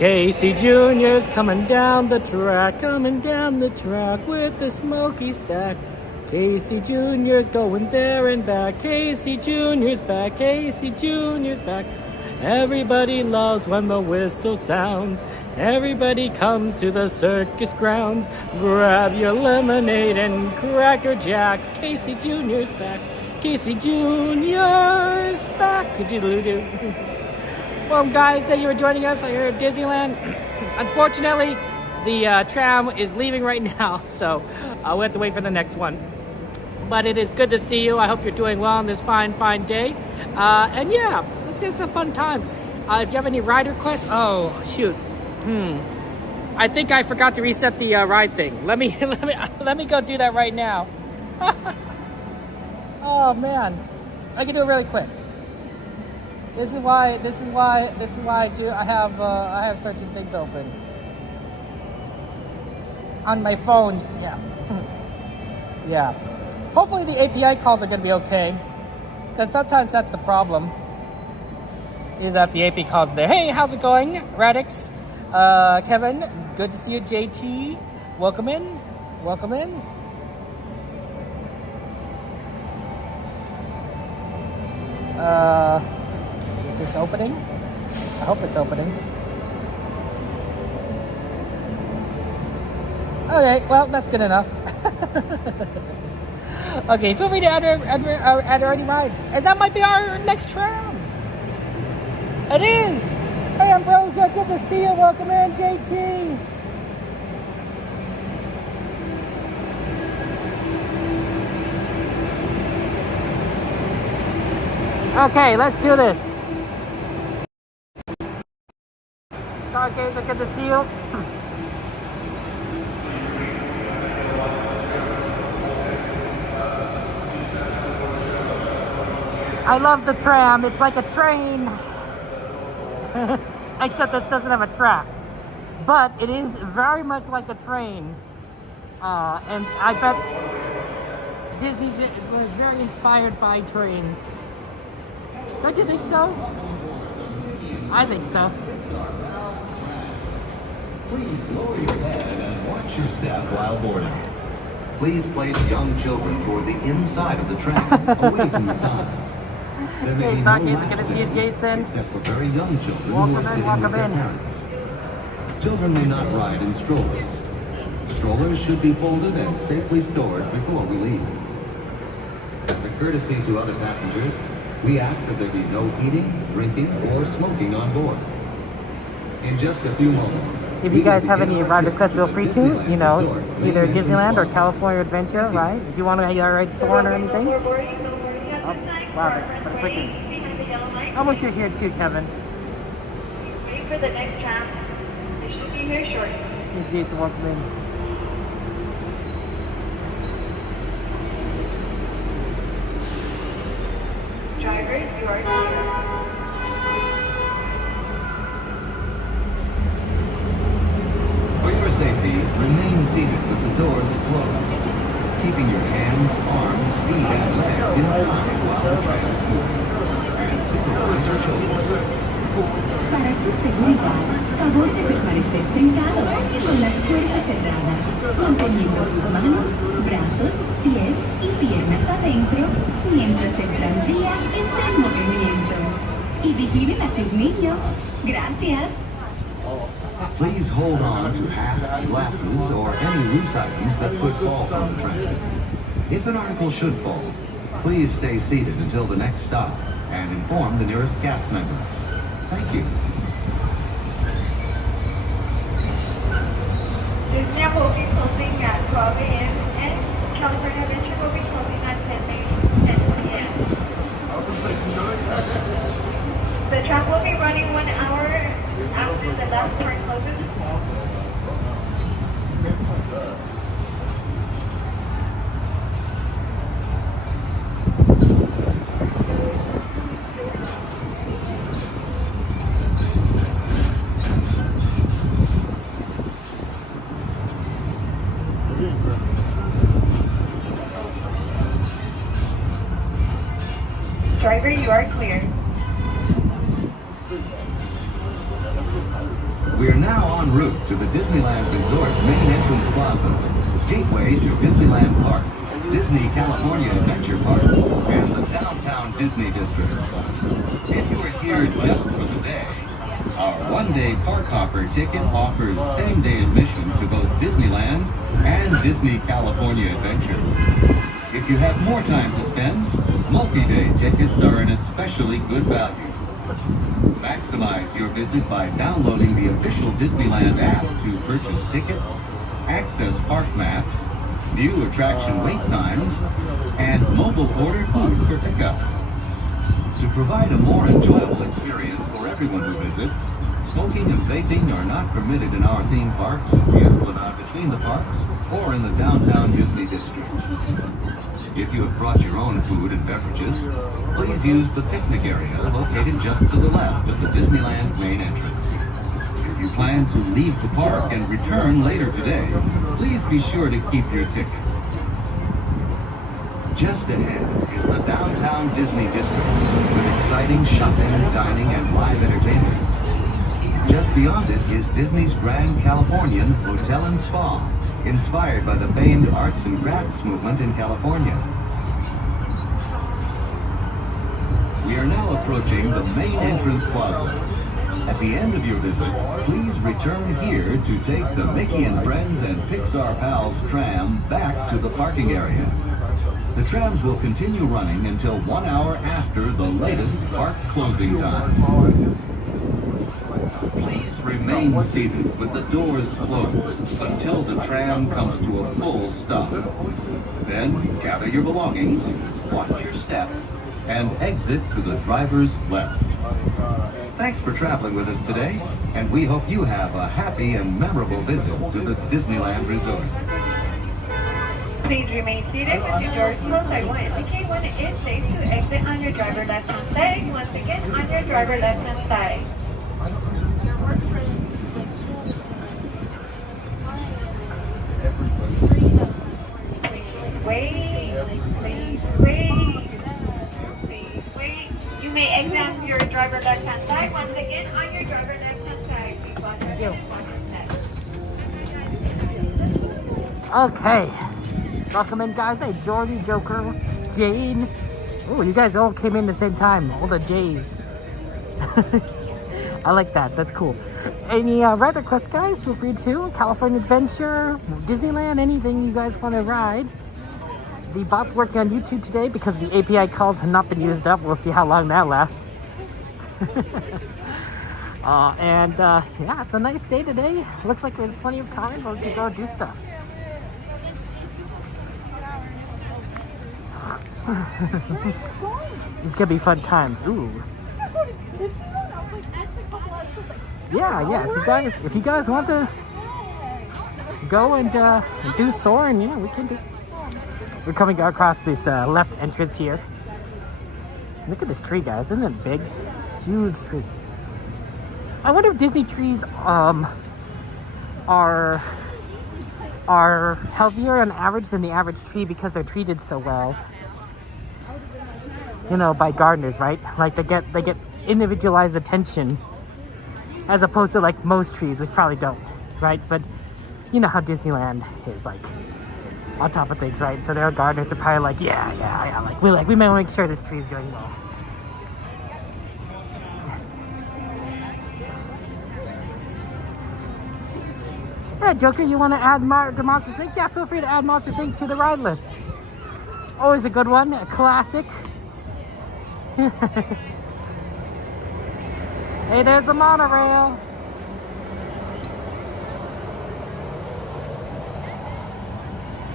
Casey Jr.'s coming down the track with the smoky stack. Casey Jr.'s going there and back. Casey Jr.'s back. Casey Jr.'s back. Everybody loves when the whistle sounds. Everybody comes to the circus grounds. Grab your lemonade and Cracker Jacks. Casey Jr.'s back. Casey Jr.'s back. Doodle-doo. Well, guys, you were joining us here at Disneyland. Unfortunately, the tram is leaving right now, so we have to wait for the next one. But it is good to see you. I hope you're doing well on this fine day. And yeah, let's get some fun times. If you have any ride requests, oh shoot, I think I forgot to reset the ride thing. Let me go do that right now. Oh man, I can do it really quick. This is why I have certain things open on my phone. Yeah. Yeah. Hopefully the API calls are going to be okay, because sometimes that's the problem, is that the API calls there. Hey, how's it going, Radix? Kevin, good to see you. JT, welcome in. Is this opening? I hope it's opening. Okay, well, that's good enough. Okay, feel free to add any rides. And that might be our next tram. It is. Hey, Ambrosia, good to see you. Welcome in, JT. Okay, let's do this. Stargazer, good to see you. I love the tram. It's like a train. Except it doesn't have a track. But it is very much like a train. And I bet Disney was very inspired by trains. Don't you think so? I think so. Please lower your head and watch your step while boarding. Please place young children toward the inside of the tram, away from the sides. Hey, Stargazer, good to see you, Jason. Except for very young children welcome who are sitting in. with their parents. Children may not ride in strollers. Strollers should be folded and safely stored before we leave. As a courtesy to other passengers, we ask that there be no eating, drinking, or smoking on board. In just a few moments, if you guys have any ride requests, feel free to, either Disneyland or California Adventure, right? If you want to ride Soarin or anything. Oh, wow, but quickly. How much you're here too, Kevin? Wait for the next tram. They should be here shortly. Hey, Jason, welcome in. Drivers, you are clear. For your safety, remain seated with the doors closed, keeping your hands, arms, feet, and legs inside while the tram moves. And supervise your children. Para su seguridad, favor de permanecer sentado con las puertas cerradas, manteniendo sus manos, brazos, pies y piernas adentro mientras el tranvía está en movimiento. Y vigilen a sus niños. Gracias. Please hold on to hats, glasses, or any loose items that could fall from the tram. If an article should fall, please stay seated until the next stop and inform the nearest cast member. Thank you. Disneyland will be closing at 12 a.m. and California Adventure will be closing at 10 p.m. The tram will be running 1 hour after the last train closes. Driver, you are clear. We are now en route to the Disneyland Resort main entrance plaza, gateway to Disneyland Park, Disney California Adventure Park, and the downtown Disney District. If you are here just for the day, our one-day park hopper ticket offers same-day admission to both Disneyland and Disney California Adventure. If you have more time to spend, multi-day tickets are an especially good value. Maximize your visit by downloading the official Disneyland app to purchase tickets, access park maps, view attraction wait times, and mobile order food for pickup. To provide a more enjoyable experience for everyone who visits, smoking and vaping are not permitted in our theme parks, the Esplanade between the parks, or in the downtown Disney District. If you have brought your own food and beverages, please use the picnic area located just to the left of the Disneyland main entrance. If you plan to leave the park and return later today, please be sure to keep your ticket. Just ahead is the downtown Disney District with exciting shopping, dining, and live entertainment. Just beyond it is Disney's Grand Californian Hotel and Spa, inspired by the famed arts and crafts movement in California. We are now approaching the main entrance plaza. At the end of your visit, please return here to take the Mickey and Friends and Pixar Pals tram back to the parking area. The trams will continue running until 1 hour after the latest park closing time. Please remain seated with the doors closed until the tram comes to a full stop. Then gather your belongings, watch your step, and exit to the driver's left. Thanks for traveling with us today, and we hope you have a happy and memorable visit to the Disneyland Resort. Please remain seated with your doors closed. I will indicate when it is safe to exit on your driver left-hand side. Once again, on your driver left-hand side. Please wait. You may exit on your driver left-hand side. Once again, on your driver left-hand side. Please watch your head and watch your step. Okay. Welcome in, guys. Hey, Jordy, Joker, Jane. Oh, you guys all came in at the same time. All the J's. I like that. That's cool. Any ride requests, guys? Feel free to. California Adventure, Disneyland, anything you guys want to ride. The bot's working on YouTube today because the API calls have not been used up. We'll see how long that lasts. Yeah, it's a nice day today. Looks like there's plenty of time so we can go do stuff. It's gonna be fun times. Ooh. Yeah. If you guys want to go and do Soarin, yeah, we can do. We're coming across this left entrance here. Look at this tree, guys. Isn't it big? Huge tree. I wonder if Disney trees are healthier on average than the average tree because they're treated so well. You know, by gardeners, right? Like they get individualized attention as opposed to like most trees, which probably don't, right? But you know how Disneyland is like on top of things, right? So their gardeners are probably like, yeah, we may want to make sure this tree's doing well. Yeah, Joker, you want to add the Monsters Inc? Yeah, feel free to add Monsters Inc to the ride list. Always a good one, a classic. Hey, there's the monorail.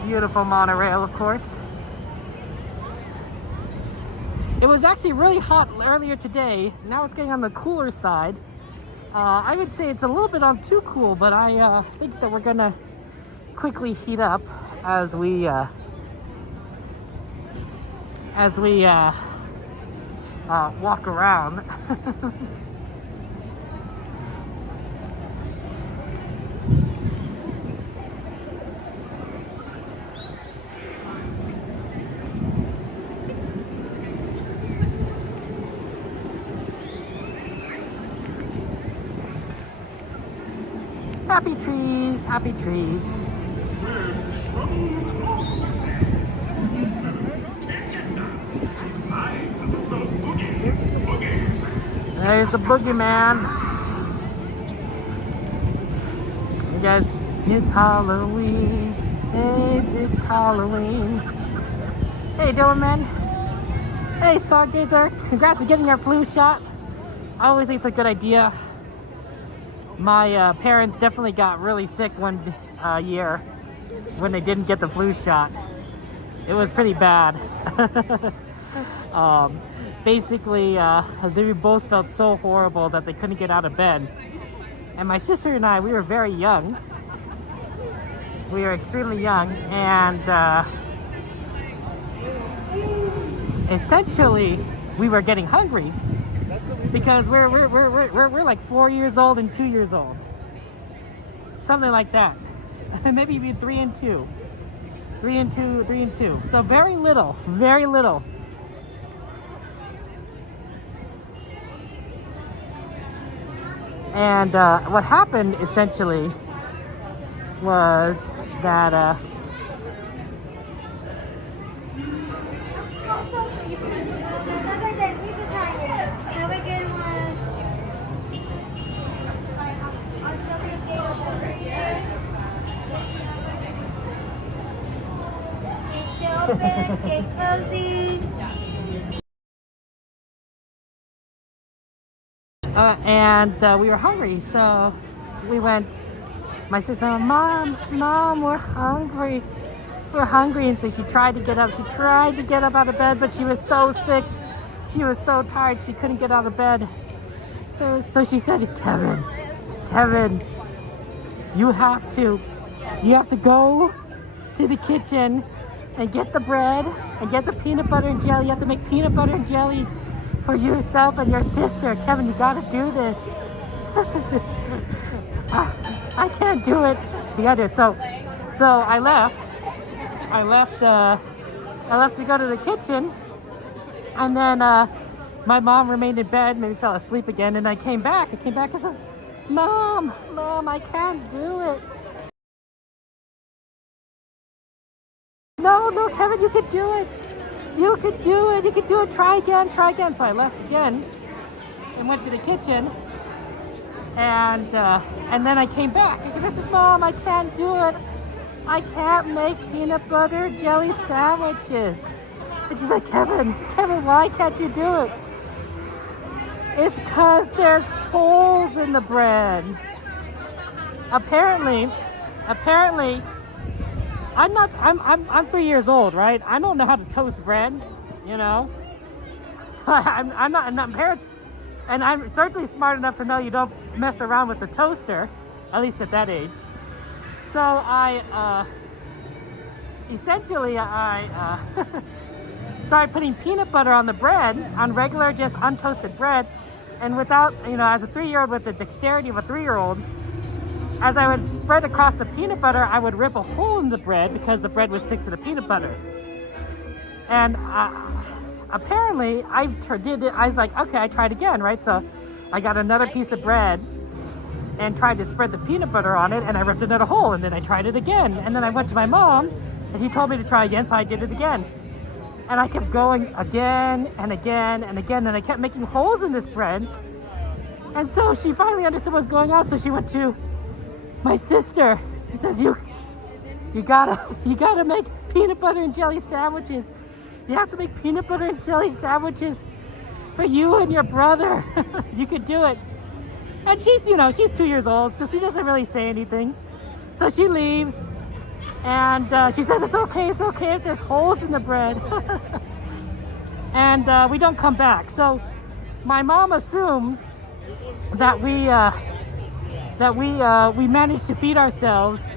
Beautiful monorail, of course. It was actually really hot earlier today. Now it's getting on the cooler side. I would say it's a little bit on too cool, but I think that we're gonna quickly heat up as we walk around. Happy trees, happy trees. There's the boogeyman. You guys, it's Halloween. It's Halloween. Hey, Dylan, man. Hey, Stargazer. Congrats on getting your flu shot. I always think it's a good idea. My parents definitely got really sick one year when they didn't get the flu shot. It was pretty bad. Basically, they both felt so horrible that they couldn't get out of bed. And my sister and I, we were very young. We were extremely young, and essentially, we were getting hungry because we're like 4 years old and 2 years old, something like that. Maybe even 3 and 2, 3 and 2, 3 and 2. So very little, very little. And what happened essentially was that we were hungry, so we went. My sister, Mom, we're hungry. We're hungry. And so she tried to get up. She tried to get up out of bed, but she was so sick. She was so tired, she couldn't get out of bed. So she said, Kevin, you have to go to the kitchen and get the bread and get the peanut butter and jelly. You have to make peanut butter and jelly for yourself and your sister. Kevin, you gotta do this. I can't do it. You gotta do it. So I left to go to the kitchen, and then my mom remained in bed, maybe fell asleep again, and I came back and says, Mom, I can't do it. No, Kevin, you could do it. You could do it. Try again. So I left again and went to the kitchen, and then I came back. I said, this is Mom, I can't do it. I can't make peanut butter jelly sandwiches. And she's like, Kevin, why can't you do it? It's because there's holes in the bread. Apparently, I'm 3 years old, right? I don't know how to toast bread, you know. I'm not parents, and I'm certainly smart enough to know you don't mess around with the toaster, at least at that age. So I essentially started putting peanut butter on the bread, on regular, just untoasted bread, and without, as a 3-year-old with the dexterity of a 3-year-old, as I would spread across the peanut butter, I would rip a hole in the bread because the bread would stick to the peanut butter. And apparently, I did it. I was like, okay, I tried again, right? So I got another piece of bread and tried to spread the peanut butter on it, and I ripped another hole, and then I tried it again. And then I went to my mom, and she told me to try again, so I did it again. And I kept going again and again and again, and I kept making holes in this bread. And so she finally understood what was going on, so she went to my sister. She says, you gotta make peanut butter and jelly sandwiches. You have to make peanut butter and jelly sandwiches for you and your brother. You could do it. And she's 2 years old, so she doesn't really say anything. So she leaves, and she says, it's okay if there's holes in the bread. And we don't come back. So my mom assumes that we managed to feed ourselves,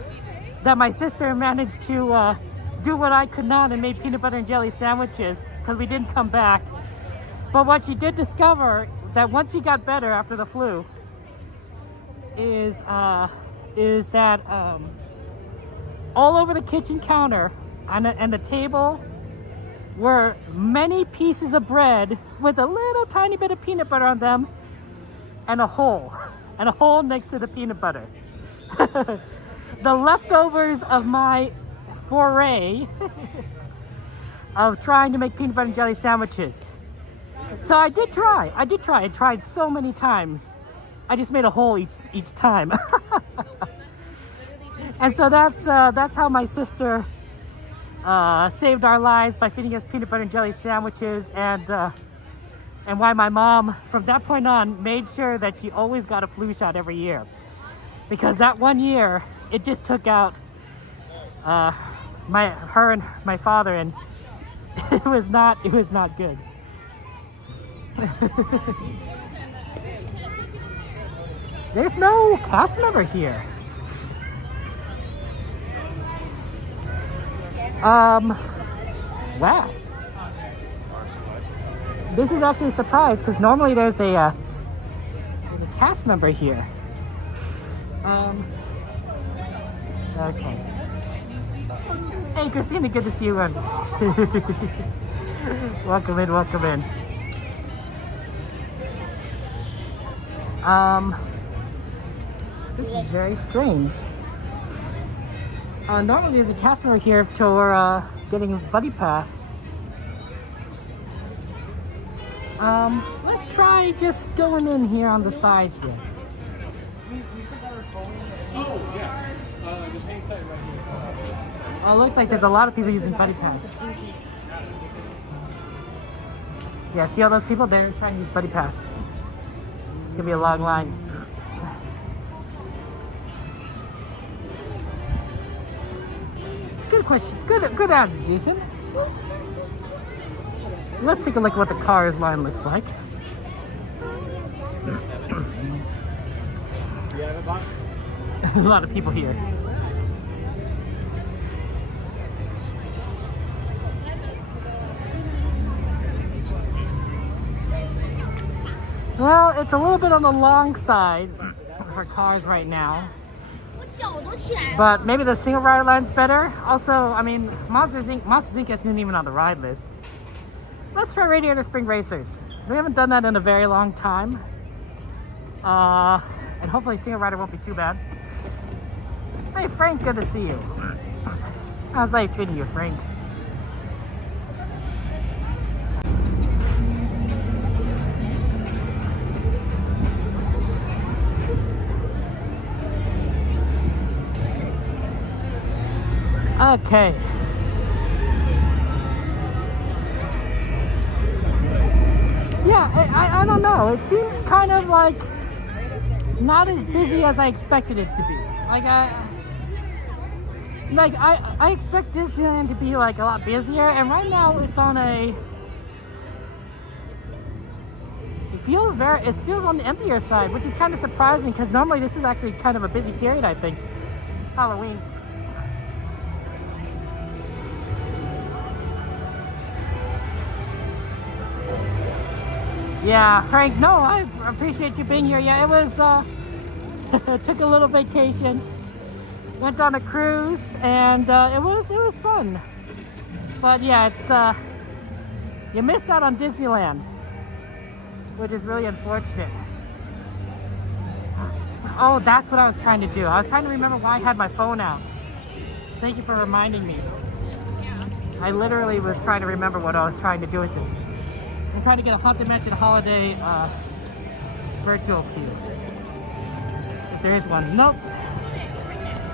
that my sister managed to do what I could not and made peanut butter and jelly sandwiches, because we didn't come back. But what she did discover, that once she got better after the flu, is that all over the kitchen counter and the table were many pieces of bread with a little tiny bit of peanut butter on them, and a hole next to the peanut butter. the leftovers of my foray of trying to make peanut butter and jelly sandwiches. So I did try. I tried so many times. I just made a hole each time. And so that's how my sister saved our lives by feeding us peanut butter and jelly sandwiches, and why my mom from that point on made sure that she always got a flu shot every year, because that one year it just took out her and my father, and it was not good. There's no cast member here. Wow. This is actually a surprise, because normally there's a cast member here. Okay. Hey, Christina, good to see you. Welcome in, welcome in. This is very strange. Normally there's a cast member here for getting a buddy pass. Let's try just going in here on the sides here. Oh, yeah. Just hang tight right here. Oh, it looks like there's a lot of people using buddy pass. Yeah, see all those people? They're trying to use buddy pass. It's gonna be a long line. Good question. Good answer, Jason. Let's take a look at what the cars line looks like. A lot of people here. Well, it's a little bit on the long side for cars right now. But maybe the single rider line's better. Also, I mean, Monsters Inc. isn't even on the ride list. Let's try Radiator Spring Racers. We haven't done that in a very long time. And hopefully single rider won't be too bad. Hey Frank, good to see you. How's life treating you, Frank? Okay. Yeah, I don't know. It seems kind of like not as busy as I expected it to be. I expect Disneyland to be like a lot busier, and right now it's on a. It feels on the emptier side, which is kind of surprising because normally this is actually kind of a busy period. I think Halloween. Yeah, Frank, no, I appreciate you being here. Yeah, it was, took a little vacation, went on a cruise, and it was fun. But yeah, it's, you missed out on Disneyland, which is really unfortunate. Oh, that's what I was trying to do. I was trying to remember why I had my phone out. Thank you for reminding me. I literally was trying to remember what I was trying to do with this. I'm trying to get a Haunted Mansion Holiday virtual queue. If there is one. Nope.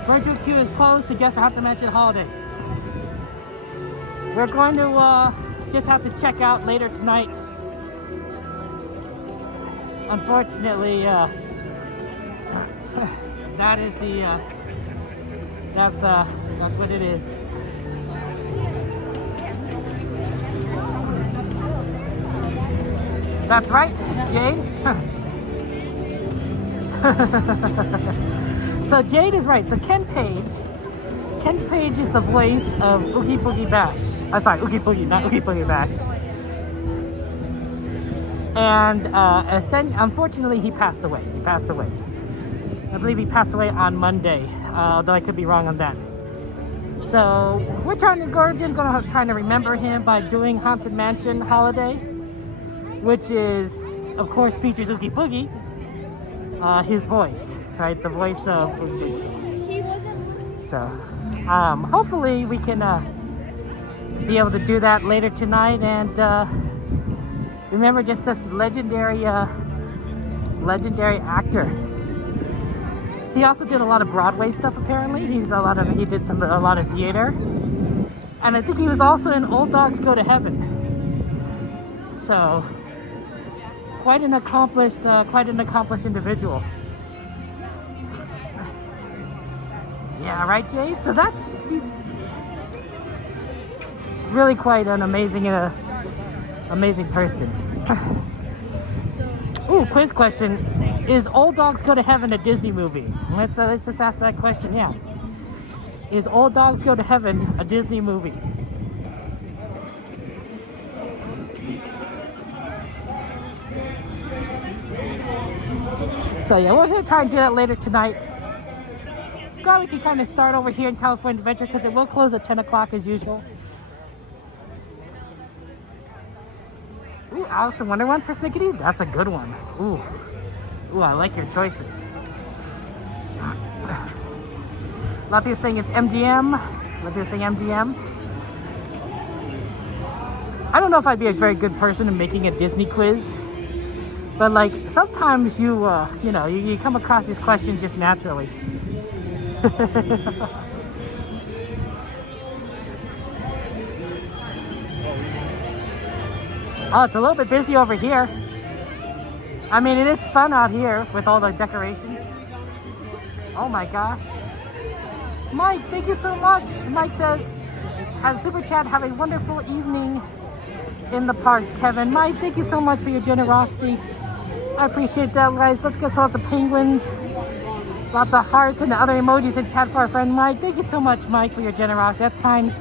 Virtual queue is closed to guess a Haunted Mansion Holiday. We're going to just have to check out later tonight. Unfortunately, that is the that's what it is. That's right, Jade. So Jade is right. So Ken Page is the voice of Oogie Boogie Bash. Sorry, Oogie Boogie, not Oogie Boogie Bash. And unfortunately, he passed away. I believe he passed away on Monday, although I could be wrong on that. So we're trying to remember him by doing Haunted Mansion Holiday, which is, of course, features Oogie Boogie. his voice, right? The voice of Oogie Boogie. So, hopefully we can be able to do that later tonight. And remember, just this legendary actor. He also did a lot of Broadway stuff. Apparently, he did a lot of theater, and I think he was also in Old Dogs Go to Heaven. So, quite an accomplished individual. Yeah, right, Jade. So that's really quite an amazing person. Ooh, quiz question. Is Old Dogs Go to Heaven a Disney movie? Let's just ask that question, yeah. Is Old Dogs Go to Heaven a Disney movie? So yeah, we're going to try and do that later tonight. Glad we can kind of start over here in California Adventure because it will close at 10 o'clock as usual. Ooh, Alice in Wonderland persnickety? That's a good one. Ooh, I like your choices. A lot of people saying it's MGM. I don't know if I'd be a very good person in making a Disney quiz, but like sometimes you come across these questions just naturally. Oh, it's a little bit busy over here. I mean, it is fun out here with all the decorations. Oh my gosh. Mike, thank you so much. Mike says, has Super Chat have a wonderful evening in the parks, Kevin. Mike, thank you so much for your generosity. I appreciate that, guys. Let's get lots of penguins, lots of hearts, and other emojis in chat for our friend Mike. Thank you so much, Mike, for your generosity. That's kind.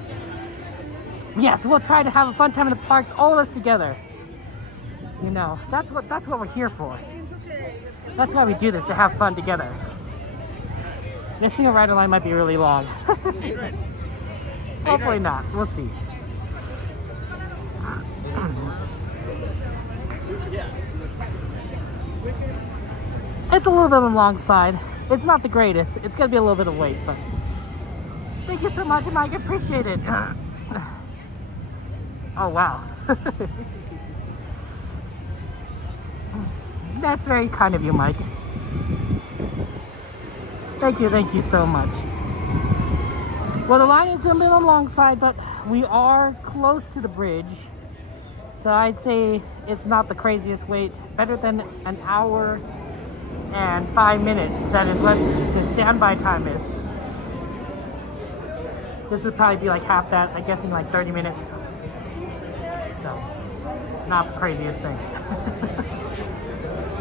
Yes, we'll try to have a fun time in the parks, all of us together. You know, that's what we're here for. That's why we do this, to have fun together. This single rider line might be really long. Hopefully not. We'll see. It's a little bit on the long side. It's not the greatest. It's gonna be a little bit of wait, but thank you so much, Mike. I appreciate it. Oh wow. That's very kind of you, Mike. Thank you so much. Well, the line is a bit on the long side, but we are close to the bridge. So I'd say it's not the craziest wait. Better than an hour and 5 minutes. That is what the standby time is. This would probably be like half that, I'm guessing like 30 minutes. So, not the craziest thing.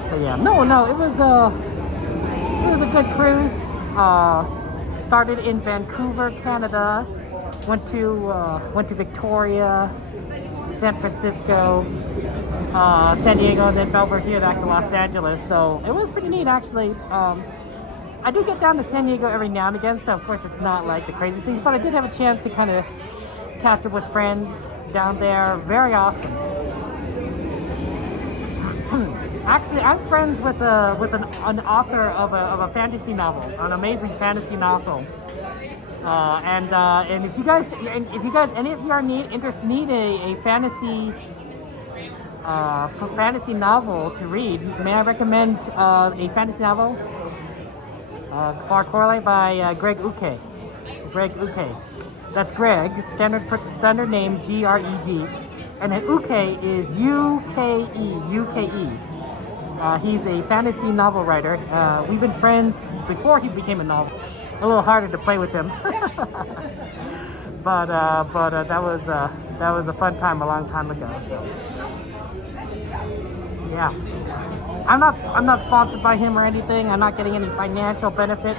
But yeah, no, it was a good cruise. Started in Vancouver, Canada. Went to Victoria, San Francisco, San Diego, and then over here back to Los Angeles. So it was pretty neat, actually. I do get down to San Diego every now and again, so of course it's not like the craziest things, but I did have a chance to kind of catch up with friends down there. Very awesome. Actually, I'm friends with an author of a fantasy novel, an amazing fantasy novel. And if you guys, any of you are need a fantasy novel to read, may I recommend a fantasy novel? Far Corley by Greg Uke. That's Greg. Standard name Greg, and then Uke is Uke. He's a fantasy novel writer. We've been friends before he became a novel. A little harder to play with him, but that was a fun time a long time ago. So yeah, I'm not sponsored by him or anything. I'm not getting any financial benefit.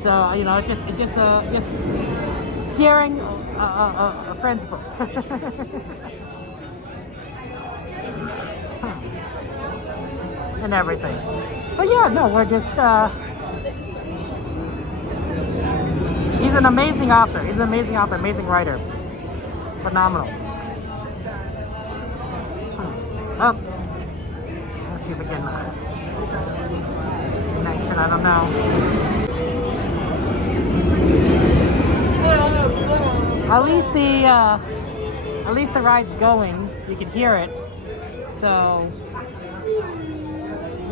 So you know, just sharing a friend's book. And everything. But yeah, no, we're just he's an amazing author. He's an amazing author, amazing writer. Phenomenal. Oh, let's see if we can I don't know. At least the ride's going. You can hear it. So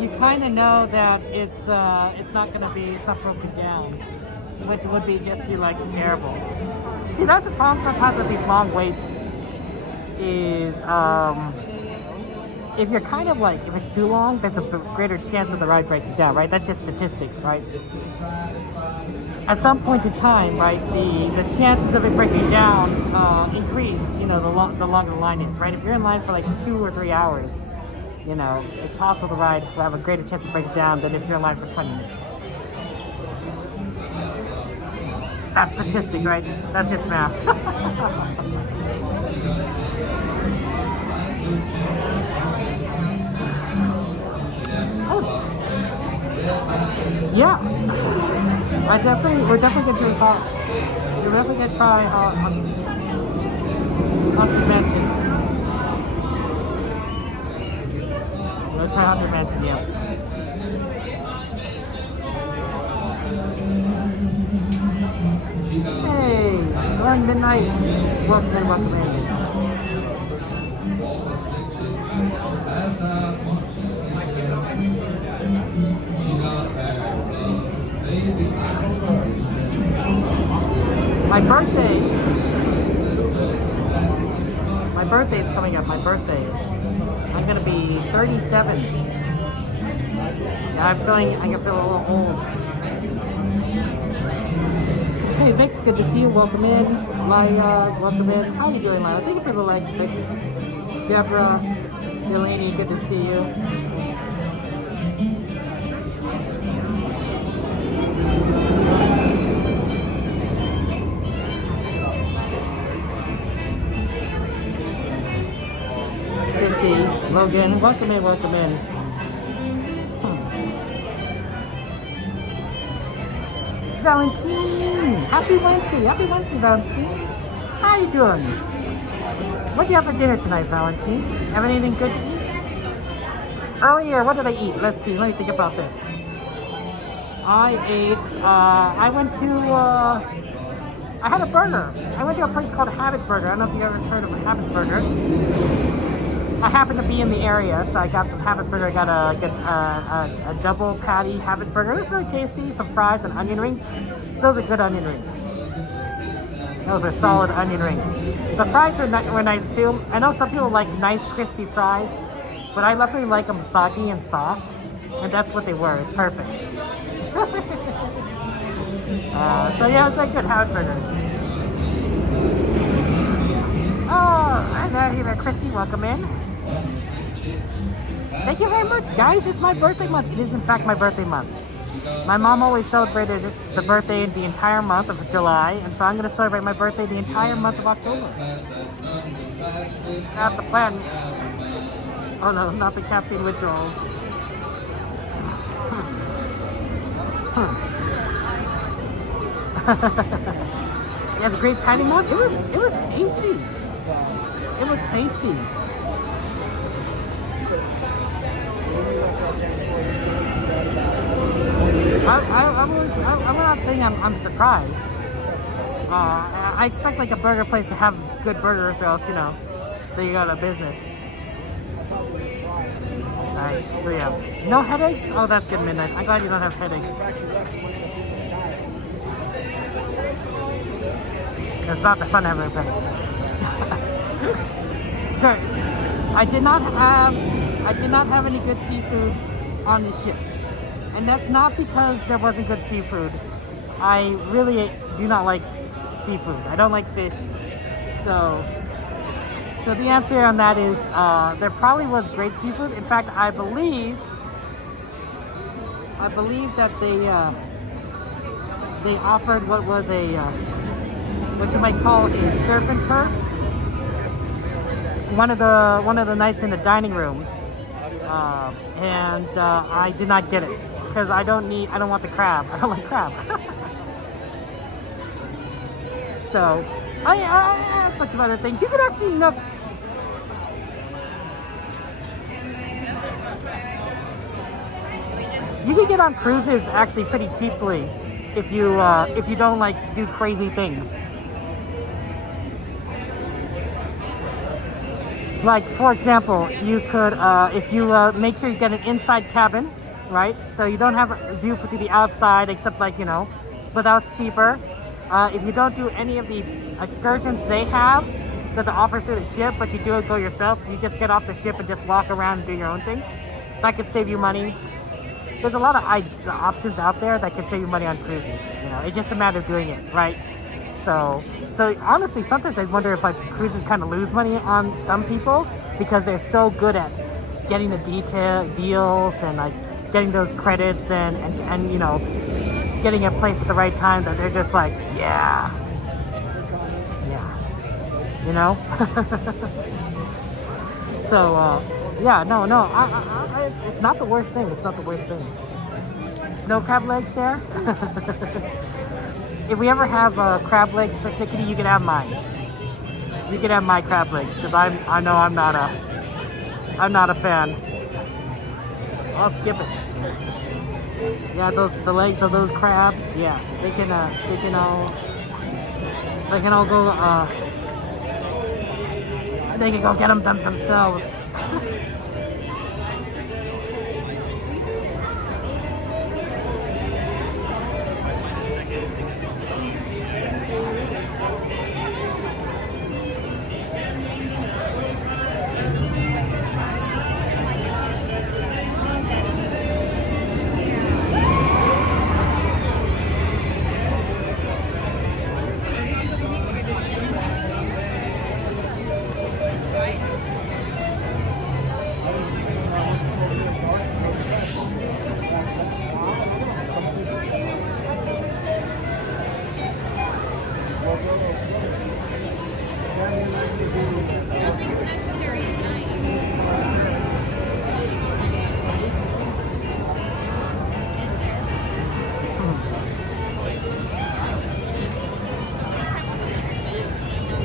you kind of know that it's not broken down, which would just be like terrible. See, that's the problem sometimes with these long waits is if you're kind of like, if it's too long, there's a greater chance of the ride breaking down, right? That's just statistics, right? At some point in time, right, the chances of it breaking down increase, you know, the longer the line is, right? If you're in line for like 2 or 3 hours, you know, it's possible the ride will have a greater chance of breaking down than if you're in line for 20 minutes. That's statistics, right? That's just math. Yeah, we're definitely gonna try Haunted Mansion. We'll try Haunted Mansion, yeah. Hey, Soarin Midnight. Welcome in. My birthday is coming up. I'm gonna be 37. Yeah, I'm gonna feel a little old. Hey Vix, good to see you. Welcome in. Laya, welcome in. How are you doing, Laya? Thank you for the like, Vix. Deborah, Delaney, good to see you. Logan, welcome in. Valentine, happy Wednesday, Valentine. How are you doing? What do you have for dinner tonight, Valentine? Have anything good to eat? Earlier, what did I eat? Let's see, let me think about this. I had a burger. I went to a place called Habit Burger. I don't know if you've ever heard of a Habit Burger. I happened to be in the area, so I got some Habit Burger. I got a double patty Habit Burger. It was really tasty. Some fries and onion rings. Those are good onion rings. Those are solid onion rings. The fries were nice too. I know some people like nice crispy fries, but I luckily like them soggy and soft, and that's what they were. It's perfect. So yeah, it was a good Habit Burger. Oh, and there, Chrissy, welcome in. Thank you very much, guys. It's my birthday month. It is, in fact, my birthday month. My mom always celebrated the birthday the entire month of July, and so I'm going to celebrate my birthday the entire month of October. That's a plan. Oh no, not the caffeine withdrawals. Yes, great patty month. It was tasty. It was tasty. I'm not saying I'm surprised. I expect like a burger place to have good burgers, or else, you know, they go out of business. Alright, so yeah. No headaches? Oh, that's good, Midnight. I'm glad you don't have headaches. It's not the fun having headaches. I did not have any good seafood on the ship. And that's not because there wasn't good seafood. I really do not like seafood. I don't like fish. So the answer on that is there probably was great seafood. In fact, I believe that they offered what was what you might call a surf and turf. One of the nights in the dining room, and I did not get it because I don't want the crab. I don't like crab. So I have a bunch of other things. You could actually know. You can get on cruises actually pretty cheaply if you don't like do crazy things. Like for example, you could if you make sure you get an inside cabin, right? So you don't have a view to the outside except like but that's cheaper. If you don't do any of the excursions they have that they offer through the ship, but you do it go yourself, so you just get off the ship and just walk around and do your own thing. That could save you money. There's a lot of options out there that can save you money on cruises. It's just a matter of doing it, right? So honestly, sometimes I wonder if like cruises kind of lose money on some people because they're so good at getting the deals and like getting those credits and getting a place at the right time that they're just like, yeah. So, yeah, no, it's not the worst thing. It's not the worst thing. Snow crab legs there. If we ever have crab legs for Snickety, you can have mine. You can have my crab legs because I know I'm not a fan. I'll skip it. Yeah, the legs of those crabs. Yeah, they can all go. They can go get them themselves.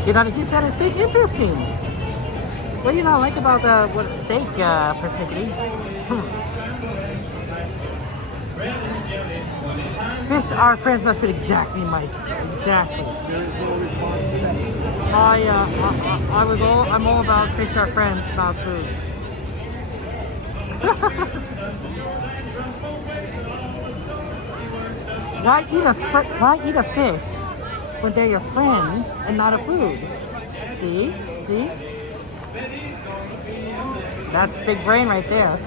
You're not a huge fan of steak? Interesting. What do you not like about what steak, Persnickety? Fish are friends, not food. Exactly, Mike. Exactly. There is no response to that. I'm all about fish are friends, not food. Why eat a fish when they're your friend and not a food? See? That's big brain right there.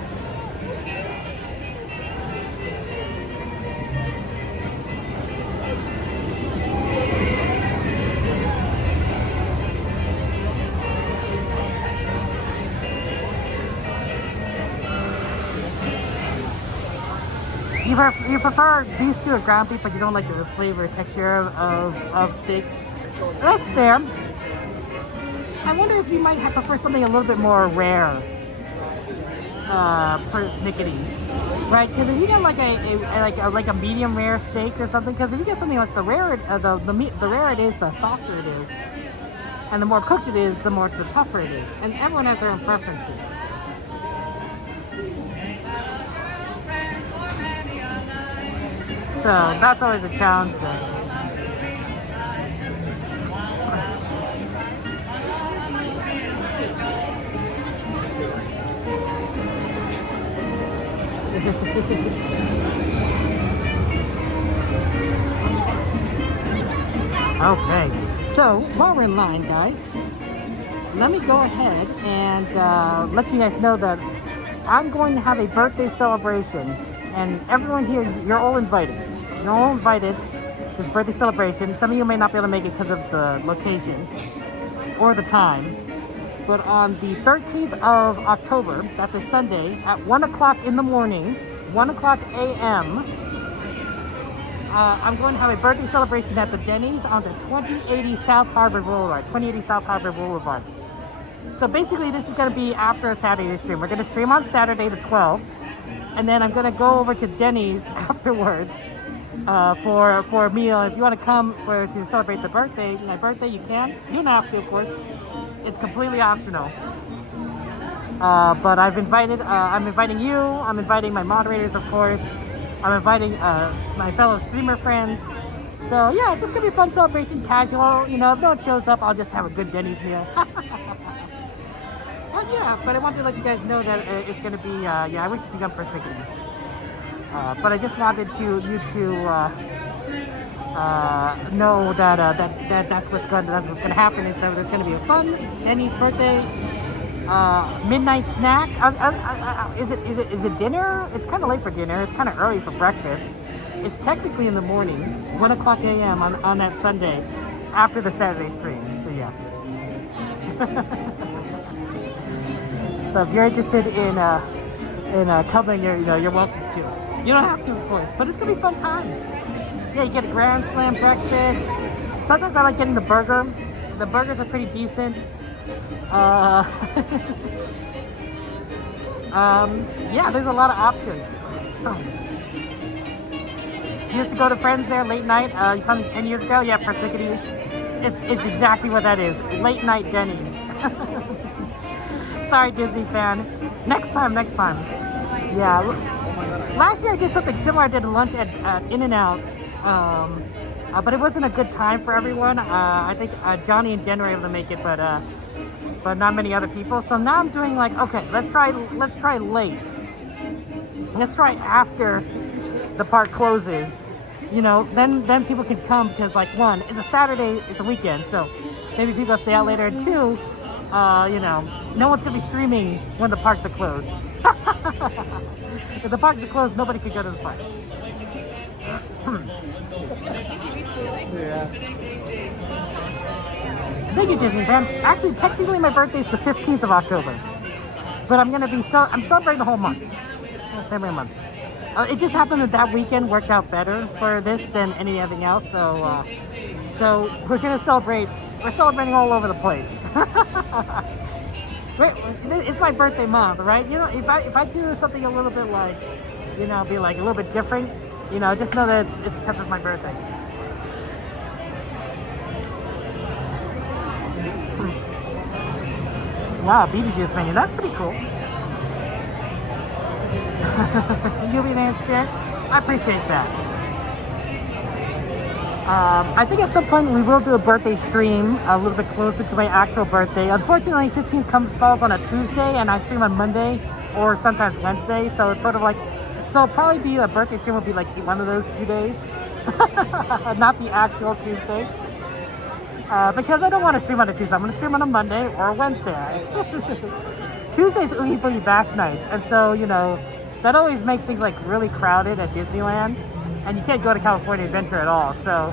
You prefer beef stew or ground beef, but you don't like the flavor texture of steak. That's fair. I wonder if you might prefer something a little bit more rare for Snickety, right? Because if you get like a medium rare steak or something, because if you get something like the rarer it is, the softer it is, and the more cooked it is, the tougher it is, and everyone has their own preferences. So that's always a challenge then. Okay, so while we're in line, guys, let me go ahead and let you guys know that I'm going to have a birthday celebration, and everyone here, you're all invited. You're all invited to this birthday celebration. Some of you may not be able to make it because of the location or the time. But on the 13th of October, that's a Sunday, at 1 o'clock in the morning, 1 o'clock a.m., I'm going to have a birthday celebration at the Denny's on the 2080 South Harbor Boulevard. So basically, this is going to be after a Saturday stream. We're going to stream on Saturday the 12th, and then I'm going to go over to Denny's afterwards for a meal. If you want to come to celebrate my birthday, you can. You don't have to, of course. It's completely optional. But I'm inviting you. I'm inviting my moderators, of course. I'm inviting my fellow streamer friends. So yeah, it's just gonna be a fun celebration, casual. You know, if no one shows up, I'll just have a good Denny's meal. But I wanted to let you guys know that it's gonna be. I wish to become persnickety. But I just wanted you to know that that's what's gonna happen. Is that there's gonna be a fun Denny's birthday midnight snack. Is it dinner? It's kind of late for dinner. It's kind of early for breakfast. It's technically in the morning, 1 o'clock a.m. on that Sunday, after the Saturday stream. So yeah. So if you're interested in coming, you're welcome to. You don't have to, of course, but it's gonna be fun times. Yeah, you get a Grand Slam breakfast. Sometimes I like getting the burger. The burgers are pretty decent. Yeah, there's a lot of options. Used to go to friends there late night. You saw me 10 years ago. Yeah, persnickety. It's exactly what that is. Late night Denny's. Sorry, Disney fan. Next time. Yeah. Last year I did something similar. I did lunch at In-N-Out. But it wasn't a good time for everyone. I think Johnny and Jen were able to make it, but not many other people. So now I'm doing like, okay, let's try late. Let's try after the park closes. You know, then people can come because, like, one, it's a Saturday, it's a weekend, so maybe people stay out later. And two, no one's gonna be streaming when the parks are closed. If the parks are closed, nobody could go to the parks. Yeah. Thank you, Disney fan. Actually, technically, my birthday's the 15th of October, but I'm celebrating the whole month. Celebrating a month. It just happened that weekend worked out better for this than anything else. So we're gonna celebrate. We're celebrating all over the place. It's my birthday month, right? You know, if I do something a little bit like, be like a little bit different, just know that it's because of my birthday. Wow, BB Juice menu. That's pretty cool. You'll be there, Spirit. I appreciate that. I think at some point we will do a birthday stream a little bit closer to my actual birthday. Unfortunately, 15th falls on a Tuesday, and I stream on Monday or sometimes Wednesday. So it's sort of like, so it'll probably be a birthday stream will be like one of those 2 days, not the actual Tuesday. Because I don't want to stream on a Tuesday. I'm going to stream on a Monday or a Wednesday. Tuesday's Oogie Boogie Bash nights, and so that always makes things like really crowded at Disneyland, and you can't go to California Adventure at all. So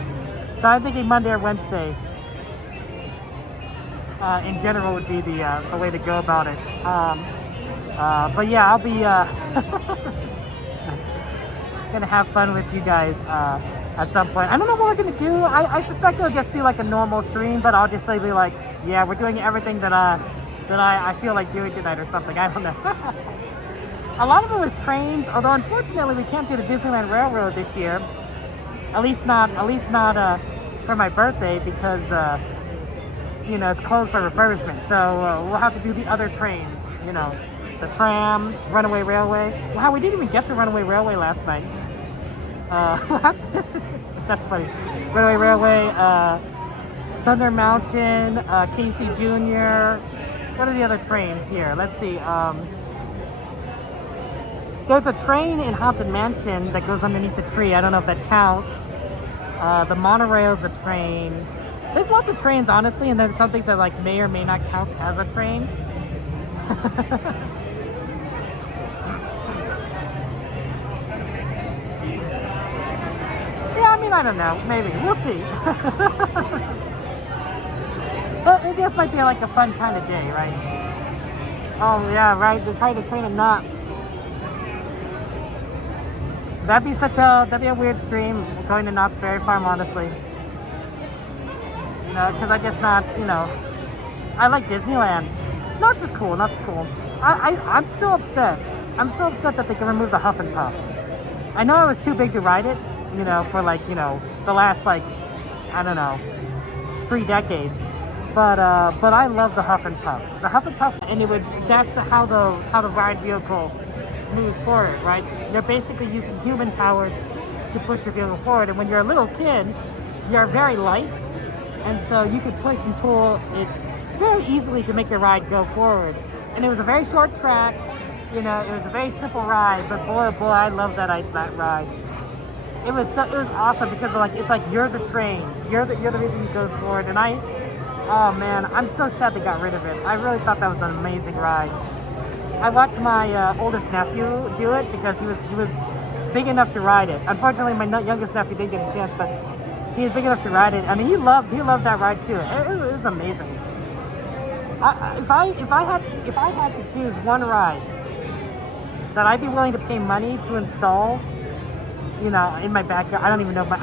I'm thinking Monday or Wednesday in general would be the way to go about it. But yeah, I'll be gonna have fun with you guys at some point. I don't know what we're gonna do. I suspect it'll just be like a normal stream, but I'll just be like, yeah, we're doing everything that I feel like doing tonight or something. I don't know. A lot of it was trains, although unfortunately we can't do the Disneyland Railroad this year. At least not for my birthday, because it's closed for refurbishment. So we'll have to do the other trains. The Tram, Runaway Railway. Wow, we didn't even get to Runaway Railway last night. That's funny. Runaway Railway, Thunder Mountain, Casey Jr. What are the other trains here? Let's see. There's a train in Haunted Mansion that goes underneath the tree. I don't know if that counts. The monorail's a train. There's lots of trains, honestly, and then some things that may or may not count as a train. Yeah, I don't know. Maybe. We'll see. It just might be like a fun kind of day, right? Oh, yeah, right. They tried to train of knots. That'd be a weird stream, going to Knott's Berry Farm, honestly. Because I just not, I like Disneyland. Knott's is cool, I'm still upset. I'm so upset that they can remove the Huff and Puff. I know I was too big to ride it, for the last, I don't know, 3 decades. But I love the Huff and Puff. The Huff and Puff, and that's how the ride vehicle moves forward, right? They're basically using human power to push the vehicle forward. And when you're a little kid, you're very light, and so you can push and pull it very easily to make your ride go forward. And it was a very short track, you know, it was a very simple ride, but boy, oh boy, I love that ride. It was awesome because it's like you're the train, you're the reason it goes forward. And oh man, I'm so sad they got rid of it. I really thought that was an amazing ride. I watched my oldest nephew do it because he was big enough to ride it. Unfortunately, my youngest nephew didn't get a chance, but he was big enough to ride it. I mean, he loved that ride too. It was amazing. If I had to choose one ride that I'd be willing to pay money to install, you know, in my backyard, I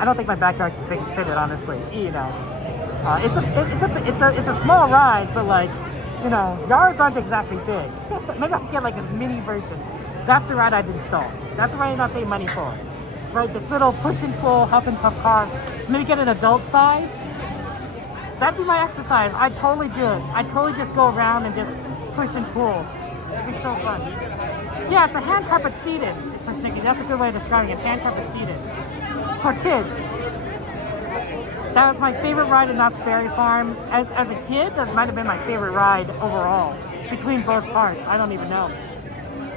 don't think my backyard can fit it, honestly. You know, it's a small ride, but like, you know, yards aren't exactly big. Maybe I could get like a mini version. That's the ride I'd install. That's the ride I'd pay money for. Right, this little push and pull Huff and Puff car. Maybe get an adult size. That'd be my exercise. I'd totally do it. I'd totally just go around and just push and pull. It'd be so fun. Yeah, it's a hand carpet seated. That's a good way of describing it. Hand carpet seated. For kids. That was my favorite ride in Knott's Berry Farm. As a kid, that might have been my favorite ride overall. Between both parks. I don't even know.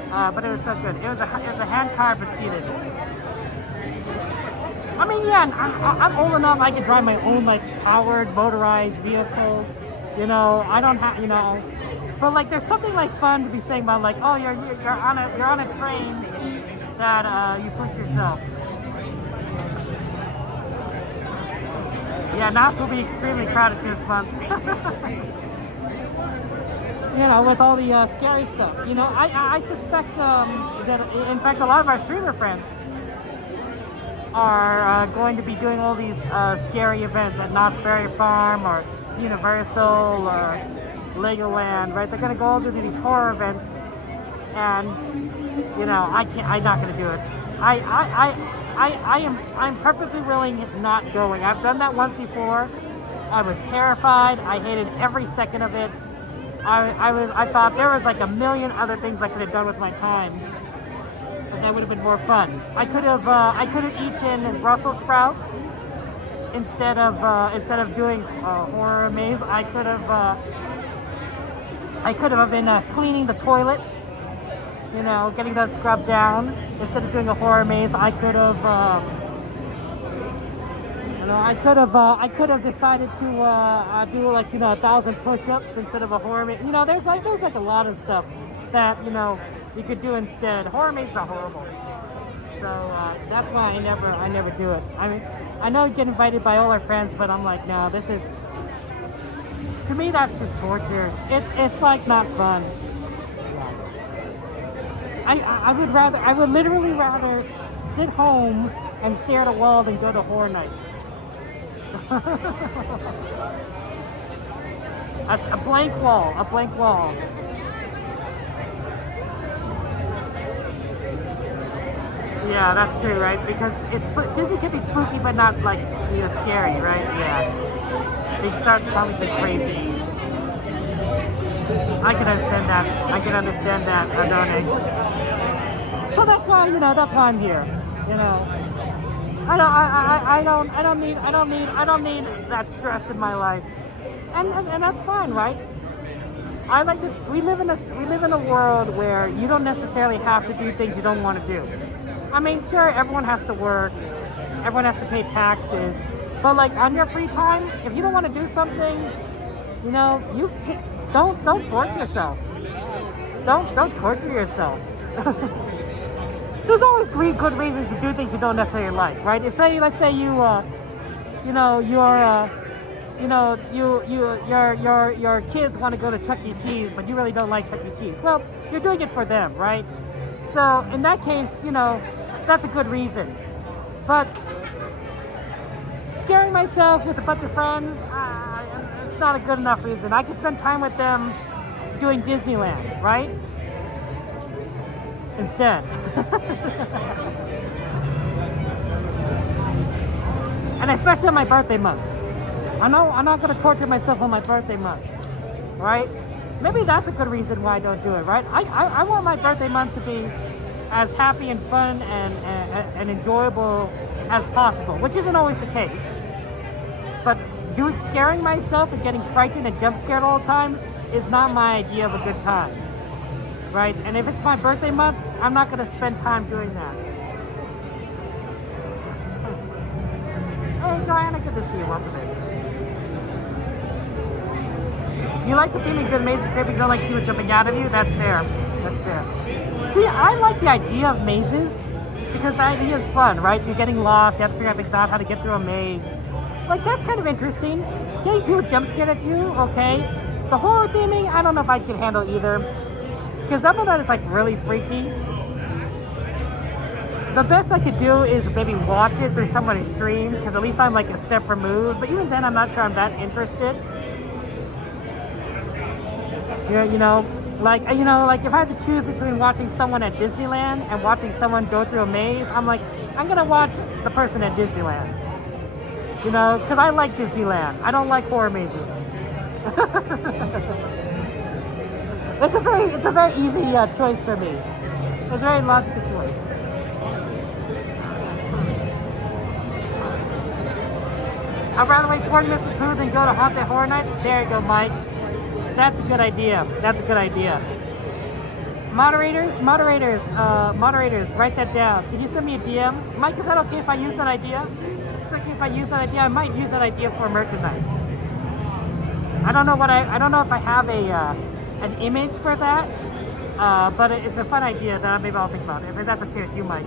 But it was so good. It was a hand carpet seated. I mean, yeah, I'm old enough. I can drive my own like powered motorized vehicle. You know, I don't have, you know, but like there's something like fun to be saying about like, oh, you're on a train that you push yourself. Yeah, Knott's will be extremely crowded this month. You know, with all the scary stuff. You know, I suspect that in fact a lot of our streamer friends are going to be doing all these scary events at Knott's Berry Farm or Universal or Legoland, right? They're going to go all to these horror events, and you know, I'm not going to do it. I'm perfectly willing not going. I've done that once before. I was terrified. I hated every second of it. I thought there was like a million other things I could have done with my time. That would have been more fun. I could have eaten Brussels sprouts instead of doing horror maze. I could have been cleaning the toilets, you know, getting those scrubbed down instead of doing a horror maze. I could have decided to do like 1,000 push-ups instead of a horror maze. You know, there's like a lot of stuff that you could do instead. Horror mazes are horrible, so that's why I never do it. I mean, I know you get invited by all our friends, but I'm like, no, to me that's just torture. It's like not fun. I would literally rather sit home and stare at a wall than go to horror nights. That's a blank wall. Yeah, that's true, right? Because Disney can be spooky, but not like scary, right? Yeah, they start calling me crazy. I can understand that, Adone. So that's why I'm here. You know, I don't need that stress in my life, and that's fine, right? I like to. We live in a world where you don't necessarily have to do things you don't want to do. I mean, sure, everyone has to work, everyone has to pay taxes, but like on your free time, if you don't want to do something, you know, you don't force yourself. Don't torture yourself. There's always good reasons to do things you don't necessarily like, right? Let's say your kids want to go to Chuck E. Cheese, but you really don't like Chuck E. Cheese. Well, you're doing it for them, right? So in that case, that's a good reason. But scaring myself with a bunch of friends, it's not a good enough reason. I can spend time with them doing Disneyland, right? Instead. And especially on my birthday month. I'm not gonna torture myself on my birthday month, right? Maybe that's a good reason why I don't do it, right? I want my birthday month to be as happy and fun and enjoyable as possible, which isn't always the case. But scaring myself and getting frightened and jump scared all the time is not my idea of a good time, right? And if it's my birthday month, I'm not gonna spend time doing that. Hey Joanna, good to see you. Welcome in. You like the theming good mazes, great, but you don't like people jumping out of you? That's fair. That's fair. See, I like the idea of mazes because the idea is fun, right? You're getting lost, you have to figure things out, how to get through a maze. Like, that's kind of interesting. Getting people jump scared at you, okay. The horror theming, I don't know if I can handle either. Because some of that is like really freaky. The best I could do is maybe watch it through somebody's stream, because at least I'm like a step removed. But even then, I'm not sure I'm that interested. Yeah, like if I had to choose between watching someone at Disneyland and watching someone go through a maze, I'm like, I'm gonna watch the person at Disneyland. Because I like Disneyland. I don't like horror mazes. It's a very easy choice for me. It's a very logical choice. I'd rather wait 40 minutes for food than go to haunted horror nights. There you go, Mike. That's a good idea. That's a good idea. Moderators, write that down. Could you send me a DM? Mike, is that okay if I use that idea? It's okay if I use that idea. I might use that idea for merchandise. I don't know if I have an image for that, but it's a fun idea that maybe I'll think about. If that's okay with you, Mike.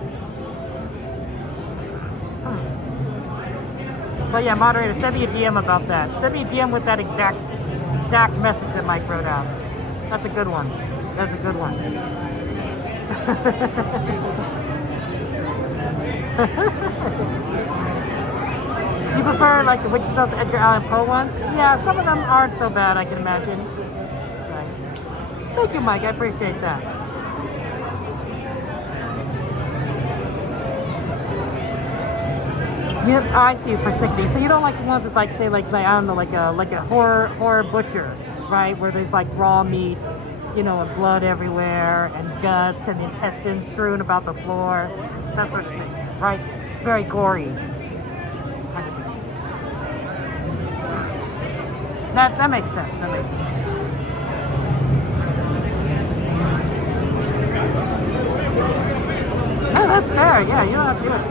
But yeah, moderator, send me a DM about that. Send me a DM with that exact message that Mike wrote out. That's a good one. That's a good one. You prefer like the Witch's House Edgar Allan Poe ones? Yeah, some of them aren't so bad, I can imagine. Right. Thank you, Mike. I appreciate that. I see your perspective. So you don't like the ones that's like, say, like I don't know, like a horror butcher, right? Where there's like raw meat, and blood everywhere, and guts and intestines strewn about the floor, that sort of thing, right? Very gory. That makes sense. That makes sense. No, that's fair. Yeah, you don't have to do it.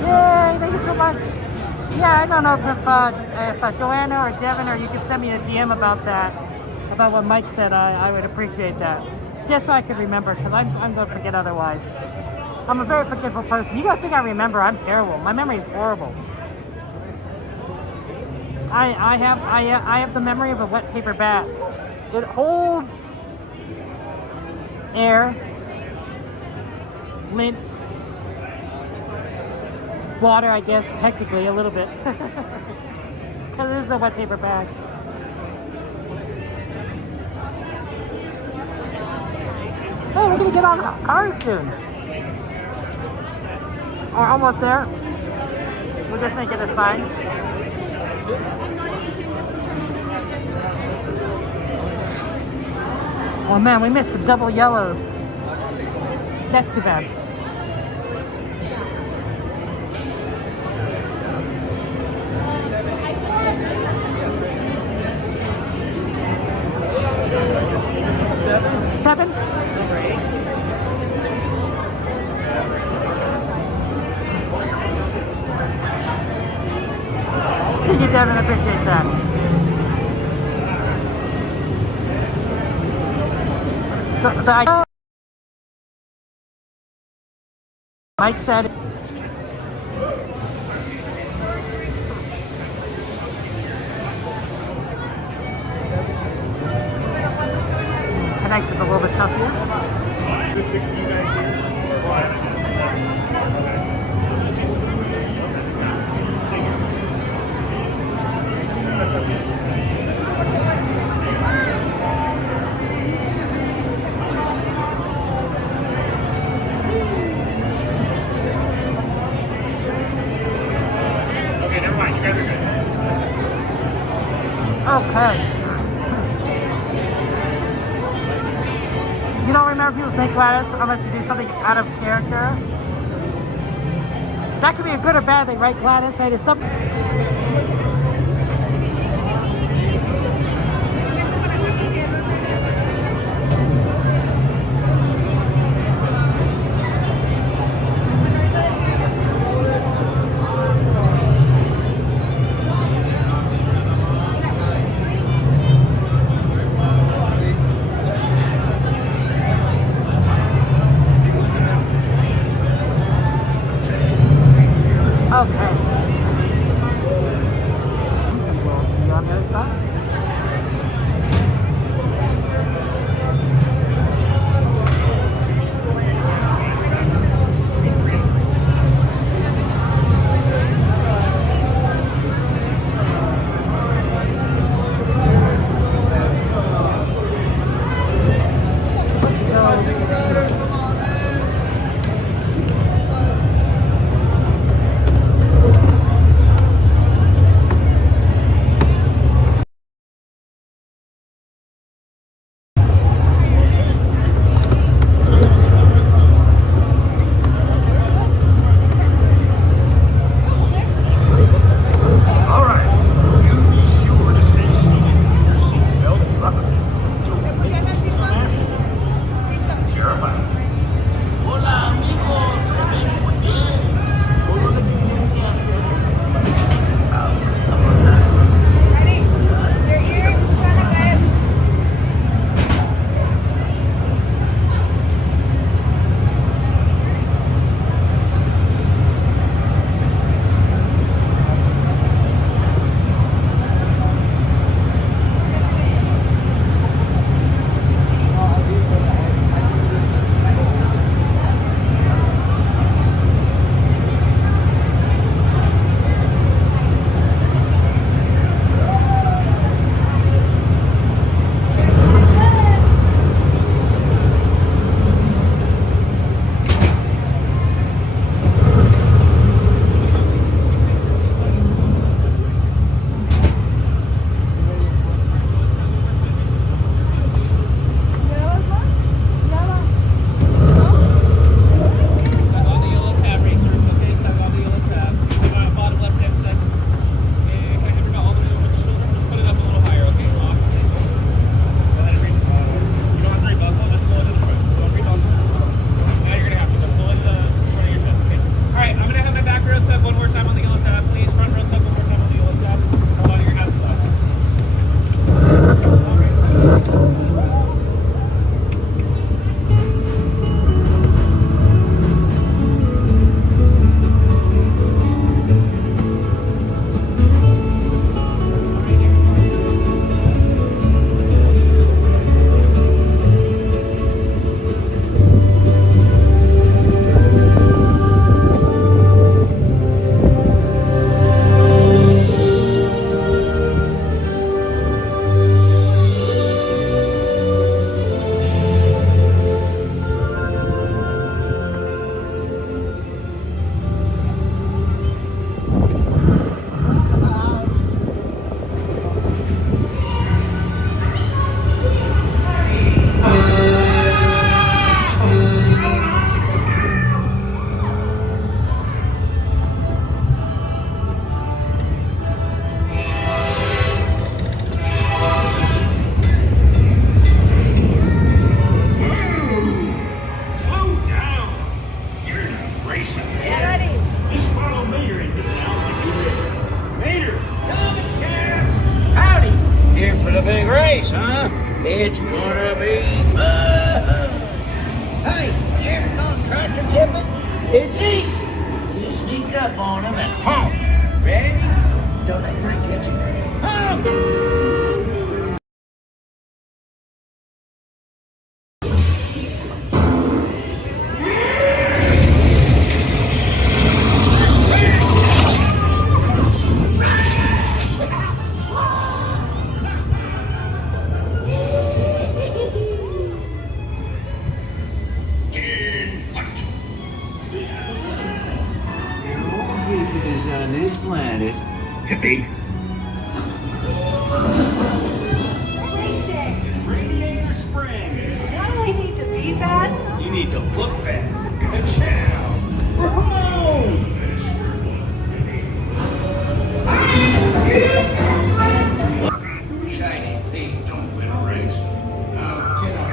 Yay! Thank you so much. Yeah, I don't know if Joanna or Devin or you could send me a DM about that, about what Mike said. I would appreciate that, just so I could remember, because I'm gonna forget otherwise. I'm a very forgetful person. You guys think I remember? I'm terrible. My memory is horrible. I have the memory of a wet paper bag. It holds air, lint, water, I guess, technically a little bit, because it is a wet paper bag. Hey, we're gonna get on cars soon. We're almost there. We're just gonna get a sign. Oh man, we missed the double yellows. That's too bad. Seven? Number 8. Thank you, Devin. I appreciate that. Mike said connection's a little bit tough here. Gladys, unless you do something out of character. That could be a good or bad thing, right, Gladys? Right? It's something. Okay. We'll see you on the other side. It's gonna be fun. Hey, you ever gonna try to tip it? It's easy. You sneak up on them and honk. Ready? Don't let Frank catch you. Honk! On this planet. Hippie. Radiator Springs. Why do we need to be fast? You fast. Ka-chow. Ramon. Shiny pig don't win a race. Now get out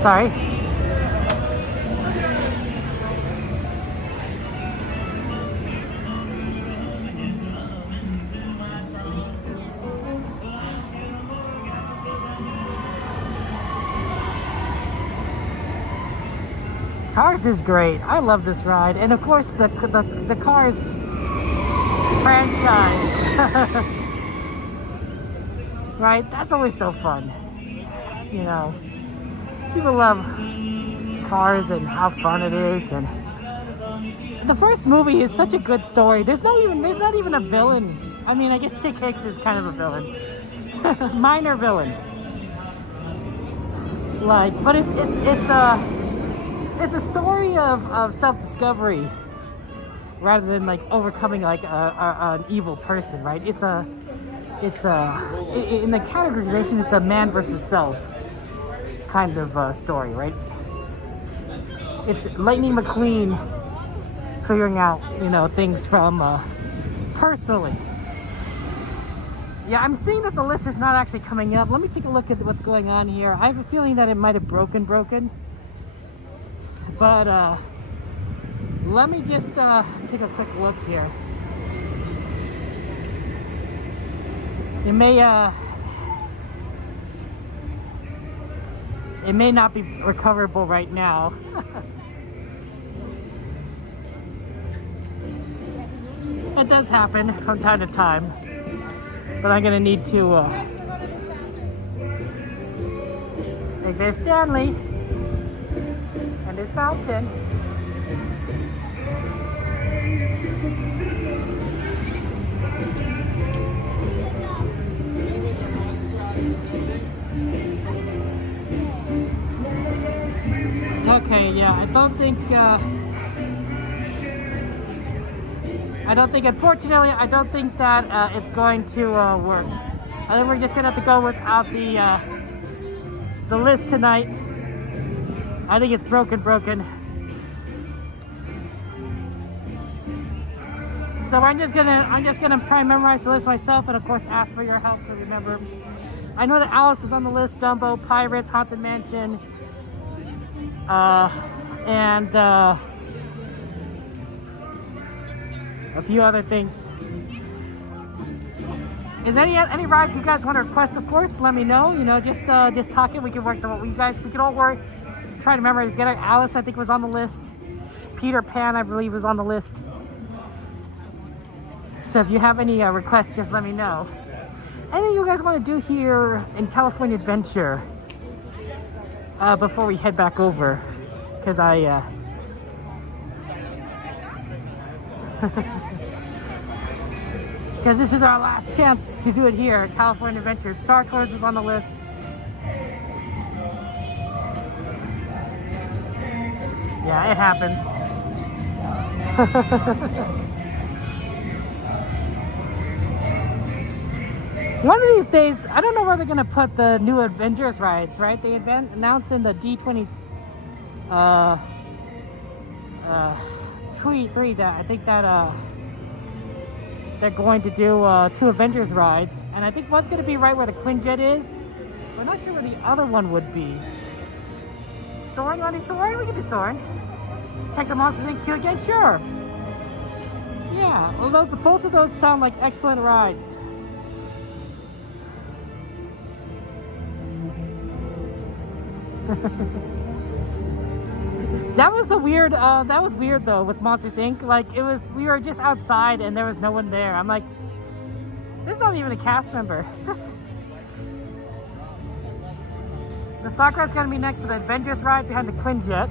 Sorry. Cars is great. I love this ride, and of course the Cars franchise. Right? That's always so fun. You know, people love Cars and how fun it is, and the first movie is such a good story. There's not even a villain. I mean, I guess Chick Hicks is kind of a villain, minor villain. Like, but it's a story of self-discovery rather than like overcoming like an evil person, right? It's in the categorization, it's a man versus self kind of story, right? It's Lightning McQueen figuring out, you know, things from personally. Yeah, I'm seeing that the list is not actually coming up. Let me take a look at what's going on here. I have a feeling that it might have broken. But let me just take a quick look here. It may not be recoverable right now. That does happen from time to time. But I'm gonna need to like there's Stanley and his fountain. Okay, yeah, I don't think, unfortunately, I don't think that it's going to work. I think we're just gonna have to go without the list tonight. I think it's broken. So I'm just gonna try and memorize the list myself, and of course ask for your help to remember. I know that Alice is on the list, Dumbo, Pirates, Haunted Mansion, and a few other things. Is any rides you guys want to request? Of course, let me know. You know, just talk it. We can work we can all work. Try to memorize together. Alice, I think, was on the list. Peter Pan, I believe, was on the list. So if you have any requests, just let me know. Anything you guys want to do here in California Adventure before we head back over? Because because this is our last chance to do it here at California Adventure. Star Tours is on the list. Yeah, it happens. One of these days, I don't know where they're gonna put the new Avengers rides, right? They announced in the D23 that I think that they're going to do 2 Avengers rides, and I think one's gonna be right where the Quinjet is. We're not sure where the other one would be. Soarin, you wanna do Soarin? We can do Soarin. Check the Monsters Inc. queue again? Sure. Yeah, well, both of those sound like excellent rides. That was weird though with Monsters Inc. Like we were just outside and there was no one there. I'm like, there's not even a cast member. The stock ride's gonna be next to the Avengers ride behind the Quinjet.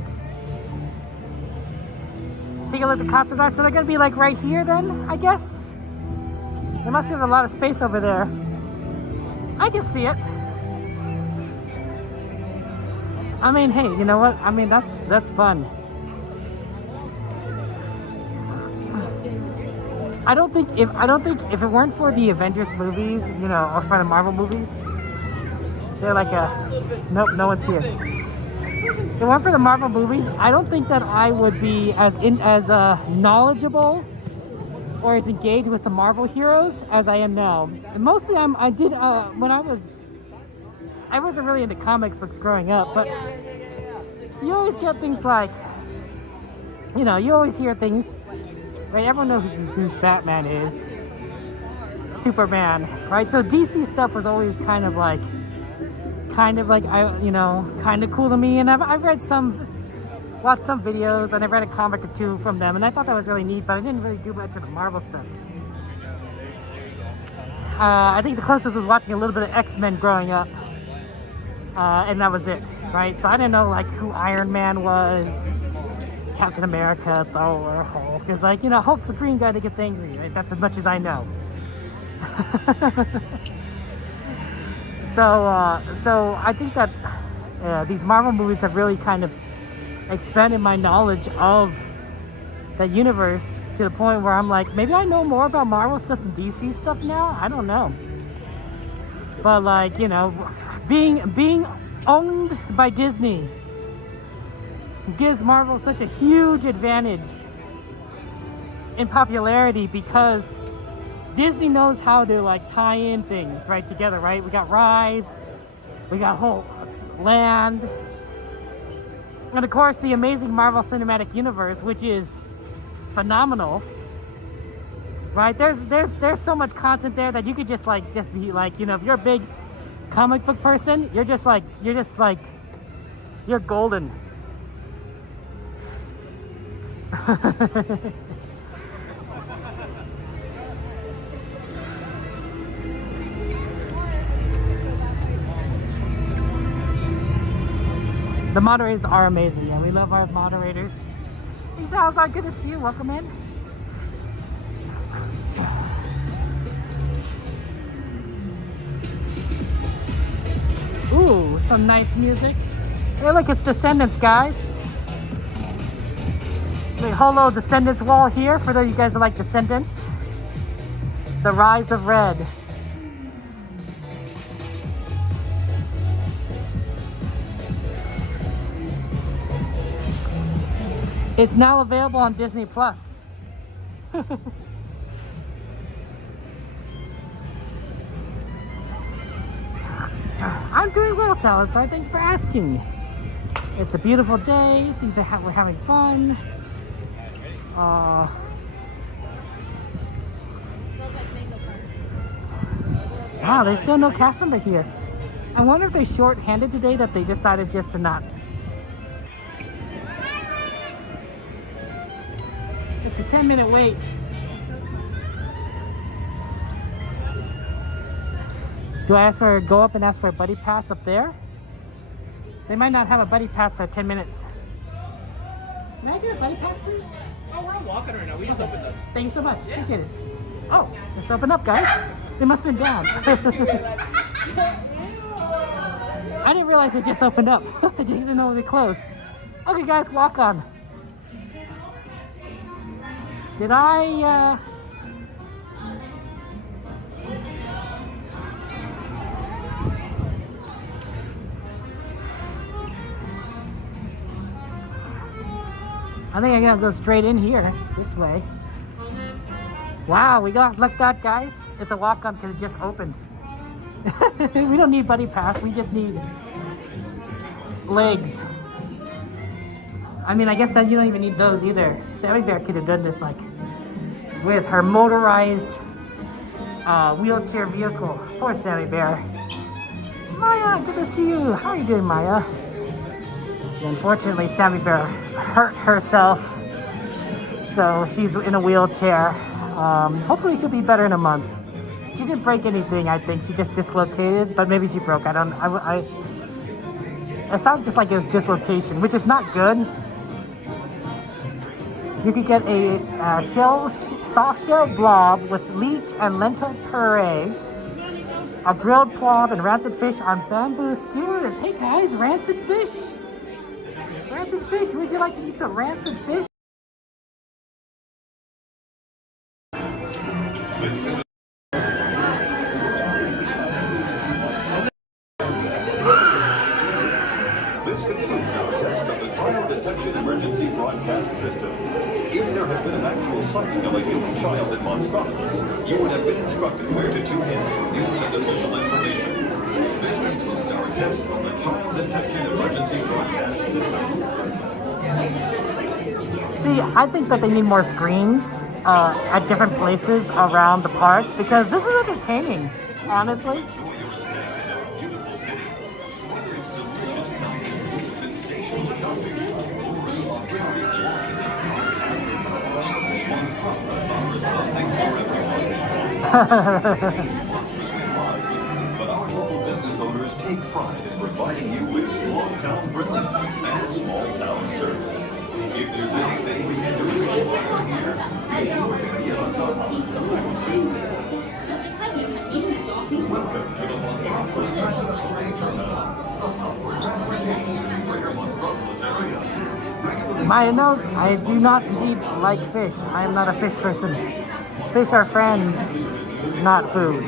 Take a look at the concept art. So they're gonna be like right here then, I guess. They must have a lot of space over there. I can see it. I mean, hey, you know what? I mean, that's fun. I don't think if it weren't for the Avengers movies, you know, or for the Marvel movies, say like nope, no one's here. If it weren't for the Marvel movies, I don't think that I would be as knowledgeable or as engaged with the Marvel heroes as I am now. And mostly, when I wasn't really into comics books growing up, but you always get things like, you know, you always hear things, right? Everyone knows who's Batman is, Superman, right? So DC stuff was always kind of like, kind of cool to me. And I've watched some videos, and I've read a comic or 2 from them, and I thought that was really neat, but I didn't really do much of the Marvel stuff. I think the closest was watching a little bit of X-Men growing up. And that was it, right? So I didn't know like who Iron Man was, Captain America, Thor, Hulk. It's like, you know, Hulk's the green guy that gets angry, right? That's as much as I know. So I think that these Marvel movies have really kind of expanded my knowledge of that universe to the point where I'm like, maybe I know more about Marvel stuff than DC stuff now. I don't know, but like, you know, being owned by Disney gives Marvel such a huge advantage in popularity because Disney knows how to like tie in things right together, right? We got rides, we got whole land, and of course the amazing Marvel Cinematic Universe, which is phenomenal, right? There's so much content there that you could just be like, you know, if you're a big comic book person, you're golden. The moderators are amazing. Yeah, we love our moderators. Hey, Salazar, good to see you. Welcome in. Ooh, some nice music. Hey, look, it's Descendants, guys. The Holo Descendants wall here for those of you guys who like Descendants. The Rise of Red. It's now available on Disney Plus. I'm doing well, Salazar. Thank you for asking. It's a beautiful day. We're having fun. Wow, there's still no cast member here. I wonder if they're short-handed today that they decided just to not. It's a 10-minute wait. Do I go up and ask for a buddy pass up there? They might not have a buddy pass for 10 minutes. Can I get a buddy pass, please? Oh, we're all walking right now. We just opened up. Thank you so much. Appreciate it. Oh, just open up, guys. They must have been down. I didn't realize it just opened up. I didn't know they closed. Okay, guys, walk on. Did I, I think I'm gonna go straight in here, this way. Wow, we got lucked out, guys. It's a walk-on because it just opened. We don't need buddy pass, we just need legs. I mean, I guess that you don't even need those either. Sammy Bear could have done this like with her motorized wheelchair vehicle. Poor Sammy Bear. Maya, good to see you. How are you doing, Maya? Unfortunately, Sammy Bear hurt herself, so she's in a wheelchair. Hopefully she'll be better in a month. She didn't break anything, I think. She just dislocated, but maybe she broke. It sounds just like it was dislocation, which is not good. You could get a soft shell blob with leech and lentil puree, a grilled plum and rancid fish on bamboo skewers. Hey guys, rancid fish. Rancid fish, would you like to eat some rancid fish? This concludes our test of the child detection emergency broadcast system. If there had been an actual sighting of a human child in Monstronics, you would have been instructed where to tune in for news and official information. This concludes our test of the child detection emergency broadcast system. See, I think that they need more screens at different places around the park because this is entertaining, honestly. But our local business owners take pride in providing you with small town friendliness and small town service. If there's anything we can do to help over here, be sure to give us a holler. Welcome to the Monstronics Greater Monstronics area. Maya knows I do not indeed like fish. I am not a fish person. Fish are friends, not food.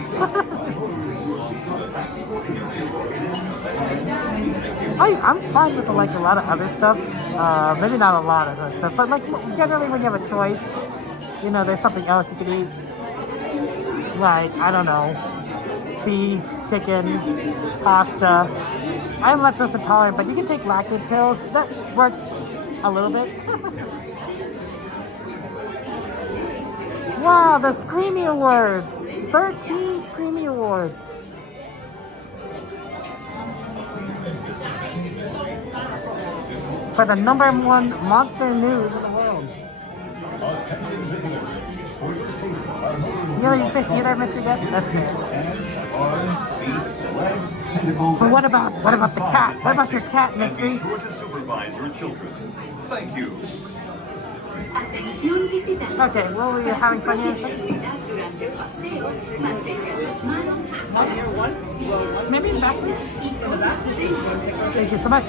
I'm fine with like a lot of other stuff. Maybe not a lot of other stuff, but like generally when you have a choice, you know, there's something else you could eat. Like, I don't know, beef, chicken, pasta. I'm lactose intolerant, but you can take lactate pills. That works a little bit. Wow, the Screamy Awards! 13 Screamy Awards. For the #1 monster news in the world. You don't eat fish either, Mr. Guest? That's good. But what about the cat? What about your cat, Mystery? Be sure to supervise your children. Thank you. Okay, well, we're having fun here. Maybe in the back, please. Thank you so much.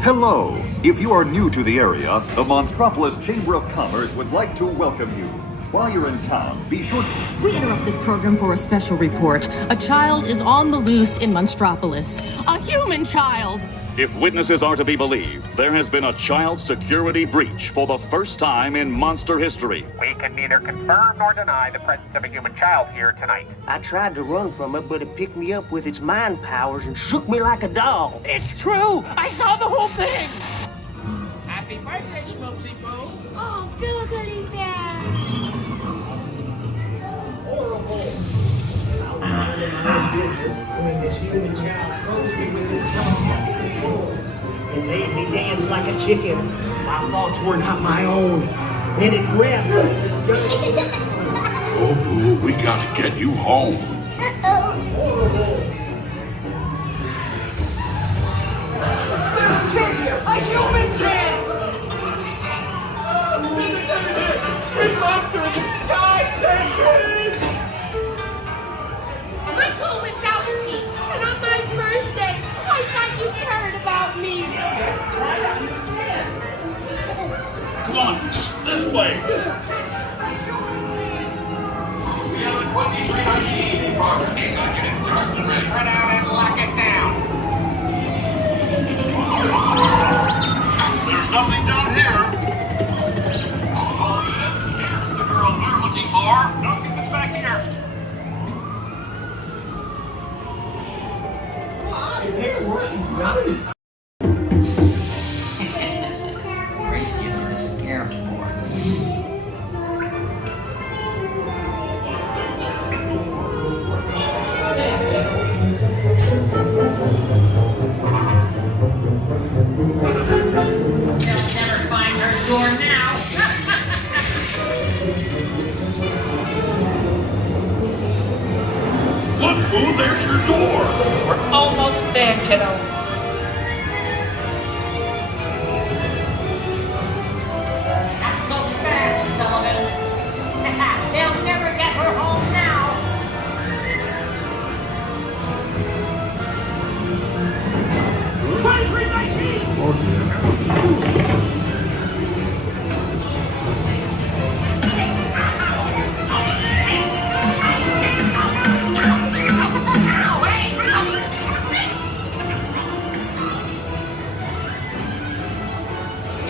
Hello. If you are new to the area, the Monstropolis Chamber of Commerce would like to welcome you. While you're in town, be sure to... We interrupt this program for a special report. A child is on the loose in Monstropolis. A human child! If witnesses are to be believed, there has been a child security breach for the first time in monster history. We can neither confirm nor deny the presence of a human child here tonight. I tried to run from it, but it picked me up with its mind powers and shook me like a dog. It's true! I saw the whole thing! Happy birthday, Schmopsy Boo! Oh, googly bear! When this human child posed me with this dog, it made me dance like a chicken. My thoughts were not my own. Then it grabbed me. Oh, Boo, we gotta get you home. There's a kid here! A human kid! Sweet monster in the sky, save me! My pool was Southsky, and on my birthday, I thought you cared about me. Try to understand. Come on, this way. We have a 2319 in progress. Spread out and lock it down. There's nothing down here. Here's the girl we're looking for. Don't get this back here. Race you to the scare floor. They'll never find her door now. Look, Boo, there's your door. We're almost there, kiddo. Not so fast, Sullivan. They'll never get her home now.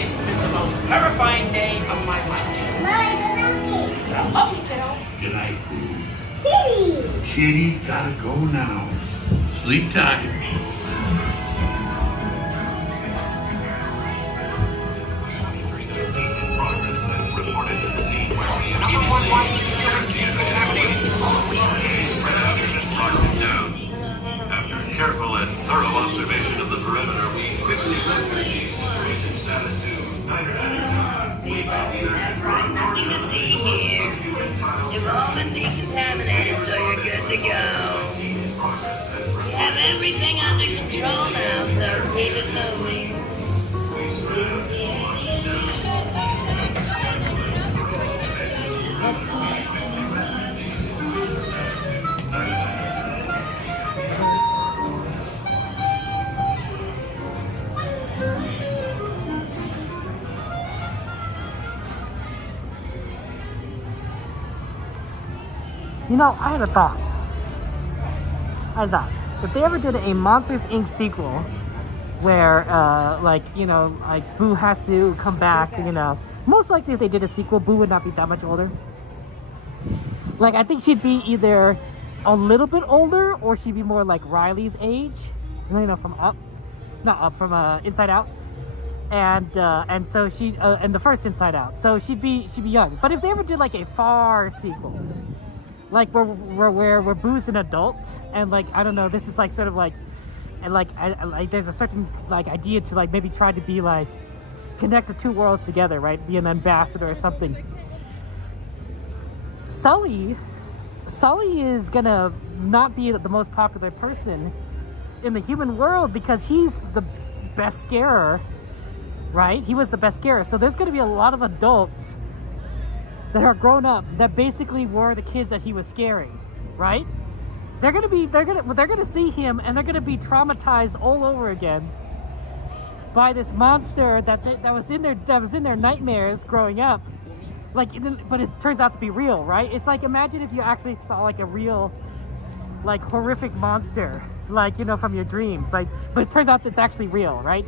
It's been the most terrifying day of my life. Lucky, kiddo. Good night, Boo. Kitty's gotta go now. Sleep tight. After careful and thorough observation of the perimeter, we quickly left her sheep That's right, nothing to see here. You've all been decontaminated, so you're good to go. You have everything under control now, so keep it moving. You know, I had a thought. I thought, if they ever did a Monsters Inc. sequel where, like, you know, like Boo has to come back, you know, most likely if they did a sequel, Boo would not be that much older. Like, I think she'd be either a little bit older or she'd be more like Riley's age, you know, from Inside Out. And so she, and the first Inside Out, so she'd be young. But if they ever did like a far sequel, like where Boo's an adult, and like, I don't know, this is like sort of like, and like like there's a certain like idea to like maybe try to be like connect the two worlds together, right? Be an ambassador or something. Sully is gonna not be the most popular person in the human world because he's the best scarer, right? He was the best scarer. So there's gonna be a lot of adults that are grown up that basically were the kids that he was scaring, right? They're gonna see him and they're gonna be traumatized all over again by this monster that was in their nightmares growing up. Like, but it turns out to be real, right? It's like, imagine if you actually saw like a real, like, horrific monster, like, you know, from your dreams, like, but it turns out it's actually real, right?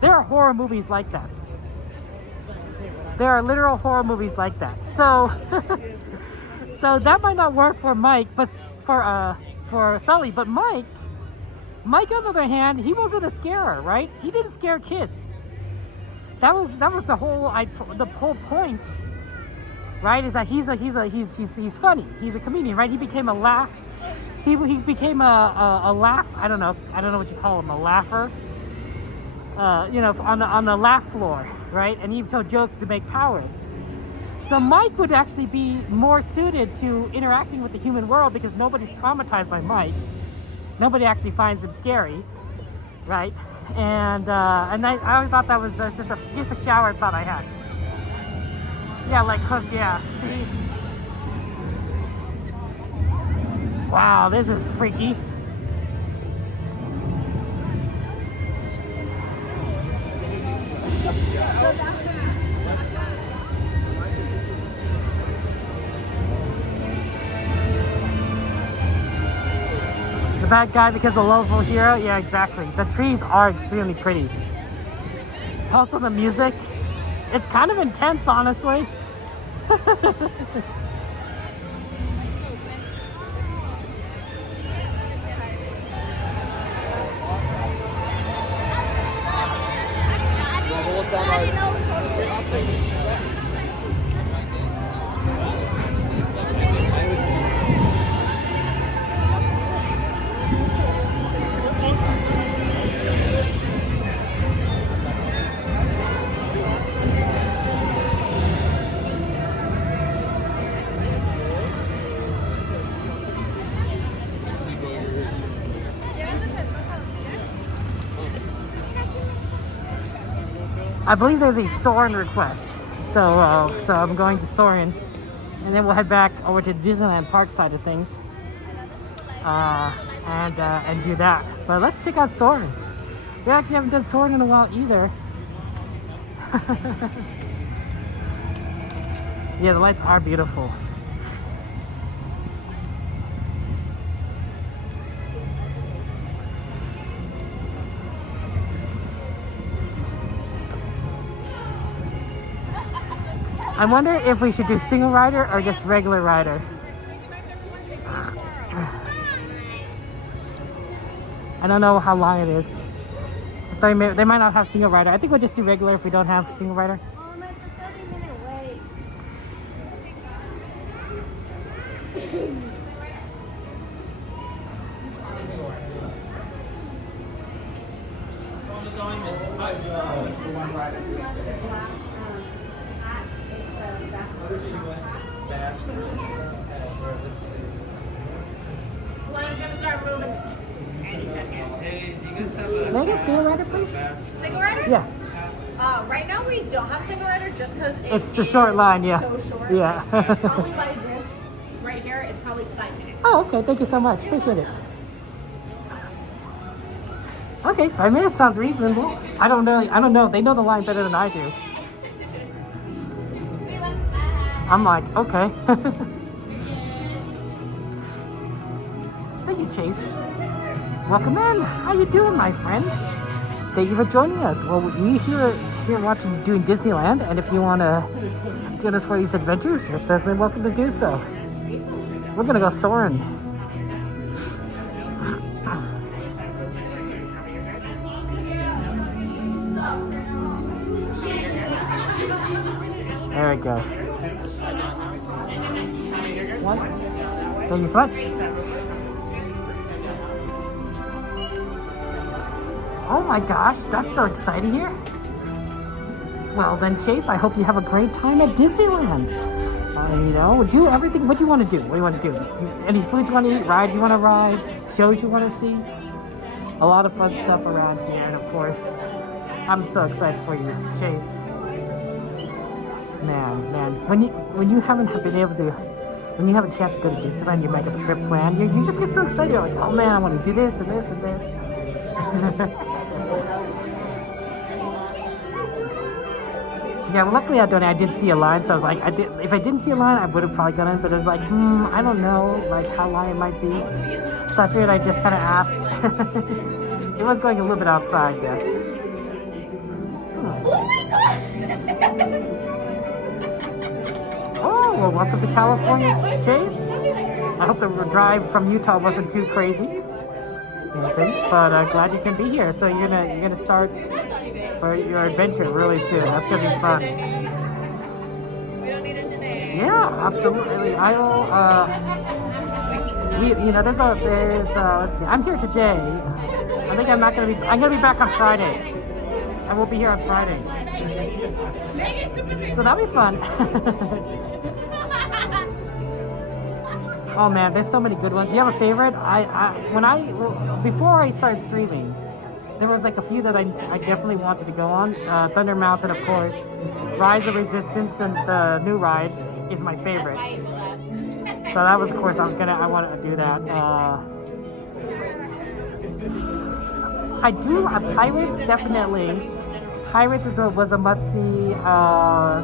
There are horror movies like that. There are literal horror movies like that. So, so that might not work for Mike, but for Sully. But Mike, on the other hand, he wasn't a scarer, right? He didn't scare kids. That was the whole point, right? Is that he's funny. He's a comedian, right? He became a laugh. He became a laugh. I don't know what you call him, a laugher. You know, on the laugh floor, right? And he told jokes to make power. So Mike would actually be more suited to interacting with the human world because nobody's traumatized by Mike. Nobody actually finds him scary, right? And I always thought that was just a shower thought I had. Yeah, like Hook, yeah. See? Wow, this is freaky. The bad guy because the lovable hero? Yeah, exactly. The trees are extremely pretty. Also the music. It's kind of intense, honestly. I believe there's a Soarin request, so I'm going to Soarin, and then we'll head back over to the Disneyland Park side of things, and do that. But let's check out Soarin. We actually haven't done Soarin in a while either. Yeah, the lights are beautiful. I wonder if we should do single rider or just regular rider. I don't know how long it is. So 30 minutes, they might not have single rider. I think we'll just do regular if we don't have single rider. Oh, that's a 30-minute wait. Line's gonna start moving. Hey, do you guys have a... Can I get single rider, please? Single rider? Yeah. Right now we don't have single rider just because It's a short line, yeah. So short. Yeah. Probably by this right here, it's probably 5 minutes. Oh, okay. Thank you so much. Appreciate it. Okay, 5 minutes sounds reasonable. I don't know. They know the line better than I do. I'm like, okay. Thank you, Chase. Welcome in. How you doing, my friend? Thank you for joining us. Well, we here watching doing Disneyland, and if you want to join us for these adventures, you're certainly welcome to do so. We're gonna go Soarin'. There we go. Thank you so much. Oh my gosh, that's so exciting here. Well then, Chase, I hope you have a great time at Disneyland. You know, do everything. What do you want to do? What do you want to do? Any foods you want to eat? Rides you want to ride? Shows you want to see? A lot of fun stuff around here, and of course, I'm so excited for you, Chase. Man, when you haven't been able to, when you have a chance to go to Disneyland, you make a trip plan, you just get so excited. You're like, oh man, I want to do this and this and this. Yeah, well, luckily I did see a line, so I was like, if I didn't see a line, I would have probably gone in, but it was like, I don't know, like how long it might be. So I figured I'd just kind of ask. It was going a little bit outside, yeah. Oh my god! Oh, well, welcome to California, Chase. I hope the drive from Utah wasn't too crazy. But glad you can be here. So you're gonna start for your adventure really soon. That's gonna be fun. Yeah, absolutely. I will. Let's see. I'm here today. I think I'm gonna be back on Friday. I will be here on Friday. So that'll be fun. Oh man, there's so many good ones. Do you have a favorite? Before I started streaming, there was like a few that I definitely wanted to go on. Thunder Mountain, of course. Rise of Resistance, the new ride, is my favorite. So that was, of course, I wanted to do that. I do Pirates, definitely. Pirates was a must-see.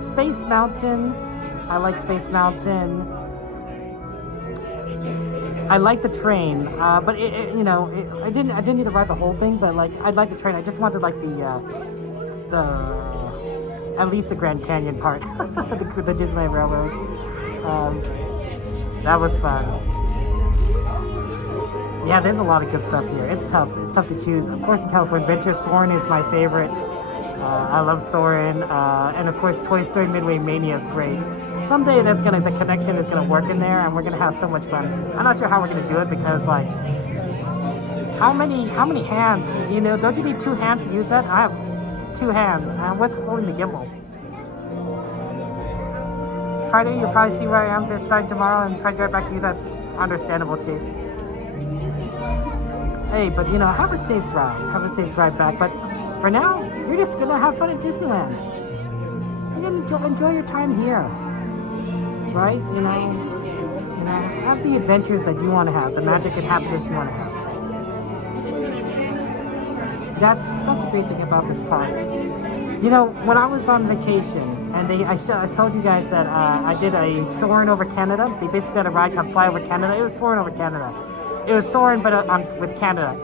Space Mountain, I like Space Mountain. I like the train, but I didn't need to ride the whole thing. But like, I'd like the train. I just wanted like at least the Grand Canyon part, the Disneyland Railroad. That was fun. Yeah, there's a lot of good stuff here. It's tough. It's tough to choose. Of course, the California Adventure, Soarin' is my favorite. I love Soarin', and of course, Toy Story Midway Mania is great. Someday the connection is gonna work in there, and we're gonna have so much fun. I'm not sure how we're gonna do it because like, how many hands? You know, don't you need 2 hands to use that? I have 2 hands. What's holding the gimbal? Friday, you'll probably see where I am starting tomorrow and try to get back to you. That's understandable, Chase. Hey, but have a safe drive. Have a safe drive back. But for now, you're just gonna have fun at Disneyland. You're gonna enjoy your time here. Right? Have the adventures that you want to have, the magic and happiness you want to have. That's a great thing about this park. When I was on vacation, and I told you guys that I did a Soarin' over Canada. They basically had a ride called Fly Over Canada. It was Soarin' over Canada. It was Soarin', but with Canada.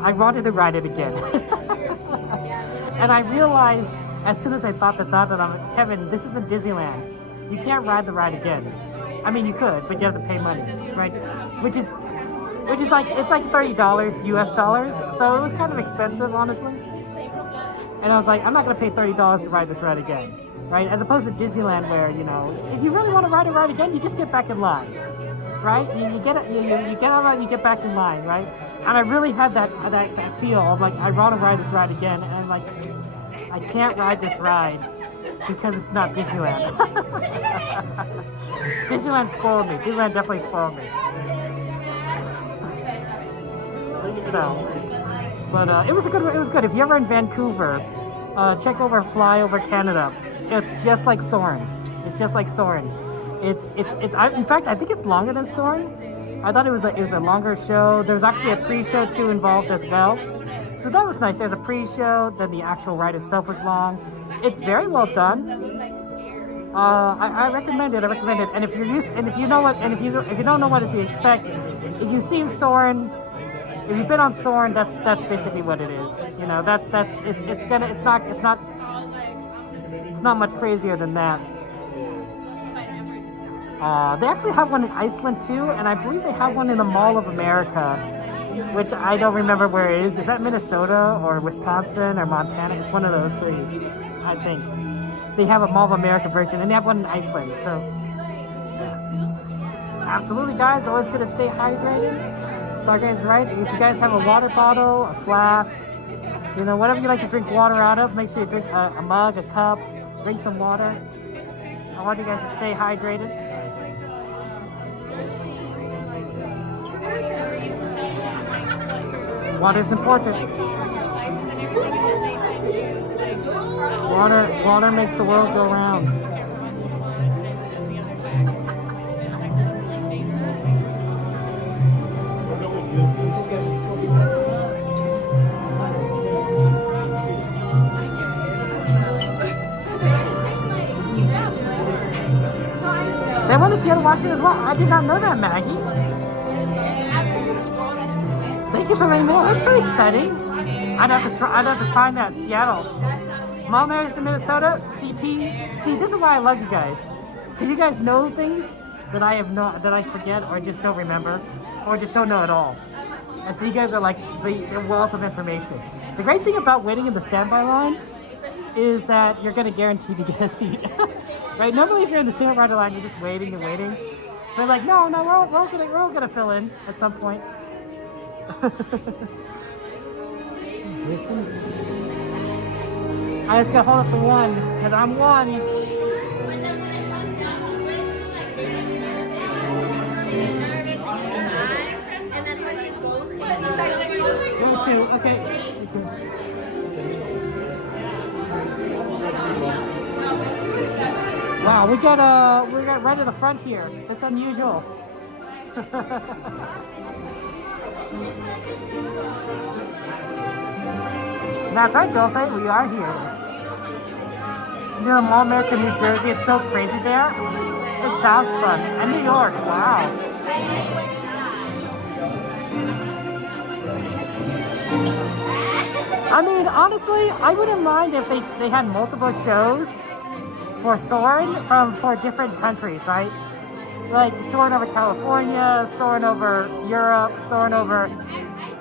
I wanted to ride it again. And I realized, as soon as I thought that I'm like, Kevin, this isn't Disneyland. You can't ride the ride again. I mean, you could, but you have to pay money, right? Which is like, it's like $30 US dollars. So it was kind of expensive, honestly. And I was like, I'm not gonna pay $30 to ride this ride again, right? As opposed to Disneyland, where if you really want to ride a ride again, you just get back in line, right? You get on, you get back in line, right? And I really had that feel of like, I want to ride this ride again, and like, I can't ride this ride because it's not Disneyland. Disneyland spoiled me. Disneyland definitely spoiled me. So, but it was good. If you're ever in Vancouver, check over Fly Over Canada. It's just like Soarin'. In fact, I think it's longer than Soarin'. I thought it was a longer show. There was actually a pre-show too involved as well. So that was nice. There's a pre-show, then the actual ride itself was long. It's very well done. I recommend it. And if you don't know what to expect, if you've seen Soarin', If you've been on Soarin', that's basically what it is. You know, it's not much crazier than that. They actually have one in Iceland too, and I believe they have one in the Mall of America, which I don't remember where it is. Is that Minnesota or Wisconsin or Montana? It's one of those three, I think. They have a Mall of America version, and they have one in Iceland. So, yeah. Absolutely, guys. Always good to stay hydrated. Stargaze right. If you guys have a water bottle, a flask, you know, whatever you like to drink water out of, make sure you drink a mug, a cup, drink some water. I want you guys to stay hydrated. Water is important. Water makes the world go round. They want to see how to watch it as well. I did not know that, Maggie. Thank you for letting me know. That's very exciting. I'd have to find that. Seattle. Mom marries to Minnesota. CT. See, this is why I love you guys. Because you guys know things that I forget or just don't remember or just don't know at all. And so you guys are like the wealth of information. The great thing about waiting in the standby line is that you're going to guarantee to get a seat. Right? Normally if you're in the single rider line, you're just waiting and waiting. But like, no, we're all gonna fill in at some point. Listen. I just gotta hold up the one, because I'm one. Two, okay. Wow, we got right at the front here. That's unusual. That's right, Dulce. We are here. Near Mall America, New Jersey. It's so crazy there. It sounds fun. And New York. Wow. I mean, honestly, I wouldn't mind if they had multiple shows for Soarin' for different countries, right? Like Soarin' over California, Soarin' over Europe, Soarin' over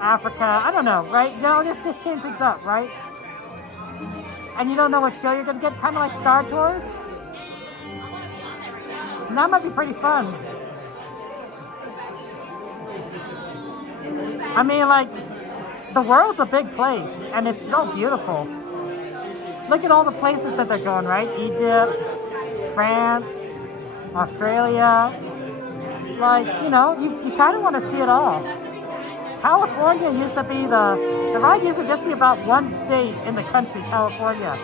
Africa. I don't know, right? You know, just change things up, right? And you don't know what show you're gonna get, kind of like Star Tours. And that might be pretty fun. I mean, like, the world's a big place, and it's so beautiful. Look at all the places that they're going, right? Egypt, France, Australia. Like, you know, you kind of want to see it all. California used to be the ride used to just be about one state in the country, California.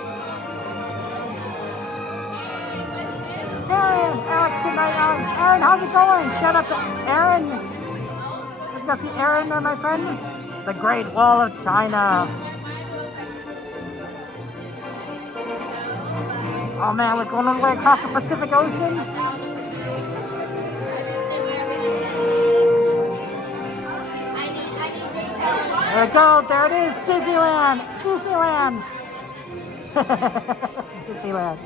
Aaron, Alex, good night, Alex. Aaron, how's it going? Shout out to Aaron. Let's go see Aaron, my friend. The Great Wall of China. Oh man, we're going all the way across the Pacific Ocean. There we go, there it is, Disneyland, Disneyland. Disneyland.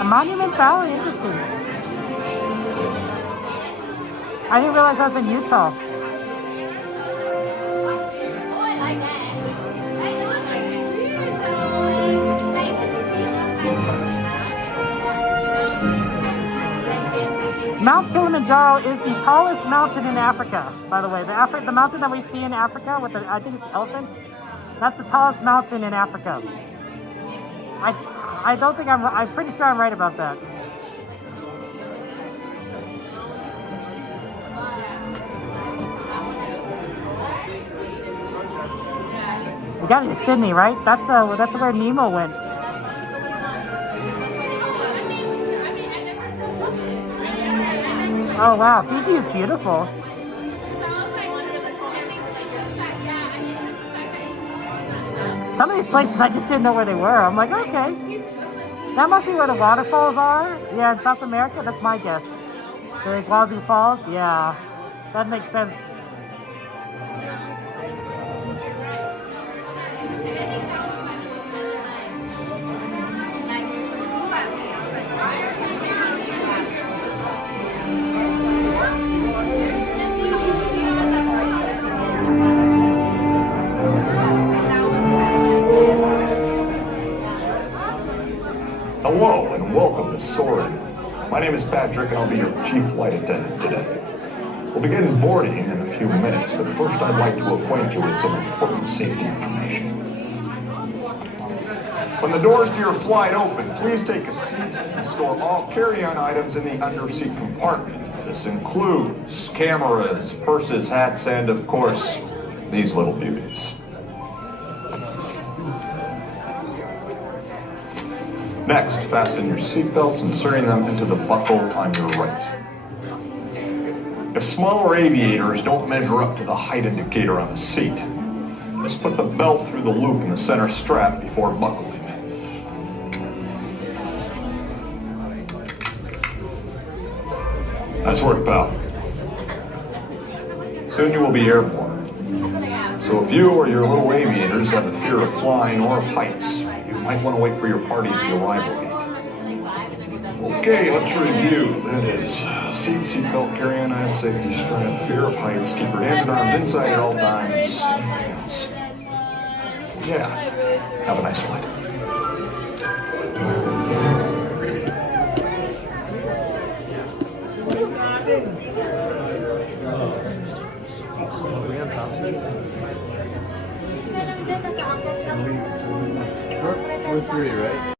A Monument Valley, interesting. I didn't realize I was in Utah. Mount Kilimanjaro is the tallest mountain in Africa, by the way. The mountain that we see in Africa with I think it's elephants, that's the tallest mountain in Africa. I don't think I'm pretty sure I'm right about that. We got it to Sydney, right? That's where Nemo went. Oh wow, Fiji is beautiful. Some of these places I just didn't know where they were. I'm like, okay. That must be where the waterfalls are. Yeah, in South America, that's my guess. The Iguazu Falls, yeah. That makes sense. Hello and welcome to Soarin. My name is Patrick and I'll be your chief flight attendant today. We'll begin boarding in a few minutes, but first I'd like to acquaint you with some important safety information. When the doors to your flight open, please take a seat and store all carry-on items in the underseat compartment. This includes cameras, purses, hats, and of course, these little beauties. Next, fasten your seatbelts, inserting them into the buckle on your right. If smaller aviators don't measure up to the height indicator on the seat, just put the belt through the loop in the center strap before buckling. Nice work, pal. Soon you will be airborne. So if you or your little aviators have a fear of flying or of heights, you might want to wait for your party at the arrival gate. Okay, let's review. That is seat belt, carry-on item, safety strap, fear of heights, keep your hands and arms inside at all times. Yeah, have a nice flight. We're three, right?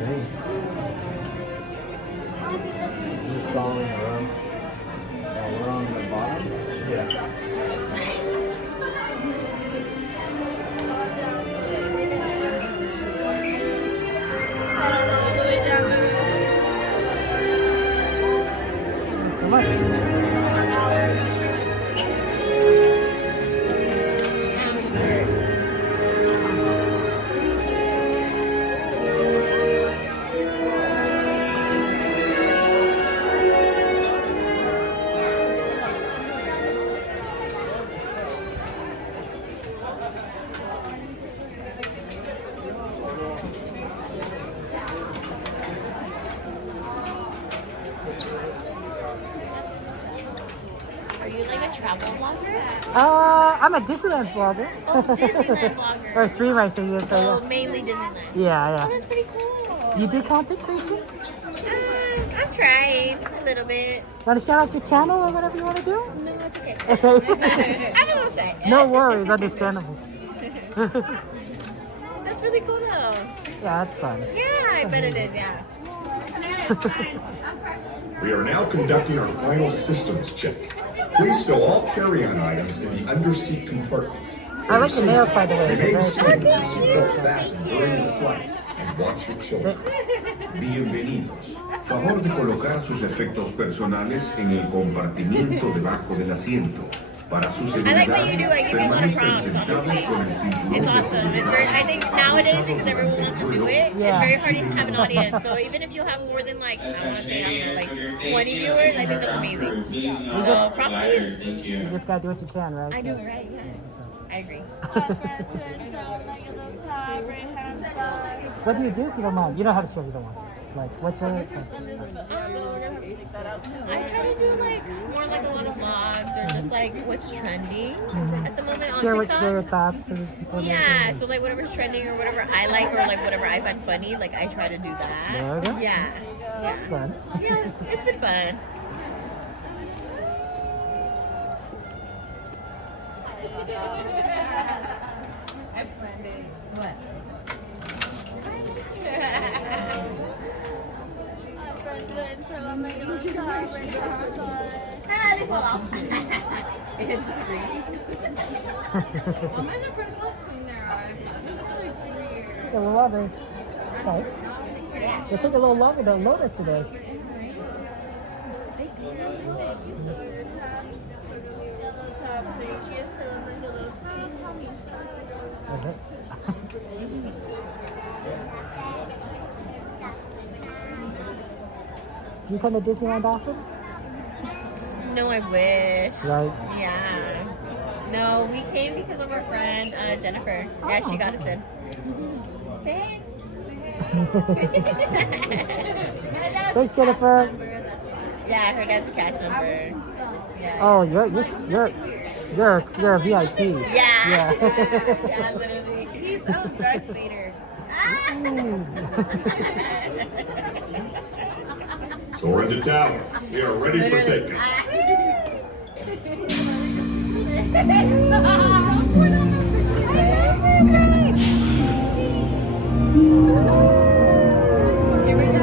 Okay. Just following around. We're on the bottom? Yeah. Come on. I'm a Disneyland vlogger. Oh, Disneyland vlogger. Or a streamer, so yeah. So mainly Disneyland. Yeah. Oh, that's pretty cool. Do you do content creation? I'm trying a little bit. Want to shout out your channel or whatever you want to do? No, it's okay. Okay. I have a little shy. No worries, understandable. That's really cool though. Yeah, that's fun. Yeah, I bet it is, yeah. We are now conducting our final systems check. Please stow all carry-on items in the underseat compartment. I like the nails, by the way. Remain seated with your seatbelt fastened during the flight and watch your children. Bienvenidos. Favor de colocar sus efectos personales en el compartimiento debajo del asiento. Para su I seguridad, like what you do. I give you a lot of permanezcan props, sentados honestly. con el cinturón It's de awesome. It's very, I think nowadays, because everyone wants to do it, it's very hard to have an audience. So even if you have more than like, I want to say like 20 viewers, I think that's amazing. So props to you. You just gotta do what you can, right? I know, right? Yeah. I agree. What do you do if you don't mind? You don't have to share if you don't want to. Like, what's your... I try to do like more like a lot of vlogs or just like what's trending at the moment on Share TikTok. your thoughts. Yeah, so like whatever's trending or whatever I like or like whatever I find funny, like I try to do that. There we go. Yeah. That's fun. Yeah, it's been fun. What? They fall off. It hit the screen. A little lover. Okay. They took a little longer to load us today. Do you come to Disneyland often? No, I wish. Right? Yeah. No, we came because of our friend Jennifer. Yeah, she got us in. Thanks. Thanks, Jennifer. Yeah, her dad's a cast member. Yeah. Oh, you're a VIP. Yeah. Yeah. Yeah, literally. He's Darth Vader. Soarin to tower. We are ready for takeoff. Here we go.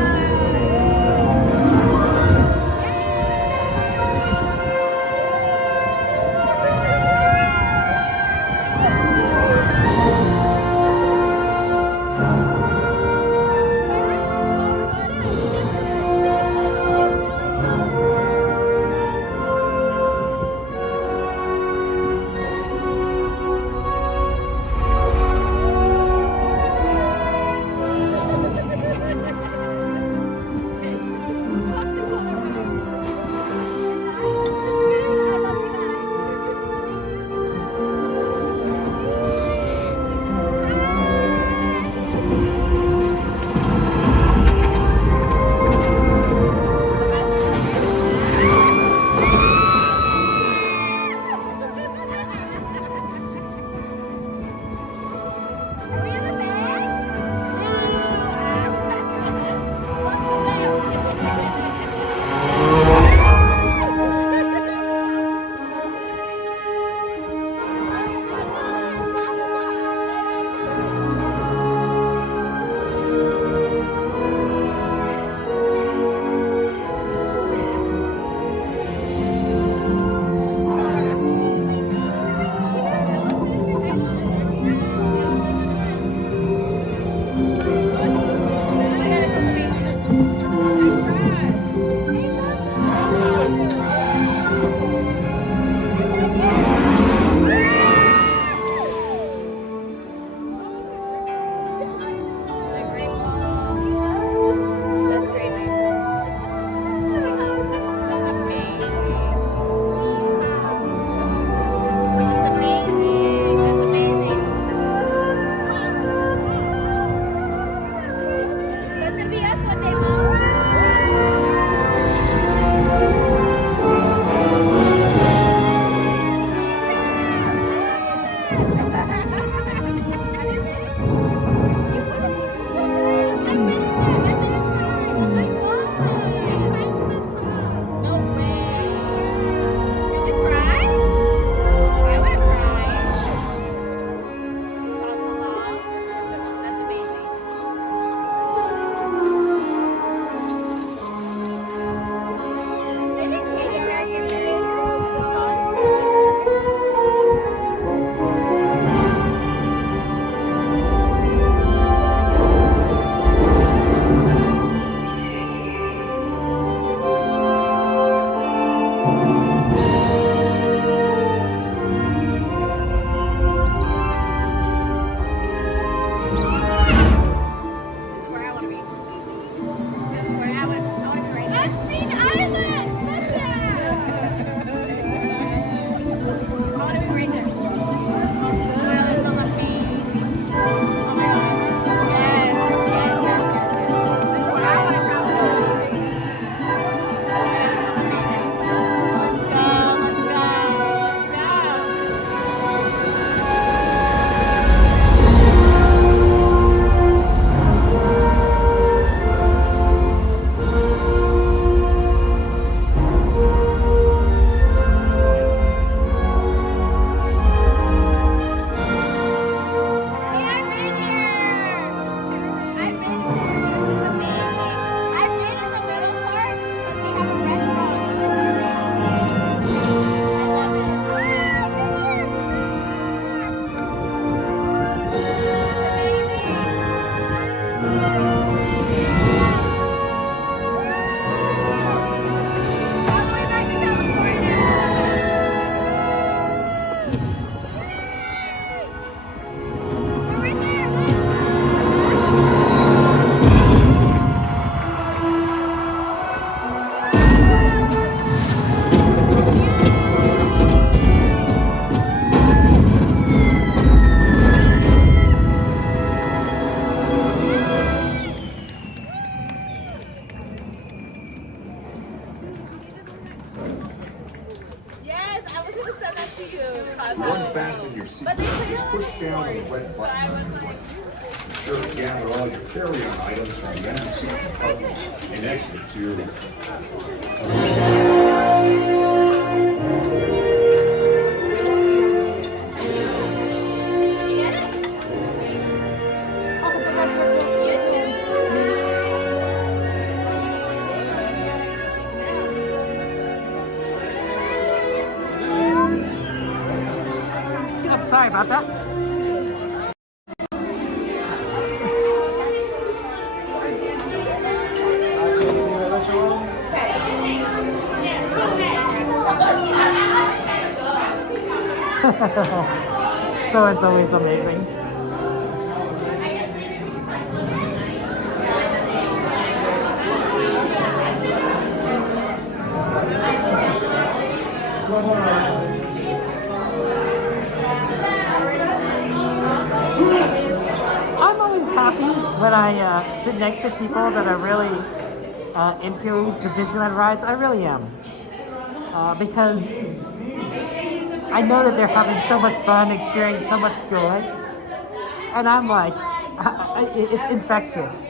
sure to gather all your carry-on items from the empty seat compartments and exit to your left. Sorry about that. Soarin's always amazing. I'm always happy when I sit next to people that are really into the Disneyland rides. I really am. Because I know that they're having so much fun, experiencing so much joy. And I'm like, it's infectious.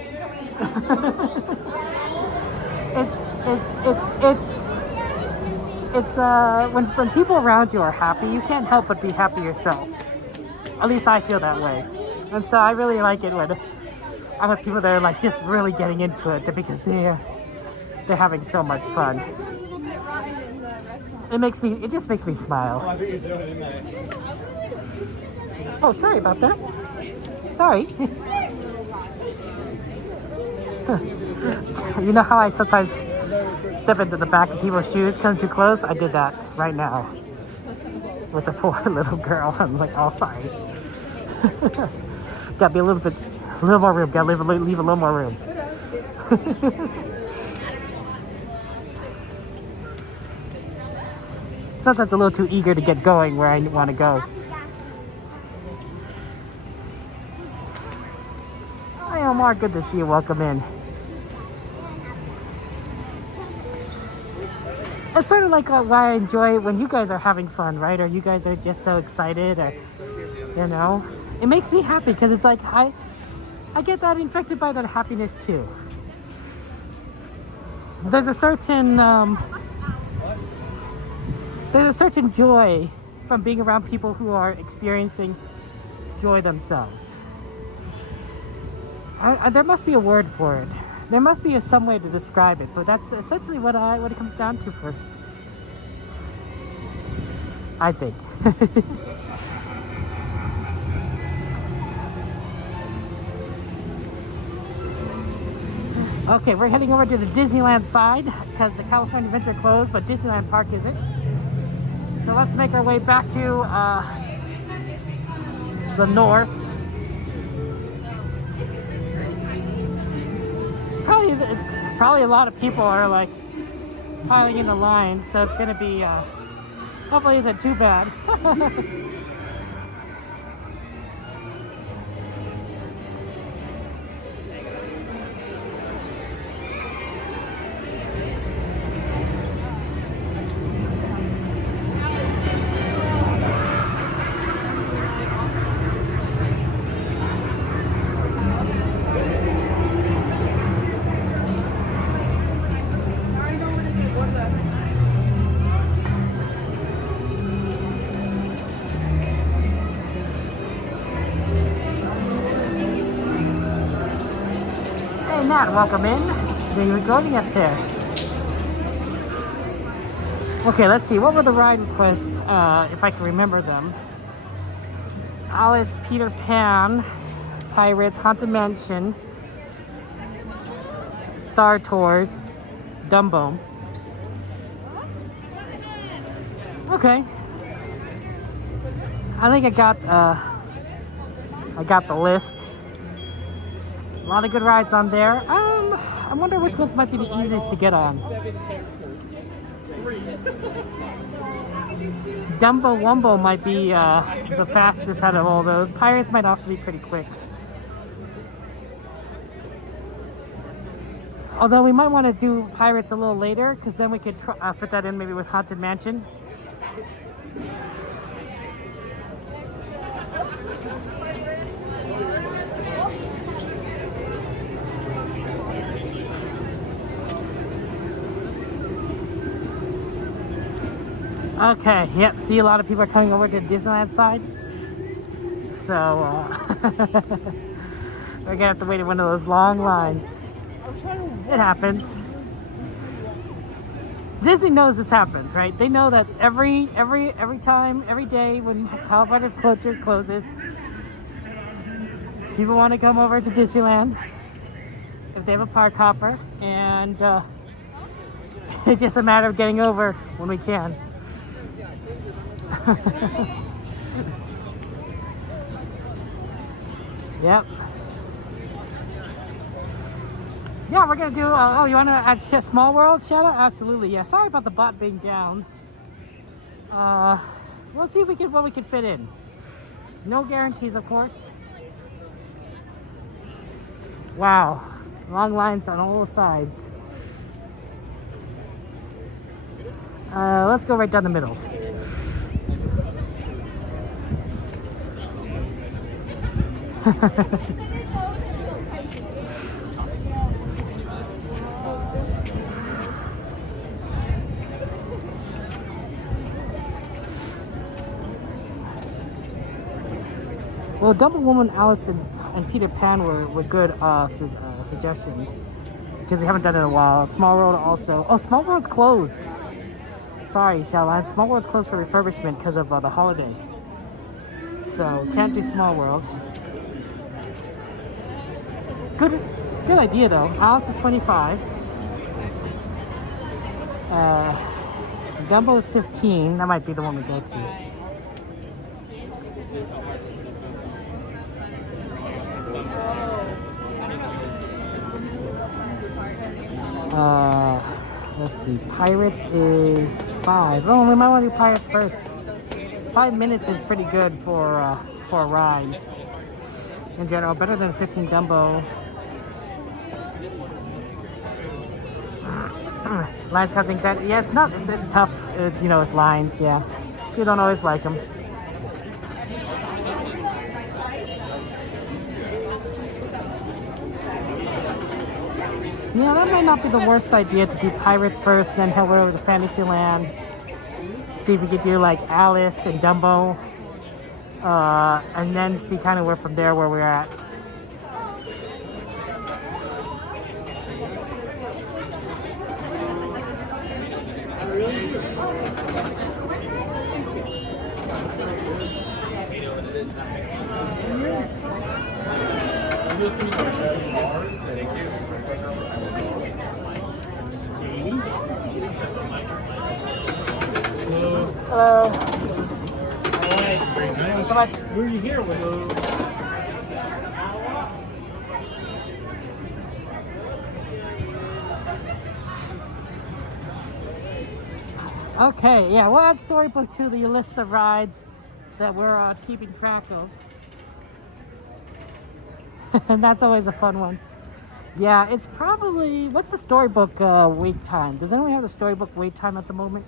When people around you are happy, you can't help but be happy yourself. At least I feel that way. And so I really like it when I'm with people that are like just really getting into it because they're having so much fun. It just makes me smile. Oh, sorry about that. Sorry. You know how I sometimes step into the back of people's shoes, come too close? I did that right now with the poor little girl. I'm like, oh, sorry. Gotta be a little more room. Gotta leave a little more room. Sometimes a little too eager to get going where I want to go. Hi, Omar. Good to see you. Welcome in. It's sort of like why I enjoy when you guys are having fun, right? Or you guys are just so excited, or you know, it makes me happy because it's like I get that infected by that happiness too. There's a certain joy from being around people who are experiencing joy themselves. There must be a word for it. There must be some way to describe it, but that's essentially what it comes down to for, I think. Okay, we're heading over to the Disneyland side because the California Adventure closed, but Disneyland Park isn't. So let's make our way back to the north. Probably a lot of people are like piling in the line, so it's gonna be hopefully isn't too bad. Nat, welcome in. Thank you for joining us there. Okay, let's see. What were the ride requests, if I can remember them? Alice, Peter Pan, Pirates, Haunted Mansion, Star Tours, Dumbo. Okay. I think I got the list. A lot of good rides on there. I wonder which ones might be the easiest to get on. Dumbo Wumbo might be the fastest out of all those. Pirates might also be pretty quick. Although we might want to do Pirates a little later, because then we could fit that in maybe with Haunted Mansion. Okay, yep, see a lot of people are coming over to the Disneyland side. So, we're gonna have to wait in one of those long lines. It happens. Disney knows this happens, right? They know that every time, every day when Colorado's closes, people want to come over to Disneyland if they have a park hopper, and it's just a matter of getting over when we can. Yep. Yeah, we're gonna do. Oh, you want to add Small World, Shadow? Absolutely. Yeah. Sorry about the bot being down. We'll see if we can what we can fit in. No guarantees, of course. Wow, long lines on all sides. Let's go right down the middle. Well, Double Woman, Alice, and Peter Pan were good suggestions because we haven't done it in a while. Small World also. Oh, Small World's closed. Sorry, Shaolin. Small World's closed for refurbishment because of the holiday. So can't do Small World. Good idea though. Alice is 25. Dumbo is 15. That might be the one we go to. Let's see. Pirates is 5. Oh, we might want to do Pirates first. 5 minutes is pretty good for a ride. In general, better than 15 Dumbo. Lines causing dead. Yeah, it's not. It's tough. It's it's lines. Yeah, you don't always like them. Yeah, that might not be the worst idea to do Pirates first, then head over to Fantasyland. See if we could do like Alice and Dumbo, and then see kind of where from there where we're at. Hello. Alright. Thank you so much. Who are you here with? Okay, yeah, we'll add Storybook to the list of rides that we're keeping track of. And that's always a fun one. Yeah, it's probably... What's the Storybook wait time? Does anyone have the Storybook wait time at the moment?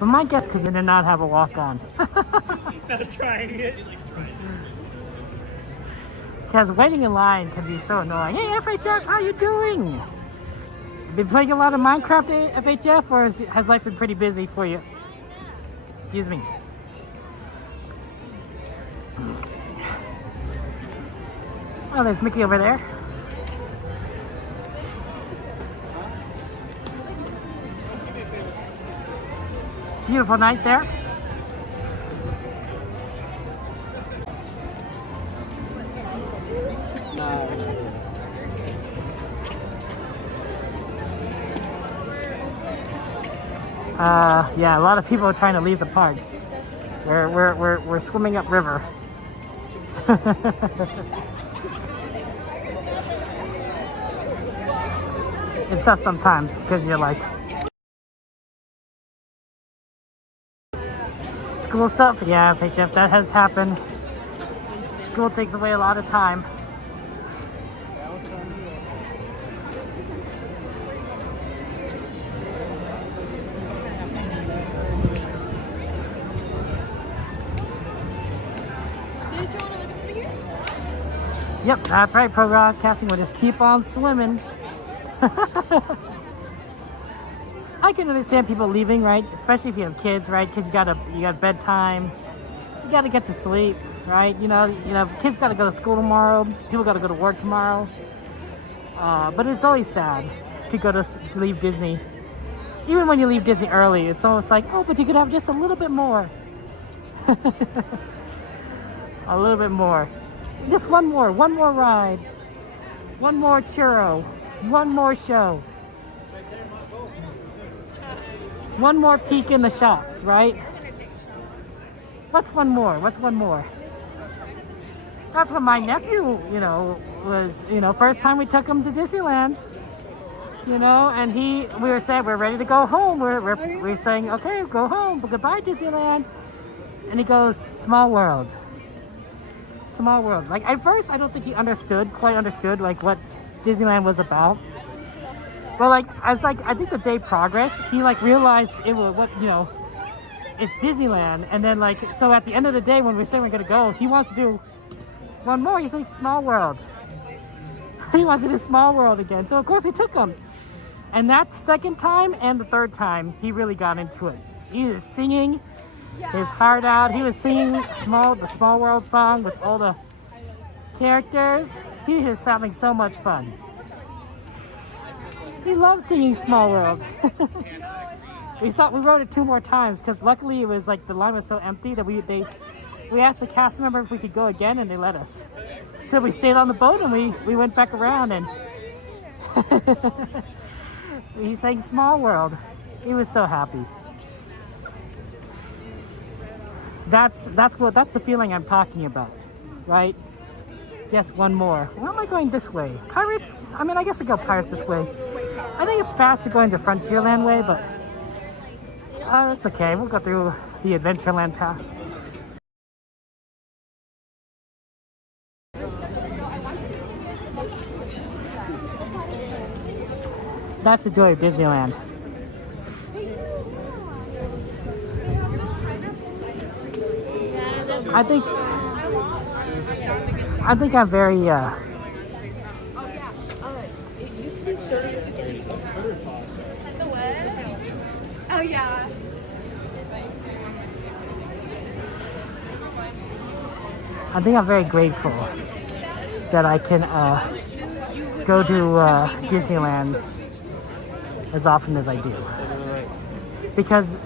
But my guess because they did not have a walk-on. Not trying it. Because waiting in line can be so annoying. Hey, FHF, how you doing? Been playing a lot of Minecraft, FHF, or has life been pretty busy for you? Excuse me. Oh, there's Mickey over there. Beautiful night there. Yeah, a lot of people are trying to leave the parks. We're swimming upriver. It's tough sometimes because you're like school stuff. Yeah, FHF, that has happened. School takes away a lot of time. Yep, that's right, Progress Casting. We'll just keep on swimming. I can understand people leaving, right? Especially if you have kids, right? Because you got bedtime. You got to get to sleep, right? You know, kids got to go to school tomorrow. People got to go to work tomorrow. But it's always sad to leave Disney. Even when you leave Disney early, it's almost like, oh, but you could have just a little bit more. A little bit more. Just one more ride. One more churro. One more show. One more peek in the shops, right? What's one more? What's one more? That's what my nephew, was, first time we took him to Disneyland, and we were saying, we're ready to go home. We're saying, okay, go home, but goodbye Disneyland. And he goes, small world. Small world. Like, at first, I don't think he quite understood, like, what Disneyland was about. But, like, I think the day progressed, he, like, realized it was, it's Disneyland. And then, like, so at the end of the day, when we say we're going to go, he wants to do one more. He's like, small world. He wants to do small world again. So, of course, we took him. And that second time and the third time, he really got into it. He was singing his heart out. He was singing the Small World song with all the characters. He was having so much fun. He loved singing Small World. We wrote it 2 more times because luckily it was like the line was so empty that we asked the cast member if we could go again and they let us. So we stayed on the boat and we went back around and he sang Small World. He was so happy. That's the feeling I'm talking about, right? Yes, one more. Where am I going this way? Pirates? I mean, I guess I go Pirates this way. I think it's faster going to Frontierland way, but that's okay. We'll go through the Adventureland path. That's the joy of Disneyland. I think I'm very Oh yeah. I think I'm very grateful that I can go to Disneyland as often as I do, because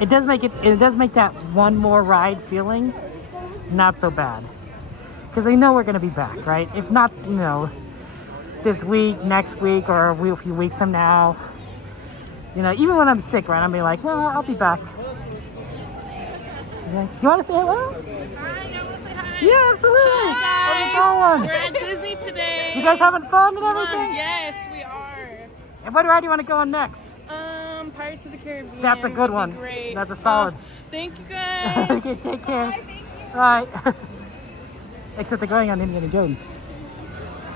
it does make that one more ride feeling not so bad, because I know we're going to be back, right? If not, this week, next week, or a few weeks from now, even when I'm sick, right, I'll be like, well, I'll be back. You want to say hello? Yeah, absolutely. Hi guys, we're at Disney today. You guys having fun and everything? Yes, we are. And what ride do you want to go on next? Pirates of the Caribbean. That's a good one. Great. That's a solid. Thank you guys. Okay, take care. Bye. Except they're going on Indiana Jones.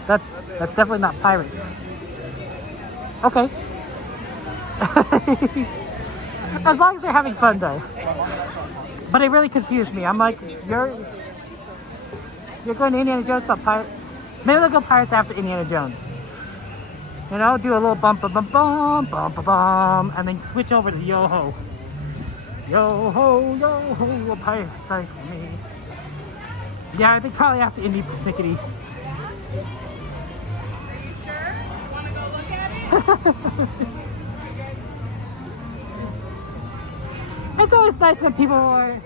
That's definitely not Pirates. Okay. As long as they're having fun though. But it really confused me. I'm like, you're going to Indiana Jones, not Pirates? Maybe they'll go Pirates after Indiana Jones. Do a little bump, bump, bump, bump, bump, bump, and then switch over to Yo-Ho. Yo-Ho, Yo-Ho, a pirate side for me. Yeah, I think probably after Indy Persnickety. Are you sure? Want to go look at it? It's always nice when people are...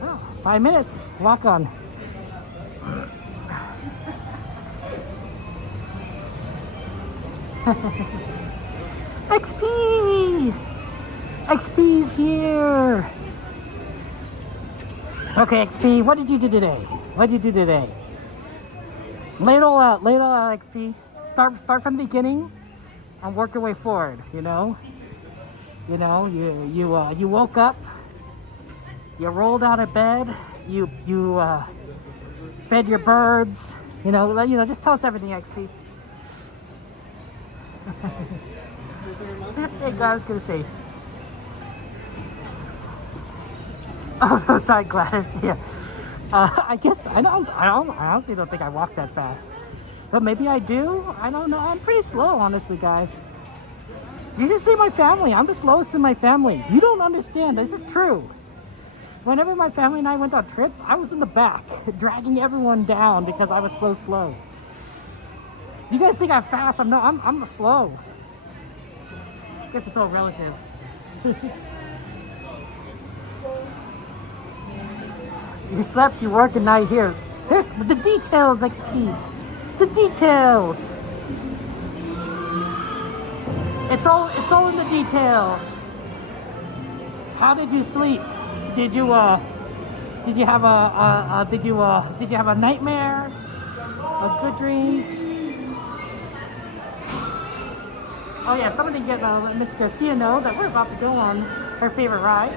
Oh, 5 minutes. Walk on. XP! XP's here! Okay, XP, what did you do today? What did you do today? Lay it all out, XP. Start from the beginning and work your way forward, you woke up, you rolled out of bed, you fed your birds, just tell us everything, XP. Hey, I was gonna say. Oh no, sorry, Gladys. Yeah. I guess I honestly don't think I walked that fast. But maybe I do. I don't know. I'm pretty slow, honestly, guys. You should see my family. I'm the slowest in my family. You don't understand. This is true. Whenever my family and I went on trips, I was in the back, dragging everyone down because I was slow. You guys think I'm fast? I'm not. I'm slow. I guess it's all relative. You slept, you work, and now you're here. There's the details, XP. The details. It's all in the details. How did you sleep? Did you have a nightmare? A good dream? Oh yeah, somebody let Miss Garcia know that we're about to go on her favorite ride,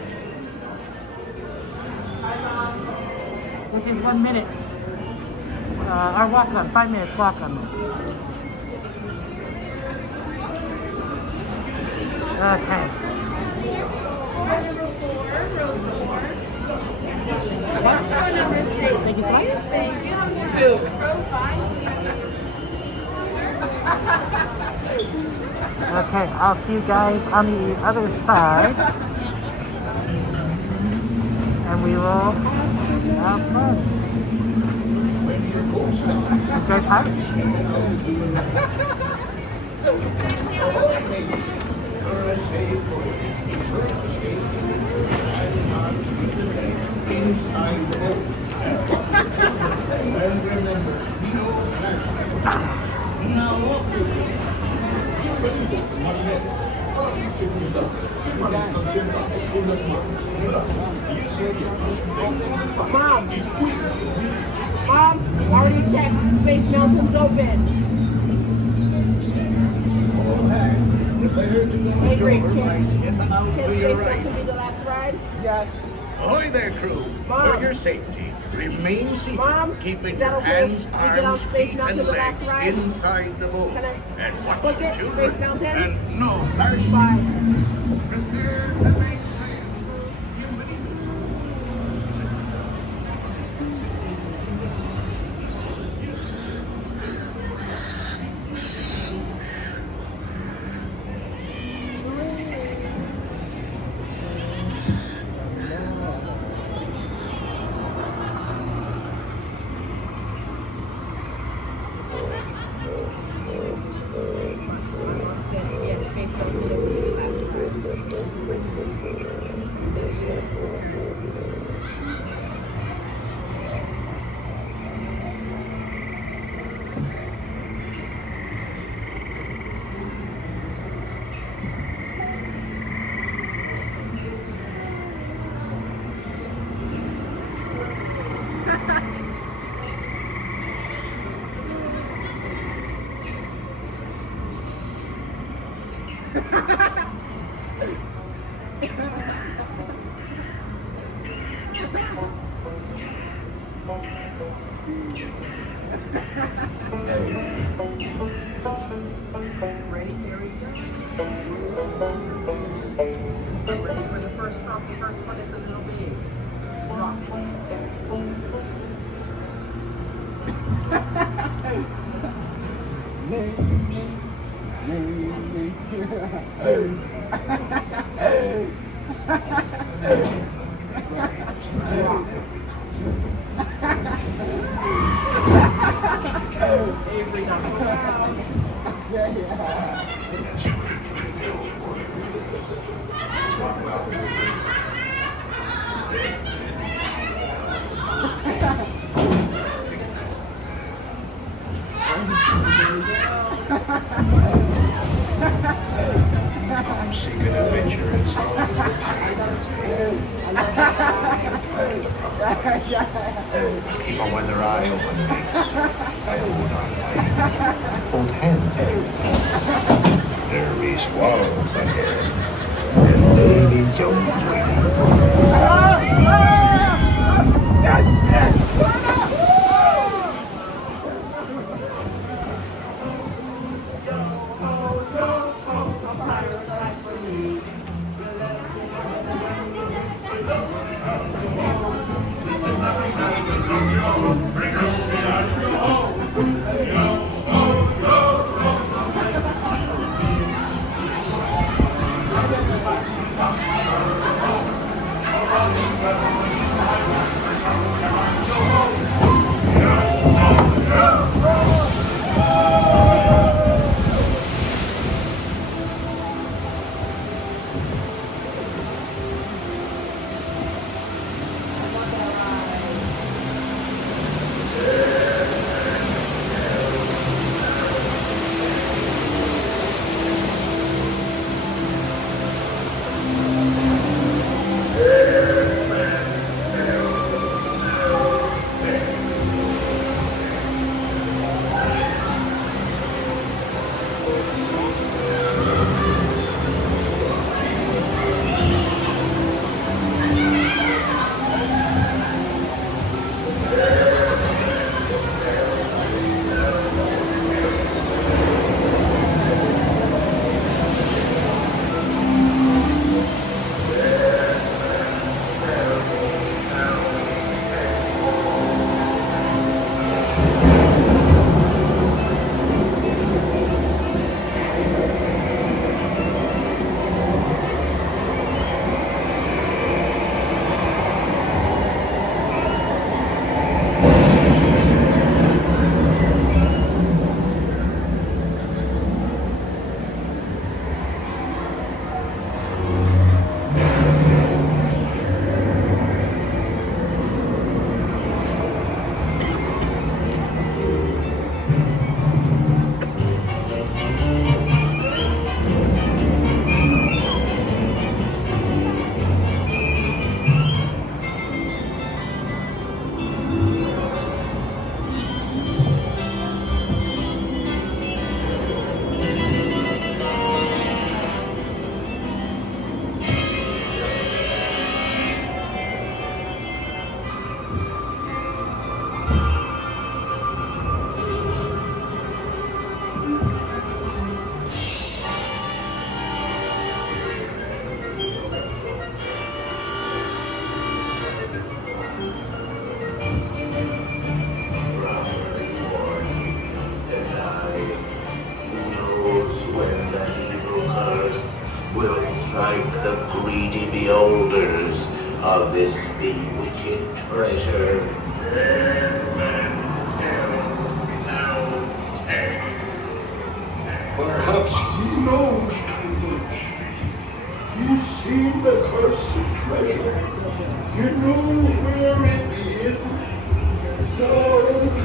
which is 1 minute. Our walk on, 5 minutes walk on. Okay. Thank you so much. Okay, I'll see you guys on the other side. And we will have fun. Enjoy pirates. Inside the boat. And remember, no passion. Now off you go. Bienvenidos, marineros. A su seguridad, permanezcan sentados con las manos, brazos, pies abiertos, mantengan el paso y cuiden tus vidas. Mom, already checked. Space Mountain's open. All hands, declared to the shore. Can Space Mountain be the last ride? Yes. Ahoy there, crew. Mom. For your safety, remain seated, Mom, keeping is that your okay? hands, We get on arms, Space feet, Mountain and the last legs ride? inside the boat. Can I And watch book the it, children. Space Mountain? And no parachute. Bye. Prepare to make sail. Bienvenidos. Yes, Space Mountain will be the last ride. Ready, here we go. Ready for the first drop. The first one is a little bit drop. Avery, not so loud. I'm seeking adventure and solve pirates. Keep a weather eye open, mates. I hold on tight. Hold hands. There be squalls ahead. And Davy Jones waiting. bewitching treasure. Perhaps he knows too much. He's seen the cursed treasure. You know where it is. Now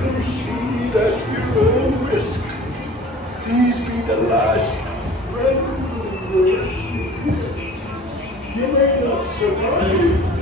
concede at your own risk. These be the last friend words you kiss. You may not survive.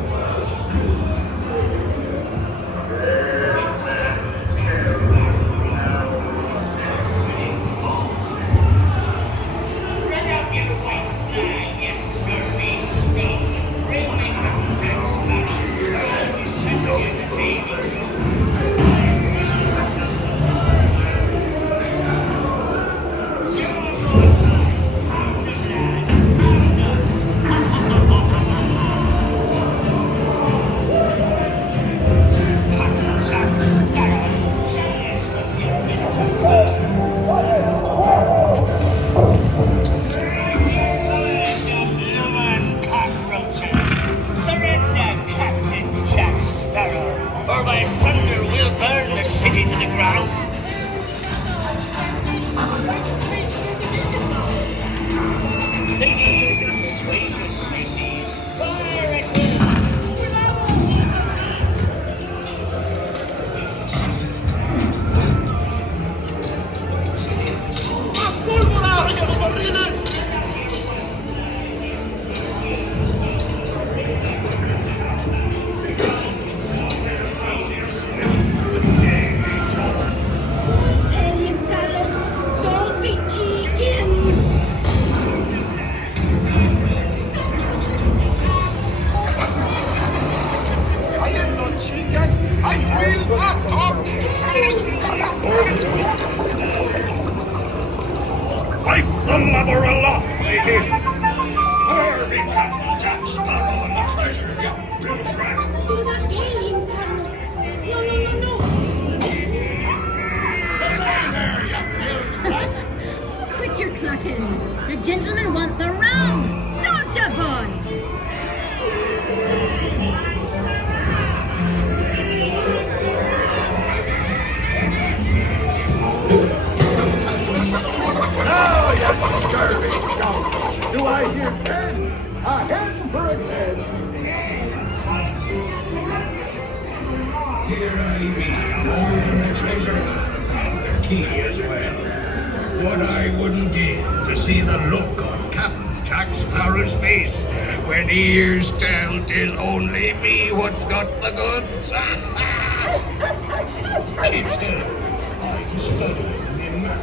The gentlemen want the round, don't ya, boys? Now, you scurvy skunk! Do I hear 10? A hen for a 10! Here I be, holding the treasure, and the key as well. What I wouldn't give to see the look on Captain Jack Sparrow's face when he hears tell 'tis only me what's got the goods. Keep still. I'm studying the map.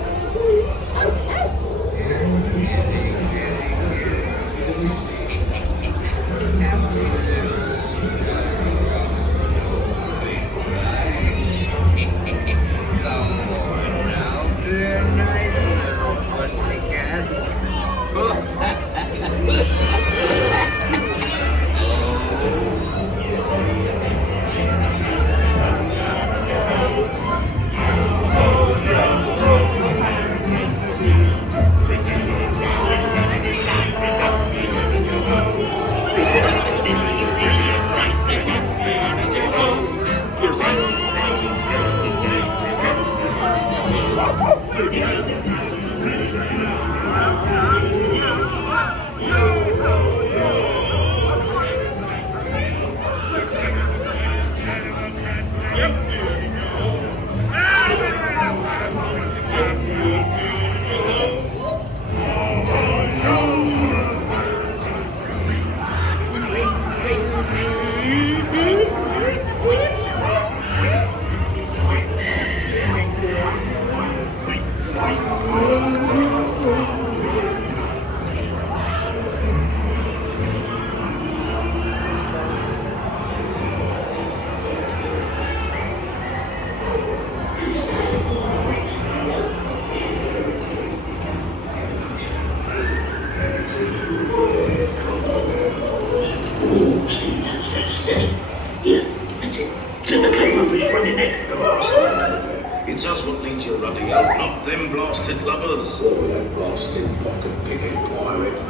It's us what needs your running out, not them blasted lovers. Oh, that blasted pocket-picking pirate.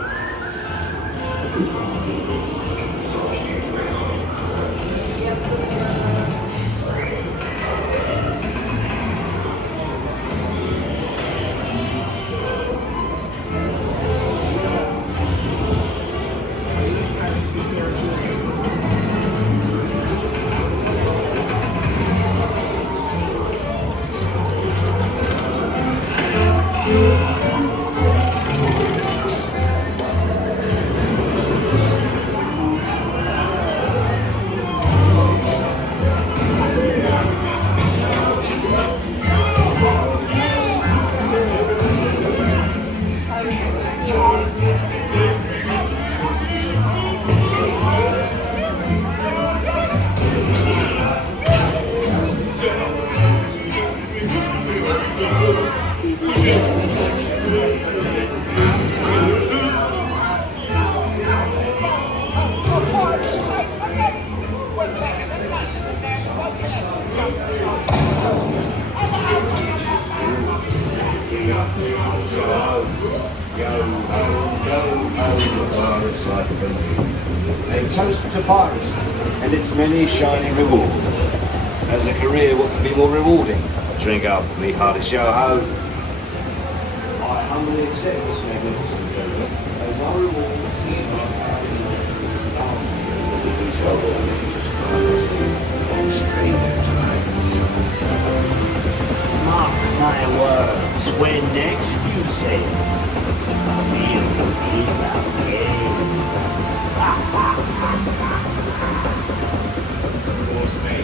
It's like a balloon. A toast to piracy and its many shining rewards. As a career, what can be more rewarding? A drink up for me, hearty show ho. I humbly accept this magnificent treasure as my reward for seeing my family on streaming times. Mark my words, when next you say we'll be the game. Force me.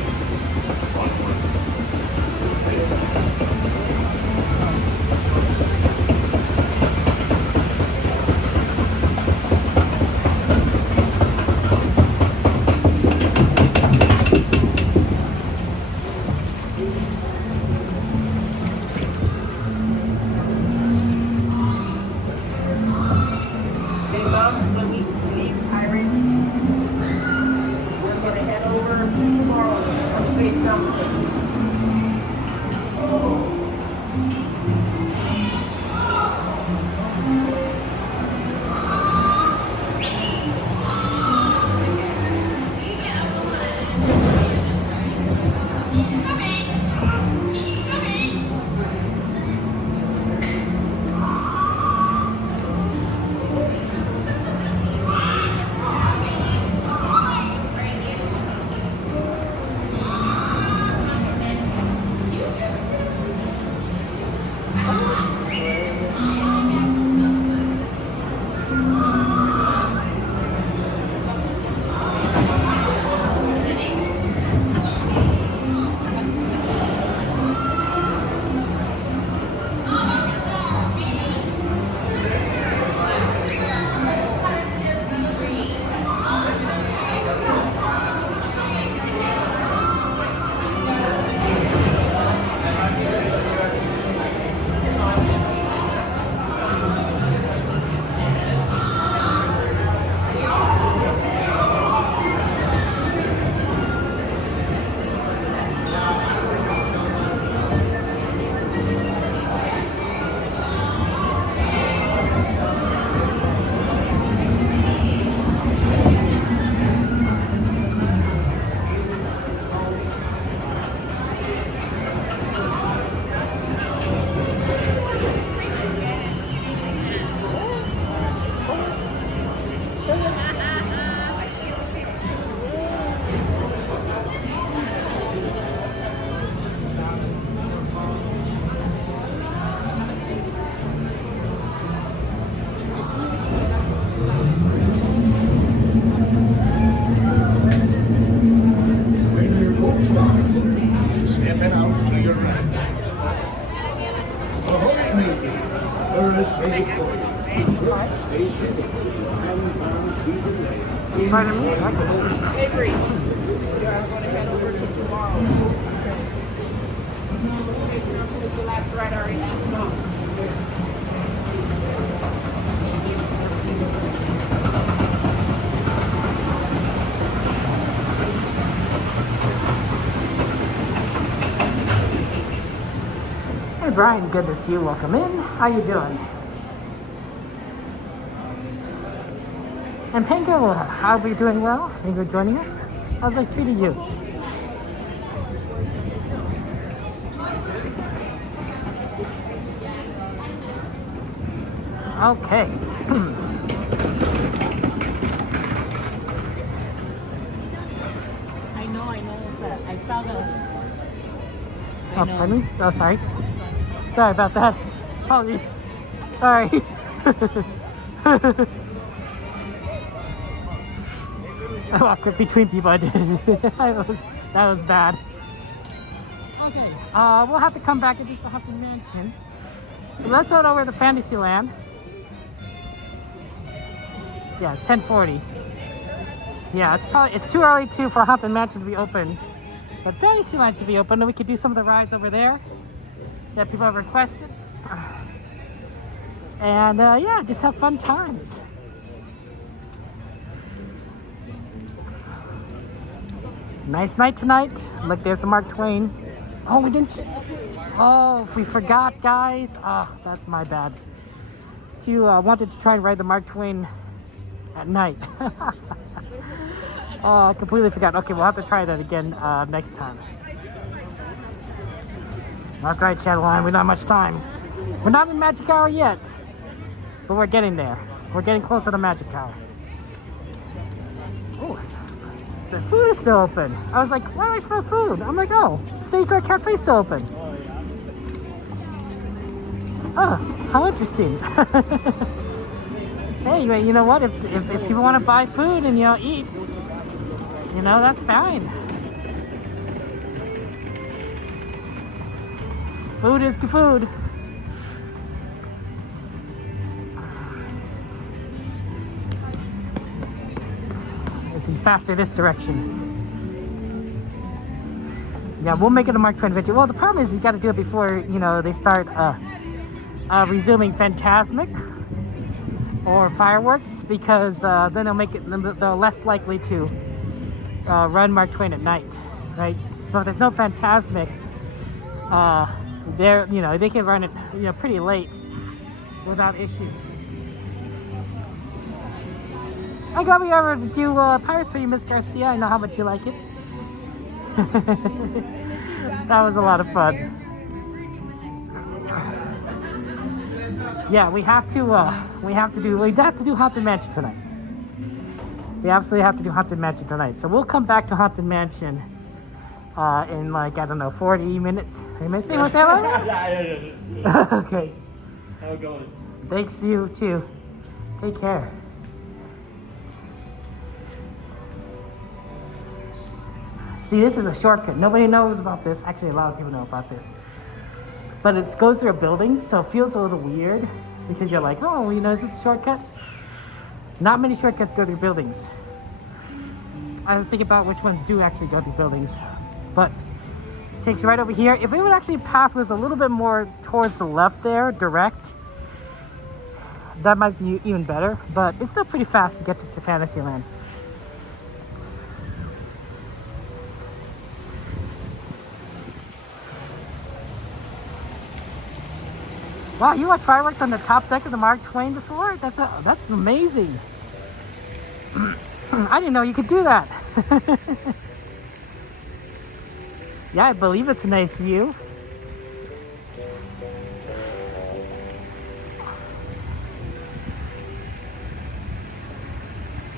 Stepping out to your right. Ahoy, matey. First ready for you. Stay safe. Pardon me? Hey, Bree. Yeah, I'm going to head over to tomorrow. Okay. The last ride I already asked off. Hey Brian, good to see you. Welcome in. How you doing? And Pango, how are you doing well? Thank you for joining us. How's life treating you? Okay. I know, but I saw the... Oh, pardon me? Oh, sorry. Sorry about that. Apologies. Sorry. I walked right between people. I did. That was bad. Okay. We'll have to come back and do the Haunted Mansion. So let's head over to Fantasyland. Yeah, it's 10:40. Yeah, it's too early for Haunted Mansion to be open. But Fantasyland should be open, and we could do some of the rides over there that people have requested. And yeah, just have fun times. Nice night tonight. Look, there's the Mark Twain. Oh, we didn't. Oh, we forgot, guys. Oh, that's my bad. You wanted to try and ride the Mark Twain at night. Oh, I completely forgot. Okay, we'll have to try that again next time. That's right, Shadowline. We don't have much time. We're not in Magic Hour yet, but we're getting there. We're getting closer to Magic Hour. Oh, the food is still open. I was like, why do I smell food? I'm like, oh, Stage Door Cafe is still open. Oh, how interesting. Hey, you know what? If people want to buy food and eat, that's fine. Food is food. It's faster this direction. Yeah, we'll make it a Mark Twain adventure. Well, the problem is you got to do it before they start resuming Fantasmic or fireworks, because then they're less likely to run Mark Twain at night, right? But if there's no Fantasmic, they can run it pretty late without issue. I'm glad we were able to do Pirates for you, Miss Garcia. I know how much you like it. That was a lot of fun. Yeah, we have to do Haunted Mansion tonight. We absolutely have to do Haunted Mansion tonight. So we'll come back to Haunted Mansion in like, I don't know, 40 minutes. Hey, you want to say hello? Yeah. Okay. How it going? Thanks, you too. Take care. See, this is a shortcut. Nobody knows about this. Actually, a lot of people know about this. But it goes through a building, so it feels a little weird because you're like, oh, is this a shortcut? Not many shortcuts go through buildings. I don't think about which ones do actually go through buildings. But it takes you right over here. If it would actually path was a little bit more towards the left there, direct, that might be even better. But it's still pretty fast to get to Fantasyland. Wow, you watched fireworks on the top deck of the Mark Twain before? That's amazing. I didn't know you could do that. Yeah, I believe it's a nice view.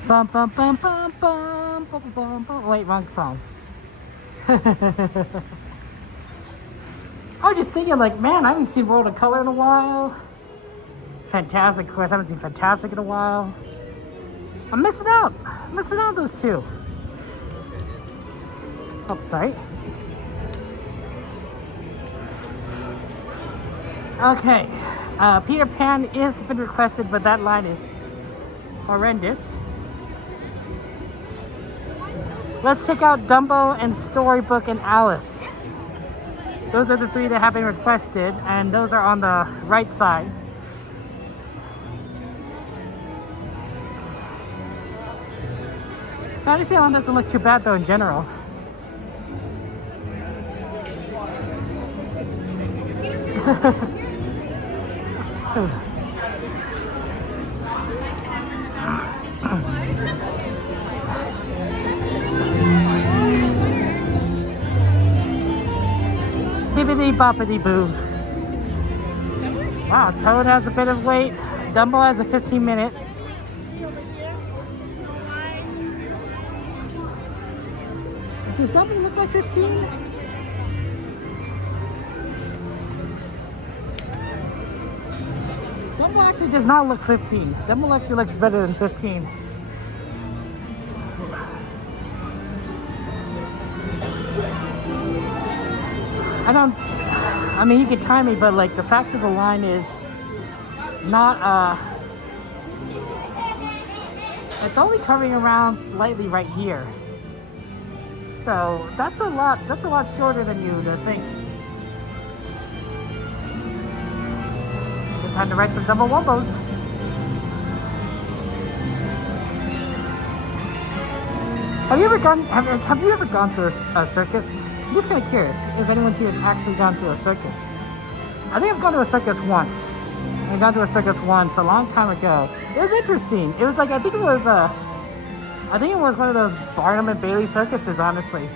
Bum bum bum bum bum bum bum bum. Wait, wrong song. I was just thinking, like, man, I haven't seen World of Color in a while. Fantastic, of course, I haven't seen Fantastic in a while. I'm missing out. I'm missing out on those two. Oh, sorry. Okay. Peter Pan has been requested, but that line is horrendous. Let's check out Dumbo and Storybook and Alice. Those are the three that have been requested, and those are on the right side. Fantasyland doesn't look too bad though in general. Bibbidi boppity boo. Wow, Toad has a bit of wait. Dumbo has a 15-minute. Does Dumbo look like 15? Dumbo actually does not look 15. Dumbo actually looks better than 15. I mean, you could time me, but like the fact of the line is not, it's only covering around slightly right here. So that's a lot shorter than you would think. Good time to write some double wombos. Have you ever gone? Have you ever gone to a circus? I'm just kind of curious if anyone here has actually gone to a circus. I think I've gone to a circus once. I've gone to a circus once a long time ago. It was interesting. It was like I think it was one of those Barnum and Bailey circuses, honestly.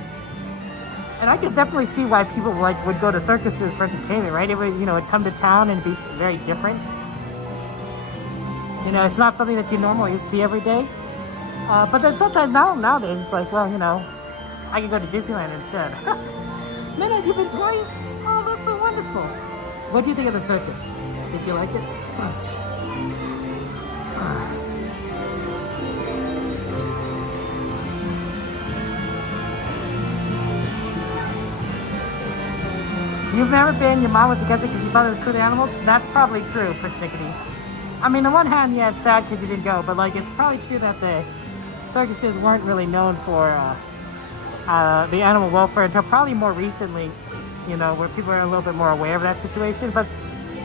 And I could definitely see why people like would go to circuses for entertainment, right? It would, it'd come to town and be very different. It's not something that you normally see every day. But then sometimes nowadays it's like, well, I can go to Disneyland instead. Minute, you've been twice? Oh, that's so wonderful. What do you think of the circus? Did you like it? You've never been, your mom was against it because you thought it was crude animals? That's probably true, persnickety. I mean, on one hand, yeah, it's sad because you didn't go, but like, it's probably true that the circuses weren't really known for the animal welfare until probably more recently, where people are a little bit more aware of that situation. But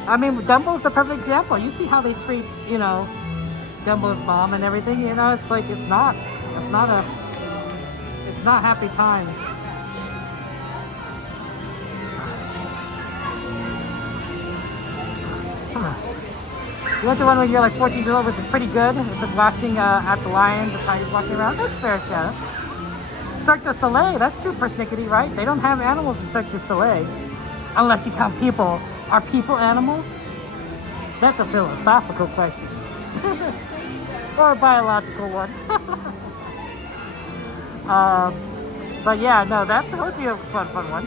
I mean, Dumbo's a perfect example. You see how they treat, Dumbo's mom and everything. It's like it's not happy times. You went to one when you're like 14 years old, which is pretty good. It's like watching at the lions, the tigers walking around. That's fair, Shadow. Cirque du Soleil, that's true, persnickety, right? They don't have animals in Cirque du Soleil. Unless you count people. Are people animals? That's a philosophical question. Or a biological one. But yeah, no, that would be a fun one.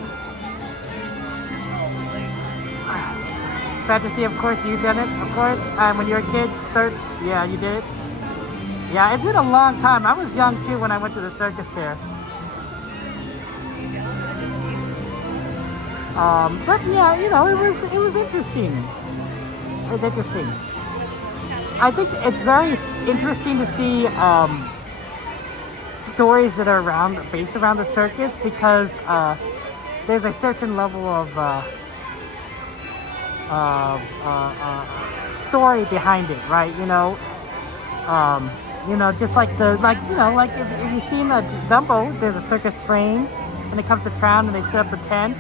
Fantasy, of course, you've done it, of course. When you were a kid, Search, yeah, you did it. Yeah, it's been a long time. I was young too when I went to the circus there. But yeah, it was interesting. It was interesting. I think it's very interesting to see stories that are based around the circus because there's a certain level of story behind it, right? Just like if you've seen Dumbo, there's a circus train when it comes to Tram and they set up the tent.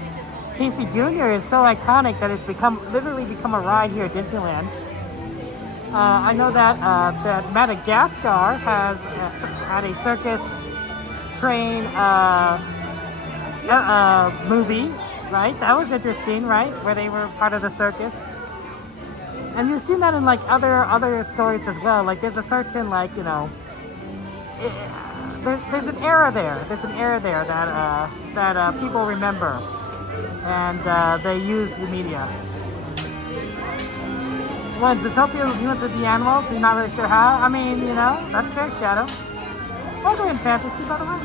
Casey Jr. is so iconic that it's literally become a ride here at Disneyland. I know that Madagascar has had a circus train movie. Right, that was interesting, right? Where they were part of the circus, and you've seen that in like other stories as well. Like there's a certain there's an era there. There's an era there that people remember, and they use the media. When Zootopia was with the animals, you're not really sure how. I mean, that's fair, Shadow. Also in Fantasy, by the way.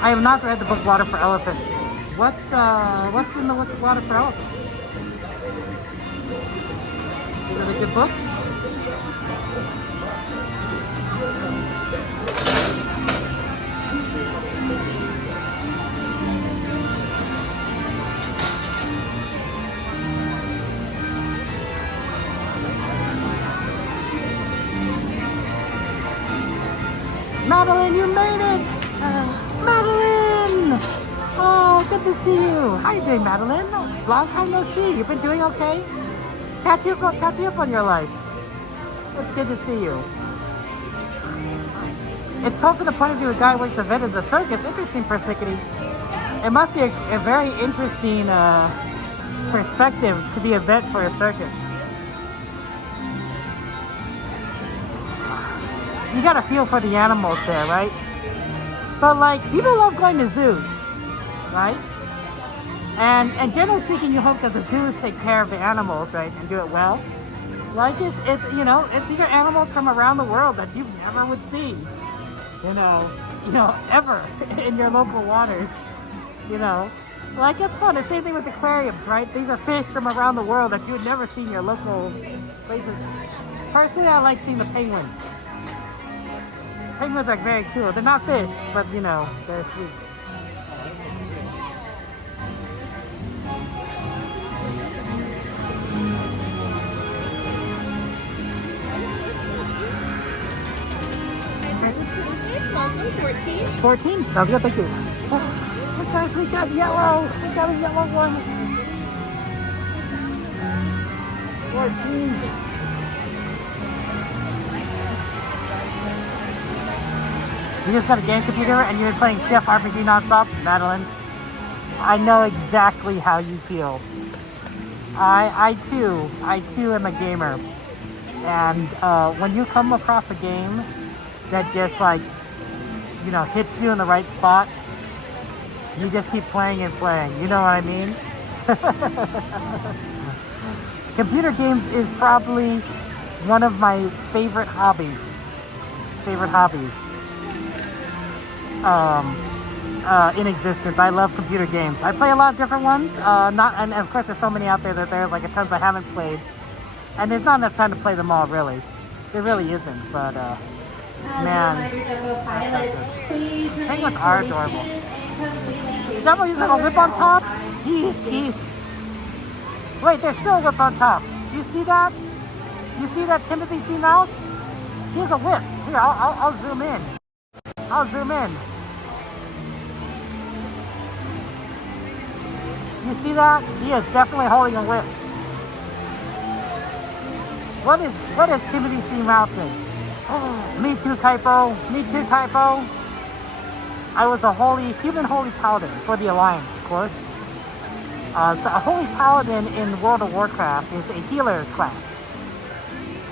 I have not read the book Water for Elephants. What's in the Water for Elephants? Is it a good book? Madeline, you made it! Madeline! Oh, good to see you. How you doing, Madeline? Long time no see. You've been doing okay? Catch you up on your life. It's good to see you. It's told from the point of view of a guy who works a vet as a circus. Interesting persnickety. It must be a very interesting perspective to be a vet for a circus. You got a feel for the animals there, right? But like, people love going to zoos, right? And generally speaking, you hope that the zoos take care of the animals, right, and do it well. Like it's these are animals from around the world that you never would see, ever in your local waters, Like it's fun. The same thing with aquariums, right? These are fish from around the world that you would never see in your local places. Personally, I like seeing the penguins. Penguins are very cute. They're not fish, but they're sweet. 14. 14? Sounds good, thank you. Oh, guys, we got yellow. We got a yellow one. 14. You just got a game computer and you're playing Chef RPG nonstop? Madeline, I know exactly how you feel. I too am a gamer. And when you come across a game that just like, you know, hits you in the right spot, you just keep playing and playing. You know what I mean? Computer games is probably one of my favorite hobbies. In existence. I love computer games. I play a lot of different ones. And of course there's so many out there that there's like a tons I haven't played. And there's not enough time to play them all, really. There really isn't, but man, penguins are adorable. Is that what you said, a whip on top? Jeez, Keith. Wait, there's still a whip on top. Do you see that? You see that Timothy C. Mouse? Here's a whip. Here, I'll zoom in. I'll zoom in. You see that? He is definitely holding a whip. What is Timothy C. Mountain? Oh, me too, Kaipo. Me too, Kaipo. I was a human holy paladin for the Alliance, of course. So a holy paladin in World of Warcraft is a healer class.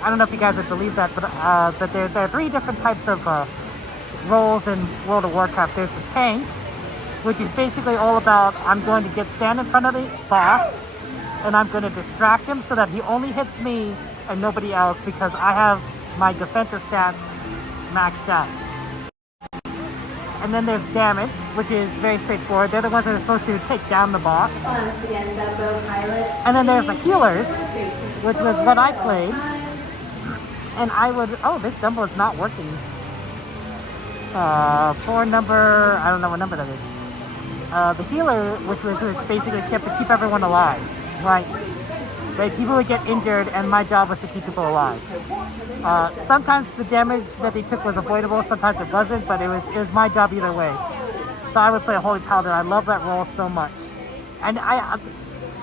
I don't know if you guys would believe that, but there are three different types of roles in World of Warcraft. There's the tank, which is basically all about I'm going to stand in front of the boss and I'm going to distract him so that he only hits me and nobody else because I have my defensive stats maxed out. And then there's damage, which is very straightforward. They're the ones that are supposed to take down the boss. And then there's the healers, which was what I played. And I would, oh, this Dumbo is not working. For number, I don't know what number that is. The healer, which was basically kept to keep everyone alive, right? People would get injured, and my job was to keep people alive. Sometimes the damage that they took was avoidable, sometimes it wasn't, but it was my job either way. So I would play a Holy Paladin. I love that role so much. And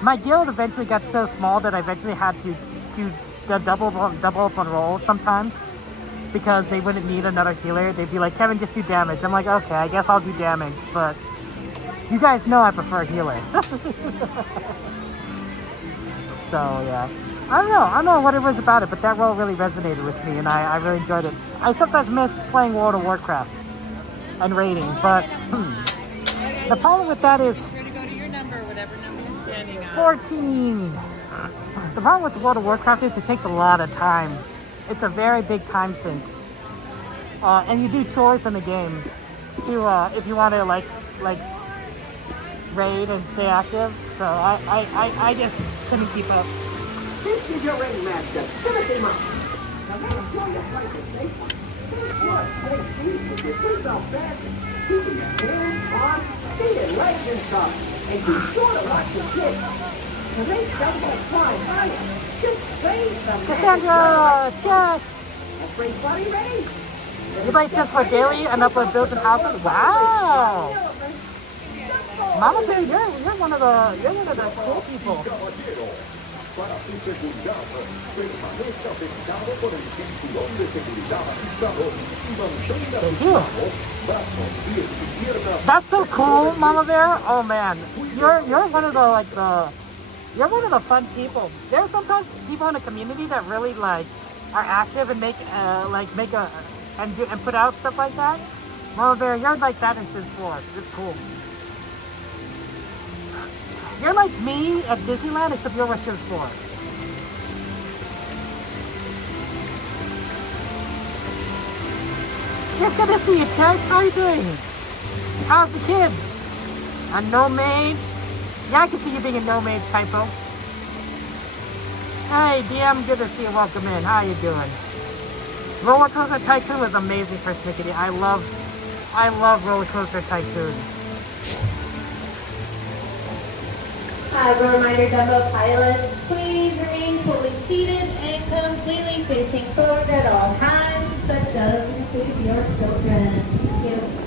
my guild eventually got so small that I eventually had to double up on roles sometimes because they wouldn't need another healer. They'd be like, Kevin, just do damage. I'm like, okay, I guess I'll do damage, but you guys know I prefer a healer. So yeah, I don't know what it was about it, but that role really resonated with me and I really enjoyed it. I sometimes miss playing World of Warcraft and raiding, but the problem with that is You're gonna go to your number, whatever number you're standing on. 14. The problem with World of Warcraft is it takes a lot of time. It's a very big time sink. And you do chores in the game to if you want to like raid and stay active. So I just couldn't keep up. This is your ring master, Timothy Mouse. Now make sure your flight's a safe one. Be sure to stay seated with your seatbelt fastened. Keeping your hands, arms, feet, and legs inside. And be sure to watch your kids. To make them go flying higher, just raise them. Cassandra, chess. Everybody ready? You play chess for daily and upload builds and houses? Wow! Mama Bear, you're one of the cool people. Para su seguridad, permanezca sentado con el cinturón de seguridad ajustado y mantenga sus manos, brazos, pies y piernas. That's so cool, Mama Bear. Oh man, you're one of the you're one of the fun people. There's sometimes people in the community that really like are active and make and put out stuff like that. Mama Bear, you're like that in Sims 4. It's cool. You're like me at Disneyland, except you're with Sims 4. It's good to see you, Church. How are you doing? How's the kids? A no maid? Yeah, I can see you being a no maid, Typo. Hey, DM, good to see you. Welcome in. How you doing? Roller Coaster Tycoon was amazing for Snickety. I love Roller Coaster Tycoon. As a reminder, Dumbo pilots, please remain fully seated and completely facing forward at all times. That does include your children. Thank you.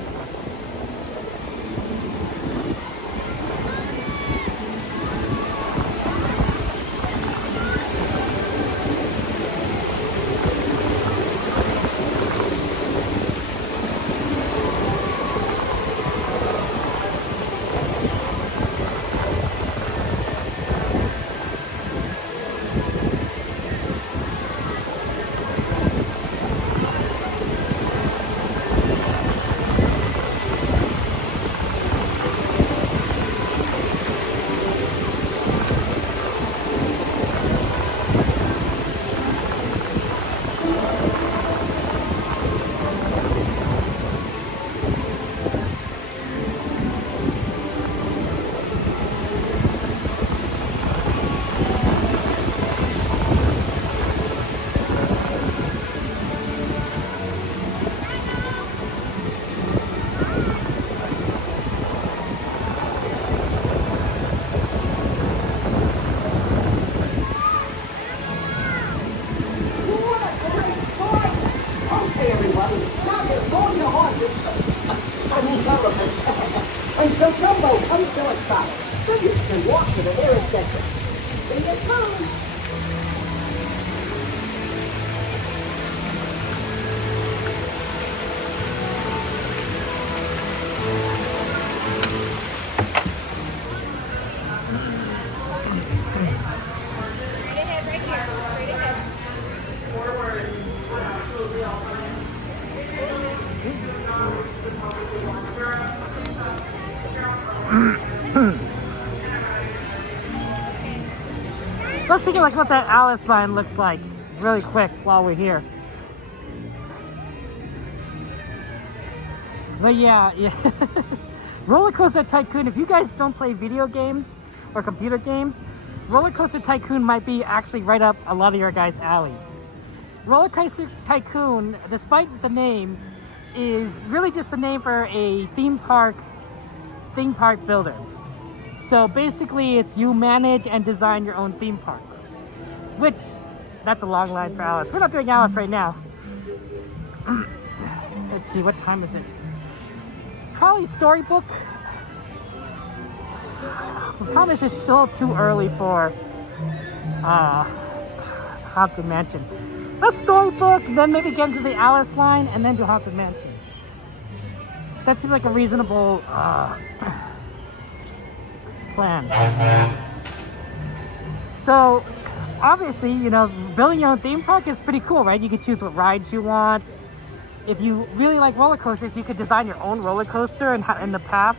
I'm so Jumbo, I'm so excited. I used to walk to the nearest exit. See you coming. Straight ahead right here. Straight ahead. Forward. Let's take a look at what that Alice line looks like really quick while we're here. But yeah. Roller Coaster Tycoon, if you guys don't play video games or computer games, Roller Coaster Tycoon might be actually right up a lot of your guys' alley. Roller Coaster Tycoon, despite the name, is really just a name for a theme park builder. So basically it's you manage and design your own theme park, which that's a long line for Alice. We're not doing Alice right now. Let's see, what time is it? Probably Storybook. The problem is it's still too early for Haunted Mansion. Let's Storybook, then maybe get into the Alice line and then do Haunted Mansion. That seems like a reasonable plan. So obviously, you know, building your own theme park is pretty cool, right? You can choose what rides you want. If you really like roller coasters, you could design your own roller coaster and the path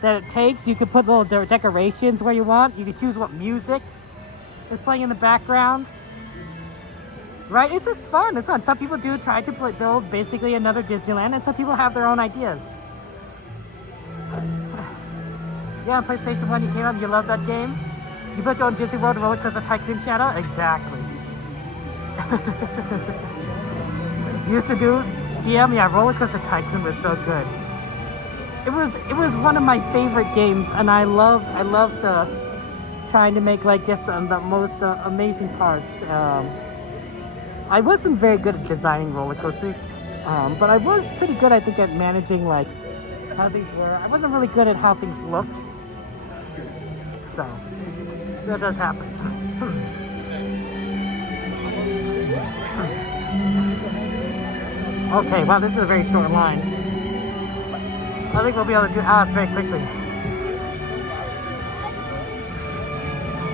that it takes. You could put little decorations where you want. You could choose what music is playing in the background. Right? It's fun. It's fun. Some people do try to build basically another Disneyland, and some people have their own ideas. Yeah, on PlayStation 1 you came up, you love that game? You built your own Disney World Roller Coaster Tycoon Shadow? Exactly. You used to do DM? Yeah, Roller Coaster Tycoon was so good. It was one of my favorite games, and I loved trying to make like just the most amazing parts. I wasn't very good at designing roller coasters, but I was pretty good, I think, at managing like how things were. I wasn't really good at how things looked, so that does happen. Okay, wow, this is a very short line. I think we'll be able to do Alice very quickly.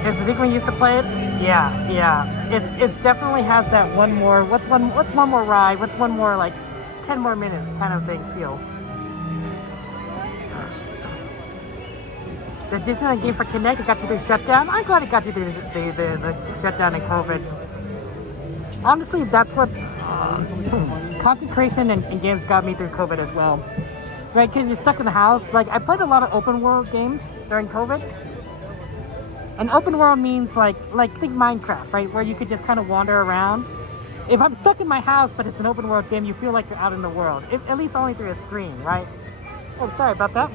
Is it when we used to play it? Yeah. It's definitely has that one more. What's one more ride? What's one more like 10 more minutes kind of thing feel. The Disneyland game for Connect, it got you through shutdown. I'm glad it got you through the shutdown and COVID. Honestly, that's what concentration and games got me through COVID as well. Right, because you're stuck in the house. Like, I played a lot of open world games during COVID. And open world means like think Minecraft, right? Where you could just kind of wander around. If I'm stuck in my house, but it's an open world game, you feel like you're out in the world. At least only through a screen, right? Oh, sorry about that.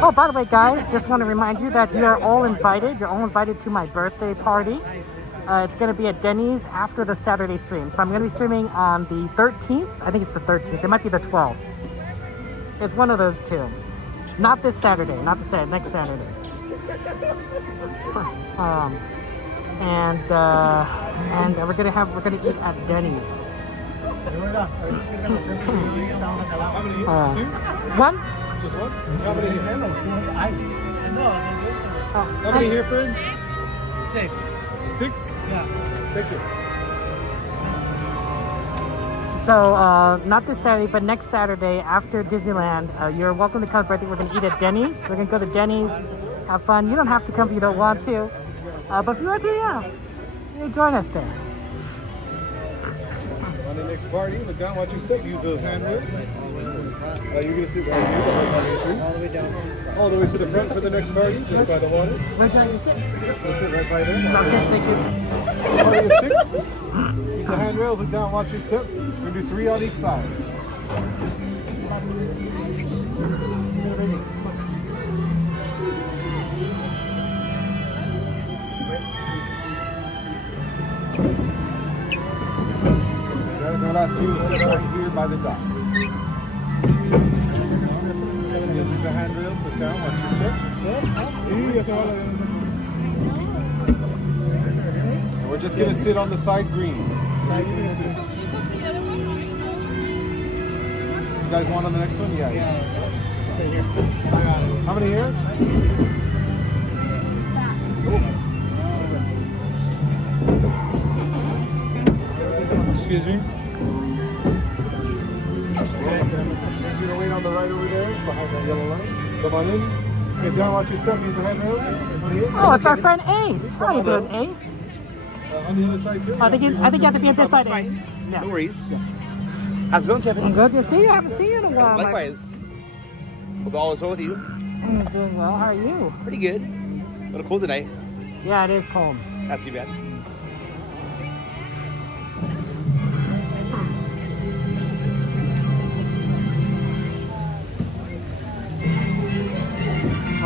Oh, by the way, guys, just want to remind you that you are all invited. You're all invited to my birthday party. It's going to be at Denny's after the Saturday stream. So I'm going to be streaming on the 13th. I think it's the 13th. It might be the 12th. It's one of those two. Not this Saturday. Not the Saturday. Next Saturday. And we're gonna eat at Denny's. Two? One? Just one? How many here? How many here, friend? 6. 6? Yeah. Thank you. So, not this Saturday, but next Saturday after Disneyland, you're welcome to come. I think we're going to eat at Denny's. We're going to go to Denny's, have fun. You don't have to come if you don't want to. But if you want to, yeah, you join us there. On the next party, look down, watch your step, use those handrails. You're going to sit right here, all the way down. All the way to the front for the next party, just by the water. Where'd you like to sit? We'll sit right by there. Okay, thank you. Party of 6. Use the handrails, look down, watch your step. We're going to do 3 on each side. That's our last few. We'll sit right here by the dock. Use the handrails, look down, watch your step. And we're just going to sit on the side green. You guys want on the next one? Yeah. How many here? Excuse me. Okay. You're gonna wait on the right over there, behind that yellow line. Come on in. Okay, down, watch your step. Use the handrails. Oh, it's our friend Ace. How are you doing, Ace? On the other side too. I think you have to be on this side, Ace. Yeah. No worries. How's it going, Kevin? I'm good to see you. I haven't seen you in a while. Likewise. Hope all is well with you. I'm doing well. How are you? Pretty good. A little cold tonight. Yeah, it is cold. Not too bad.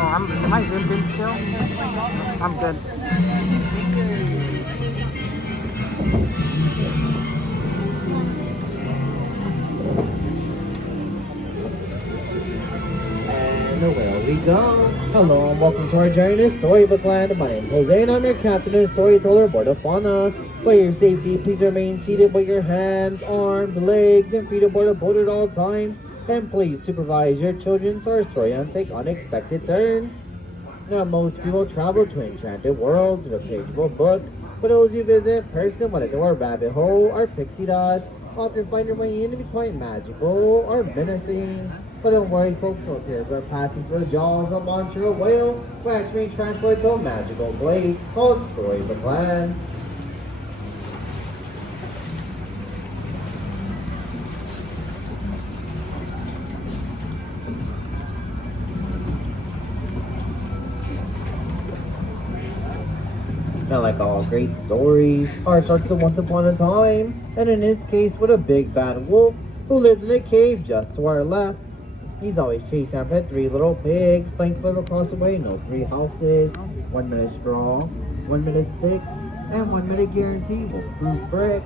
Am I Zoom good still? I'm good. And away we go. Hello and welcome to our journey to Storybook Land. My name is Jose and I'm your captain and storyteller aboard of Fauna. For your safety, please remain seated with your hands, arms, legs, and feet aboard the boat at all times. And please supervise your children so our story won't take unexpected turns. Now, most people travel to enchanted worlds in a page of a book, but those who visit in person when into our rabbit hole or pixie dust often find their way in to be quite magical or menacing. But don't worry, folks, those heroes are passing through the jaws of a monster or whale. We're actually transported to a magical place called Storybook Land. Now, like all great stories, ours starts with once upon a time, and in this case with a big bad wolf who lived in a cave just to our left. He's always chasing after 3 little pigs, playing flip across the way in those 3 houses. 1 minute straw, 1 minute sticks, and 1 minute guarantee wolf-proof bricks.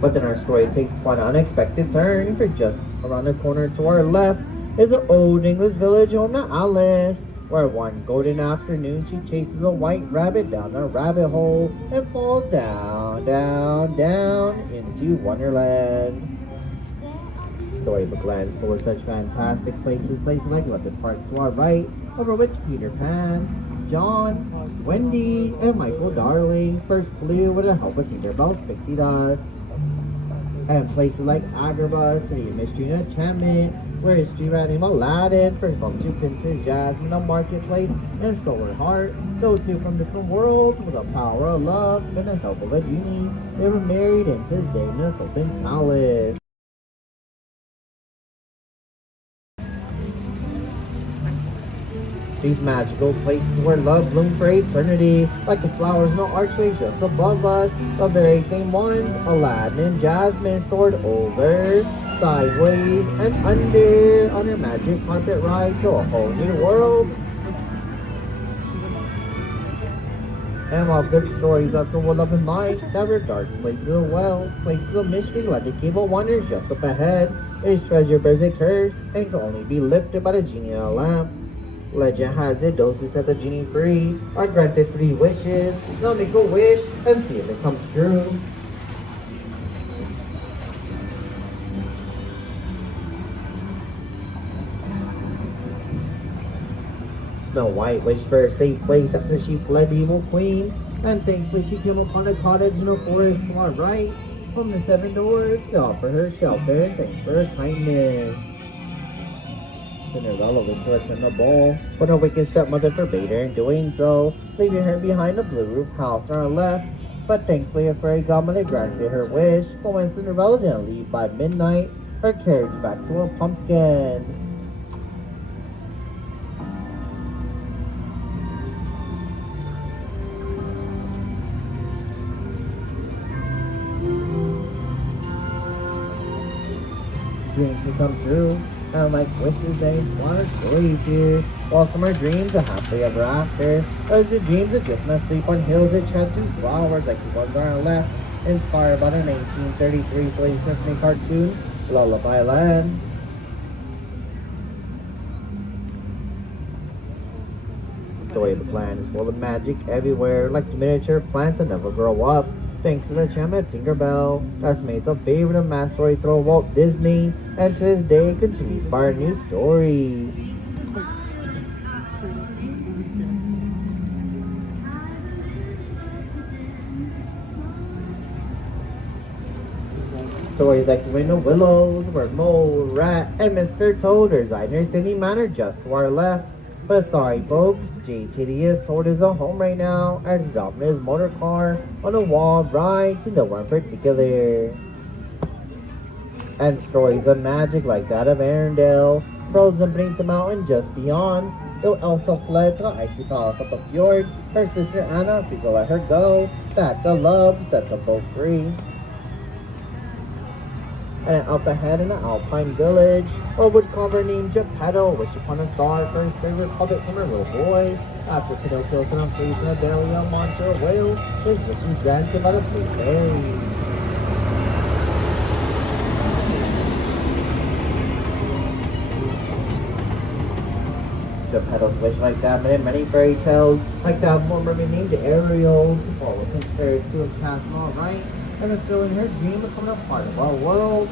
But then our story takes one unexpected turn, for just around the corner to our left is an old English village home to Alice, where one golden afternoon she chases a white rabbit down a rabbit hole and falls down, down, down into Wonderland. Storybook Land is full of such fantastic places like London Park to our right, over which Peter Pan, John, Wendy, and Michael Darling first flew with the help of Tinkerbell's pixie dust. And places like Agrabah, City of Mystery and Enchantment, where history ran named Aladdin first home to Princess Jasmine, a marketplace, and Stolen Heart. Those two from different worlds with the power of love and the help of a genie. They were married and to this day in the Sultan's palace. These magical places where love blooms for eternity, like the flowers in the archway just above us, the very same ones Aladdin and Jasmine soared over, sideways, and under on their magic carpet ride to a whole new world. And while good stories are full of love and light, there were dark places as well, places of mystery like the cave of wonders just up ahead. Its treasure bears a curse and can only be lifted by the genie in a lamp. Legend has it those who set the genie free are granted 3 wishes. Now make a wish and see if it comes true. Snow White wished for a safe place after she fled the evil queen, and thankfully she came upon a cottage in a forest far right. From the 7 doors, they offer her shelter and thanks for her kindness. Cinderella wished to attend the ball, but her wicked stepmother forbade her in doing so, leaving her behind a blue roof house on her left. But thankfully a fairy godmother granted her wish, but when Cinderella didn't leave by midnight, her carriage back to a pumpkin. Dreams to come true, and like wishes they want stories here. While some are dreams of happily ever after, others are dreams of drifting asleep on hills that chant through flowers like the ones on our left, inspired by the 1933 Soleil Symphony cartoon, Lullaby Land. The story of the plan is full of magic everywhere, like the miniature plants that never grow up. Thanks to the enchantment of Tinkerbell, that's made some favorite of mass storyteller Walt Disney, and to this day continues to inspire new stories. Stories like the Wind of Willows, where Mole, Rat, and Mr. Toad reside in their city manor just to our left. But sorry folks, JTD is told his own home right now as he's dropping his motor car on a wild ride to nowhere in particular. And stories of magic like that of Arendelle, frozen beneath the mountain just beyond, though Elsa fled to the icy palace up the fjord, her sister Anna refused to let her go, that the love set them both free. And up ahead in the Alpine village, a woodcarver named Geppetto wished upon a star for his favorite puppet from a little boy. After Pinocchio set him free from the belly of a monster whale, his wish was granted by the blue fairy. Geppetto's wish like that in many fairy tales, like that one mermaid named Ariel, to follow some fairies to a castle all right, and fulfilling her dream of becoming a part of our world.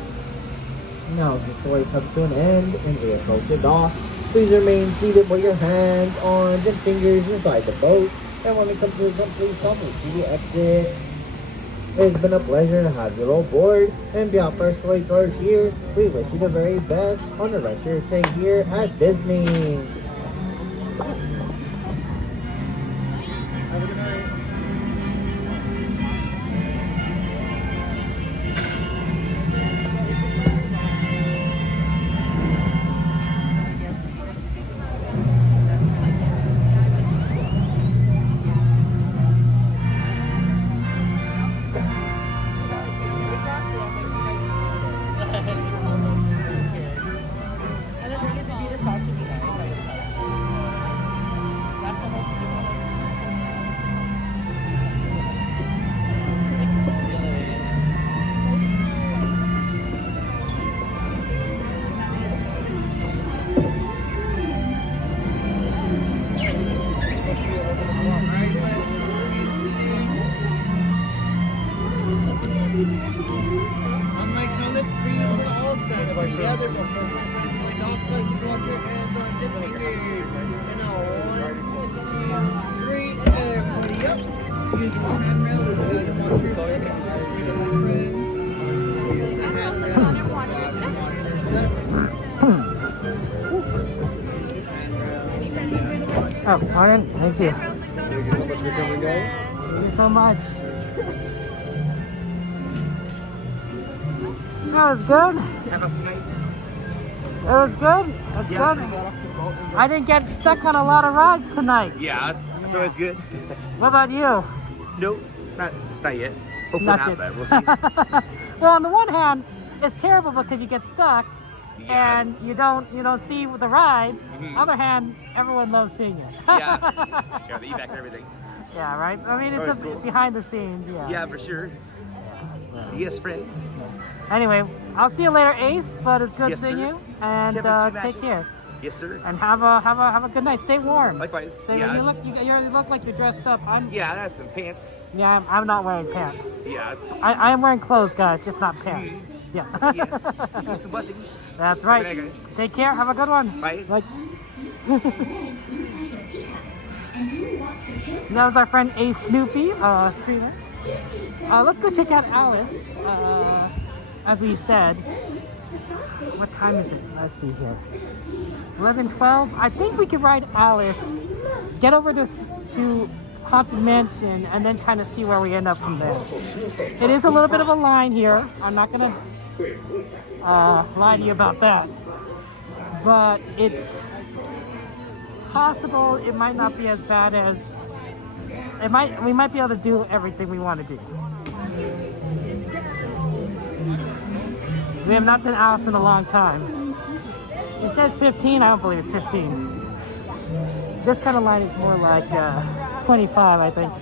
Now the story comes to an end, and we approach the dock. Please remain seated with your hands, arms, and fingers inside the boat, and when we come to the complete stop, we see the exit. It's been a pleasure to have you all aboard, and beyond first storytellers here, we wish you the very best on the rest of your stay here at Disney. Oh, Arden, thank you. Thank you so much for coming, guys. Thank you so much. That was good. Have a snake. It was good. That's good. I didn't get stuck on a lot of rides tonight. Yeah, that's always good. What about you? Nope, not yet. Hopefully Not not, yet. but we'll see. Well, on the one hand, it's terrible because you get stuck and you don't see the ride. On the other hand, everyone loves seeing you. Yeah, the evac and everything. Yeah, right? I mean, it's Cool. behind the scenes, yeah. Yeah, for sure. Yes, friend. Anyway, I'll see you later, Ace, but it's good Yes, seeing sir. you. And Kevin, see you take later. care. Yes, sir. And have a good night. Stay warm. Likewise. Stay, Yeah. you look like you're dressed up. Yeah, I have some pants. Yeah, I'm not wearing pants. Yeah. I am wearing clothes, guys, just not pants. Yeah. Yes. Peace and blessings. That's right. Good night, guys. Take care. Have a good one. Bye. Like, that was our friend A Snoopy streamer. Let's go check out Alice. As we said, what time is it? Let's see here. 11:12. I think we could ride Alice, get over to Haunted Mansion, and then kind of see where we end up from there. It is a little bit of a line here. I'm not gonna lie to you about that, but it's possible it might not be as bad as it might. We might be able to do everything we want to do. We have not done Alice in a long time. It says 15. I don't believe it's 15. This kind of line is more like 25, I think.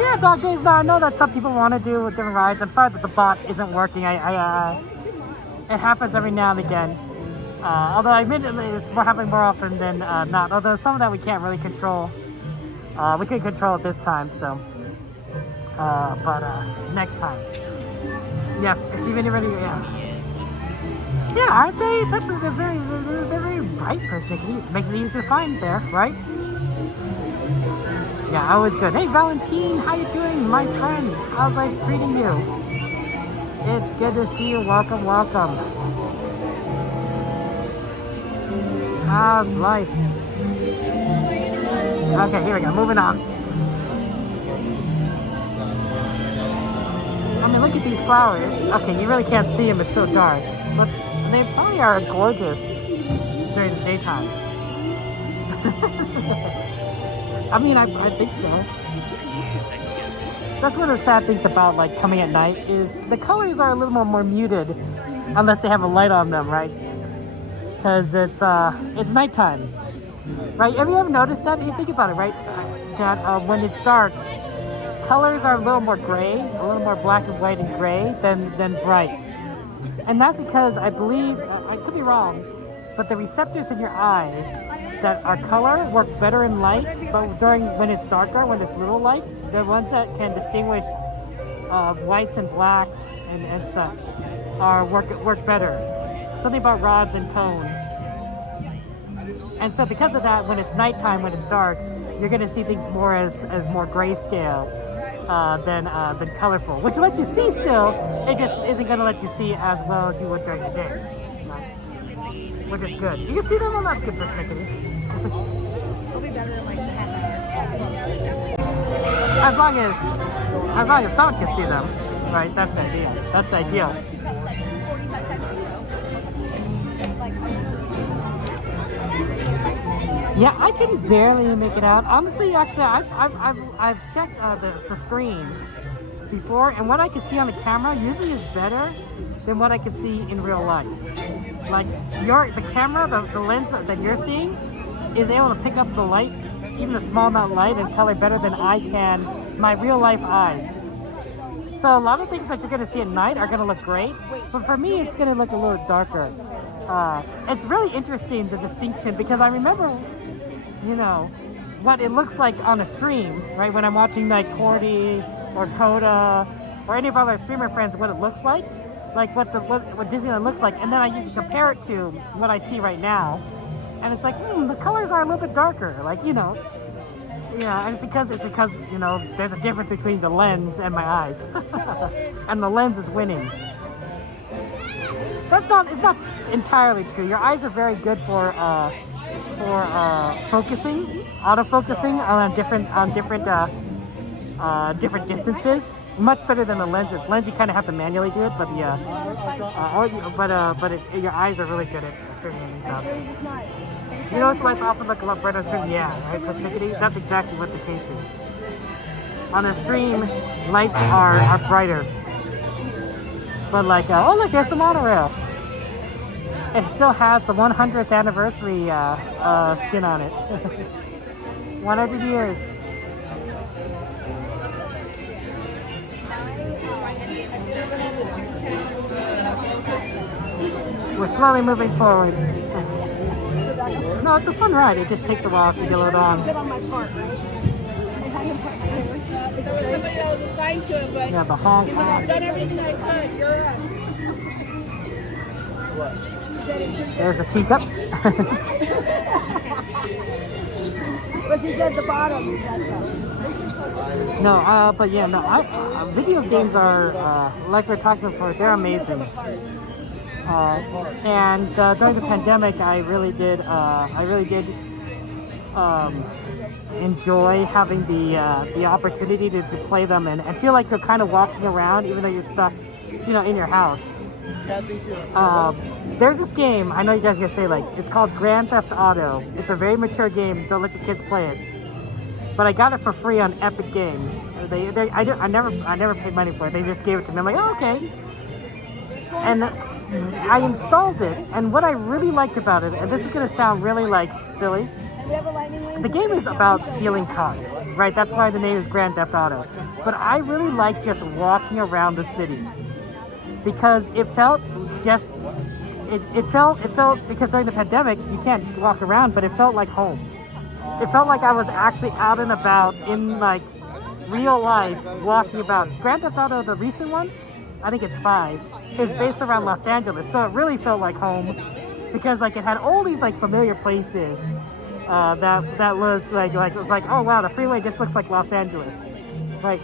Yeah, Dog Days. Now I know that some people want to do with different rides. I'm sorry that the bot isn't working. It happens every now and again. Although admittedly it's happening more often than not. Although some of that we can't really control. We couldn't control it this time, so. But next time. Yeah, Steven, you ready? Yeah. Yeah, aren't they? They're very bright persnickety. It makes it easy to find there, right? Yeah, always good. Hey, Valentine, how you doing, my friend? How's life treating you? It's good to see you. Welcome, welcome. How's life? Okay, here we go. Moving on. I mean, look at these flowers. Okay, you really can't see them. It's so dark. But they probably are gorgeous during the daytime. I mean, I think so. That's one of the sad things about like coming at night is the colors are a little more muted unless they have a light on them, right? Because it's nighttime, right? Have you ever noticed that? You think about it, right? That when it's dark, colors are a little more gray, a little more black and white and gray than bright. And that's because I believe, I could be wrong, but the receptors in your eye that are color work better in light, but when it's darker, when there's little light, the ones that can distinguish whites and blacks and such work better. Something about rods and cones. And so because of that, when it's nighttime, when it's dark, you're going to see things more as more grayscale than colorful, which lets you see still. It just isn't going to let you see as well as you would during the day, which is good. You can see them. Well, that's good for Snickety. It'll be better in like half an hour. As long as someone can see them, right? That's the ideal. That's the ideal. Yeah, I can barely make it out. Honestly, actually, I've checked the screen before, and what I can see on the camera usually is better than what I can see in real life. Like the camera, the lens that you're seeing is able to pick up the light, even the small amount of light, and color better than I can my real life eyes. So a lot of things that you're going to see at night are going to look great, but for me, it's going to look a little darker. It's really interesting, the distinction, because I remember, what it looks like on a stream, right? When I'm watching like Cordy or Coda or any of our other streamer friends, what it looks like what Disneyland looks like, and then I can compare it to what I see right now, and it's like, the colors are a little bit darker, and it's because there's a difference between the lens and my eyes, and the lens is winning. It's not entirely true. Your eyes are very good for focusing, auto-focusing on different distances. Much better than the lenses. Lens you kind of have to manually do it, but your eyes are really good at figuring things out. You notice the lights often look a lot brighter on stream? Yeah, right, persnickety? That's exactly what the case is. On a stream, lights are brighter. But oh look, there's the monorail. It still has the 100th anniversary skin on it. 100 years. We're slowly moving forward. No, it's a fun ride. It just takes a while to get it on. Get on my part, right? There was somebody that was assigned to it, but yeah, the honk. he's like, I've done everything I could. You're up. There's the teacups. But she's at the bottom. No, but yeah, no. Video games are like we're talking before. They're amazing. And during the pandemic, I really did enjoy having the opportunity to play them and feel like you're kind of walking around, even though you're stuck, you know, in your house. There's this game, I know you guys are gonna say, like, it's called Grand Theft Auto. It's a very mature game, don't let your kids play it. But I got it for free on Epic Games. I never paid money for it, they just gave it to me. I'm like, oh, okay. And I installed it, and what I really liked about it, and this is gonna sound really, like, silly, the game is about stealing cars, right? That's why the name is Grand Theft Auto. But I really like just walking around the city. Because it felt just, it felt, because during the pandemic, you can't walk around, but it felt like home. It felt like I was actually out and about in, like, real life, walking about. Grand Theft Auto, the recent one, I think it's 5, is based around Los Angeles, so it really felt like home. Because, like, it had all these, like, familiar places that was, like, it was like, oh, wow, the freeway just looks like Los Angeles. Like,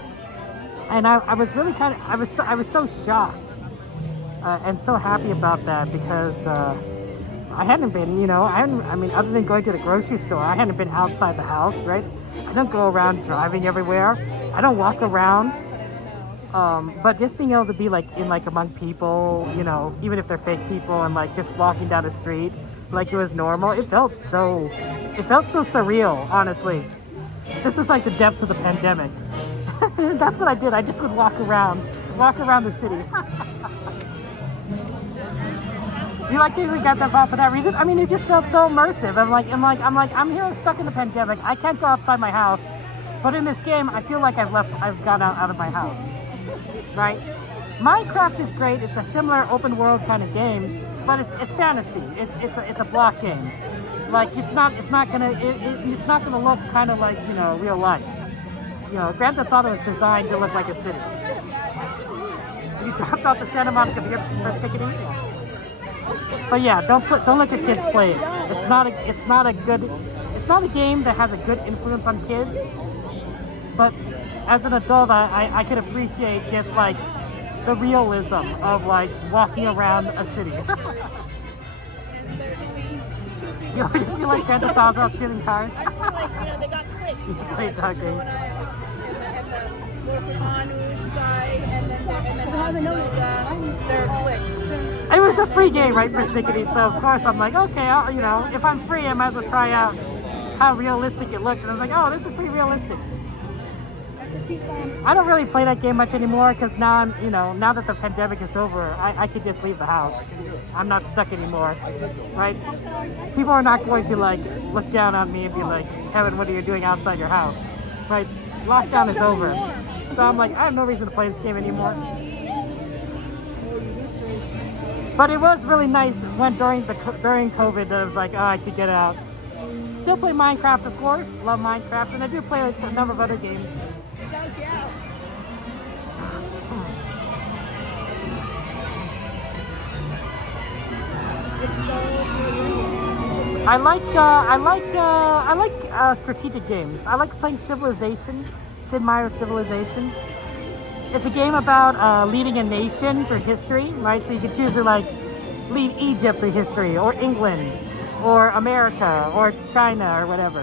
and I was really kind of, I was so shocked. And so happy about that because I hadn't been, you know, I mean, other than going to the grocery store, I hadn't been outside the house, right? I don't go around driving everywhere. I don't walk around. But just being able to be, like, in, like, among people, you know, even if they're fake people, and, like, just walking down the street like it was normal, it felt so surreal, honestly. This is like the depths of the pandemic. That's what I did. I just would walk around the city. You like to even get that for that reason? I mean, it just felt so immersive. I'm here stuck in the pandemic. I can't go outside my house, but in this game, I feel like I've gone out of my house, right? Minecraft is great. It's a similar open world kind of game, but it's fantasy. It's a block game. Like it's not gonna look kind of like, you know, real life. You know, Grand Theft Auto was designed to look like a city. You dropped off to Santa Monica for your first picketing. But yeah, don't let your kids play it. It's not a game that has a good influence on kids. But as an adult, I could appreciate just like the realism of like walking around a city. You just like Grand Theft Auto stealing cars. I feel like, you know, they got clicks. You played Dog Days. It was a free game, right, for Snickety, so of course I'm like, okay, you know, if I'm free, I might as well try out how realistic it looked. And I was like, oh, this is pretty realistic. I don't really play that game much anymore because now now that the pandemic is over, I could just leave the house. I'm not stuck anymore, right? People are not going to like look down on me and be like, Kevin, what are you doing outside your house, right? Lockdown is over. So I'm like, I have no reason to play this game anymore. But it was really nice when during COVID that I was like, oh, I could get out. Still play Minecraft, of course. Love Minecraft, and I do play like, a number of other games. I like strategic games. I like playing Civilization, Sid Meier's Civilization. It's a game about leading a nation for history, right? So you can choose to like lead Egypt for history, or England, or America, or China, or whatever.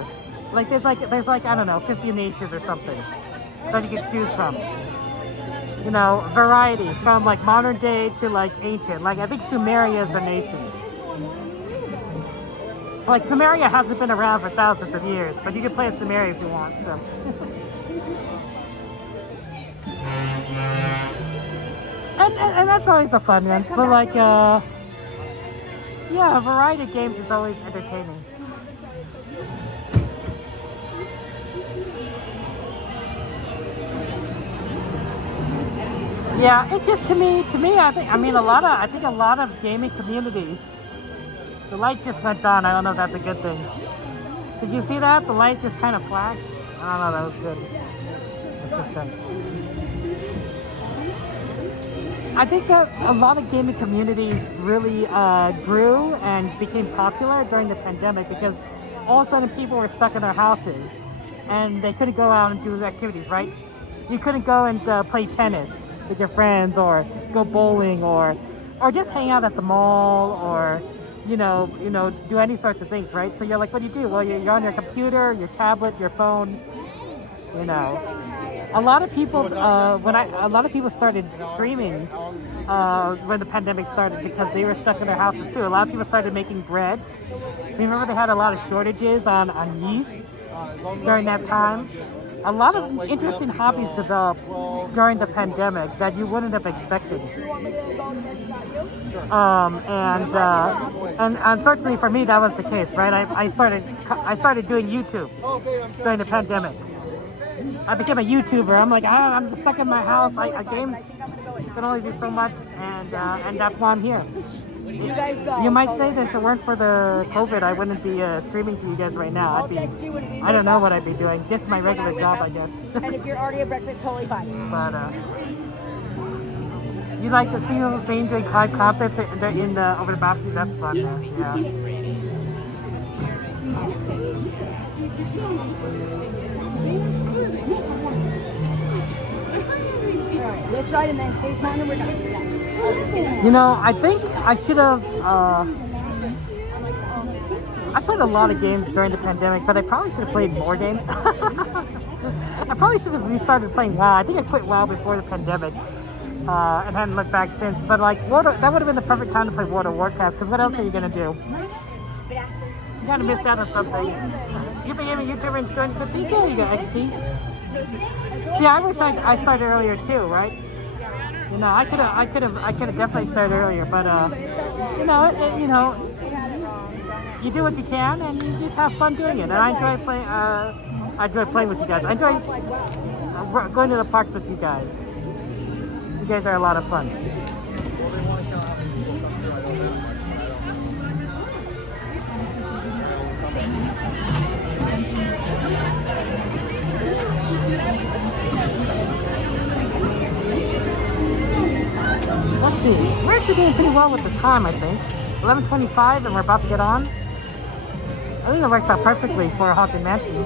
Like there's like I don't know, 50 nations or something that you can choose from. You know, variety from like modern day to like ancient. Like I think Sumeria is a nation. Like Sumeria hasn't been around for thousands of years, but you can play as Sumeria if you want. So. And that's always a fun one. But like, yeah, a variety of games is always entertaining. Yeah, it's just to me, I think a lot of gaming communities, the lights just went on. I don't know if that's a good thing. Did you see that? The light just kind of flashed. I don't know, that was good. That's good. I think that a lot of gaming communities really grew and became popular during the pandemic because all of a sudden people were stuck in their houses and they couldn't go out and do activities, right? You couldn't go and play tennis with your friends or go bowling or just hang out at the mall or you know do any sorts of things, right? So you're like, what do you do? Well, you're on your computer, your tablet, your phone. A lot of people started streaming when the pandemic started because they were stuck in their houses too. A lot of people started making bread. Remember they had a lot of shortages on yeast during that time. A lot of interesting hobbies developed during the pandemic that you wouldn't have expected. And unfortunately for me, that was the case, right? I started doing YouTube during the pandemic. I became a YouTuber. I'm like, I'm just stuck in my house. Games can only do so much, and that's why I'm here. You might say that if it weren't for the COVID, I wouldn't be streaming to you guys right now. I don't know what I'd be doing. Just my regular job, I guess. And if you're already at breakfast, totally fine. But you like to see the thing during live concerts over the balconies? That's fun. Yeah. Let's try it and then face mine and we're done. I think I should have. I played a lot of games during the pandemic, but I probably should have played more games. I probably should have restarted playing WoW. I think I quit WoW before the pandemic and hadn't looked back since. But like, that would have been the perfect time to play World of Warcraft, because what else are you going to do? You kind of missed out on some things. You became a YouTuber in 2015? Yeah, you got XP. See, I wish I started earlier too, right? I could have definitely started earlier, but you do what you can and you just have fun doing it. And I enjoy playing with you guys. I enjoy going to the parks with you guys. You guys are a lot of fun. Let's see. We're actually doing pretty well with the time, I think. 11:25 and we're about to get on. I think it works out perfectly for a Haunted Mansion.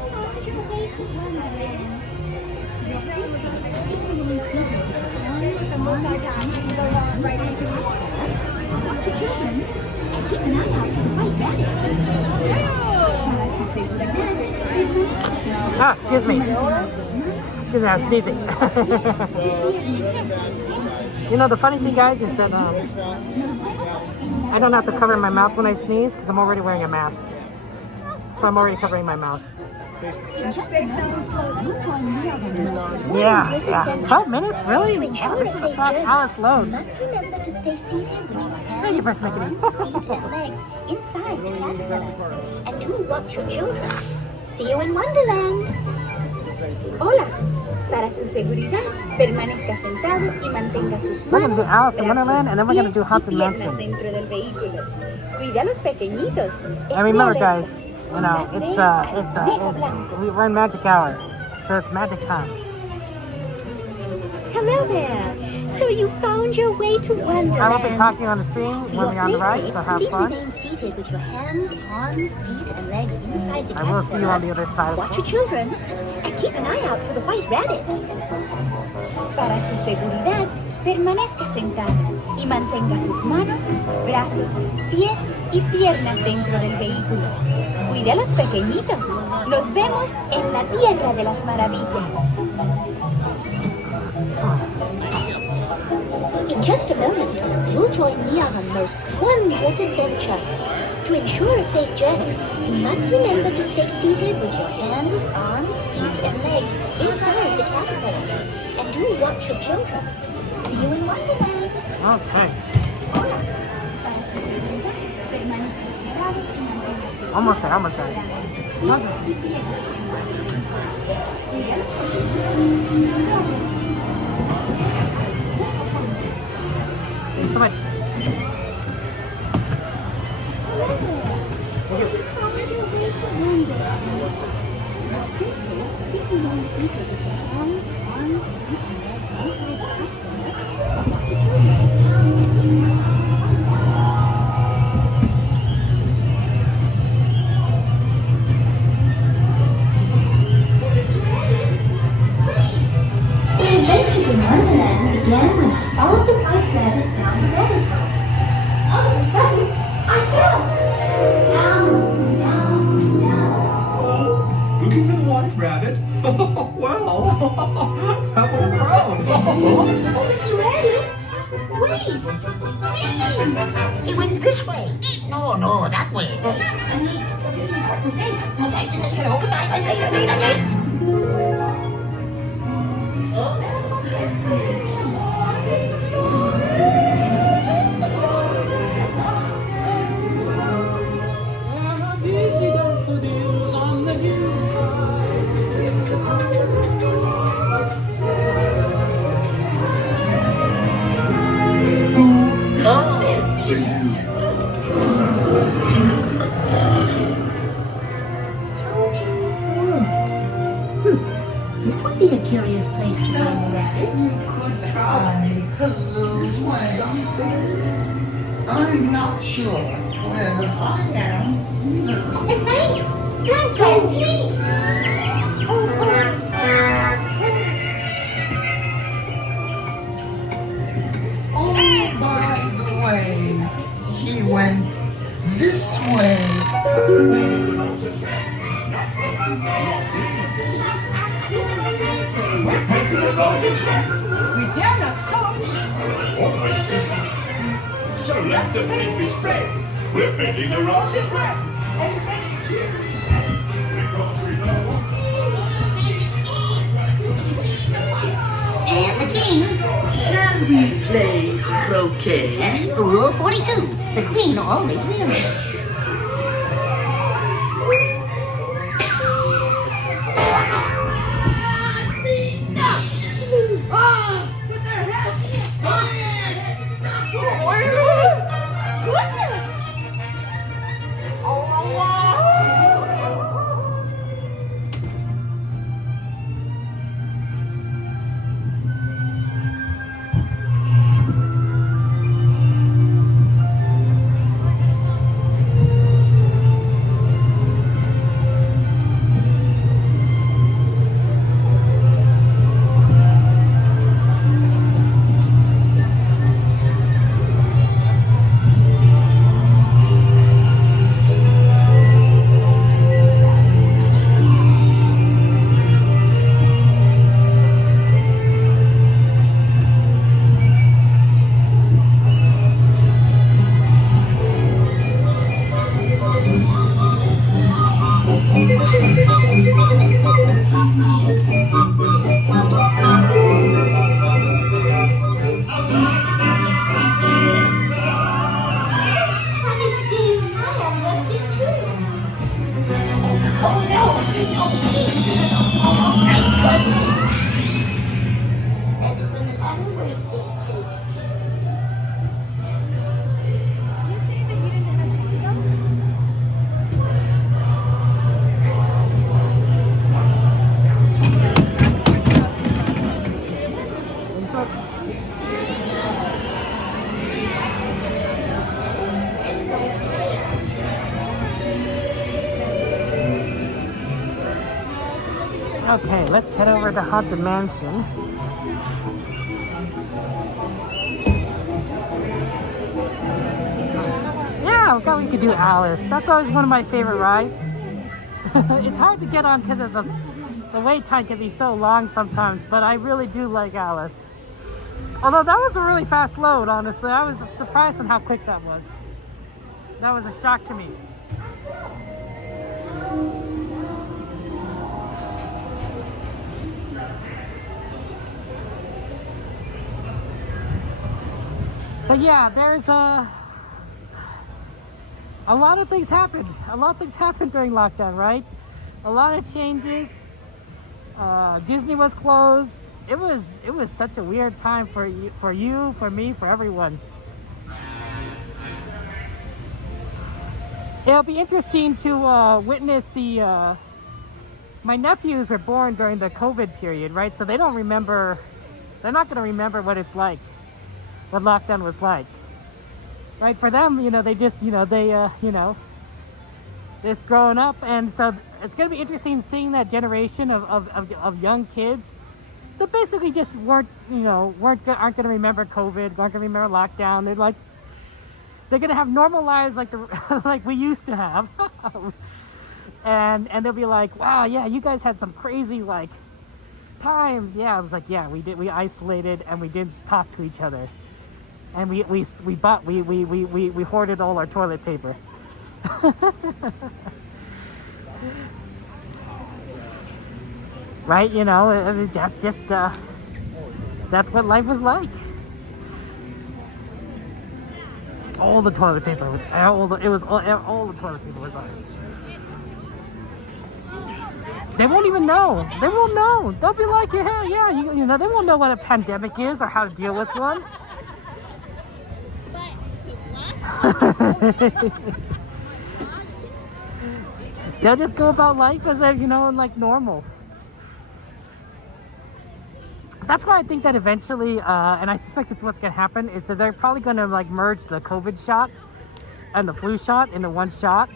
Ah, excuse me. Excuse me, I was sneezing. The funny thing, guys, is that I don't have to cover my mouth when I sneeze because I'm already wearing a mask. So I'm already covering my mouth. Yeah. 12 minutes? Really? Yeah, this is a fast Alice load. Thank you for making it. Inside the caterpillar. And do watch your children. See you in Wonderland. Hola. Para su seguridad, permanezca sentado y mantenga sus manos. We're going to do Alice in Wonderland and then we're going to do Haunted Mansion. Dentro del vehículo. Cuida a los pequeñitos. And remember, guys, we're in magic hour, so it's magic time. Hello there. So you found your way to Wonderland. I will be talking on the stream when we're on the ride, so have fun. Remain seated with your hands, arms, feet, and legs inside the I will see you on the other side. Watch your children and keep an eye out for the white rabbit. Para su seguridad, permanezca sentado y mantenga sus manos, brazos, pies y piernas dentro del vehículo. Cuide a los pequeñitos. Los vemos en la Tierra de las Maravillas. In just a moment, you'll join me on a most wondrous adventure. To ensure a safe journey, you must remember to stay seated with your hands, arms, feet, and legs inside the caterpillar. And do watch your children. See you in Wonderland. Okay. Almost there, guys. so much. The adventures in Wonderland began when I followed the white rabbit down the rabbit hole. All of a sudden, I fell. Down, down, down. Looking for the white rabbit? Well, have a ground. Oh, Mr. Rabbit, wait, please. He went this way. No, that way. This would be a curious place to find the rabbit. This way. I'm not sure where I am. Wait, don't go, please. Oh, by the way, he went this way. We're painting the roses red. We dare not stop. Always do. So let the paint be spread. We're painting the roses red. Everybody cheers. Because we know. And the king. Shall we play croquet? Rule 42. The queen always wins. Goodness! Okay, let's head over to Haunted Mansion. Yeah, I thought we could do Alice. That's always one of my favorite rides. It's hard to get on because of the wait time can be so long sometimes, but I really do like Alice. Although that was a really fast load, honestly. I was surprised on how quick that was. That was a shock to me. But yeah, there's a lot of things happened. A lot of things happened during lockdown, right? A lot of changes. Disney was closed. It was such a weird time for you, for me, for everyone. it'll be interesting to witness the. My nephews were born during the COVID period, right? So they don't remember. They're not going to remember what it's like, what lockdown was like, right? For them, you know, they just, you know, just growing up, and so it's going to be interesting seeing that generation of young kids that basically just aren't going to remember COVID, aren't going to remember lockdown. They're going to have normal lives like like we used to have, and they'll be like, wow, yeah, you guys had some crazy like times. Yeah, I was like, yeah, we did. We isolated and we didn't talk to each other, and we hoarded all our toilet paper. Right, you know, that's just that's what life was like. All the toilet paper, all the toilet paper was ours. They won't even know. They won't know. They'll be like, yeah, you know, they won't know what a pandemic is or how to deal with one. They'll just go about life as if, you know, like normal. That's why I think that eventually, and I suspect this is what's going to happen, is that they're probably going to like merge the COVID shot and the flu shot into one shot.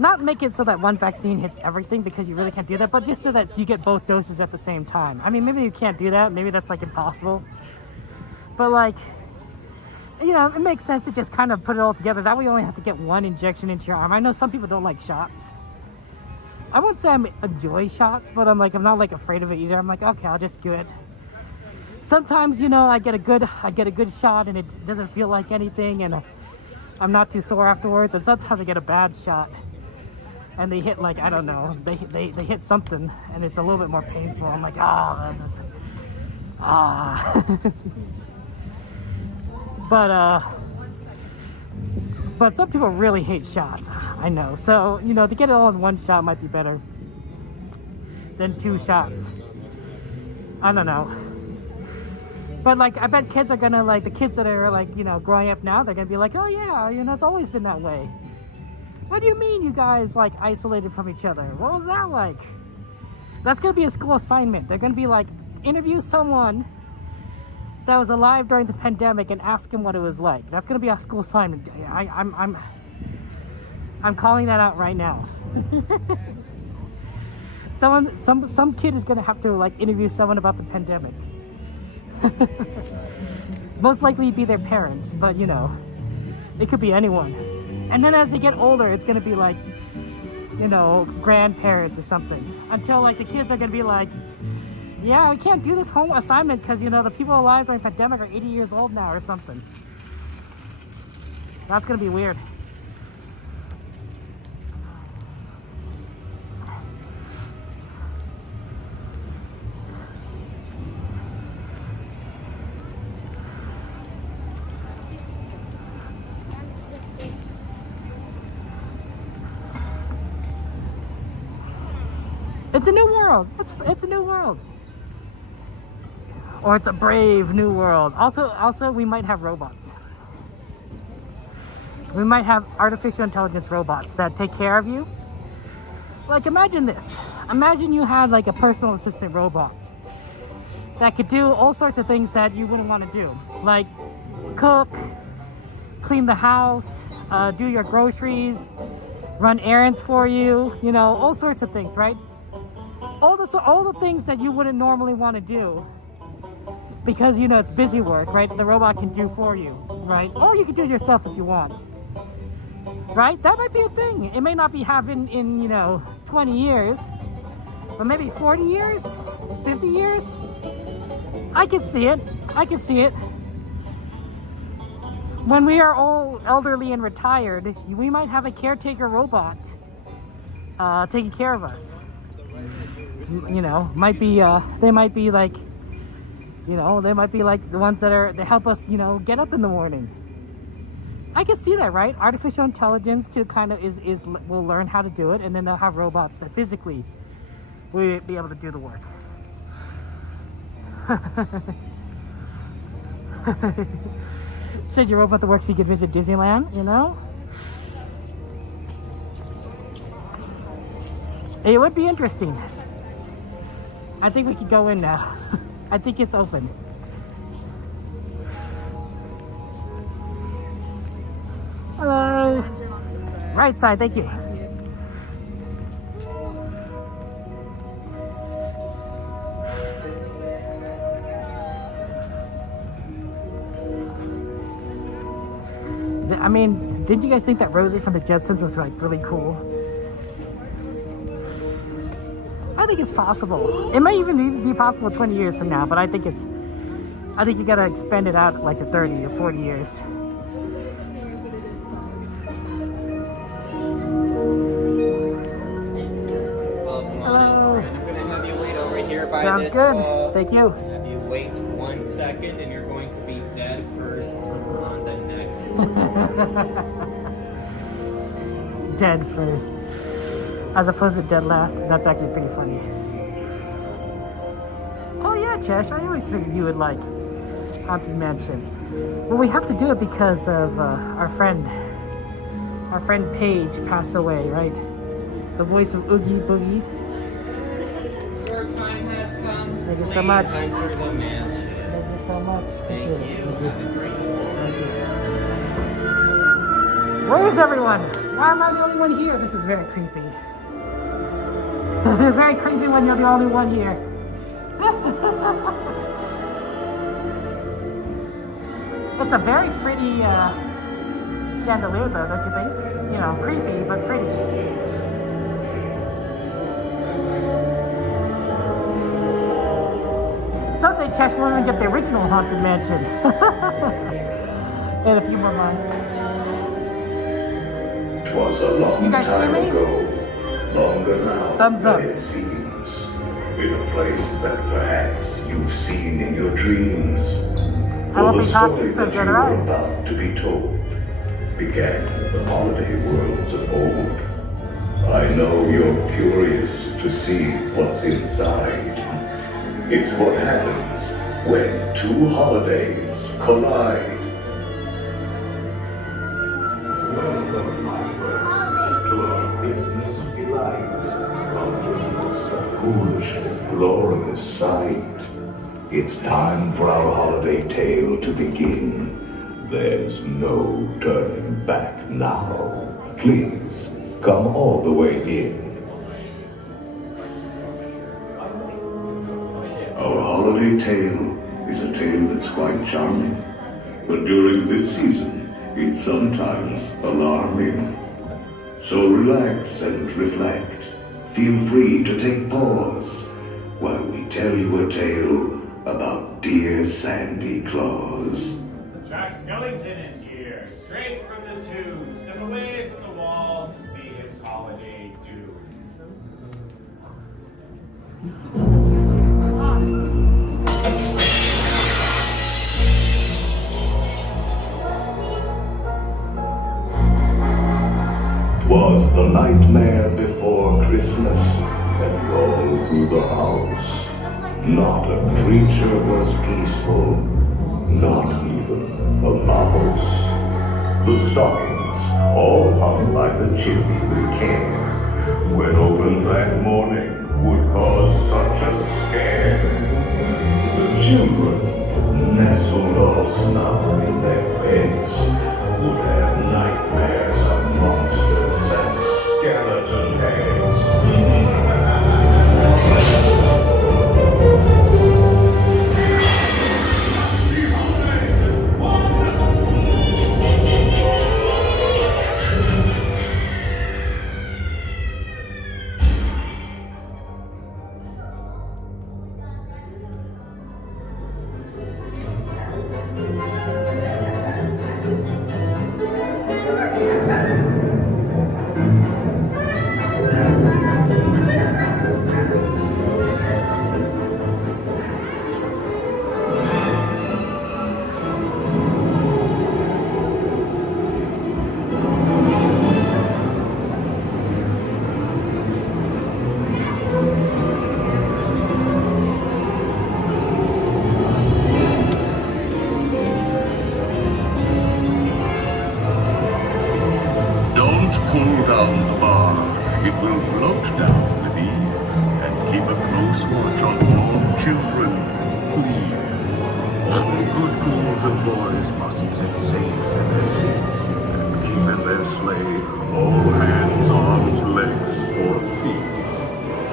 Not make it so that one vaccine hits everything, because you really can't do that, but just so that you get both doses at the same time. I mean, maybe you can't do that. Maybe that's like impossible. But like, you know, it makes sense to just kind of put it all together. That way you only have to get one injection into your arm. I know some people don't like shots. I wouldn't say I enjoy shots, but I'm not like afraid of it either. I'm like, okay, I'll just do it. Sometimes, you know, I get a good shot and it doesn't feel like anything, and I'm not too sore afterwards. And sometimes I get a bad shot and they hit like, I don't know, they hit something and it's a little bit more painful. I'm like, but some people really hate shots. I know. So, you know, to get it all in one shot might be better than two shots. I don't know. But like, I bet kids are gonna, like, the kids that are like, you know, growing up now, they're gonna be like, oh yeah, you know, it's always been that way. What do you mean you guys like isolated from each other? What was that like? That's gonna be a school assignment. They're gonna be like, interview someone that was alive during the pandemic and ask him what it was like. That's gonna be a school assignment. I'm calling that out right now. Some kid is gonna have to like interview someone about the pandemic. Most likely be their parents, but you know, it could be anyone. And then as they get older, it's gonna be like, you know, grandparents or something. Until like the kids are gonna be like, yeah, we can't do this home assignment because, you know, the people alive during the pandemic are 80 years old now or something. That's gonna be weird. It's a new world. It's a new world. Or it's a brave new world. Also, we might have robots. We might have artificial intelligence robots that take care of you. Like, imagine this. Imagine you had like a personal assistant robot that could do all sorts of things that you wouldn't want to do. Like cook, clean the house, do your groceries, run errands for you, you know, all sorts of things, right? All the things that you wouldn't normally want to do because, you know, it's busy work, right? The robot can do for you, right? Or you can do it yourself if you want, right? That might be a thing. It may not be happening in, you know, 20 years, but maybe 40 years, 50 years. I can see it. I can see it. When we are all elderly and retired, we might have a caretaker robot taking care of us. You know, might be they might be like, you know, they might be like the ones that help us, you know, get up in the morning. I can see that, right? Artificial intelligence to kind of will learn how to do it, and then they'll have robots that physically will be able to do the work. Said your robot that works so you could visit Disneyland, you know? It would be interesting. I think we could go in now. I think it's open. Hello. Right side, thank you. I mean, didn't you guys think that Rosie from the Jetsons was like really cool? I think it's possible. It may even be possible 20 years from now, but I think you gotta expand it out like to 30 or 40 years. Hello. I'm gonna have you wait over here by Sounds this good. wall. Thank you. Have you wait 1 second, and you're going to be dead first on the next. Dead first. As opposed to dead last. That's actually pretty funny. Oh yeah, Chesh. I always figured you would like Haunted Mansion. Well, we have to do it because of our friend Paige passed away, right? The voice of Oogie Boogie. Your time has come. Thank you so much. Enter the mansion. Thank you so much. Thank you. Have a great Where is everyone? Why am I the only one here? This is very creepy. Very creepy when you're the only one here. It's a very pretty chandelier though, don't you think? You know, creepy, but pretty. Someday Chesh will even get the original Haunted Mansion. In a few more months. 'Twas a long time ago, longer now Thumbs up. than it seems, in a place that perhaps you've seen in your dreams. I won't For the be talking story so that good, you right? were about to be told began the holiday worlds of old. I know you're curious to see what's inside. It's what happens when two holidays collide. Welcome, my friends, to our Christmas delight. Conjures a ghoulish and glorious sight. It's time for our holiday tale to begin. There's no turning back now. Please, come all the way in. Our holiday tale is a tale that's quite charming, but during this season, it's sometimes alarming. So relax and reflect. Feel free to take pause while we tell you a tale about dear Sandy Claus. Jack Skellington is here, straight from the tombs and away from the walls to see his holiday due. 'Twas the nightmare before Christmas, and all through the house, not a creature was peaceful, not even a mouse. The stockings, all hung by the chimney with care, when opened that morning, would cause such a scare. The children, nestled all snug in their beds, would have nightmares of monsters and skeleton heads. Christmas watch on all children, please. All good girls and boys must sit safe in their seats and keep in their sleigh all hands, arms, legs, or feet.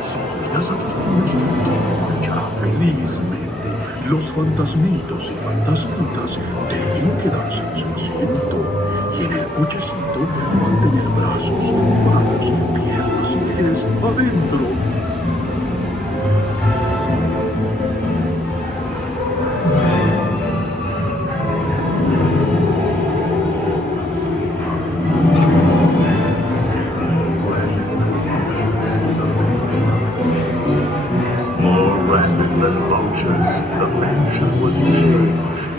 Si cuidas a tus niños, todo marchará felizmente. Los fantasmitos y fantasmitas deben quedarse en su asiento. Y en el cochecito mantener brazos, manos, piernas y pies adentro. The mansion was changed.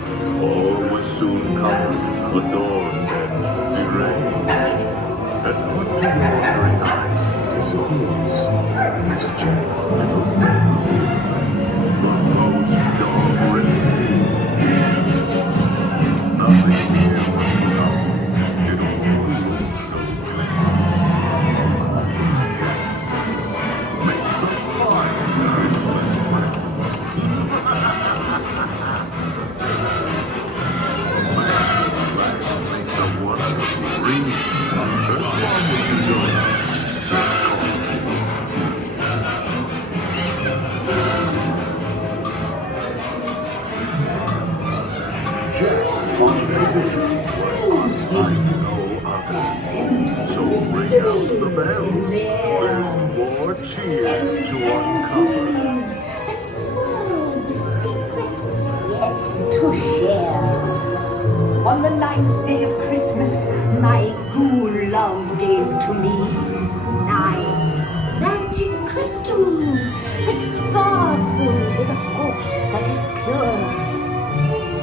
All was soon covered, adorned, and arranged. And what to your wondering eyes disappears? Miss Jack's little fancy, the most dog-written. Nothing here was forgotten. It all was so pleasant. Jack makes a fine Christmas present. So ring out the bells. There's more cheer to uncover. To share. On the 9th day of Christmas, my ghoul love gave to me 9 magic crystals that sparkle with a force that is pure.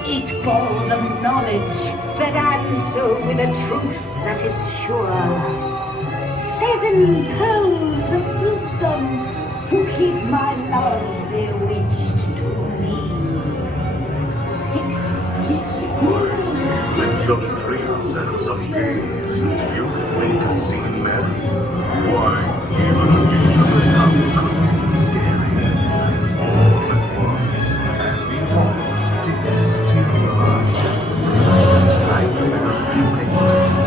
8 balls of knowledge that answer with a truth that is sure. 7 pearls of wisdom to keep my love bewitched to me. 6 mystic mirrors. With some treats and some games, you can make a scene merry. Why, even a gingerbread house could seem scary. All at once, happy homes dip to your eyes. Nightmarish painted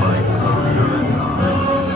by thunder and eyes.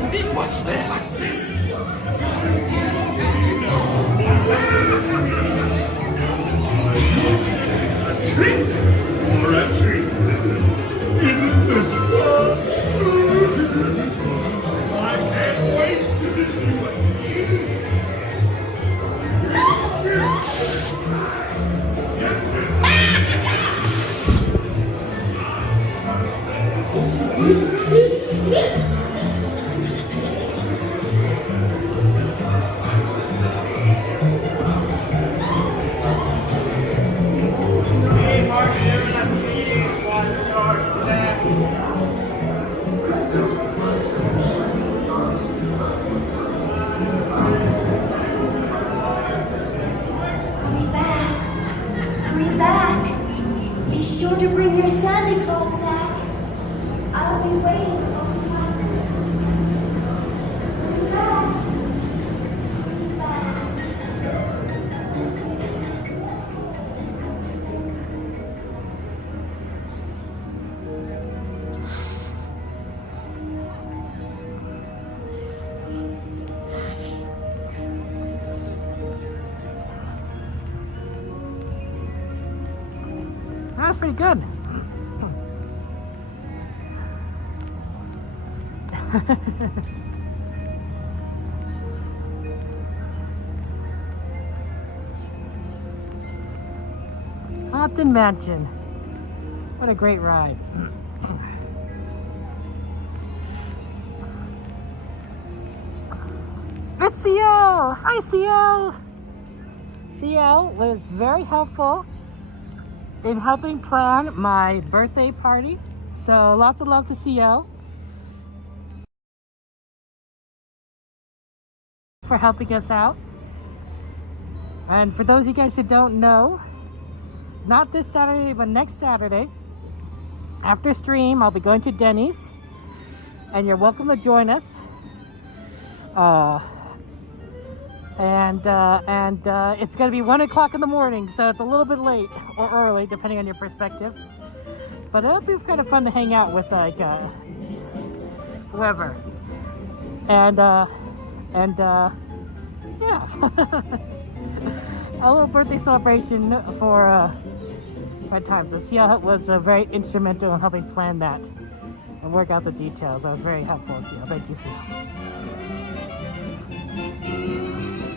What's this? A treat or a treat? Isn't this fun? I can't wait to see what Hurry back. Be sure to bring your Santa Claus sack. I'll be waiting on you. Hurry back. Hurry back. That's pretty good. Haunted Mansion. What a great ride. It's CL! Hi CL! CL was very helpful in helping plan my birthday party. So lots of love to CL for helping us out. And for those of you guys who don't know, not this Saturday, but next Saturday, after stream, I'll be going to Denny's, and you're welcome to join us. It's going to be 1 o'clock in the morning, so it's a little bit late or early, depending on your perspective. But it'll be kind of fun to hang out with, like, whoever. Yeah. A little birthday celebration for Red Times. And CL was very instrumental in helping plan that and work out the details. That was very helpful, CL. Thank you, CL.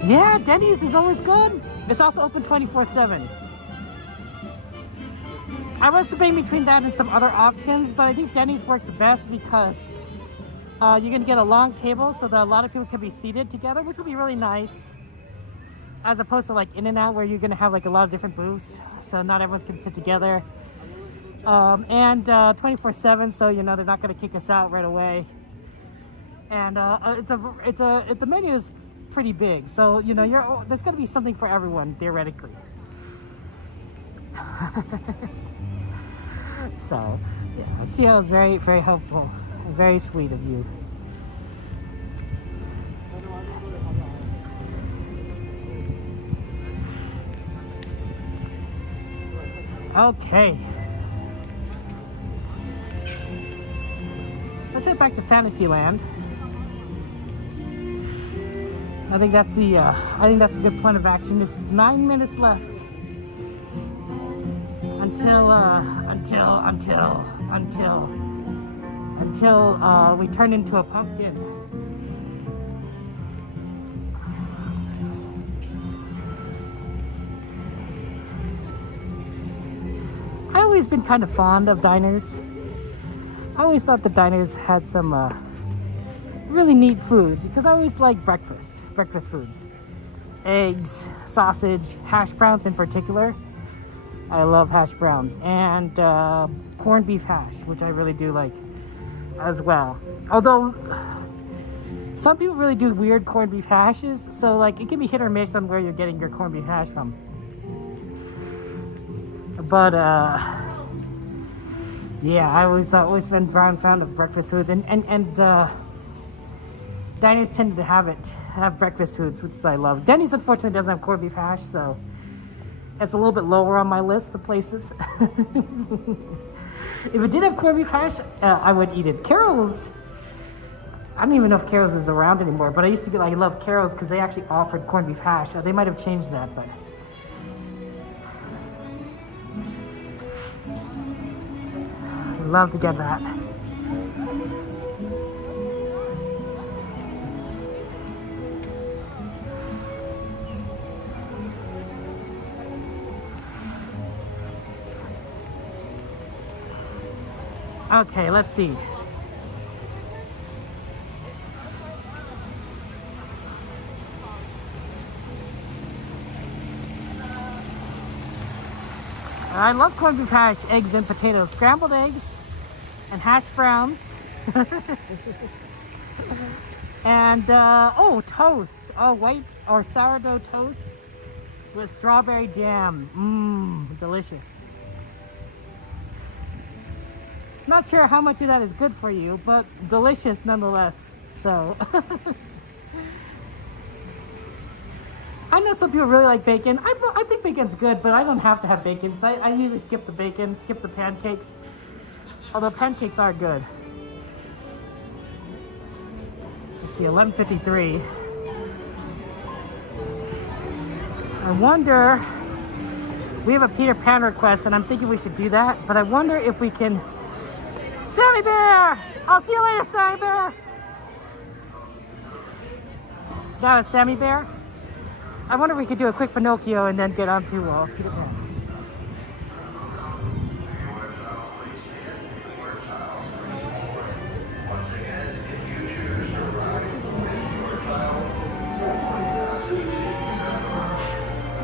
Yeah, Denny's is always good. It's also open 24/7. I was debating between that and some other options, but I think Denny's works the best because you're going to get a long table so that a lot of people can be seated together, which will be really nice. As opposed to like In-N-Out where you're going to have like a lot of different booths, so not everyone can sit together. And 24/7, so you know they're not going to kick us out right away. And the menu is pretty big, so you know there's going to be something for everyone theoretically. So yeah, CL is very, very helpful, very sweet of you. Okay, let's head back to Fantasyland. I think that's a good plan of action. It's 9 minutes left until we turn into a pumpkin. I've always been kind of fond of diners. I always thought the diners had some really neat foods because I always like breakfast foods. Eggs, sausage, hash browns in particular. I love hash browns, and corned beef hash, which I really do like as well. Although some people really do weird corned beef hashes, so like it can be hit or miss on where you're getting your corned beef hash from. But yeah, I always been fond of breakfast foods, and diners tend to have breakfast foods, which I love. Denny's unfortunately doesn't have corned beef hash, so it's a little bit lower on my list of places. If it did have corned beef hash, I would eat it. Carol's I don't even know if Carol's is around anymore, but I used to get, I love Carol's because they actually offered corned beef hash. They might have changed that, but. I'd love to get that. Okay, let's see. I love corned beef hash, eggs and potatoes, scrambled eggs and hash browns. And oh, toast. Oh, white or sourdough toast with strawberry jam. Mmm, delicious. Not sure how much of that is good for you, but delicious nonetheless. So I know some people really like bacon. I think bacon's good, but I don't have to have bacon. So I usually skip the bacon, skip the pancakes. Although pancakes are good. Let's see, 11:53. I wonder, we have a Peter Pan request, and I'm thinking we should do that. But I wonder if we can. Sammy Bear! I'll see you later, Sammy Bear! That was Sammy Bear? I wonder if we could do a quick Pinocchio and then get on to Peter Pan.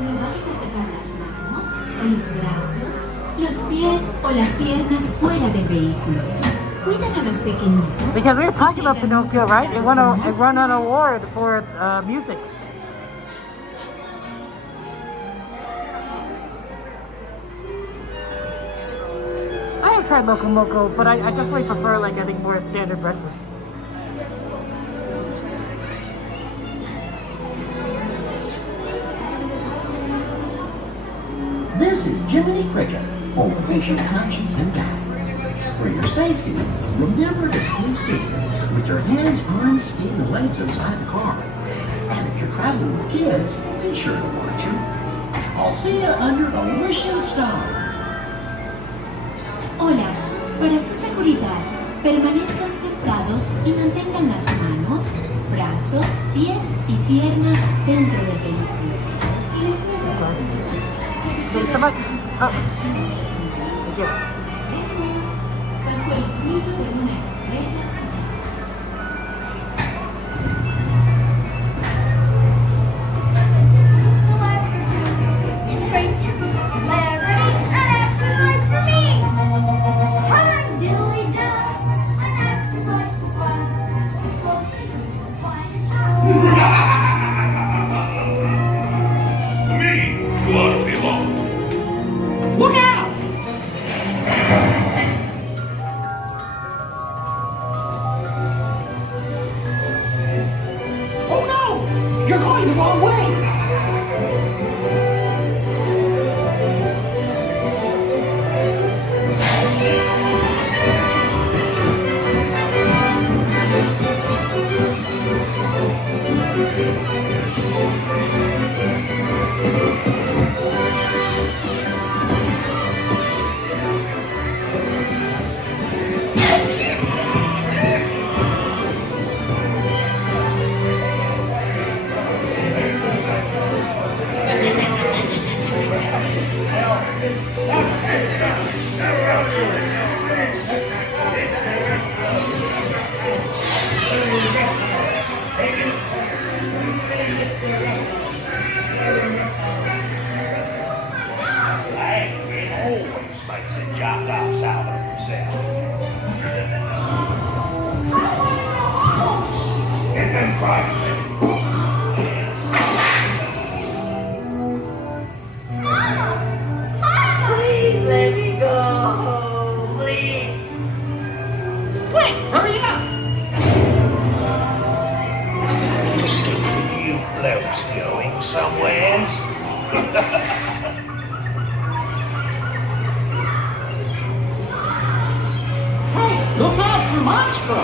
No vayas a sacar las manos, o los brazos, los pies o las piernas fuera del vehículo. Cuidan a los pequeñitos. Because we were talking about Pinocchio, right? It won an award for music. I have tried Loco Moco, but I definitely prefer, like, I think more standard breakfast. This is Jiminy Cricket, old-fashioned conscience and guide. For your safety, remember to stay seated with your hands, arms, feet, and legs inside the car. And if you're traveling with kids, be sure to watch them. I'll see you under the wishing star. Hola, para su seguridad, permanezcan sentados y mantengan las manos, brazos, pies y piernas dentro del vehículo. Y les bajo el brillo de una estrella. It's great to be celebrity, an exercise for me. Huddle diddly do, an exercise is fun. Go see the finest show. To me, you ought to belong. Look out! Oh no! You're going the wrong way! Please let me go, please. Quick, hurry up! You blokes going somewhere? Hey, look out for Monstro!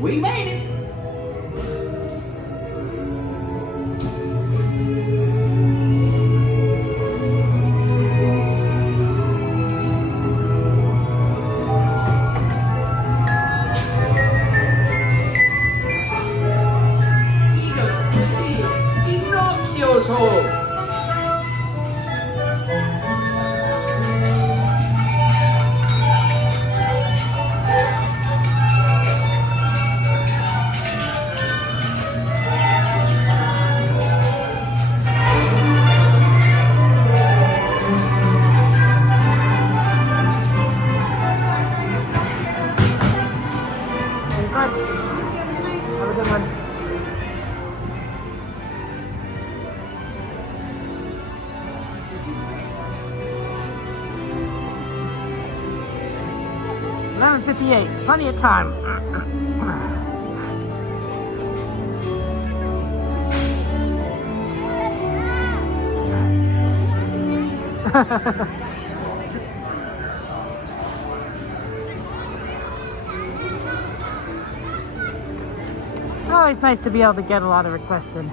We made it. Pinocchio's home. Thanks. Have a good one. $11:58. Plenty of time. Always nice to be able to get a lot of requests in.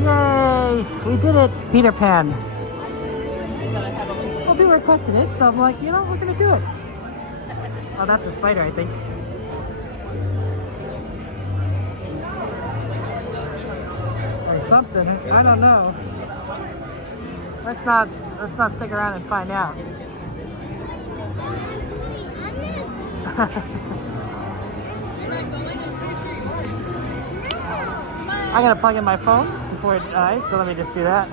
Yay! We did it! Peter Pan. Well, people requested it, so I'm like, you know, we're gonna do it. Oh, that's a spider, I think. Or something. I don't know. Let's not stick around and find out. I'm gonna plug in my phone before it dies, so let me just do that.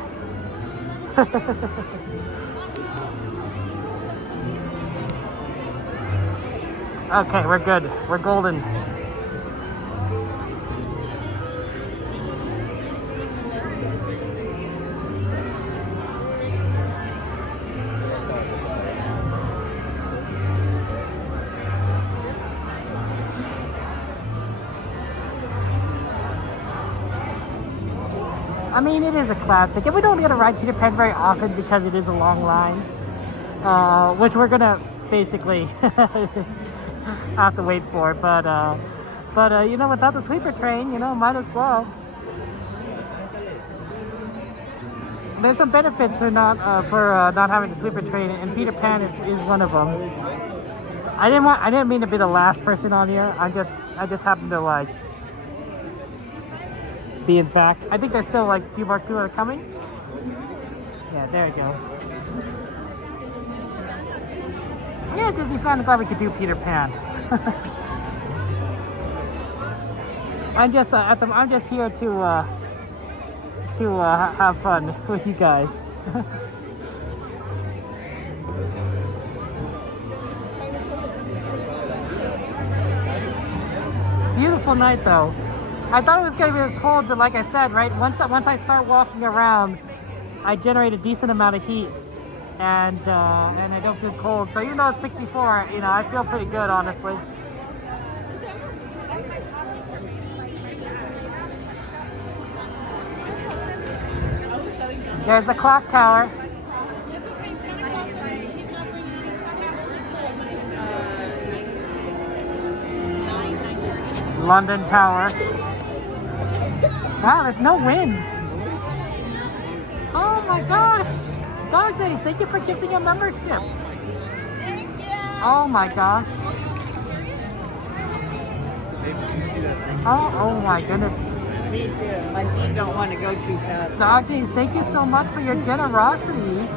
Okay, we're good. We're golden. I mean, it is a classic, and we don't get to ride Peter Pan very often because it is a long line, which we're gonna basically have to wait for. But you know, without the sweeper train, you know, might as well. There's some benefits for not having the sweeper train, and Peter Pan is one of them. I didn't mean to be the last person on here. I just happened to like be in fact. I think there's still like a few more people are coming. Yeah, there you go. Yeah, Disney fan, I'm glad we could do Peter Pan. I'm just here to have fun with you guys. Beautiful night though. I thought it was going to be cold, but like I said, right, once I start walking around, I generate a decent amount of heat, and I don't feel cold. So even though it's 64, you know, I feel pretty good, honestly. There's a clock tower. London Tower. Wow, there's no wind. Oh my gosh. Dog Days, thank you for gifting a membership. Thank you. Oh my gosh. Oh my goodness. Me too. My feet don't want to go too fast. Dog Days, thank you so much for your generosity.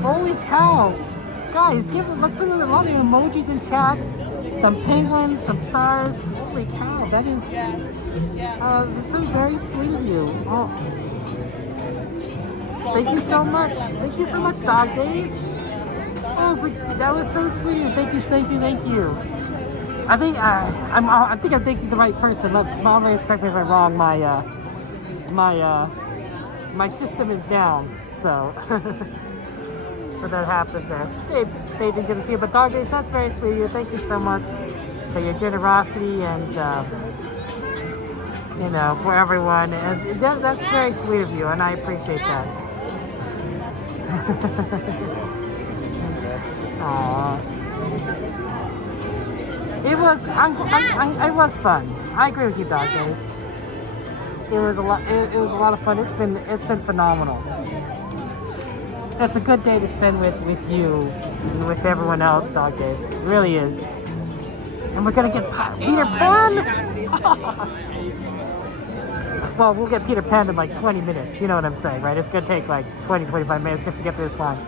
Holy cow. Guys, let's put a lot of emojis in chat. Some penguins, some stars. Holy cow, that is this is so very sweet of you. Oh. Thank you so much. Thank you so much, Dog Days. Oh, that was so sweet. Thank you. I think I'm thinking the right person. Mom, correct me if I'm wrong. My system is down, so so that happens there. Hey, they didn't get to see you. But Dog Days, that's very sweet of you. Thank you so much for your generosity and, you know, for everyone. And that's very sweet of you, and I appreciate that. Aww. It was fun. I agree with you, Dog Days. It was a lot. It was a lot of fun. It's been phenomenal. It's a good day to spend with you and with everyone else, Dog Days. It really is. And we're gonna get Peter Pan. Well, we'll get Peter Pan in like 20 minutes. You know what I'm saying, right? It's gonna take like 20, 25 minutes just to get to this line.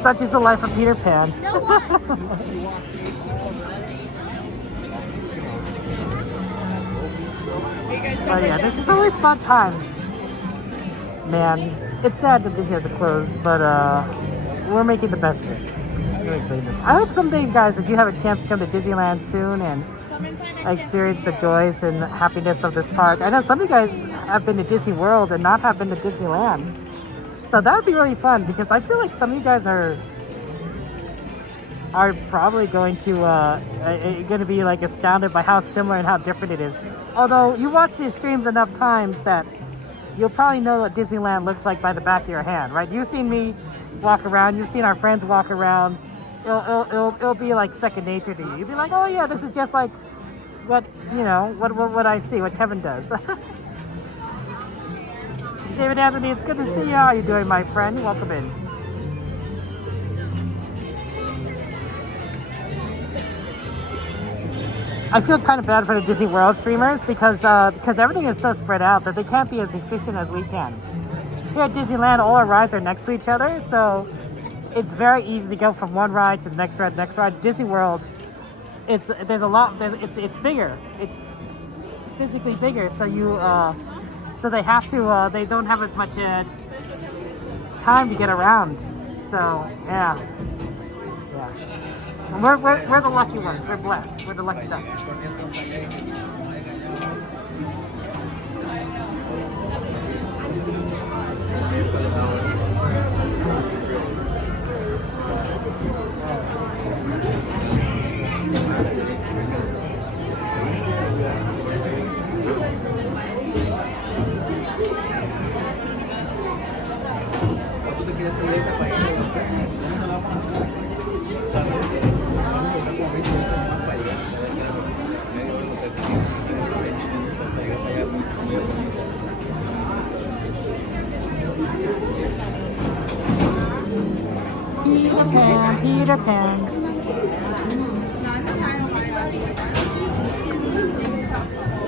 Such is the life of Peter Pan. But yeah, this is always fun times. Man, it's sad that Disney has to close, but we're making the best of it. I hope someday, guys, that you have a chance to come to Disneyland soon and experience the joys and happiness of this park. I know some of you guys have been to Disney World and not have been to Disneyland. So that would be really fun because I feel like some of you guys are probably going to be like astounded by how similar and how different it is. Although you watch these streams enough times that you'll probably know what Disneyland looks like by the back of your hand, right? You've seen me walk around, you've seen our friends walk around. It'll be like second nature to you. You'll be like, oh yeah, this is just like what, you know, what I see, what Kevin does. David Anthony, it's good to see you. How are you doing, my friend? Welcome in. I feel kind of bad for the Disney World streamers because everything is so spread out that they can't be as efficient as we can. Here at Disneyland, all our rides are next to each other, so it's very easy to go from one ride to the next ride, Disney World, it's bigger. It's physically bigger, so so they have to they don't have as much time to get around. So yeah. We're the lucky ones. We're blessed. We're the lucky ducks. Peter Pan.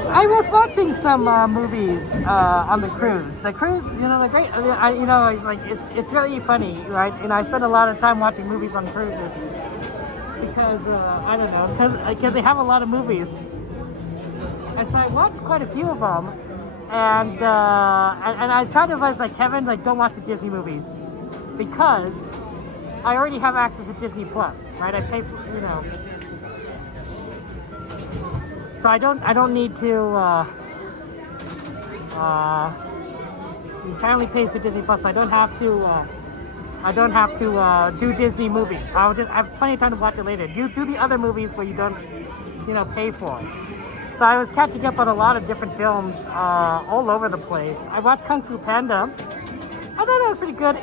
I was watching some movies on the cruise. The cruise, you know, the great. It's really funny, right? And I spend a lot of time watching movies on cruises because I don't know, because they have a lot of movies, and so I watched quite a few of them. And I tried to advise like Kevin, like don't watch the Disney movies because I already have access to Disney Plus, right? I pay for, you know, so I don't need to. Family pays for Disney Plus, so I don't have to do Disney movies. I have plenty of time to watch it later. Do the other movies where you don't, you know, pay for it. So I was catching up on a lot of different films all over the place. I watched Kung Fu Panda. I thought it was pretty good.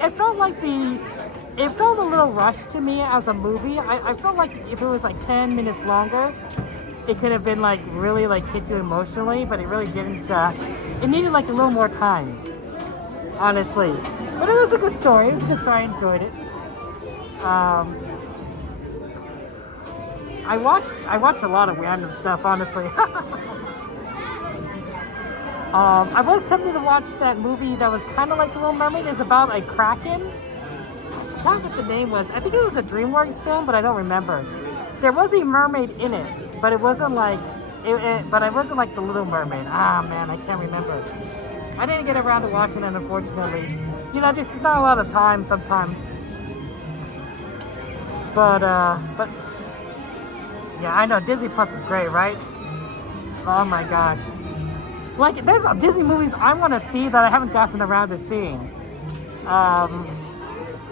It felt a little rushed to me as a movie. I felt like if it was like 10 minutes longer, it could have been like really like hit you emotionally, but it really didn't. It needed like a little more time, honestly. But it was a good story. It was a good story. I enjoyed it. I watched a lot of random stuff, honestly. I was tempted to watch that movie that was kind of like The Little Mermaid. It's about a kraken. I forgot what the name was. I think it was a DreamWorks film, but I don't remember. There was a mermaid in it, but it wasn't like but it wasn't like The Little Mermaid. Ah man, I can't remember. I didn't get around to watching it, unfortunately. You know, there's not a lot of time sometimes. But yeah, I know Disney Plus is great, right? Oh my gosh. Like, there's Disney movies I want to see that I haven't gotten around to seeing.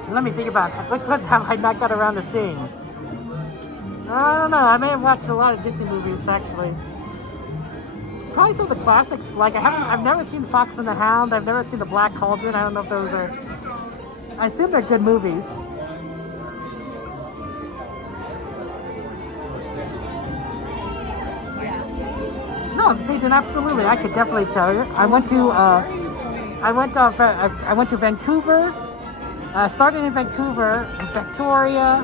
Let me think about it. Which ones have I not got around to seeing? I don't know. I may have watched a lot of Disney movies actually. Probably some of the classics. Like I've never seen Fox and the Hound. I've never seen The Black Cauldron. I don't know if those are. I assume they're good movies. No, they did absolutely. I could definitely tell you. I went to Vancouver. Started in Vancouver, Victoria,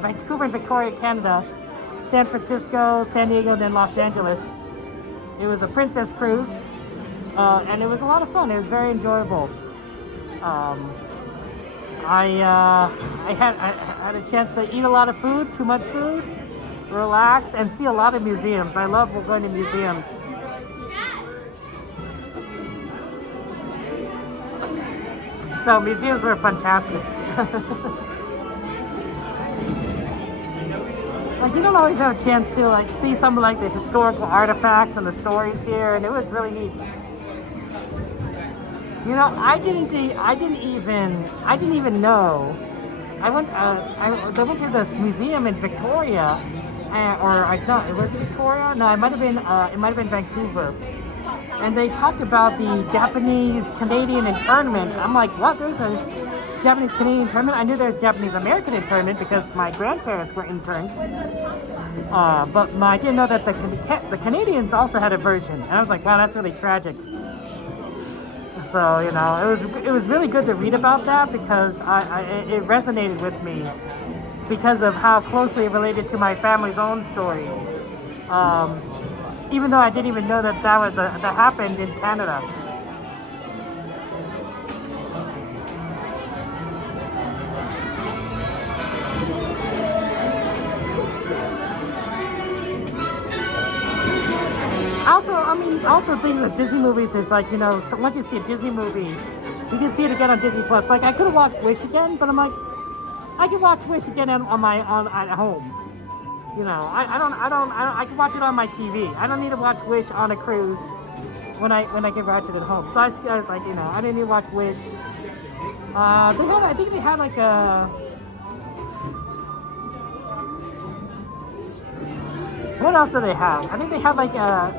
Vancouver and Victoria, Canada, San Francisco, San Diego, then Los Angeles. It was a princess cruise, and it was a lot of fun. It was very enjoyable. I had a chance to eat a lot of food, too much food, relax, and see a lot of museums. I love going to museums. So museums were fantastic. Like you don't always have a chance to like see some of like the historical artifacts and the stories here, and it was really neat. You know, I didn't even know. I went to this museum in Victoria, was it Victoria? No, it might have been Vancouver. And they talked about the Japanese-Canadian internment. I'm like, what? There's a Japanese-Canadian internment? I knew there was Japanese-American internment because my grandparents were interned. But I didn't know that the Canadians also had a version. And I was like, wow, that's really tragic. So, you know, it was really good to read about that because it resonated with me because of how closely it related to my family's own story. Even though I didn't even know that happened in Canada. Also things with Disney movies is like, you know, so once you see a Disney movie, you can see it again on Disney Plus. Like I could have watched Wish again, but I'm like, I can watch Wish again at home. You know, I can watch it on my TV. I don't need to watch Wish on a cruise when I can watch it at home. So I was like, you know, I didn't need to watch Wish. I think they had like a. What else do they have? I think they had like a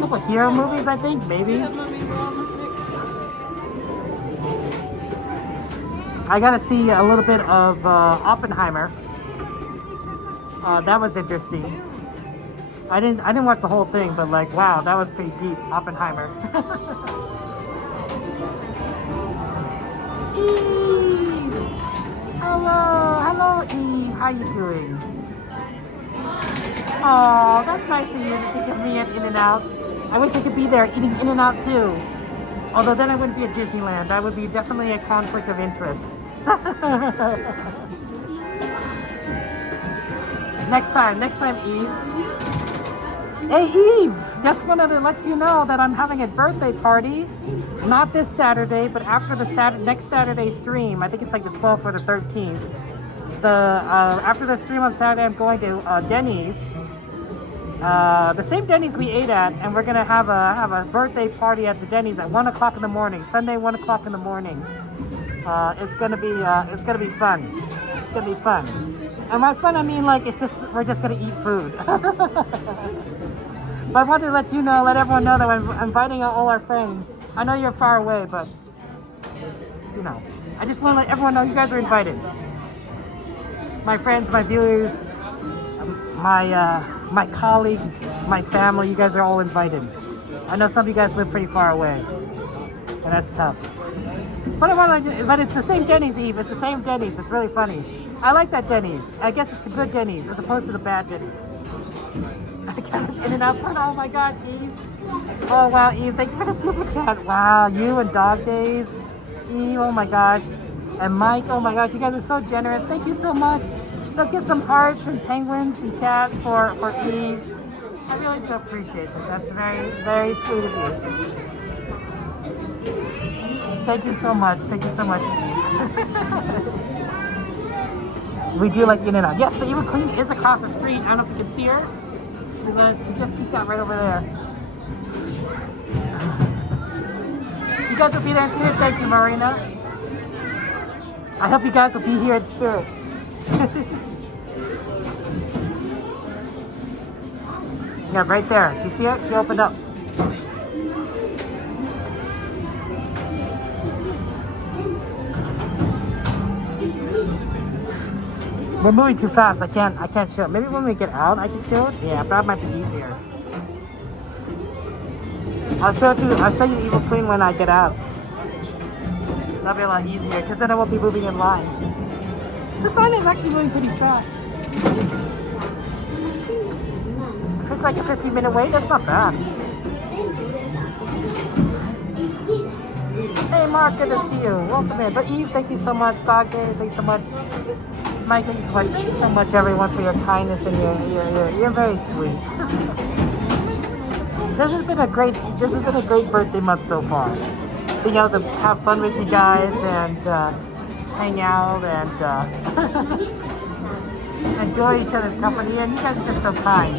couple of hero movies. I think maybe. I got to see a little bit of Oppenheimer. That was interesting. I didn't watch the whole thing, but like, wow, that was pretty deep. Oppenheimer. Eve! Hello, Eve. How you doing? Oh, that's nice of you to think of me at In-N-Out. I wish I could be there eating In-N-Out too. Although then I wouldn't be at Disneyland. That would be definitely a conflict of interest. Next time, Eve. Hey, Eve! Just wanted to let you know that I'm having a birthday party. Not this Saturday, but after the next Saturday stream. I think it's like the 12th or the 13th. After the stream on Saturday, I'm going to Denny's. The same Denny's we ate at, and we're gonna have a birthday party at the Denny's at 1 o'clock in the morning. Sunday, 1 o'clock in the morning. It's gonna be fun. It's gonna be fun. And by fun, I mean like we're just gonna eat food. But I wanted to let everyone know that I'm inviting all our friends. I know you're far away, but you know, I just want to let everyone know you guys are invited. My friends, my viewers, my colleagues, my family, you guys are all invited. I know some of you guys live pretty far away, and that's tough. But it's the same Denny's, Eve. It's the same Denny's. It's really funny. I like that Denny's. I guess it's a good Denny's as opposed to the bad Denny's. In-N-Out fun. Oh my gosh, Eve. Oh wow, Eve. Thank you for the super chat. Wow, you and Dog Days. Eve, oh my gosh. And Mike, oh my gosh, you guys are so generous. Thank you so much. Let's get some hearts and penguins in chat for Eve. I really do appreciate it. That's very, very sweet of you. Thank you so much. Thank you so much, Eve. We do like In-N-Out. Yes, the Eva Queen is across the street. I don't know if you can see her. She just peeked out right over there. You guys will be there in spirit. Thank you, Marina. I hope you guys will be here in spirit. Yeah, right there. Do you see it? She opened up. We're moving too fast. I can't show it. Maybe when we get out, I can show it. Yeah, that might be easier. I'll show you Evil Queen when I get out. That'll be a lot easier because then I won't be moving in line. This line is actually moving pretty fast. If it's like a 15-minute wait, that's not bad. Hey Mark, good to see you. Welcome in. But Eve, thank you so much. Dog Days, thank you so much. Mike, thank you so much. Thank you so much, everyone, for your kindness and you're very sweet. This has been a great birthday month so far. Being able to have fun with you guys and hang out and enjoy each other's company. And you guys have been so kind.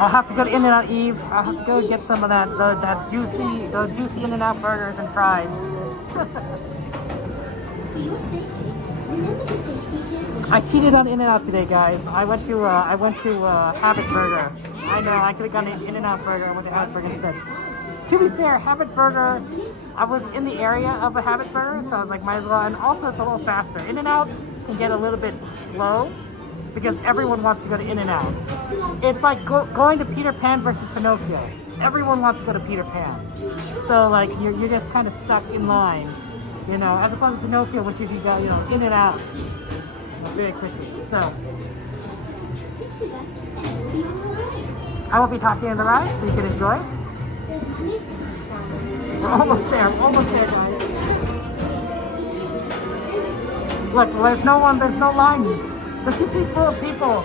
I'll have to go to In-N-Out Eve. I'll have to go get some of that juicy In-N-Out burgers and fries. For your safety, remember to stay seated. I cheated on In-N-Out today, guys. I went to Habit Burger. I know I could have gone to In-N-Out Burger. I went to Habit Burger instead. To be fair, Habit Burger, I was in the area of a Habit Burger, so I was like, might as well. And also, it's a little faster. In-N-Out can get a little bit slow because everyone wants to go to In-N-Out. It's like going to Peter Pan versus Pinocchio. Everyone wants to go to Peter Pan. So like you're just kind of stuck in line, you know, as opposed to Pinocchio, which you can go, you know, in and out very quickly. So I will be talking in the ride so you can enjoy. We're almost there, guys. Look, there's no line. The CC full of people.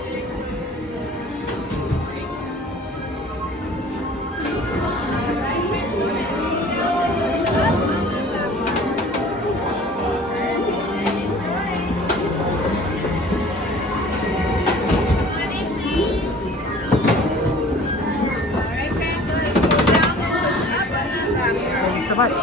Thank you so much.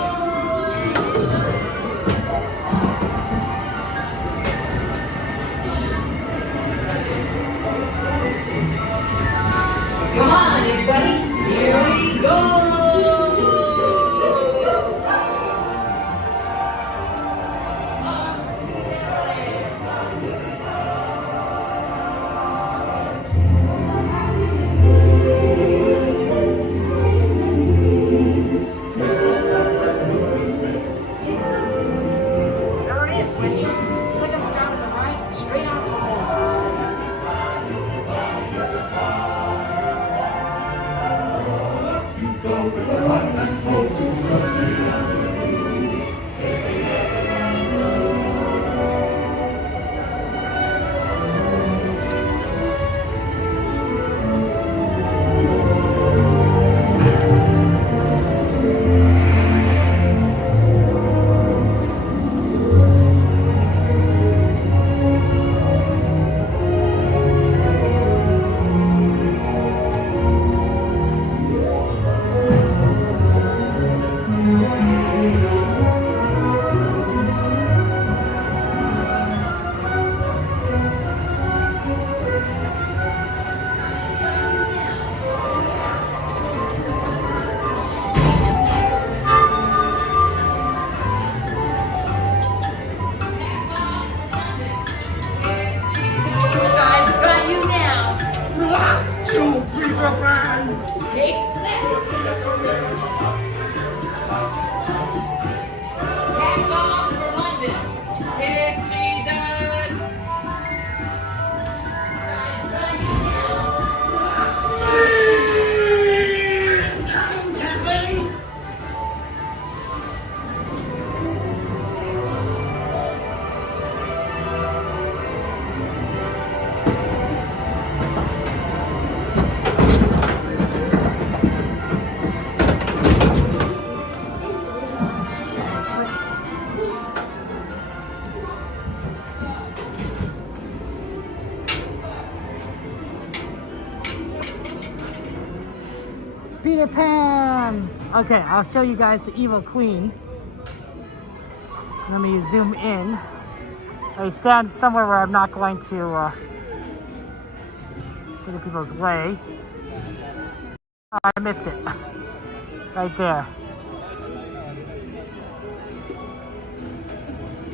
Peter Pan. Okay, I'll show you guys the evil queen. Let me zoom in. I stand somewhere where I'm not going to get in people's way. Oh, I missed it. Right there.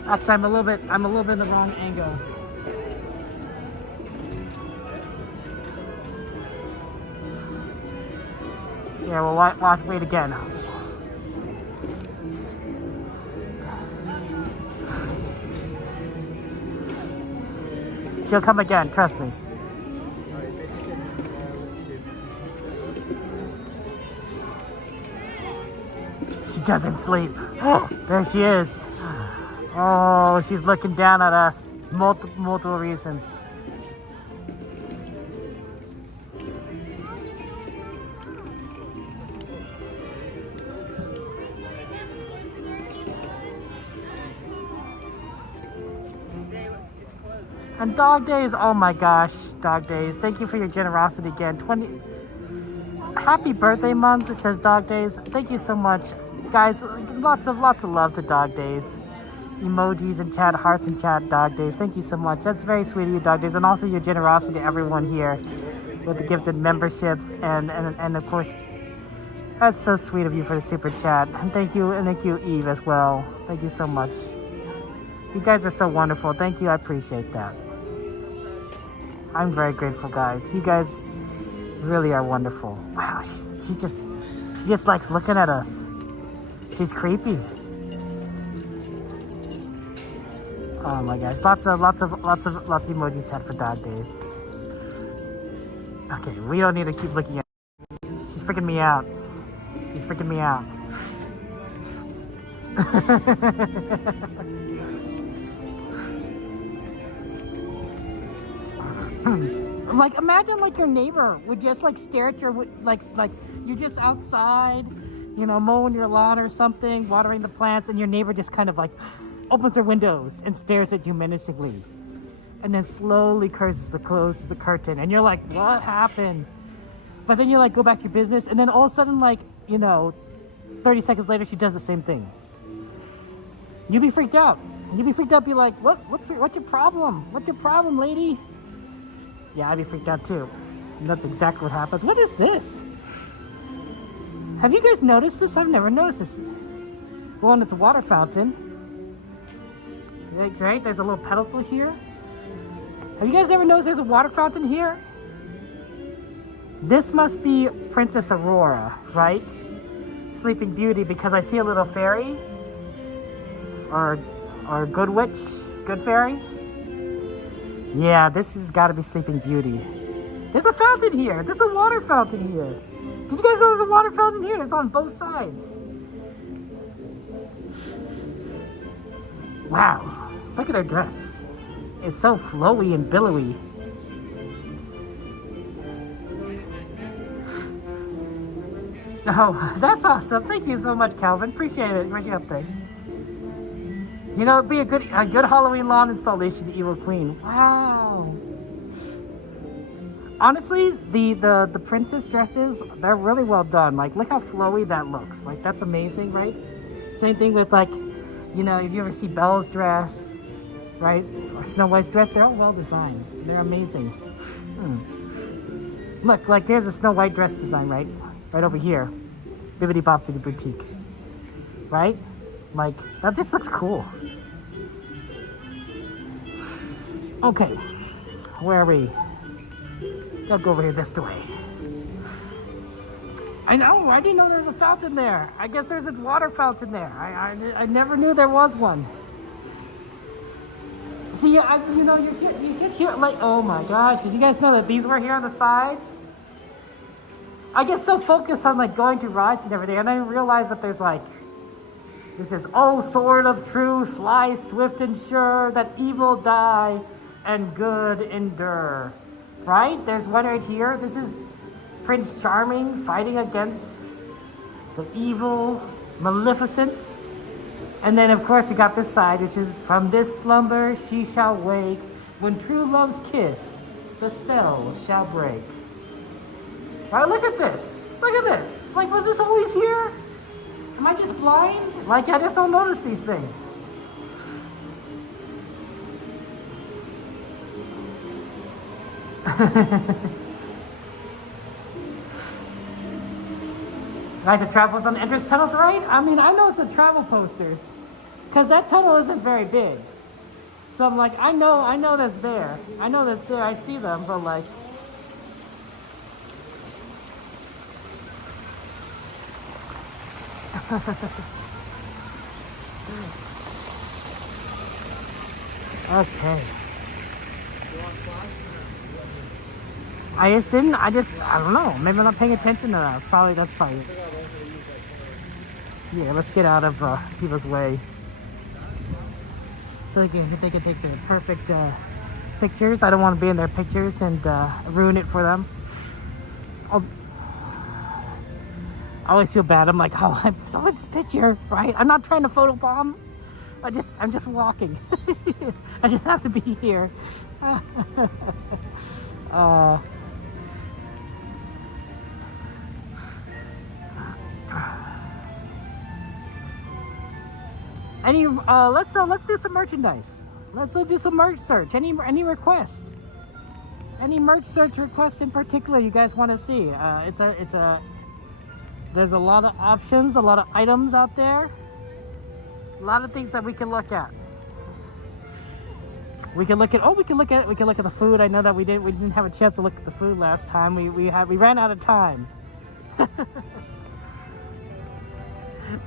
Actually, I'm a little bit in the wrong angle. Yeah, we'll wait again. She'll come again, trust me. She doesn't sleep. Oh, there she is. Oh, she's looking down at us. Multiple reasons. And Dog Days, oh my gosh, Dog Days. Thank you for your generosity again. Happy birthday month, it says Dog Days. Thank you so much. Guys, lots of love to Dog Days. Emojis in chat, hearts in chat, Dog Days. Thank you so much. That's very sweet of you, Dog Days. And also your generosity to everyone here with the gifted memberships and of course, that's so sweet of you for the super chat. And thank you, Eve, as well. Thank you so much. You guys are so wonderful. Thank you, I appreciate that. I'm very grateful, guys. You guys really are wonderful. Wow, she just likes looking at us. She's creepy. Oh my gosh, lots of emojis had for Dog Days. Okay, we don't need to keep looking at her. She's freaking me out. She's freaking me out. Like imagine like your neighbor would just like stare at your like you're just outside, you know, mowing your lawn or something, watering the plants, and your neighbor just kind of like opens her windows and stares at you menacingly, and then slowly closes the curtain, and you're like, what happened? But then you like go back to your business, and then all of a sudden, like, you know, 30 seconds later she does the same thing. You'd be freaked out. Be like, what's your problem? What's your problem, lady? Yeah, I'd be freaked out too. And that's exactly what happens. What is this? Have you guys noticed this? I've never noticed this. Well, and it's a water fountain. Right? There's a little pedestal here. Have you guys ever noticed there's a water fountain here? This must be Princess Aurora, right? Sleeping Beauty, because I see a little fairy. Or good witch, good fairy. Yeah, this has got to be Sleeping Beauty. There's a fountain here. There's a water fountain here. Did you guys know there's a water fountain here? It's on both sides. Wow, look at her dress. It's so flowy and billowy. Oh, that's awesome. Thank you so much, Calvin. Appreciate it. Where's your update? You know, it'd be a good Halloween lawn installation, the Evil Queen. Wow. Honestly, the princess dresses, they're really well done. Like, look how flowy that looks. Like, that's amazing, right? Same thing with, like, you know, if you ever see Belle's dress, right? Or Snow White's dress, they're all well designed. They're amazing. Look, like, here's a Snow White dress design, right? Right over here. Bibbidi Bobbidi Boutique. Right? Like, that just looks cool. Okay, where are we? Gotta go over here this way. I know, I didn't know there was a fountain there. I guess there's a water fountain there. I never knew there was one. See, you know, you get here, like, oh my gosh, did you guys know that these were here on the sides? I get so focused on, like, going to rides and everything, and I didn't realize that there's, like, this is, oh, sword of truth, fly swift and sure, that evil die and good endure. Right? There's one right here. This is Prince Charming fighting against the evil Maleficent. And then, of course, we got this side, which is, from this slumber she shall wake. When true love's kiss, the spell shall break. Right, look at this. Look at this. Like, was this always here? Am I just blind? Like, I just don't notice these things. Like the travels on the entrance tunnels, right? I mean, I know it's the travel posters, because that tunnel isn't very big. So I'm like, I know that's there. I know that's there. I see them, but like. Okay. I don't know. Maybe I'm not paying attention to that. That's probably it. Yeah, let's get out of people's way. So they can take their perfect pictures. I don't want to be in their pictures and ruin it for them. I always feel bad. I'm like, oh, I'm someone's picture, right? I'm not trying to photobomb. I'm just walking. I just have to be here. Let's do some merchandise. Let's do some merch search. Any requests? Any merch search requests in particular you guys want to see? There's a lot of options, a lot of items out there. A lot of things that we can look at. We can look at the food. I know that we didn't have a chance to look at the food last time. We ran out of time.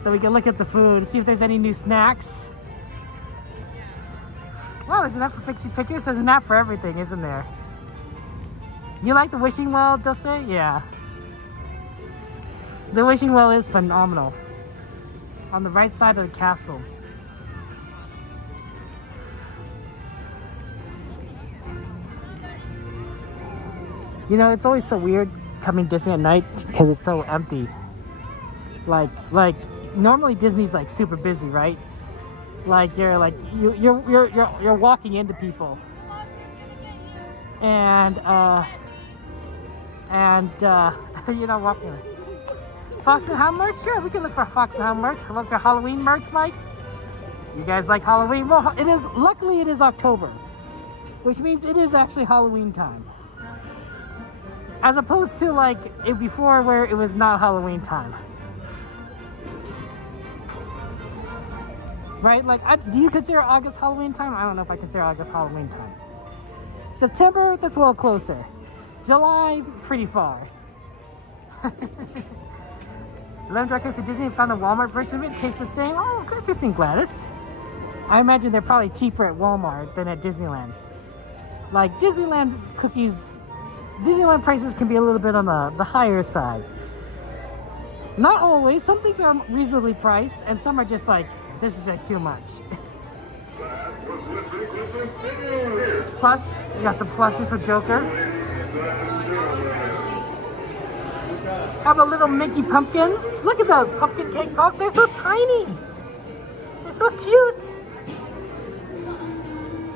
So we can look at the food, see if there's any new snacks. Well, there's enough for fixing pictures. There's enough for everything, isn't there? You like the wishing well, Dulce? Yeah. The wishing well is phenomenal. On the right side of the castle. You know, it's always so weird coming Disney at night because it's so empty. Like normally Disney's like super busy, right? Like you're walking into people. And you know, walking. Fox and Hound merch? Sure, we can look for Fox and Hound merch. Look for Halloween merch, Mike. You guys like Halloween? Well, luckily it is October, which means it is actually Halloween time. As opposed to like before where it was not Halloween time. Right? Like, do you consider August Halloween time? I don't know if I consider August Halloween time. September, that's a little closer. July, pretty far. 11 Dark Days of Disney found the Walmart version of it. Tastes the same. Oh, good kissing, Gladys. I imagine they're probably cheaper at Walmart than at Disneyland. Like, Disneyland cookies, Disneyland prices can be a little bit on the higher side. Not always. Some things are reasonably priced, and some are just like, this is like too much. Plush, you got some plushes for Joker. How about little Mickey pumpkins? Look at those pumpkin cake pops. They're so tiny. They're so cute.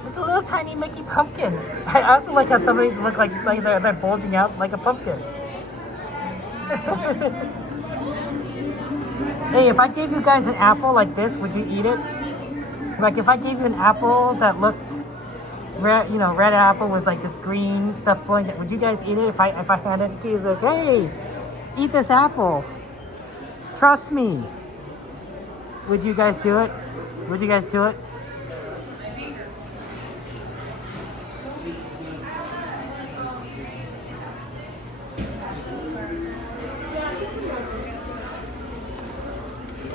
It's a little tiny Mickey pumpkin. I also like how some of these look like they're bulging out like a pumpkin. Hey, if I gave you guys an apple like this, would you eat it? Like if I gave you an apple that looked red, you know, red apple with like this green stuff flowing, would you guys eat it if I handed it to you? Like, hey, eat this apple. Trust me. Would you guys do it? Would you guys do it?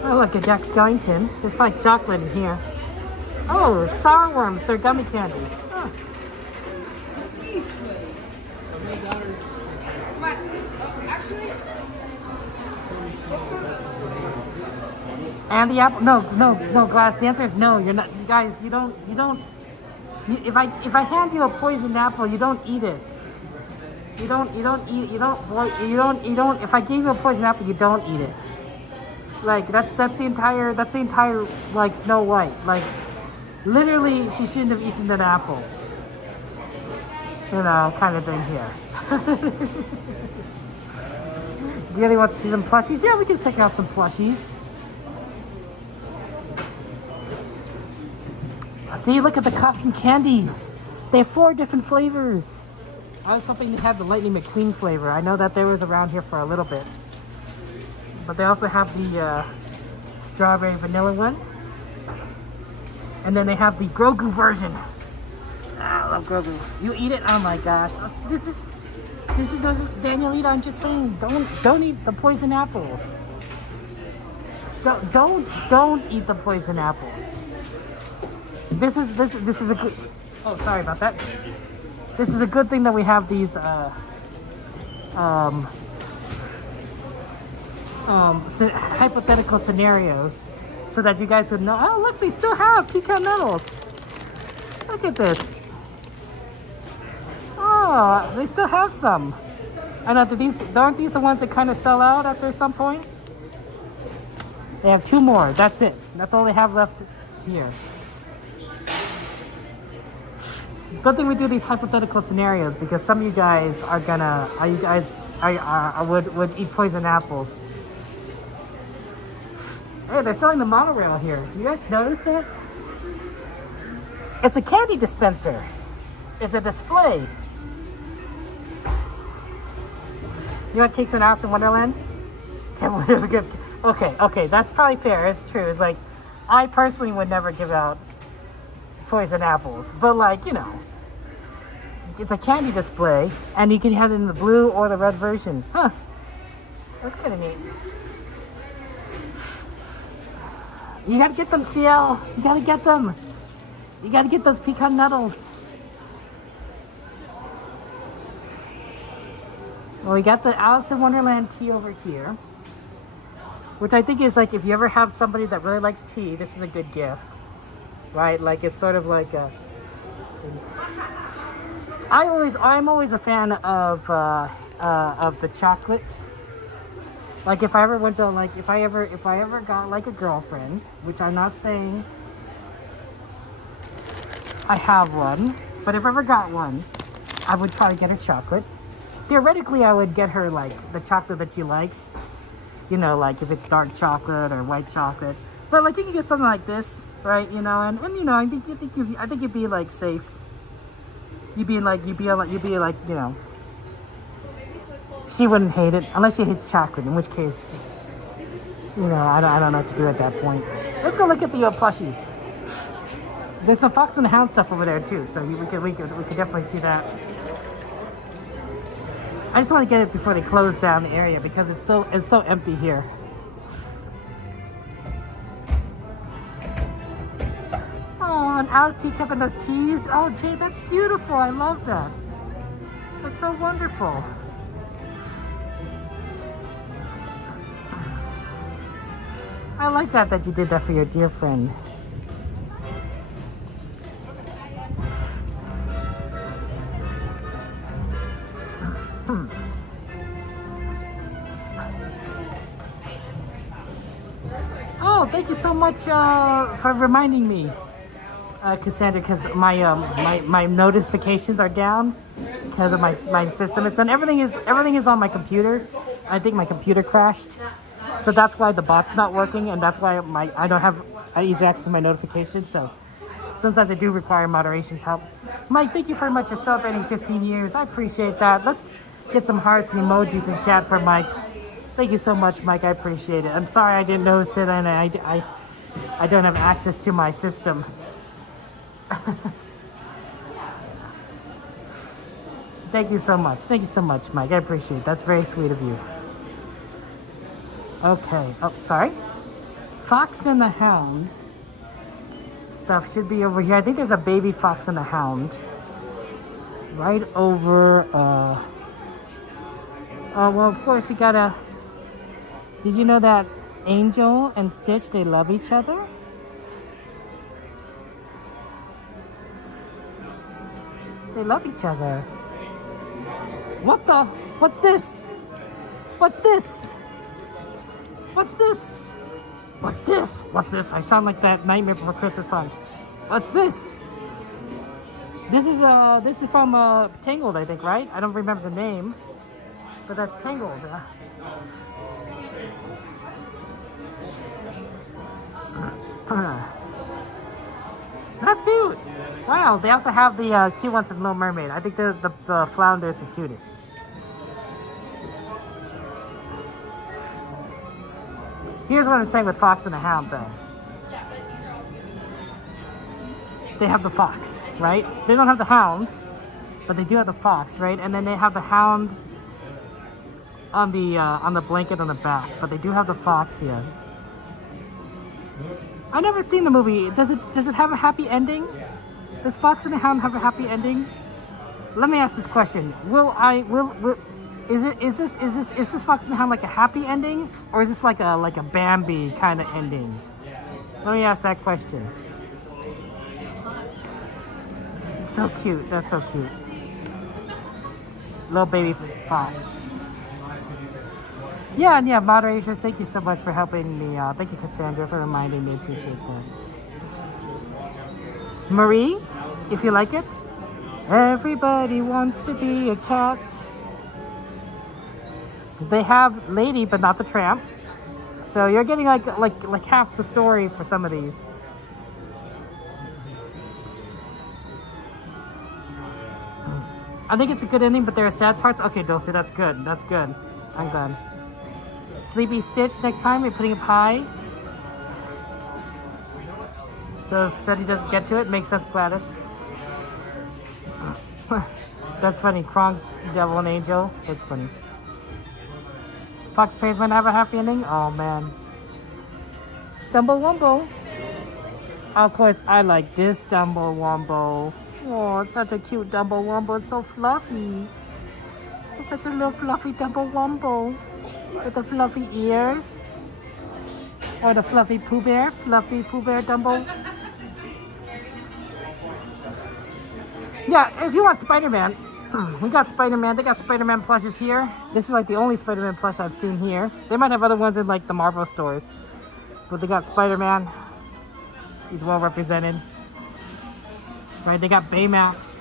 Oh, look, a Jack Skellington. There's probably chocolate in here. Oh, sour worms. They're gummy candy. Huh. And the apple? No, Glass. The answer is no. You're not, guys. You don't. If I hand you a poisoned apple, you don't eat it. You don't. If I gave you a poisoned apple, you don't eat it. Like that's the entire like Snow White. Like literally, she shouldn't have eaten that apple. You know, kind of thing here. Do you really want to see some plushies? Yeah, we can check out some plushies. See, look at the cotton candies. They have 4 different flavors. I was hoping to have the Lightning McQueen flavor. I know that they was around here for a little bit. But they also have the strawberry vanilla one. And then they have the Grogu version. I love Grogu. You eat it? Oh my gosh. This is Danielita, I'm just saying, don't eat the poison apples. Don't eat the poison apples. This is a good. Oh, sorry about that. This is a good thing that we have these hypothetical scenarios, so that you guys would know. Oh, look, they still have pecan nettles. Look at this. Oh, they still have some. And aren't these the ones that kind of sell out after some point? They have 2 more. That's it. That's all they have left here. Good thing we do these hypothetical scenarios, because some of you guys are gonna, would eat poison apples. Hey, they're selling the monorail here. Do you guys notice that? It's a candy dispenser. It's a display. You want to take some Alice in Wonderland? Okay, that's probably fair. It's true. It's like, I personally would never give out poison apples, but like, you know, it's a candy display, and you can have it in the blue or the red version. Huh? That's kind of neat. You gotta get them, CL. You gotta get them. You gotta get those pecan nettles. Well, we got the Alice in Wonderland tea over here, which I think is like, if you ever have somebody that really likes tea, this is a good gift, right? Like, it's sort of like a. I'm always a fan of the chocolate. Like, if I ever went to, like, if I ever got like a girlfriend, which I'm not saying I have one, but if I ever got one, I would probably get her chocolate. Theoretically, I would get her like the chocolate that she likes, you know, like if it's dark chocolate or white chocolate. But like, you can get something like this, right? You know, and you know, I think you'd be like safe. You'd be like, you know, she wouldn't hate it unless she hates chocolate, in which case, you know, I don't know what to do at that point. Let's go look at the plushies. There's some Fox and the Hound stuff over there too, so we could definitely see that. I just want to get it before they close down the area, because it's so empty here. Oh, an Alice teacup and those teas. Oh, Jay, that's beautiful. I love that. That's so wonderful. I like that you did that for your dear friend. Oh, thank you so much for reminding me, Cassandra, because my notifications are down because of my system. It's done. Everything is on my computer. I think my computer crashed, so that's why the bot's not working, and that's why I don't have easy access to my notifications. So sometimes I do require moderation's help. Mike, thank you very much for celebrating 15 years. I appreciate that. Let's get some hearts and emojis in chat for Mike. Thank you so much, Mike. I appreciate it. I'm sorry I didn't notice it, and I don't have access to my system. Thank you so much. Thank you so much, Mike. I appreciate it. That's very sweet of you. Okay. Oh, sorry. Fox and the Hound stuff should be over here. I think there's a baby Fox and the Hound right over. Oh, well, of course, you gotta. Did you know that Angel and Stitch, they love each other? They love each other. What the? What's this? What's this? What's this? What's this? What's this? I sound like that Nightmare Before Christmas song. What's this? This is from Tangled, I think, right? I don't remember the name, but that's Tangled. That's cute. Wow, they also have the cute ones from Little Mermaid. I think the flounder is the cutest. Here's what I'm saying with Fox and the Hound, though. They have the fox, right? They don't have the hound, but they do have the fox, right? And then they have the hound on the blanket on the back, but they do have the fox here. I've never seen the movie. Does it have a happy ending? Does Fox and the Hound have a happy ending? Let me ask this question: Is this Fox and the Hound like a happy ending, or is this like a Bambi kind of ending? Let me ask that question. It's so cute. That's so cute. Little baby fox. Yeah, and yeah, moderators, thank you so much for helping me. Thank you, Cassandra, for reminding me. Appreciate that. Marie, if you like it. Everybody wants to be a cat. They have Lady, but not the Tramp. So you're getting like half the story for some of these. I think it's a good ending, but there are sad parts. Okay, Dulce, that's good. That's good. I'm done. Sleepy Stitch, next time we're putting up high. So said he doesn't get to it. Makes sense, Gladys. That's funny. Kronk, Devil and Angel. That's funny. Fox Parents might have a happy ending. Oh man. Dumbo Wumbo. Of course, I like this Dumbo Wumbo. Oh, it's such a cute Dumbo Wumbo. It's so fluffy. It's such a little fluffy Dumbo Wumbo. With the fluffy ears. Or the fluffy Pooh Bear. Fluffy Pooh Bear Dumbo. Yeah, if you want Spider-Man, we got Spider-Man. They got Spider-Man plushes here. This is like the only Spider-Man plush I've seen here. They might have other ones in like the Marvel stores. But they got Spider-Man. He's well represented. Right, they got Baymax.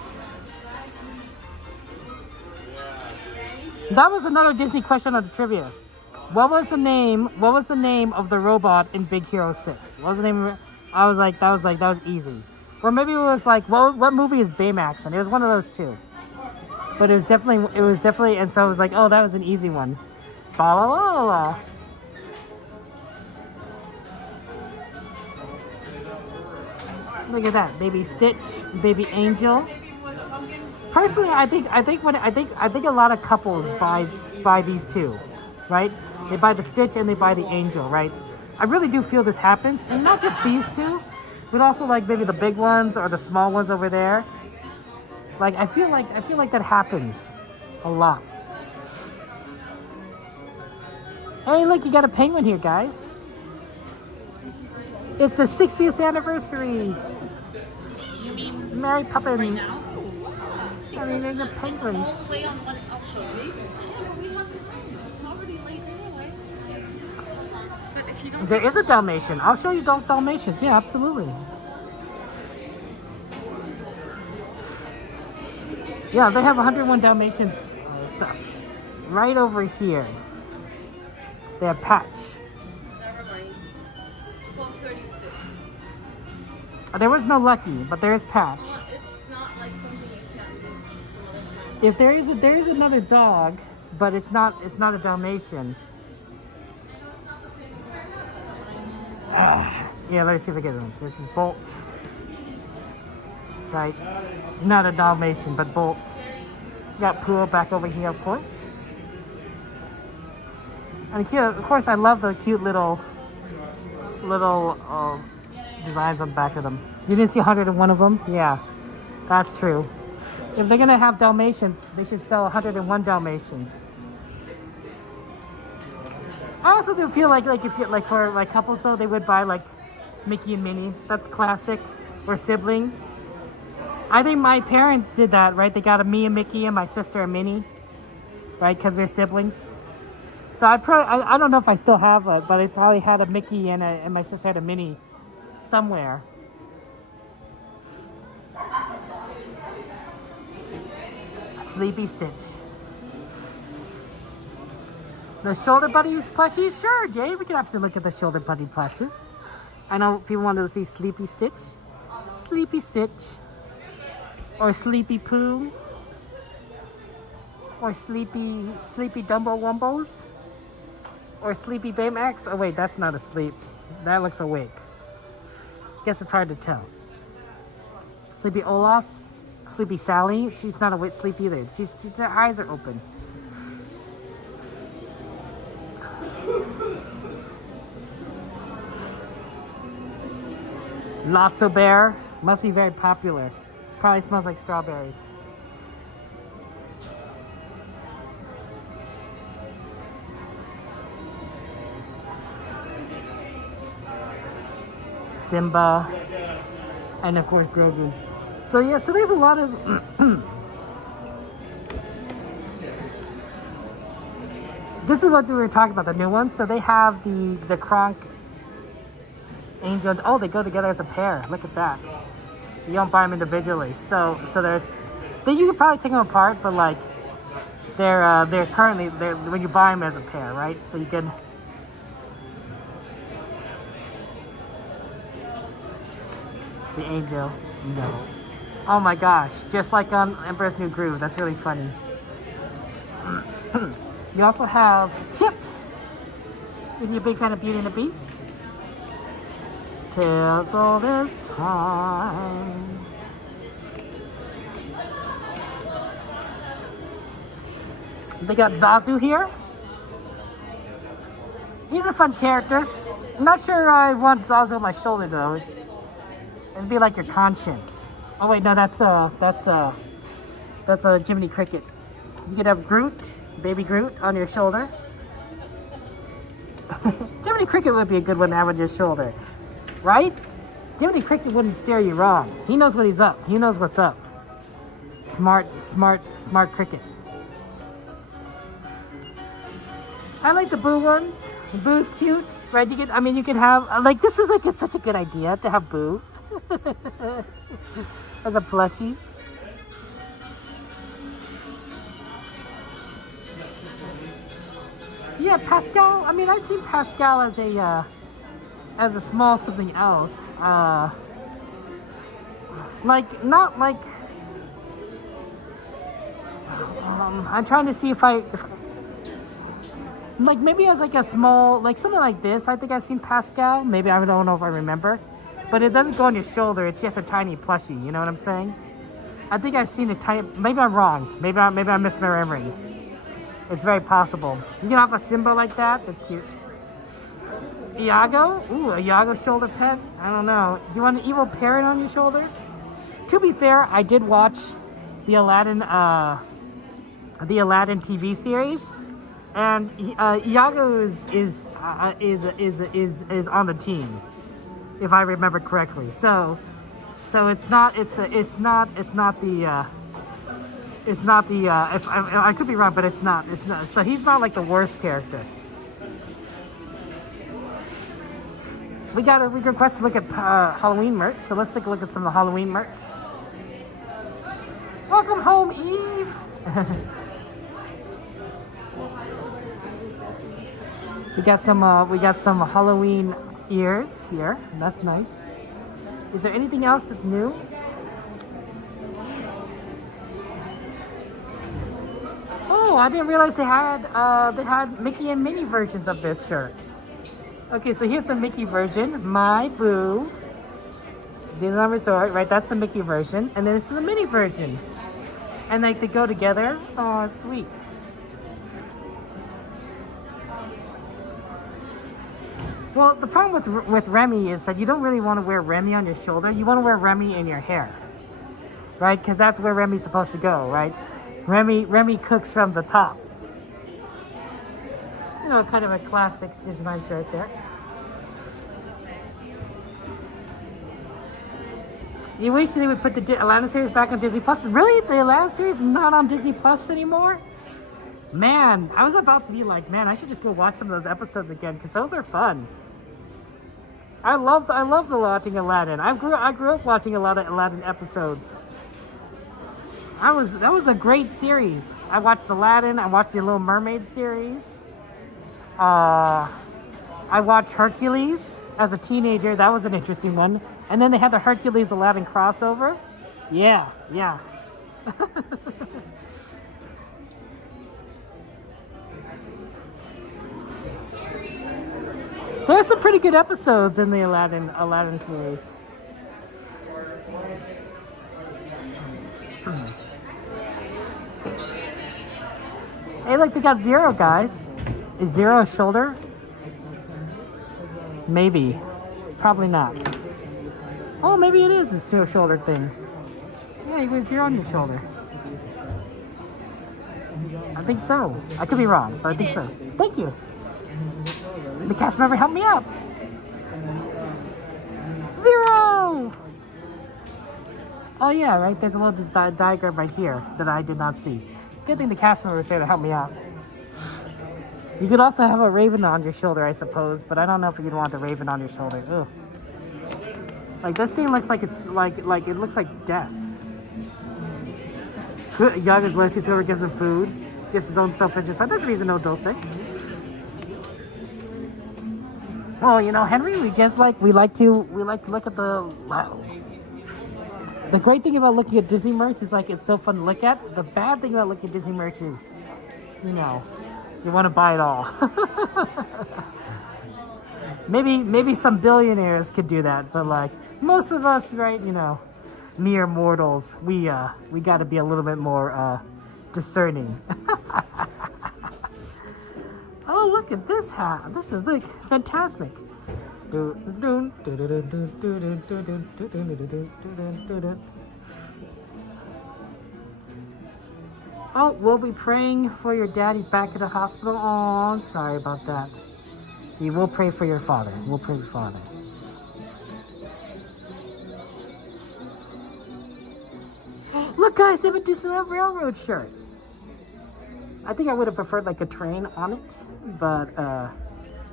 That was another Disney question on the trivia. What was the name of the robot in Big Hero 6? What was the name of it? I was like, that was easy. Or maybe it was like, what movie is Baymax in? It was one of those two. But it was definitely, and so I was like, oh, that was an easy one. Ba la la la. Look at that, baby Stitch, baby Angel. Personally, I think a lot of couples buy these two, right? They buy the Stitch and they buy the Angel, right? I really do feel this happens, and not just these two, but also like maybe the big ones or the small ones over there. Like I feel like that happens a lot. Hey, look, you got a penguin here, guys. It's the 60th anniversary. You mean Mary Poppins. right now? I mean, they're the penguins. Play on what I'll show you. It's already late anyway. But if you don't. There is a Dalmatian. I'll show you Dalmatians. Yeah, absolutely. Yeah, they have 101 Dalmatians stuff. Right over here. They have Patch. Never mind. 1236. There was no Lucky, but there is Patch. It's not like something you can do some other time. If there is another dog, but it's not a Dalmatian. Yeah, let me see if I get it. This is Bolt. Right. Not a Dalmatian, but Bolt. Got Pooh back over here, of course. And cute, of course, I love the cute little designs on the back of them. You didn't see 101 of them? Yeah, that's true. If they're gonna have Dalmatians, they should sell 101 Dalmatians. I also do feel like if you like for like couples though, they would buy like Mickey and Minnie. That's classic. Or siblings. I think my parents did that, right? They got a me and Mickey and my sister and Minnie, right? Because we're siblings. So I don't know if I still have it, but I probably had a Mickey and my sister had a Minnie somewhere. Sleepy Stitch. The shoulder buddies plushies? Sure, Jay. We can absolutely look at the shoulder buddy plushes. I know people wanted to see Sleepy Stitch. Sleepy Stitch. Or Sleepy Pooh. Or Sleepy Dumbo Wumbos. Or Sleepy Baymax. Oh wait, that's not asleep. That looks awake. Guess it's hard to tell. Sleepy Olaf. Sleepy Sally. She's not awake, sleep either. Her eyes are open. Lotso Bear. Must be very popular. Probably smells like strawberries. Simba. And of course Grogu. So yeah, so there's a lot of this is what we were talking about, the new ones. So they have the Kronk Angel. Oh, they go together as a pair. Look at that. You don't buy them individually. So you could probably take them apart, but like they're currently when you buy them as a pair, right? So you can. The Angel, no. Oh my gosh, just like on Emperor's New Groove. That's really funny. You also have Chip. If you're a big fan of Beauty and the Beast. Tales all this time. They got Zazu here. He's a fun character. I'm not sure I want Zazu on my shoulder though. It'd be like your conscience. Oh wait, no, that's a Jiminy Cricket. You could have Groot, baby Groot, on your shoulder. Jiminy Cricket would be a good one to have on your shoulder, right? Jiminy Cricket wouldn't steer you wrong. He knows what he's up. He knows what's up. Smart Cricket. I like the Boo ones. Boo's cute, right? You can have like this is like it's such a good idea to have Boo. As a plushie. Yeah, Pascal. I mean, I've seen Pascal as a small something else. Like not like. I'm trying to see if like maybe as like a small like something like this. I think I've seen Pascal. Maybe I don't know if I remember. But it doesn't go on your shoulder. It's just a tiny plushie. You know what I'm saying? I think I've seen a tiny. Maybe I'm wrong. Maybe I'm misremembering. It's very possible. You can have a Simba like that. That's cute. Iago? Ooh, a Iago shoulder pet. I don't know. Do you want an evil parrot on your shoulder? To be fair, I did watch the Aladdin TV series, and Iago is on the team. If I remember correctly, so it's not the if I could be wrong, but it's not so he's not like the worst character. We requested to look at Halloween merch, so let's take a look at some of the Halloween merch. Welcome home, Eve. we got some Halloween ears here. That's nice. Is there anything else that's new? Oh, I didn't realize they had Mickey and Minnie versions of this shirt. Okay, so here's the Mickey version. My Boo. Disneyland Resort, right? That's the Mickey version. And then there's the Minnie version. And like they go together. Oh, sweet. Well, the problem with Remy is that you don't really want to wear Remy on your shoulder. You want to wear Remy in your hair, right? Because that's where Remy's supposed to go, right? Remy cooks from the top. You know, kind of a classic Disneyland shirt there. You wish they would put the Aladdin series back on Disney Plus. Really? The Aladdin series is not on Disney Plus anymore? Man, I was about to be like, man, I should just go watch some of those episodes again because those are fun. I loved watching Aladdin. I grew up watching a lot of Aladdin episodes. That was a great series. I watched Aladdin. I watched the Little Mermaid series. I watched Hercules as a teenager. That was an interesting one. And then they had the Hercules Aladdin crossover. Yeah. There's some pretty good episodes in the Aladdin series. Hey, look, they got Zero, guys. Is Zero a shoulder? Maybe. Probably not. Oh, maybe it is a Zero shoulder thing. Yeah, you got Zero on your shoulder. I think so. I could be wrong, but I think so. Thank you. The cast member helped me out. Zero! Oh yeah, right? There's a little diagram right here that I did not see. Good thing the cast member was there to help me out. You could also have a raven on your shoulder, I suppose, but I don't know if you'd want the raven on your shoulder. Ugh. Like, this thing looks like it's like it looks like death. Young is left to whoever gives him food. Just his own self-interest. That's a reason no dose. Well, you know, Henry, we like to look at the great thing about looking at Disney merch is like it's so fun to look at. The bad thing about looking at Disney merch is, you know, you want to buy it all. maybe some billionaires could do that, but like most of us, right, you know, mere mortals, we got to be a little bit more discerning. Oh, look at this hat. This is like fantastic. Oh, we'll be praying for your dad. He's back at the hospital. Oh, I'm sorry about that. We will pray for your father. We'll pray for your father. Look, guys, I have a Disneyland Railroad shirt. I think I would have preferred like a train on it, but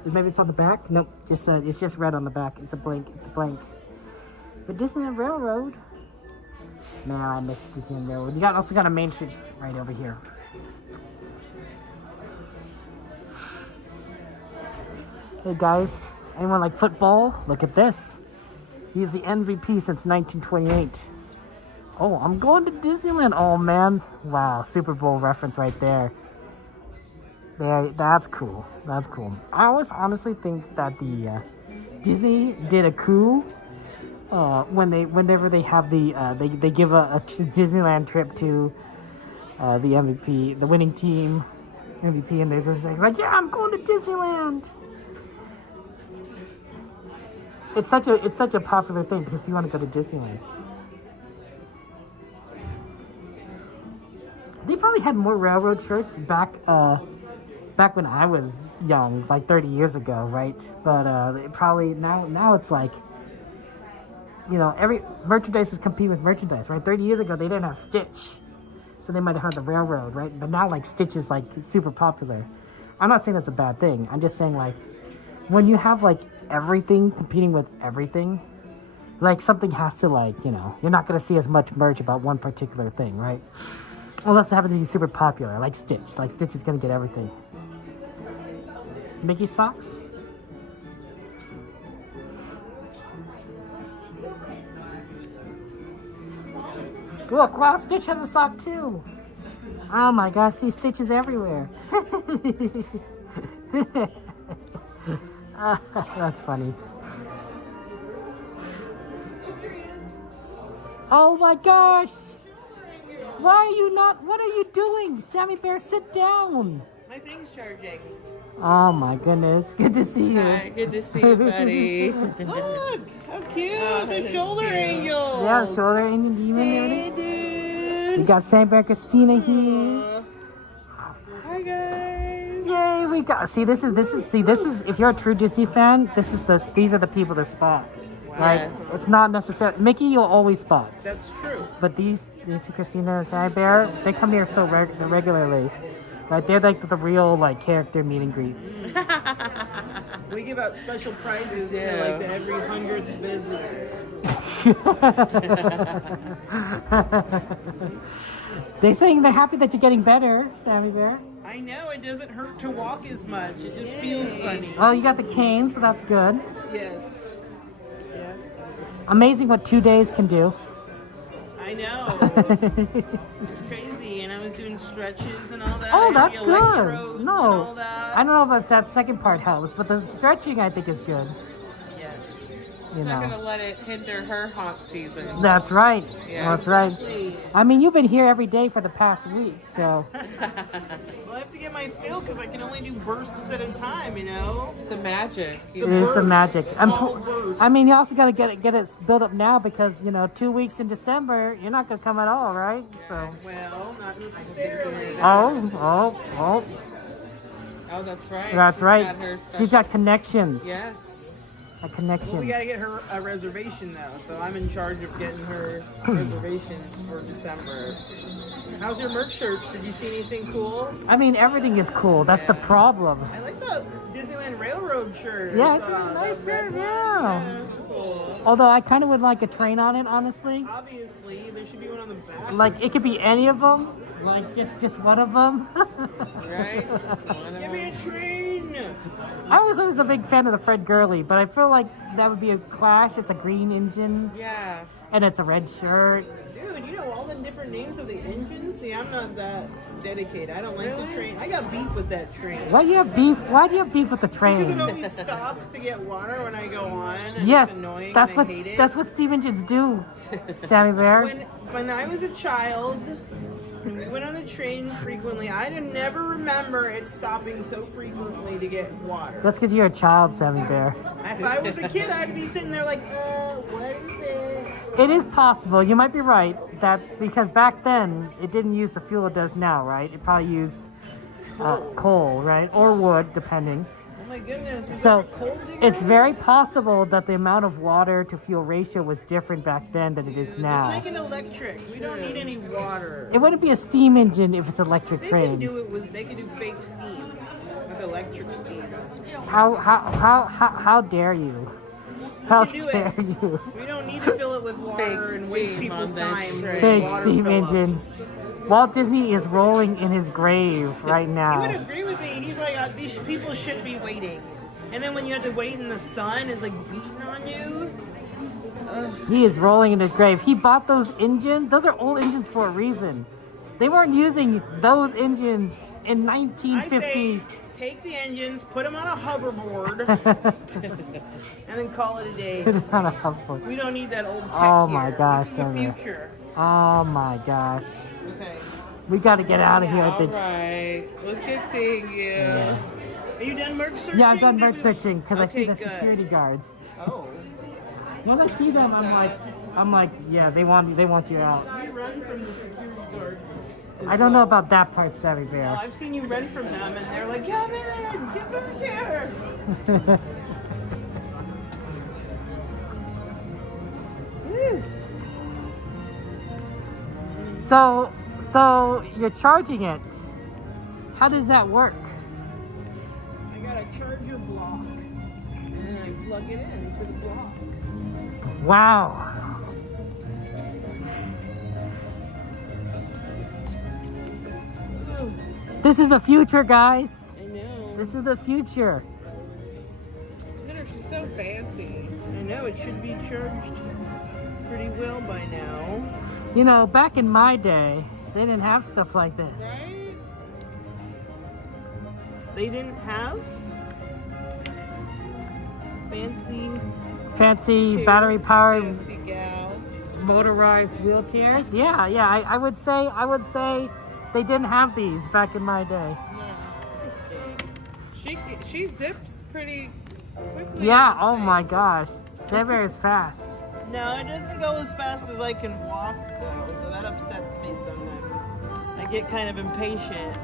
maybe it's on the back. Nope, it's just red on the back. It's a blank. But Disneyland Railroad. Man, I miss Disneyland Railroad. You also got a Main Street right over here. Hey guys, anyone like football? Look at this. He's the MVP since 1928. Oh, I'm going to Disneyland. Oh man, wow, Super Bowl reference right there. That's cool. That's cool. I always honestly think that the Disney did a coup whenever they have they give a Disneyland trip to the MVP, the winning team MVP, and they're just like, yeah, I'm going to Disneyland. It's such a popular thing because people want to go to Disneyland. They probably had more railroad shirts back when I was young, like 30 years ago, right? But it probably now it's like, you know, every merchandise is competing with merchandise, right? 30 years ago they didn't have Stitch, so they might have had the railroad, right? But now like Stitch is like super popular. I'm not saying that's a bad thing. I'm just saying like when you have like everything competing with everything, like something has to like, you know, you're not gonna see as much merch about one particular thing, right? Unless it happens to be super popular, like Stitch. Like Stitch is gonna get everything. Mickey socks? Look, wow, Stitch has a sock too. Oh my gosh, see Stitches everywhere. That's funny. Oh my gosh! Why are you not? What are you doing? Sammy Bear, sit down! My thing's charging. Oh my goodness. Good to see you. Hi, good to see you, buddy. Look, how cute. The shoulder angel. Yeah, shoulder angel demon. Hey, dude. We got Sam Bear Christina here. Hi, guys. Yay, we got. See, this is. If you're a true Disney fan, these are the people to spot. Right? Yes. It's not necessarily Mickey. You'll always spot. That's true. But these Christina and Sammy Bear, they come here so regularly. Right, they're like the real like character meet and greets. We give out special prizes to like the every 100th visitor. They're saying they're happy that you're getting better, Sammy Bear. I know, it doesn't hurt to walk as much. It just feels funny. Oh, you got the cane, so that's good. Yes. Amazing what 2 days can do. I know. It's crazy, and I was doing stretches and all that. Oh, that's the good. electrodes and all No, that. I don't know if that second part helps, but the stretching I think is good. Yes. You She's know. not gonna let it hinder her haunt season. That's right. Yeah, That's right. exactly. I mean, you've been here every day for the past week, so. Well, I have to get my fill because I can only do bursts at a time, you know? It's the magic. It is the magic. Small bursts. I mean, you also got to get it built up now because 2 weeks in December, you're not gonna come at all, right? So. Well, not necessarily. Oh. Oh, that's right. That's She's right. got her She's got connections. Yes. A connection. Well, we gotta get her a reservation though, so I'm in charge of getting her reservations for December. How's your merch search? Did you see anything cool? I mean, everything is cool. That's the problem. I like the Disneyland Railroad shirt. Yeah, it's a nice shirt, yeah. Cool. Although I kind of would like a train on it, honestly. Obviously, there should be one on the back. Like, it could be any of them. Like, just one of them. Right? Give me a train! I was always a big fan of the Fred Gurley, but I feel like that would be a clash. It's a green engine. Yeah. And it's a red shirt. Dude, you know all the different names of the engines? See, I'm not that dedicated. I don't like the train. I got beef with that train. Why do you have beef? Why do you have beef with the Because train? it always stops to get water when I go on, and Yes, it's annoying that's and I what hate it. that's what steam engines do, Sammy Bear. When I was a child, when we went on the train frequently, I never remember it stopping so frequently to get water. That's because you're a child, Sammy Bear. If I was a kid, I'd be sitting there like, what is it? It is possible. You might be right that because back then it didn't use the fuel it does now, right? It probably used coal, right, or wood, depending. Oh my goodness. Was So there a coal digger? it's very possible that the amount of water to fuel ratio was different back then than it is now. Let's make it electric. We don't need any water. It wouldn't be a steam engine if it's an electric They train. can do it with. They can do fake steam with electric steam. How dare you? How We can do dare it. you? We don't need to fill it with water and waste steam people's on that time. train. with Big water steam fill-ups. engine. Walt Disney is rolling in his grave right He would now. agree with me. He's like, these people should be waiting. And then when you have to wait in the sun, it's like beating on you. He is rolling in his grave. He bought those engines. Those are old engines for a reason. They weren't using those engines in I 1950. say, take the engines, put them on a hoverboard, and then call it a day. Not a hoverboard. We don't need that old tech Oh here. my gosh, This is the Sarah. future. Oh my gosh. Okay. We got to get out of here. All right. It was good seeing you. Are you done merch searching? Yeah, I've done merch searching because I see Okay, the good. security guards. Oh. When I see them, I'm like, yeah, they want you out. We run from the security guards. I don't know about that part, Savvy No, Bear. I've seen you run from them, and they're like, "Come in, get back here." Woo. So you're charging it. How does that work? I got a charger block, and I plug it into the block. Wow. This is the future, guys. I know. This is the future. Look at her, she's so fancy. I know it should be charged pretty well by now. You know, back in my day, they didn't have stuff like this. Right? They didn't have fancy chairs, battery powered fancy gals. motorized wheelchairs. Yeah, I would say they didn't have these back in my day. She zips pretty quickly. Yeah, oh my gosh. Sever is fast. No, it doesn't go as fast as I can walk though, so that upsets me sometimes. I get kind of impatient.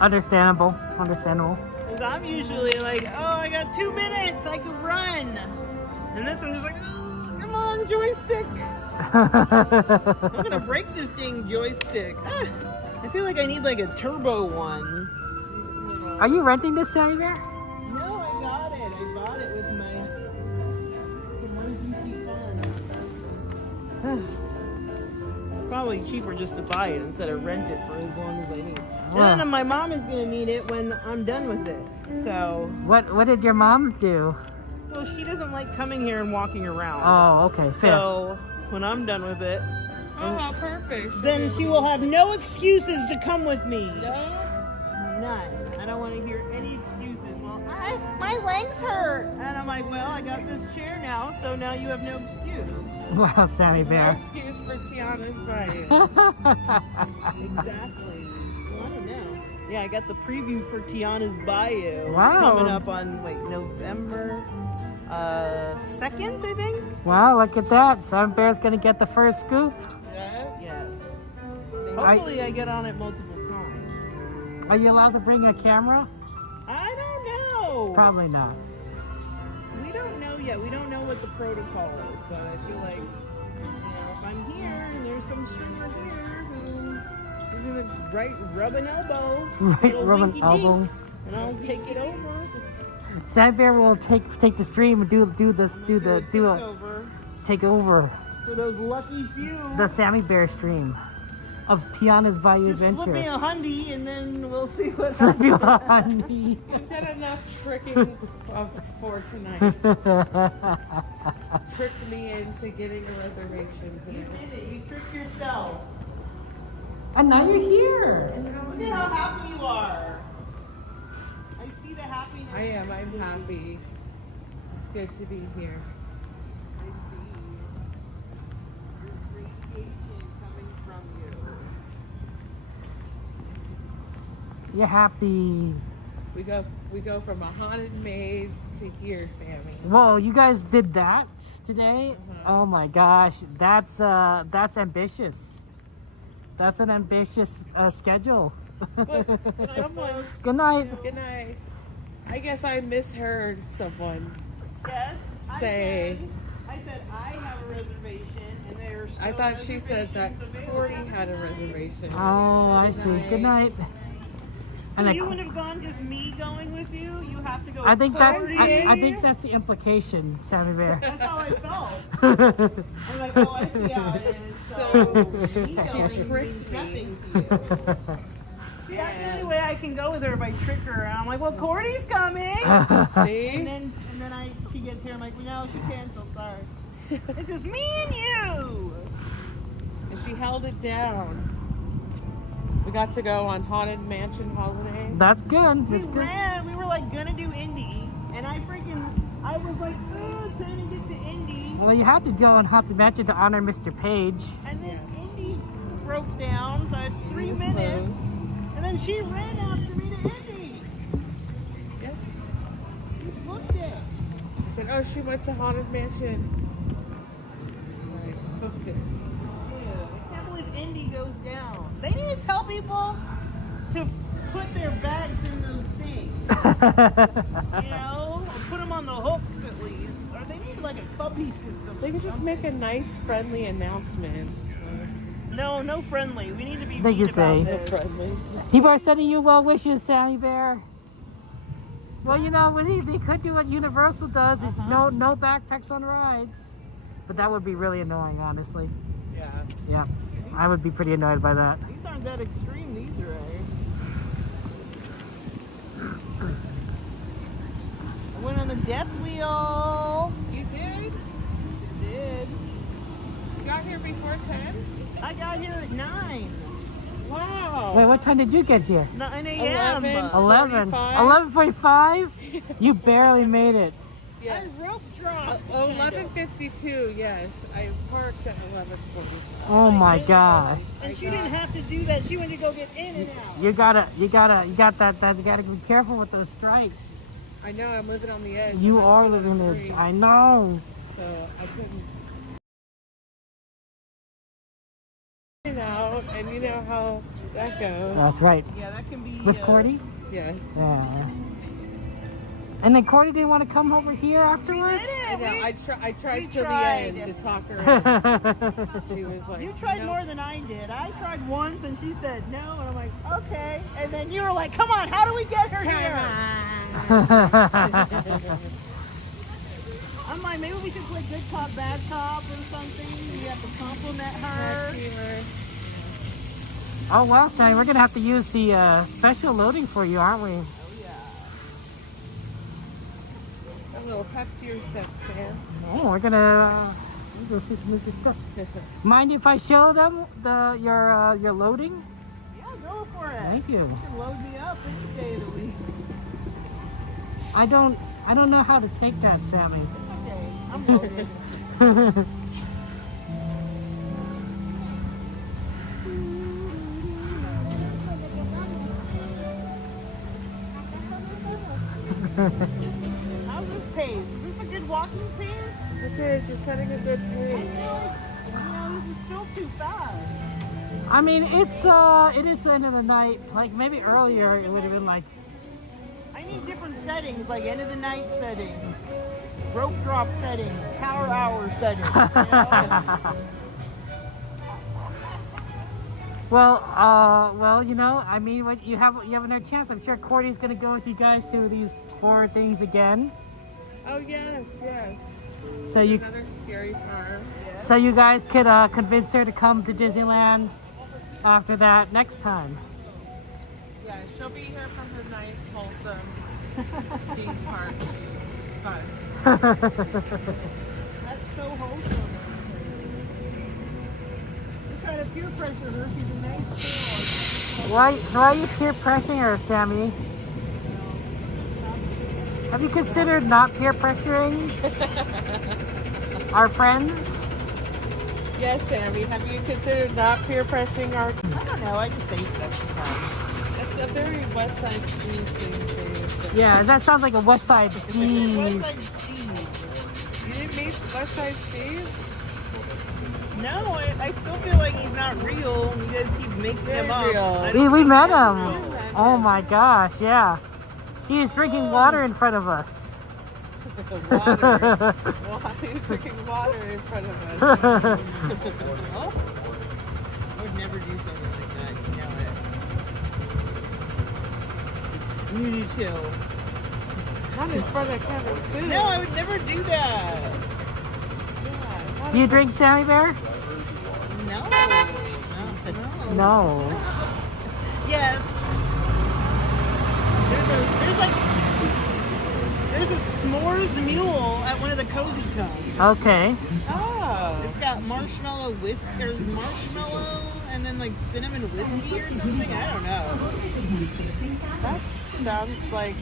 Understandable. Because I'm usually like, oh, I got 2 minutes, I can run. And this I'm just like, oh, come on, joystick. I'm gonna break this dang joystick. Ah, I feel like I need like a turbo one. Are you renting this, Sammy Bear? No, I got it. I bought it with my emergency funds. probably cheaper just to buy it instead of rent it for as long as I need. Wow. And then my mom is gonna need it when I'm done with it. So. What did your mom do? Well, she doesn't like coming here and walking around. Oh, okay. Fair. So when I'm done with it, Oh, how perfect. then she will have no excuses to come with me. No? None. I don't want to hear any excuses. Well, my legs hurt. And I'm like, well, I got this chair now, so now you have no excuse. Wow, Sammy No Bear. excuse for Tiana's bite. Exactly. Well, I don't know. Yeah, I got the preview for Tiana's Bayou. Wow. Coming up on, November 2nd, I think? Wow, look at that. Sammy Bear's gonna get the first scoop. Yes. Hopefully I get on it multiple times. Are you allowed to bring a camera? I don't know. Probably not. We don't know yet. We don't know what the protocol is, but I feel like, if I'm here and there's some streamer here who's gonna rub an elbow, Right, little rub an winky elbow. dink, and I'll take it over. Sammy Bear will take the stream and take over For those lucky few. the Sammy Bear stream of Tiana's Bayou Just Adventure. slip me a hundy and then we'll see what Slip you a happens. hundy. You've done enough tricking for tonight. Tricked me into getting a reservation You tonight. did it. You tricked yourself. And now you're here. Look at how happy you are. I see the happiness. I am. I'm happy. It's good to be here. I see. There's radiation coming from you. You're happy. We go from a haunted maze to here, Sammy. Whoa, you guys did that today? Oh my gosh, that's ambitious. That's an ambitious schedule. Someone. Good night. Good night. I guess I misheard someone Yes. say. I said I have a reservation, and there's. I thought she said that Cordy had a reservation. Oh, I see. Good night. So And you wouldn't have gone just me going with you? You have to go. I think that Cordy. I think that's the implication, Sammy Bear. That's how I felt. I'm like, oh, I see how it is. So me going means nothing to you. See, that's the only way I can go with her if I trick her. And I'm like, well, Cordy's coming. See? And then she gets here. I'm like, well, no, she canceled. Sorry. It's just me and you. And she held it down. We got to go on Haunted Mansion holiday. That's good. We That's good. ran. We were like gonna do Indy, and I was like, trying to get to Indy. Well, you had to go on Haunted Mansion to honor Mr. Page. And then Indy broke down, so I had 3 minutes. And then she ran after me to Indy. Yes. You booked it. She said, oh, she went to Haunted Mansion. I booked it. I can't believe Indy goes down. They need to tell people to put their bags in those things. Or put them on the hooks at least. Or they need like a puppy system. They could just make a nice, friendly announcement. No friendly. We need to be They mean could say. about this. Friendly. People are sending you well wishes, Sammy Bear. Well, what they could do what Universal does is no backpacks on rides. But that would be really annoying, honestly. Yeah. Yeah, I would be pretty annoyed by that. These aren't that extreme, these are. I went on the death wheel. You did? Did. You got here before 10? I got here at 9. Wow. Wait, what time did you get here? 9 a.m. 11:45? You barely made it. Yes. I rope dropped. 11:52, yes. I parked at 11:40. Oh my gosh. And she didn't have to do that. She went to go get in and out. You gotta be careful with those strikes. I know, I'm living on the edge. You are living on the edge. I know. So I couldn't. Out, and you know how that goes. That's right. Yeah, that can be. With Cordy? Yes. Yeah. And then Cordy didn't want to come over here afterwards? She did it. I tried till the end to talk her in. She was like, You tried no. more than I did. I tried once and she said no, and I'm like, okay. And then you were like, come on, how do we get her here? I'm like, maybe we should play good cop, bad cop or something. We have to compliment her. Oh well, Sammy, we're gonna have to use the special loading for you, aren't we? Oh yeah. A little pep to your step, Sam. Oh, we're gonna go see some of this stuff. Mind if I show them your loading? Yeah, go for it. Thank you. You can load me up any day of the week. I don't know how to take that, Sammy. It's okay. I'm loaded. How's this pace? Is this a good walking pace? It is. You're setting a good pace. I feel like, this is still too fast. I mean, it is the end of the night. Like maybe earlier, it would have been like. I need different settings, like end of the night setting, rope drop setting, power hour setting. You know? Well, you know, I mean, what you have another chance. I'm sure Cordy's gonna go with you guys to these horror things again. Oh yes. So you. Another scary farm. Yeah. So you guys could convince her to come to Disneyland after that next time. Yeah, she'll be here from her nice, wholesome theme park. Fun. That's so wholesome. Just try to peer pressure her. She's a nice girl. Why are you peer pressuring her, Sammy? Have you considered not peer pressuring our friends? Yes, Sammy. Have you considered not peer pressuring our... I don't know. I just say stuff sometimes. That's a very West Side Steve thing for you. Yeah, that sounds like a West Side Steve. West Side Steve. You didn't meet West Side Steve? No, I still feel like he's not real. You guys keep making him up. We met him. Oh my gosh, yeah. He is drinking water in front of us. Water. He's drinking water in front of us. Oh. I would never do something like that. You know it. You do too. Not in front of Kevin Food. No, I would never do that. Do you drink, Sammy Bear? No. No. Yes. There's a s'mores mule at one of the Cozy Cons. Okay. Oh. It's got marshmallow and then like cinnamon whiskey or something. I don't know. That sounds like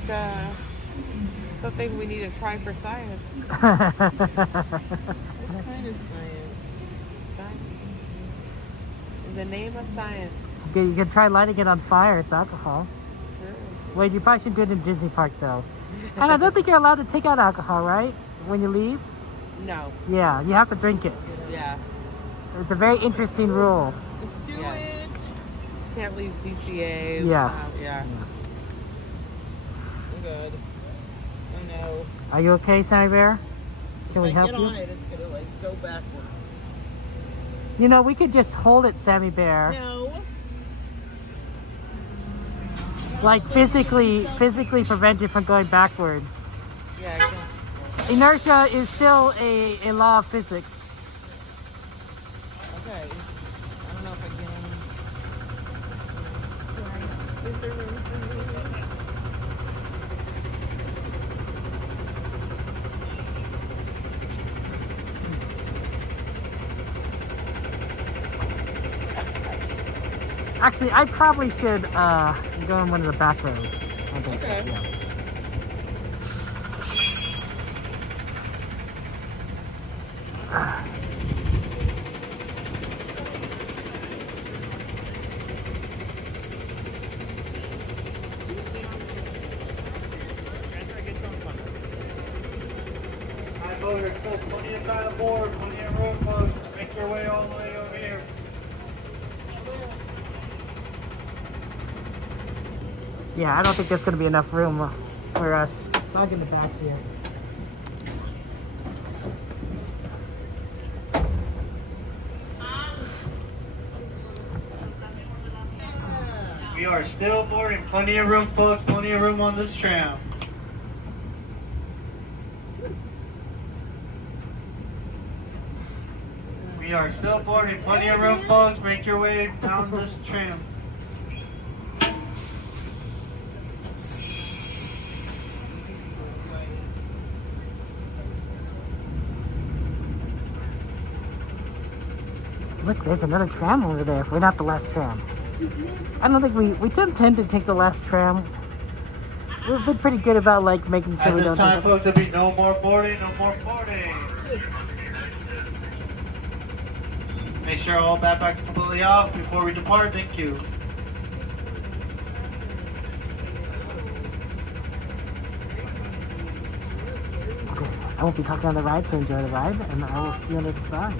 something we need to try for science. What kind of science? In the name of science. You can try lighting it on fire. It's alcohol. Sure. Wait, you probably should do it in Disney Park though. And I don't think you're allowed to take out alcohol, right? When you leave? No. Yeah, you have to drink it. Yeah. It's a very interesting rule. Let's do it. Can't leave DCA. Yeah. Yeah. I'm good. Oh no. Are you okay, Sammy Bear? Can we If I help get you? on it, it's gonna like go backwards. You know, we could just hold it, Sammy Bear. No. Like physically prevent you from going backwards. Yeah, I can. Inertia is still a law of physics. Okay. I don't know if I can. Is there room for me? Actually, I probably should go in one of the back rows. I think so, Okay. yeah. Hi, boaters, still plenty of time aboard, plenty of room, folks. Make your way all the way over here. Yeah, I don't think there's going to be enough room for us. So I'll get in the back here. We are still boarding. Plenty of room, folks. Plenty of room on this tram. We are still boarding. Plenty of room, folks. Make your way down this tram. Look, there's another tram over there. We're not the last tram. I don't think we didn't tend to take the last tram. We've been pretty good about like making sure we don't. At this time, folks, there'll be no more boarding. No more boarding. Make sure all backpacks are completely off before we depart. Thank you. Okay, I won't be talking on the ride, so enjoy the ride, and I will see you on the other side.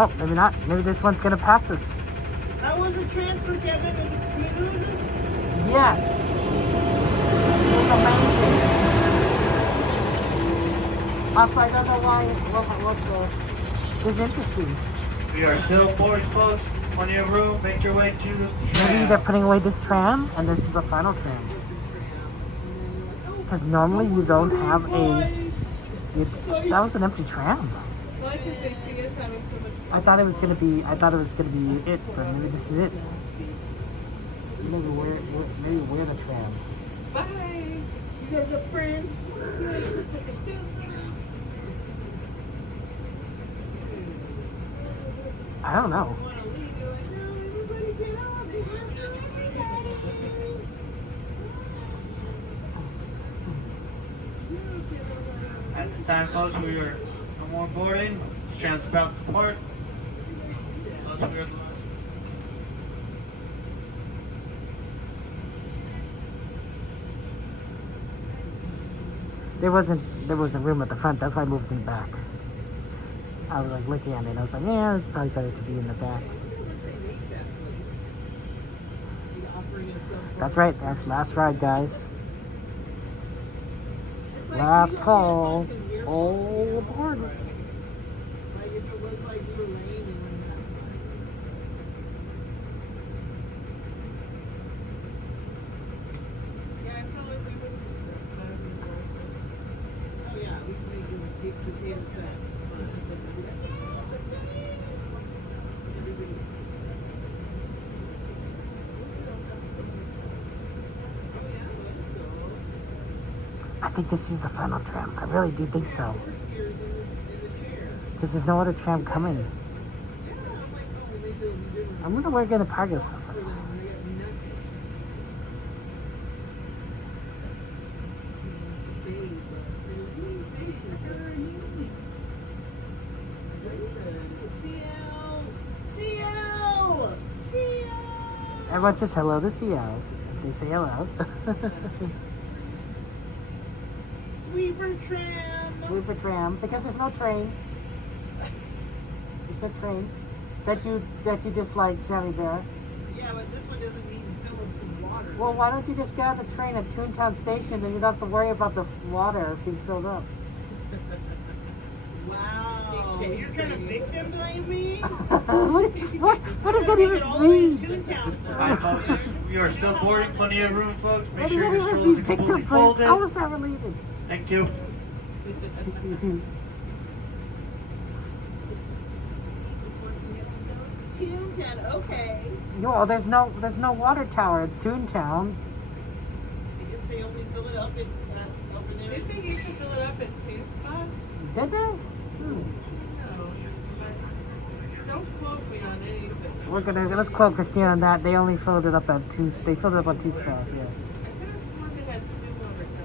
Oh, maybe not. Maybe this one's gonna pass us. How was the transfer, Kevin? Was it smooth? Yes. It was amazing. Also, I don't know why it was interesting. We are still boarding, folks. Plenty of room. Make your way to the tram. Maybe they're putting away this tram, and this is the final tram. Because normally you don't have a. That was an empty tram. Why? Because they see us having so much fun. I thought it was gonna be it, but maybe this is it. Maybe we're the tram. Bye. You guys a friend? I don't know. At the time, folks, we are no more boarding. Tram's about to depart. There wasn't room at the front. That's why I moved in the back. I was like looking at it, and I was like, yeah, it's probably better to be in the back. That's right. That's last ride, guys. Last call. All aboard. I think this is the final tram. I really do think so. Because there's no other tram coming. I wonder where we're going to park us. Everyone says hello to CL. They say hello. Sweeper tram. Sweeper tram. Because there's no train. There's no train. That you just like, Sally Bear. Yeah, but this one doesn't need to fill up some water. Well, why don't you just get on the train at Toontown Station and you don't have to worry about the water being filled up? Wow. You're trying to victim blame me? what does that even mean? We are still boarding. Plenty of room, folks. Make What does sure that your even strollers mean? are Victim completely blame? folded. How is that related? Thank you. Toontown, okay. No, there's no water tower. It's Toontown. I guess they only fill it up in over there. Did they used to fill it up at 2 spots? Did they? No. Don't quote me on anything. Let's quote Christine on that. They only filled it up at 2. They filled it up on 2 spots. Yeah. I could have sworn they had 2 over there.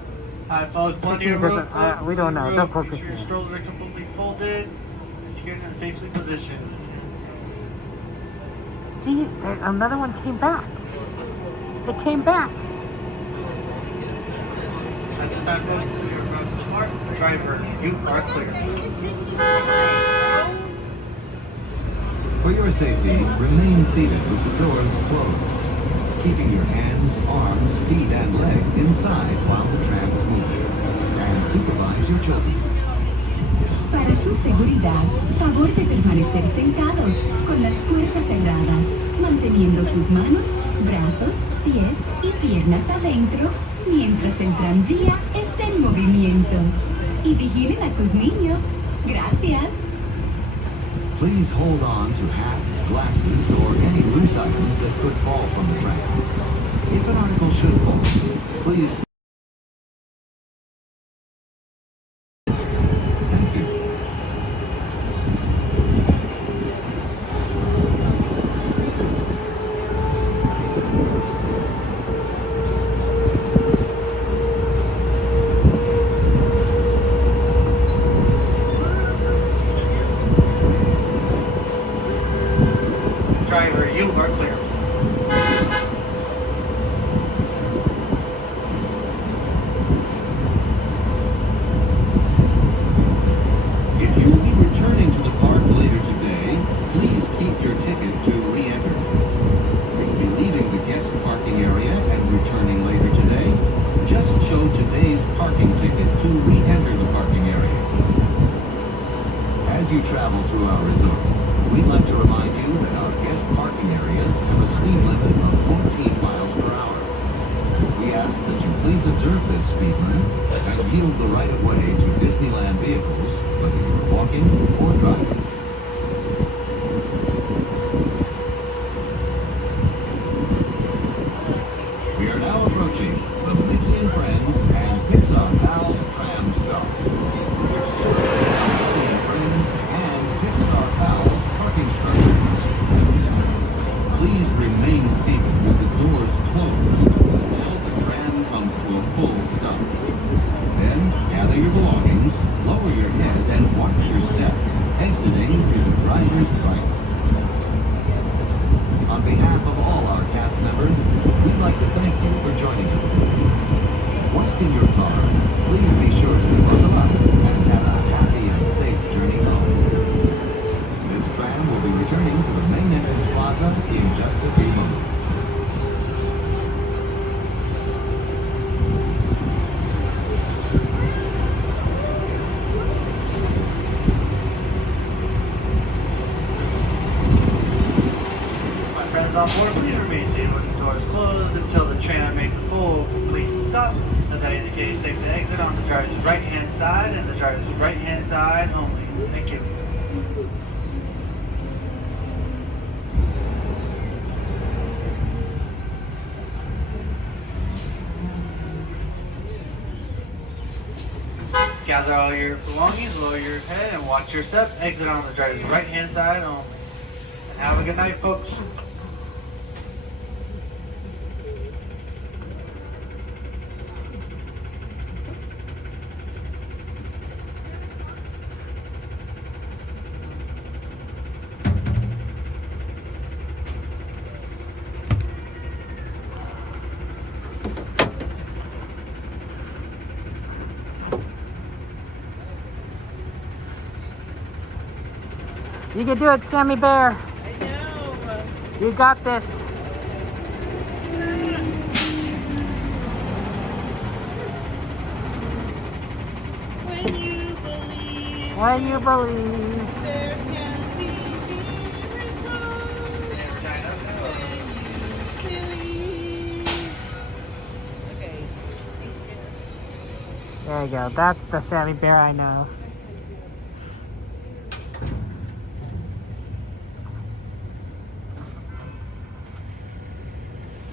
Alright, folks, plenty Christine of room. doesn't. We don't know. Don't quote Make sure your Christine. strollers are completely folded. Secured and safely positioned. See, another one came back. It came back. At the time, folks, we are about to depart. Driver, you are clear. For your safety, remain seated with the doors closed, keeping your hands, arms, feet, and legs inside while the tram is moving, and supervise your children. Para su seguridad, favor de permanecer sentados con las puertas cerradas, manteniendo sus manos, brazos, pies y piernas adentro mientras el tranvía esté en movimiento. Y vigilen a sus niños. Gracias. Please hold on to hats, glasses, or any loose items that could fall from the tram. If an article should fall, please. Thank you. Driver, you are clear. If you will be returning to the park later today, please keep your ticket to re-enter. If you'll be leaving the guest parking area and returning later today, just show today's parking ticket to re-enter the parking area. As you travel through our resort, we'd like to remind you that our guest parking areas have a speed limit of 14 miles per hour. We ask that you please observe this speed limit and yield the right of way to Disneyland vehicles, whether you're walking or driving. We are now approaching the Mickey and Friends and Pixar Pals Tram stop, which serves as Mickey and Friends and Pixar Pals parking structures. Please remain seated with the doors closed until the tram comes to a full stop. Then gather your belongings, lower your head, and watch your step, exiting to the driver's right. On behalf of all our cast members, we'd like to thank you for joining us today. Once in your car, please be sure to buckle up and have a happy and safe journey home. This tram will be returning to the main entrance plaza in just a few moments. My friends on board, please remain seated with the doors closed until the tram makes a full, complete stop. As I indicate, safe to exit on the driver's right-hand side and the driver's right-hand side only. Thank you. Gather all your belongings, lower your head, and watch your step. Exit on the driver's right-hand side only. And have a good night, folks. You can do it, Sammy Bear. I know. You got this. When you believe, When you believe. there can be miracles. Okay. There you go. That's the Sammy Bear I know.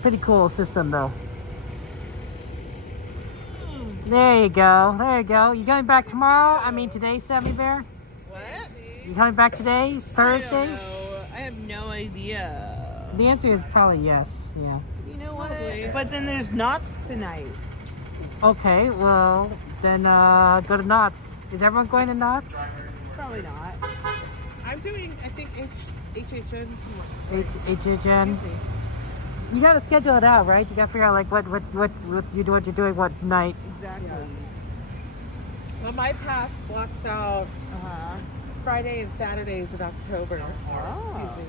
Pretty cool system though. There you go. There you go. You coming back tomorrow? I mean today, Sammy Bear? What? You coming back today? Thursday? I have no idea. The answer is probably yes. Yeah. You know what? But then there's Knott's tonight. Okay, well then go to Knott's. Is everyone going to Knott's? Probably not. I'm doing, I think, HHN. HHN. You gotta schedule it out, right? You gotta figure out like what you're doing what night. Exactly. Well, my pass blocks out Friday and Saturdays in October. Excuse me.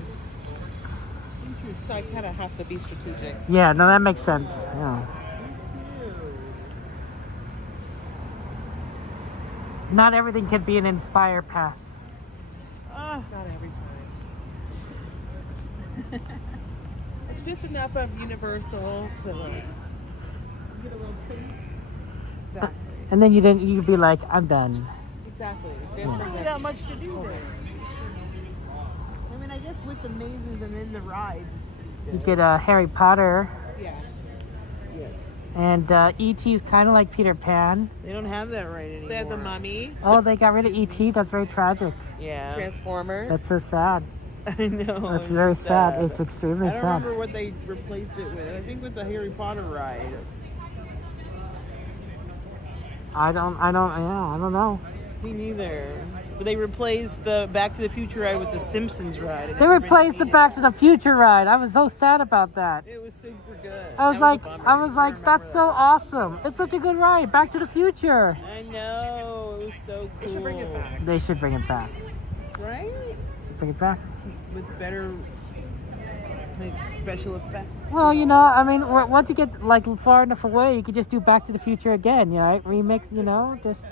So I kind of have to be strategic. Yeah, no, that makes sense. Yeah. Not everything can be an Inspire pass. Not every time. It's just enough of Universal to like get a little taste. Exactly. And then you'd be like, I'm done. Exactly. There's not really that much to do this. I mean, I guess with the mazes and then the rides. You get Harry Potter. Yeah. Yes. And E.T.'s kind of like Peter Pan. They don't have that right anymore. They have the Mummy. Oh, they got rid of E.T.? That's very tragic. Yeah. Transformer. That's so sad. I know. That's very sad. It's extremely I don't sad. remember what they replaced it with. I think with the Harry Potter ride. I don't know. Me neither. But they replaced the Back to the Future ride with the Simpsons ride. and They everybody replaced the Back to the Future ride. I was so sad about that. It was super good. I was like, that's so awesome. It's such a good ride. Back to the Future. I know. It was so cool. They should bring it back. They should bring it back. Right? Should bring it back. With better like special effects. Well, you know, I mean, once you get like far enough away, you could just do Back to the Future again, right? Remix, you know, just.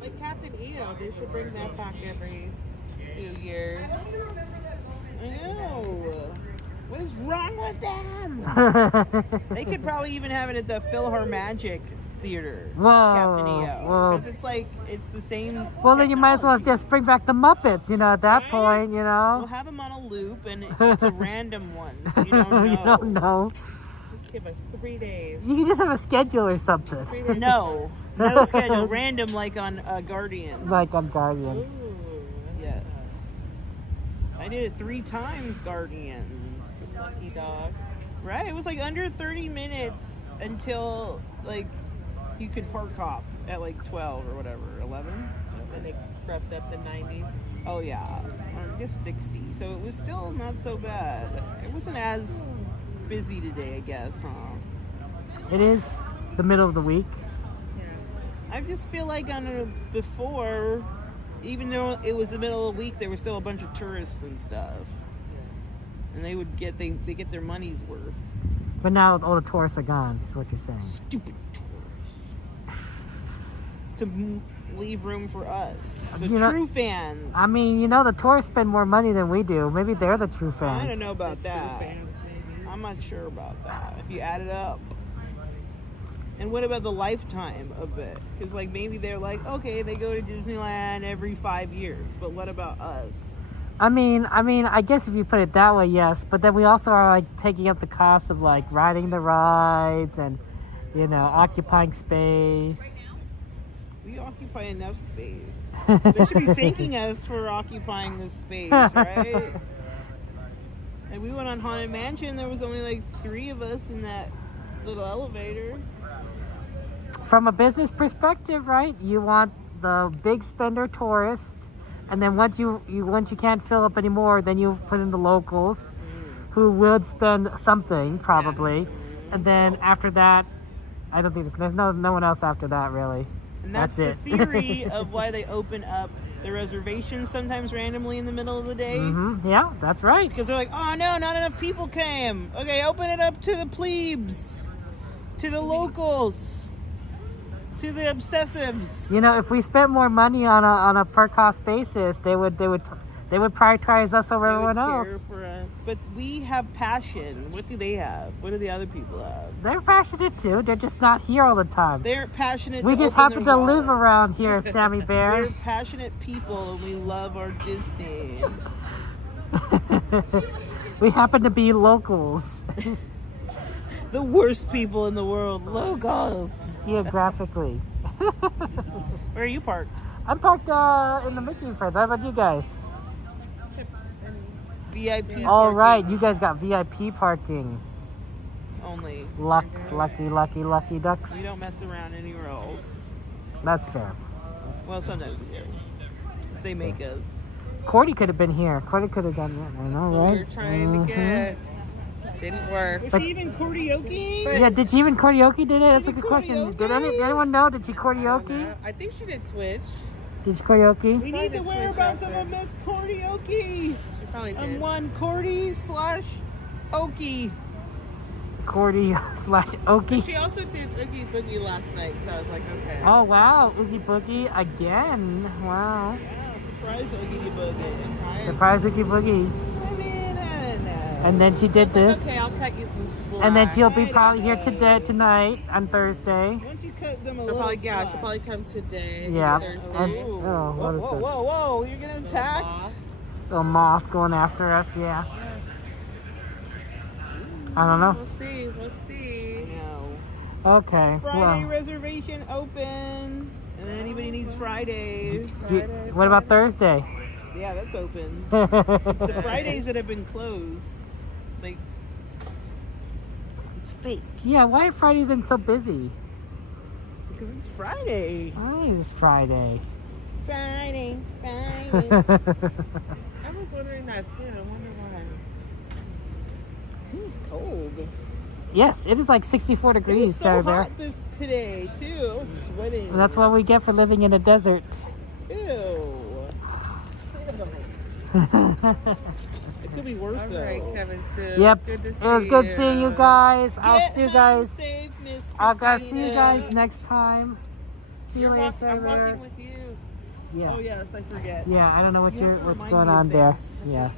Like Captain EO, they should bring that back every few years. I know. What is wrong with them? They could probably even have it at the PhilharMagic Theater. Whoa, Captain EO. whoa. Because it's like, it's the same. Well, then you might as well just bring back the Muppets, you know, at that point, you know. We'll have them on a loop and it's a random one, so you don't know. You don't know. Just give us 3 days. You can just have a schedule or something. No schedule. Random like on Guardian. Like on Guardian. Yes. I did it 3 times, Guardians. Lucky dog. Right? It was like under 30 minutes until like you could park hop at like 12 or whatever, 11? And they crept up to 90. Oh yeah, or I guess 60. So it was still not so bad. It wasn't as busy today, I guess, huh? It is the middle of the week. I just feel like before, even though it was the middle of the week, there was still a bunch of tourists and stuff. And they would get they get their money's worth. But now all the tourists are gone, is what you're saying. Stupid tourists. To leave room for us, the true fans. I mean, you know, the tourists spend more money than we do. Maybe they're the true fans. I don't know about that. I'm not sure about that. If you add it up. And what about the lifetime of it? Because like maybe they're like, okay, they go to Disneyland every 5 years, but what about us? I mean, I guess if you put it that way, yes. But then we also are like taking up the cost of like riding the rides and, you know, occupying space. We occupy enough space. They should be thanking us for occupying this space, right? And we went on Haunted Mansion. There was only like 3 of us in that little elevator. From a business perspective, right? You want the big spender tourists, and then once you can't fill up anymore, then you put in the locals, who would spend something probably, and then after that, I don't think there's no one else after that really. And that's the theory of why they open up the reservations sometimes randomly in the middle of the day. Mm-hmm. Yeah, that's right. Because they're like, oh no, not enough people came. Okay, open it up to the plebes, to the locals, to the obsessives. You know, if we spent more money on a per cost basis, they would prioritize us over everyone else. Care for us. But we have passion. What do they have? What do the other people have? They're passionate too. They're just not here all the time. They're passionate. We just happen to live around here, Sammy Bear. We're passionate people, and we love our Disney. We happen to be locals. The worst people in the world, locals. Geographically. Where are you parked? I'm parked in the Mickey and Friends. How about you guys? VIP. All right, you guys got VIP parking. Only. Lucky ducks. We don't mess around anywhere else. That's fair. Well, sometimes we do. They make us. Cordy could have been here. Cordy could have done that. I know, right? We're trying to get. Didn't work. Was she even karaoke? Yeah, did she even karaoke? Did it? That's a good question. Did anyone know? Did she karaoke? I think she did Twitch. Did she karaoke? We need the whereabouts of a Miss Karaoke. She probably did. And one Cordy/Okie. Cordy/Okie. She also did Oogie Boogie last night, so I was like, okay. Oh wow, Oogie Boogie again. Wow. Yeah, surprise Oogie Boogie. Surprise Oogie Boogie. I mean, I don't know. And then she did this. Okay, I'll cut you some slack. And then she'll be probably here tonight on Thursday. Once you cut them a little slack. She'll probably come today. Yeah. Thursday. And, oh, what is this? Whoa, you're gonna attack? Little moth going after us, yeah. I don't know. We'll see. No. Okay, Friday well. reservation open. And anybody needs Friday. What about Thursday? Yeah, that's open. It's the Fridays that have been closed. Like, it's fake. Yeah, why have Friday been so busy? Because it's Friday. Why is Friday? Friday. I was wondering that too. I wonder why. Ooh, it's cold. Yes, it is like 64 It degrees, was so Sarah hot Bear. today, too. I was sweating. That's what we get for living in a desert. Ew. It could be worse, though. All right, Kevin. Yep, Good to it was see good you. seeing you guys. I'll Get see you home guys. safe, Miss I'll see you Christina. guys next time. See you later, I'm Sarah Bear. walking with you. Yeah. Oh, yes, I forget. Yeah, I don't know You have to what's remind going me of on there. things. Yeah.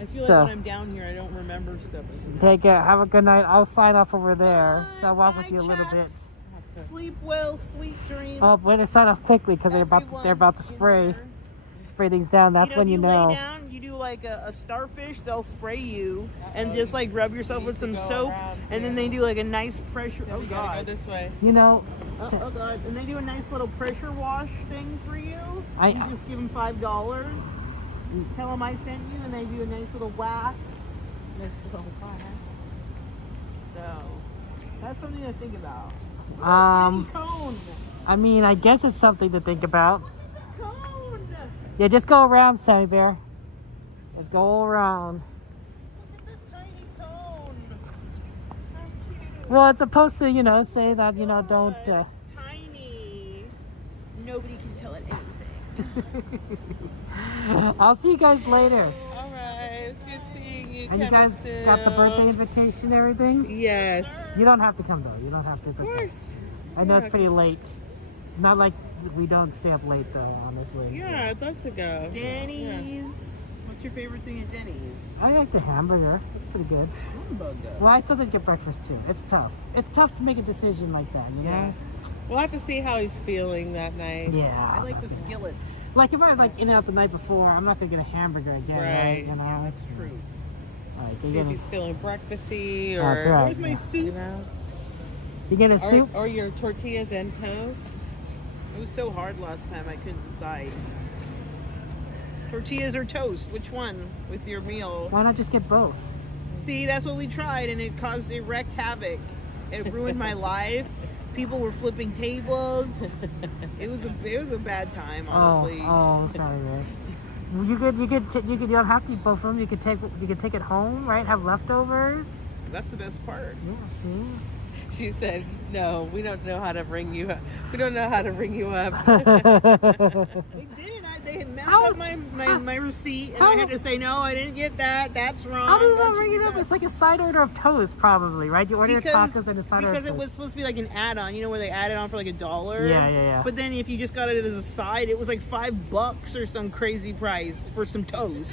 I feel So- like when I'm down here, I don't remember stuff. Take care. Have a good night. I'll sign off over there. So I'll walk with you a little bit. Sleep well, sweet dreams. Oh, but to sign off quickly because they're about to spray things down. That's when you if you lay know. down, you do like a starfish, they'll spray you and just like rub yourself with some soap, and then they do like a nice pressure. Oh God, Go this way. You know. Oh God, and they do a nice little pressure wash thing for you. I- You just give them $5. Tell them I sent you, and they do a nice little wax. Nice little wax. So that's something to think about. Cone. I mean, I guess it's something to think about. Cone. Yeah, just go around, Sammy Bear. Let's go around. Tiny cone. So cute. Well, it's supposed to, you know, say that, you know, don't. It's tiny. Nobody can tell it anything. I'll see you guys later. All right. It's good seeing you, And you guys Kevin. got the birthday invitation and everything? Yes. You don't have to come though. You don't have to. Of course. I know it's pretty late. Not like we don't stay up late though, honestly. Yeah, I'd love to go. Denny's. Yeah. What's your favorite thing at Denny's? I like the hamburger. It's pretty good. Hamburger. Well, I sometimes get breakfast too. It's tough. It's tough to make a decision like that, you know? Yeah. We'll have to see how he's feeling that night. Yeah. I like the skillets. Like if I was like in and out the night before, I'm not gonna get a hamburger again, right? You know? Yeah, that's true. Like, See if he's feeling breakfasty or That's right. Where's my soup? you know. You get a soup? Or your tortillas and toast. It was so hard last time, I couldn't decide. Tortillas or toast? Which one with your meal? Why not just get both? See, that's what we tried, and it wreaked havoc. It ruined my life. People were flipping tables. It was a bad time, honestly. Oh, sorry, man. You don't have to eat both of them. You could take it home, right? Have leftovers. That's the best part. Yeah, see. She said, "No, we don't know how to bring you up. We don't know how to bring you up." They did. They had messed up my receipt, and I had to say, no, I didn't get that. That's wrong. How do you not bring it up? It's like a side order of toast, probably, right? You order tacos and a side order of Because toast. it was supposed to be like an add-on, you know, where they add it on for like $1. Yeah. But then if you just got it as a side, it was like $5 or some crazy price for some toast.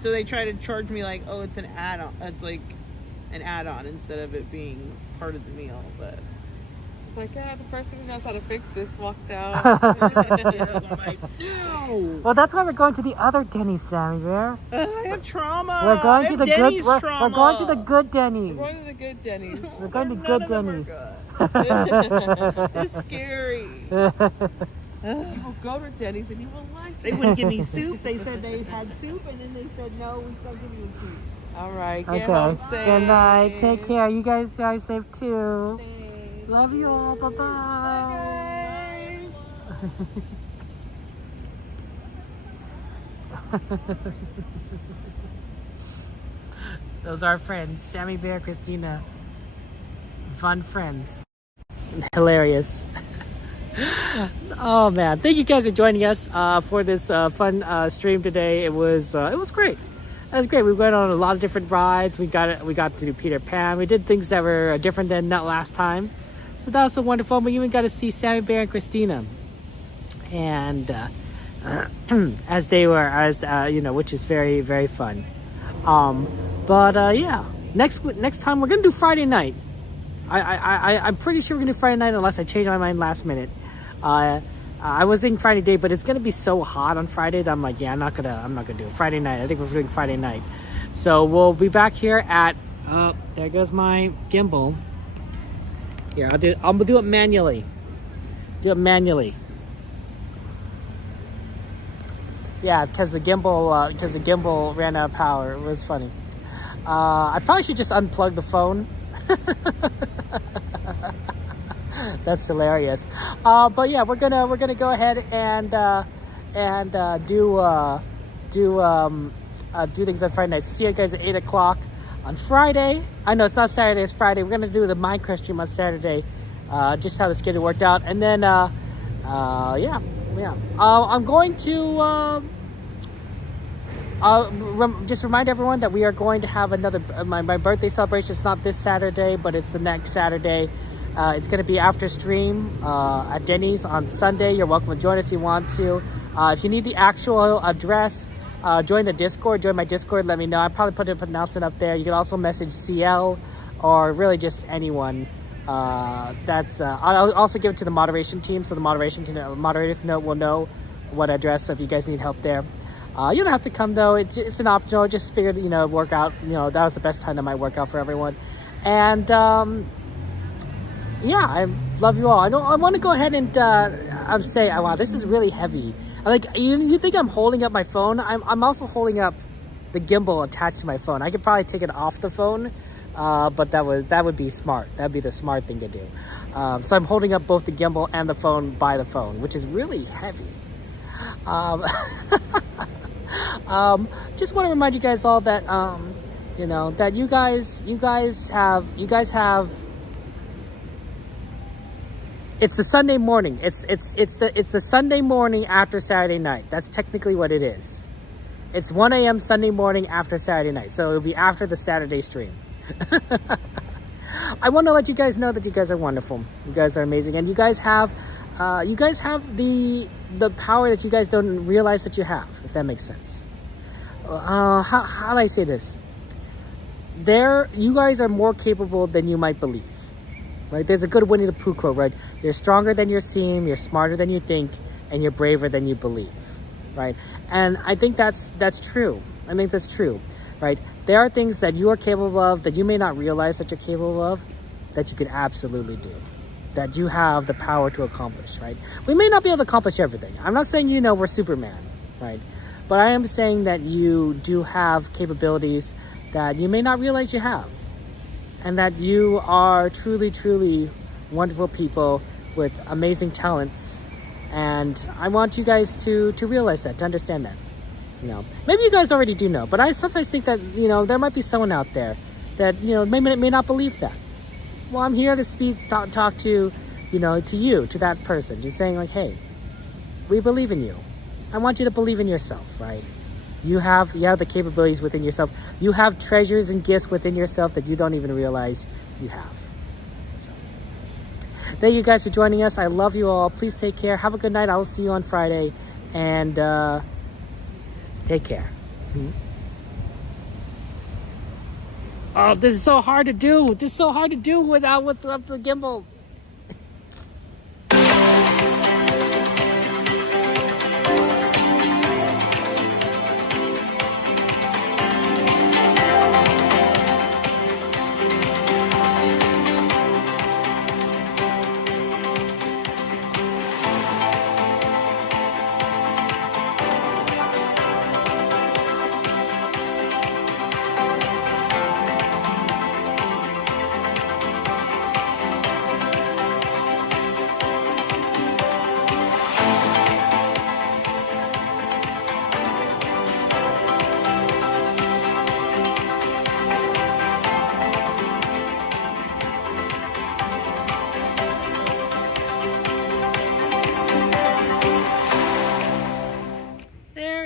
So they try to charge me like, oh, it's an add-on. It's like an add-on instead of it being part of the meal. But It's like, yeah, the person who knows how to fix this walked out. no. Well, that's why we're going to the other Denny's, Sammy Bear. I have trauma. We're going to the Denny's good. trauma. We're going to the good Denny's. We're going to the good Denny's. We're going to good Denny's. They're scary. You will go to Denny's and you will like it. They wouldn't give me soup. They said they had soup, and then they said, no, we can't give you soup. All right. Okay. Get home safe. Good night. Take care. You guys are safe too. Love you all. Bye bye. Those are our friends, Sammy Bear, Christina. Fun friends. Hilarious. Oh man, thank you guys for joining us for this fun stream today. It was great. It was great. We went on a lot of different rides. We got to do Peter Pan. We did things that were different than that last time. So that was so wonderful. We even got to see Sammy Bear and Christina. And as they were, which is very, very fun. Yeah, next time we're gonna do Friday night. I'm pretty sure we're gonna do Friday night unless I change my mind last minute. I was thinking Friday day, but it's gonna be so hot on Friday that I'm like, yeah, I'm not gonna do it. Friday night. I think we're doing Friday night. So we'll be back here at. There goes my gimbal. Here, I'm gonna do it manually. Yeah, because the gimbal ran out of power. It was funny. I probably should just unplug the phone. That's hilarious. But yeah, we're gonna go ahead and do things on Friday night. So see you guys at 8 o'clock on Friday. I know it's not Saturday, it's Friday. We're gonna do the Minecraft stream on Saturday. Just how the schedule worked out, and then yeah. I'm going to just remind everyone that we are going to have another my birthday celebration. It's not this Saturday, but it's the next Saturday. It's going to be after stream at Denny's on Sunday. You're welcome to join us if you want to. If you need the actual address, join the Discord. Join my Discord. Let me know. I'll probably put an announcement up there. You can also message CL or really just anyone. I'll also give it to the moderation team, so the moderators will know what address. So if you guys need help there, you don't have to come though. It's an optional. Just figured work out. That was the best time that might work out for everyone. And yeah, I love you all. I want to go ahead and say, wow, this is really heavy. Like you think I'm holding up my phone? I'm also holding up the gimbal attached to my phone. I could probably take it off the phone. But that would be smart. That'd be the smart thing to do. So I'm holding up both the gimbal and the phone by the phone, which is really heavy. Just want to remind you guys all that that you guys have. It's the Sunday morning. It's the Sunday morning after Saturday night. That's technically what it is. It's 1 a.m. Sunday morning after Saturday night. So it'll be after the Saturday stream. I want to let you guys know that you guys are wonderful. You guys are amazing, and you guys have the power that you guys don't realize that you have. If that makes sense. How do I say this? You guys are more capable than you might believe. Right? There's a good Winnie the Pooh quote, right? You're stronger than you seem. You're smarter than you think, and you're braver than you believe. Right? And I think that's true. I think that's true. Right? There are things that you are capable of that you may not realize that you're capable of that you can absolutely do, that you have the power to accomplish, right? We may not be able to accomplish everything. I'm not saying we're Superman, right? But I am saying that you do have capabilities that you may not realize you have, and that you are truly, truly wonderful people with amazing talents. And I want you guys to realize that, to understand that. Maybe you guys already do know, but I sometimes think that, there might be someone out there that, may not believe that. Well, I'm here to talk to, to that person. Just saying like, hey, we believe in you. I want you to believe in yourself, right? You have the capabilities within yourself. You have treasures and gifts within yourself that you don't even realize you have. So, thank you guys for joining us. I love you all. Please take care. Have a good night. I will see you on Friday. And, take care. Oh, this is so hard to do. With the gimbal.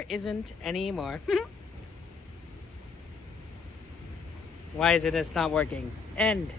Isn't anymore. Why is it's not working? End.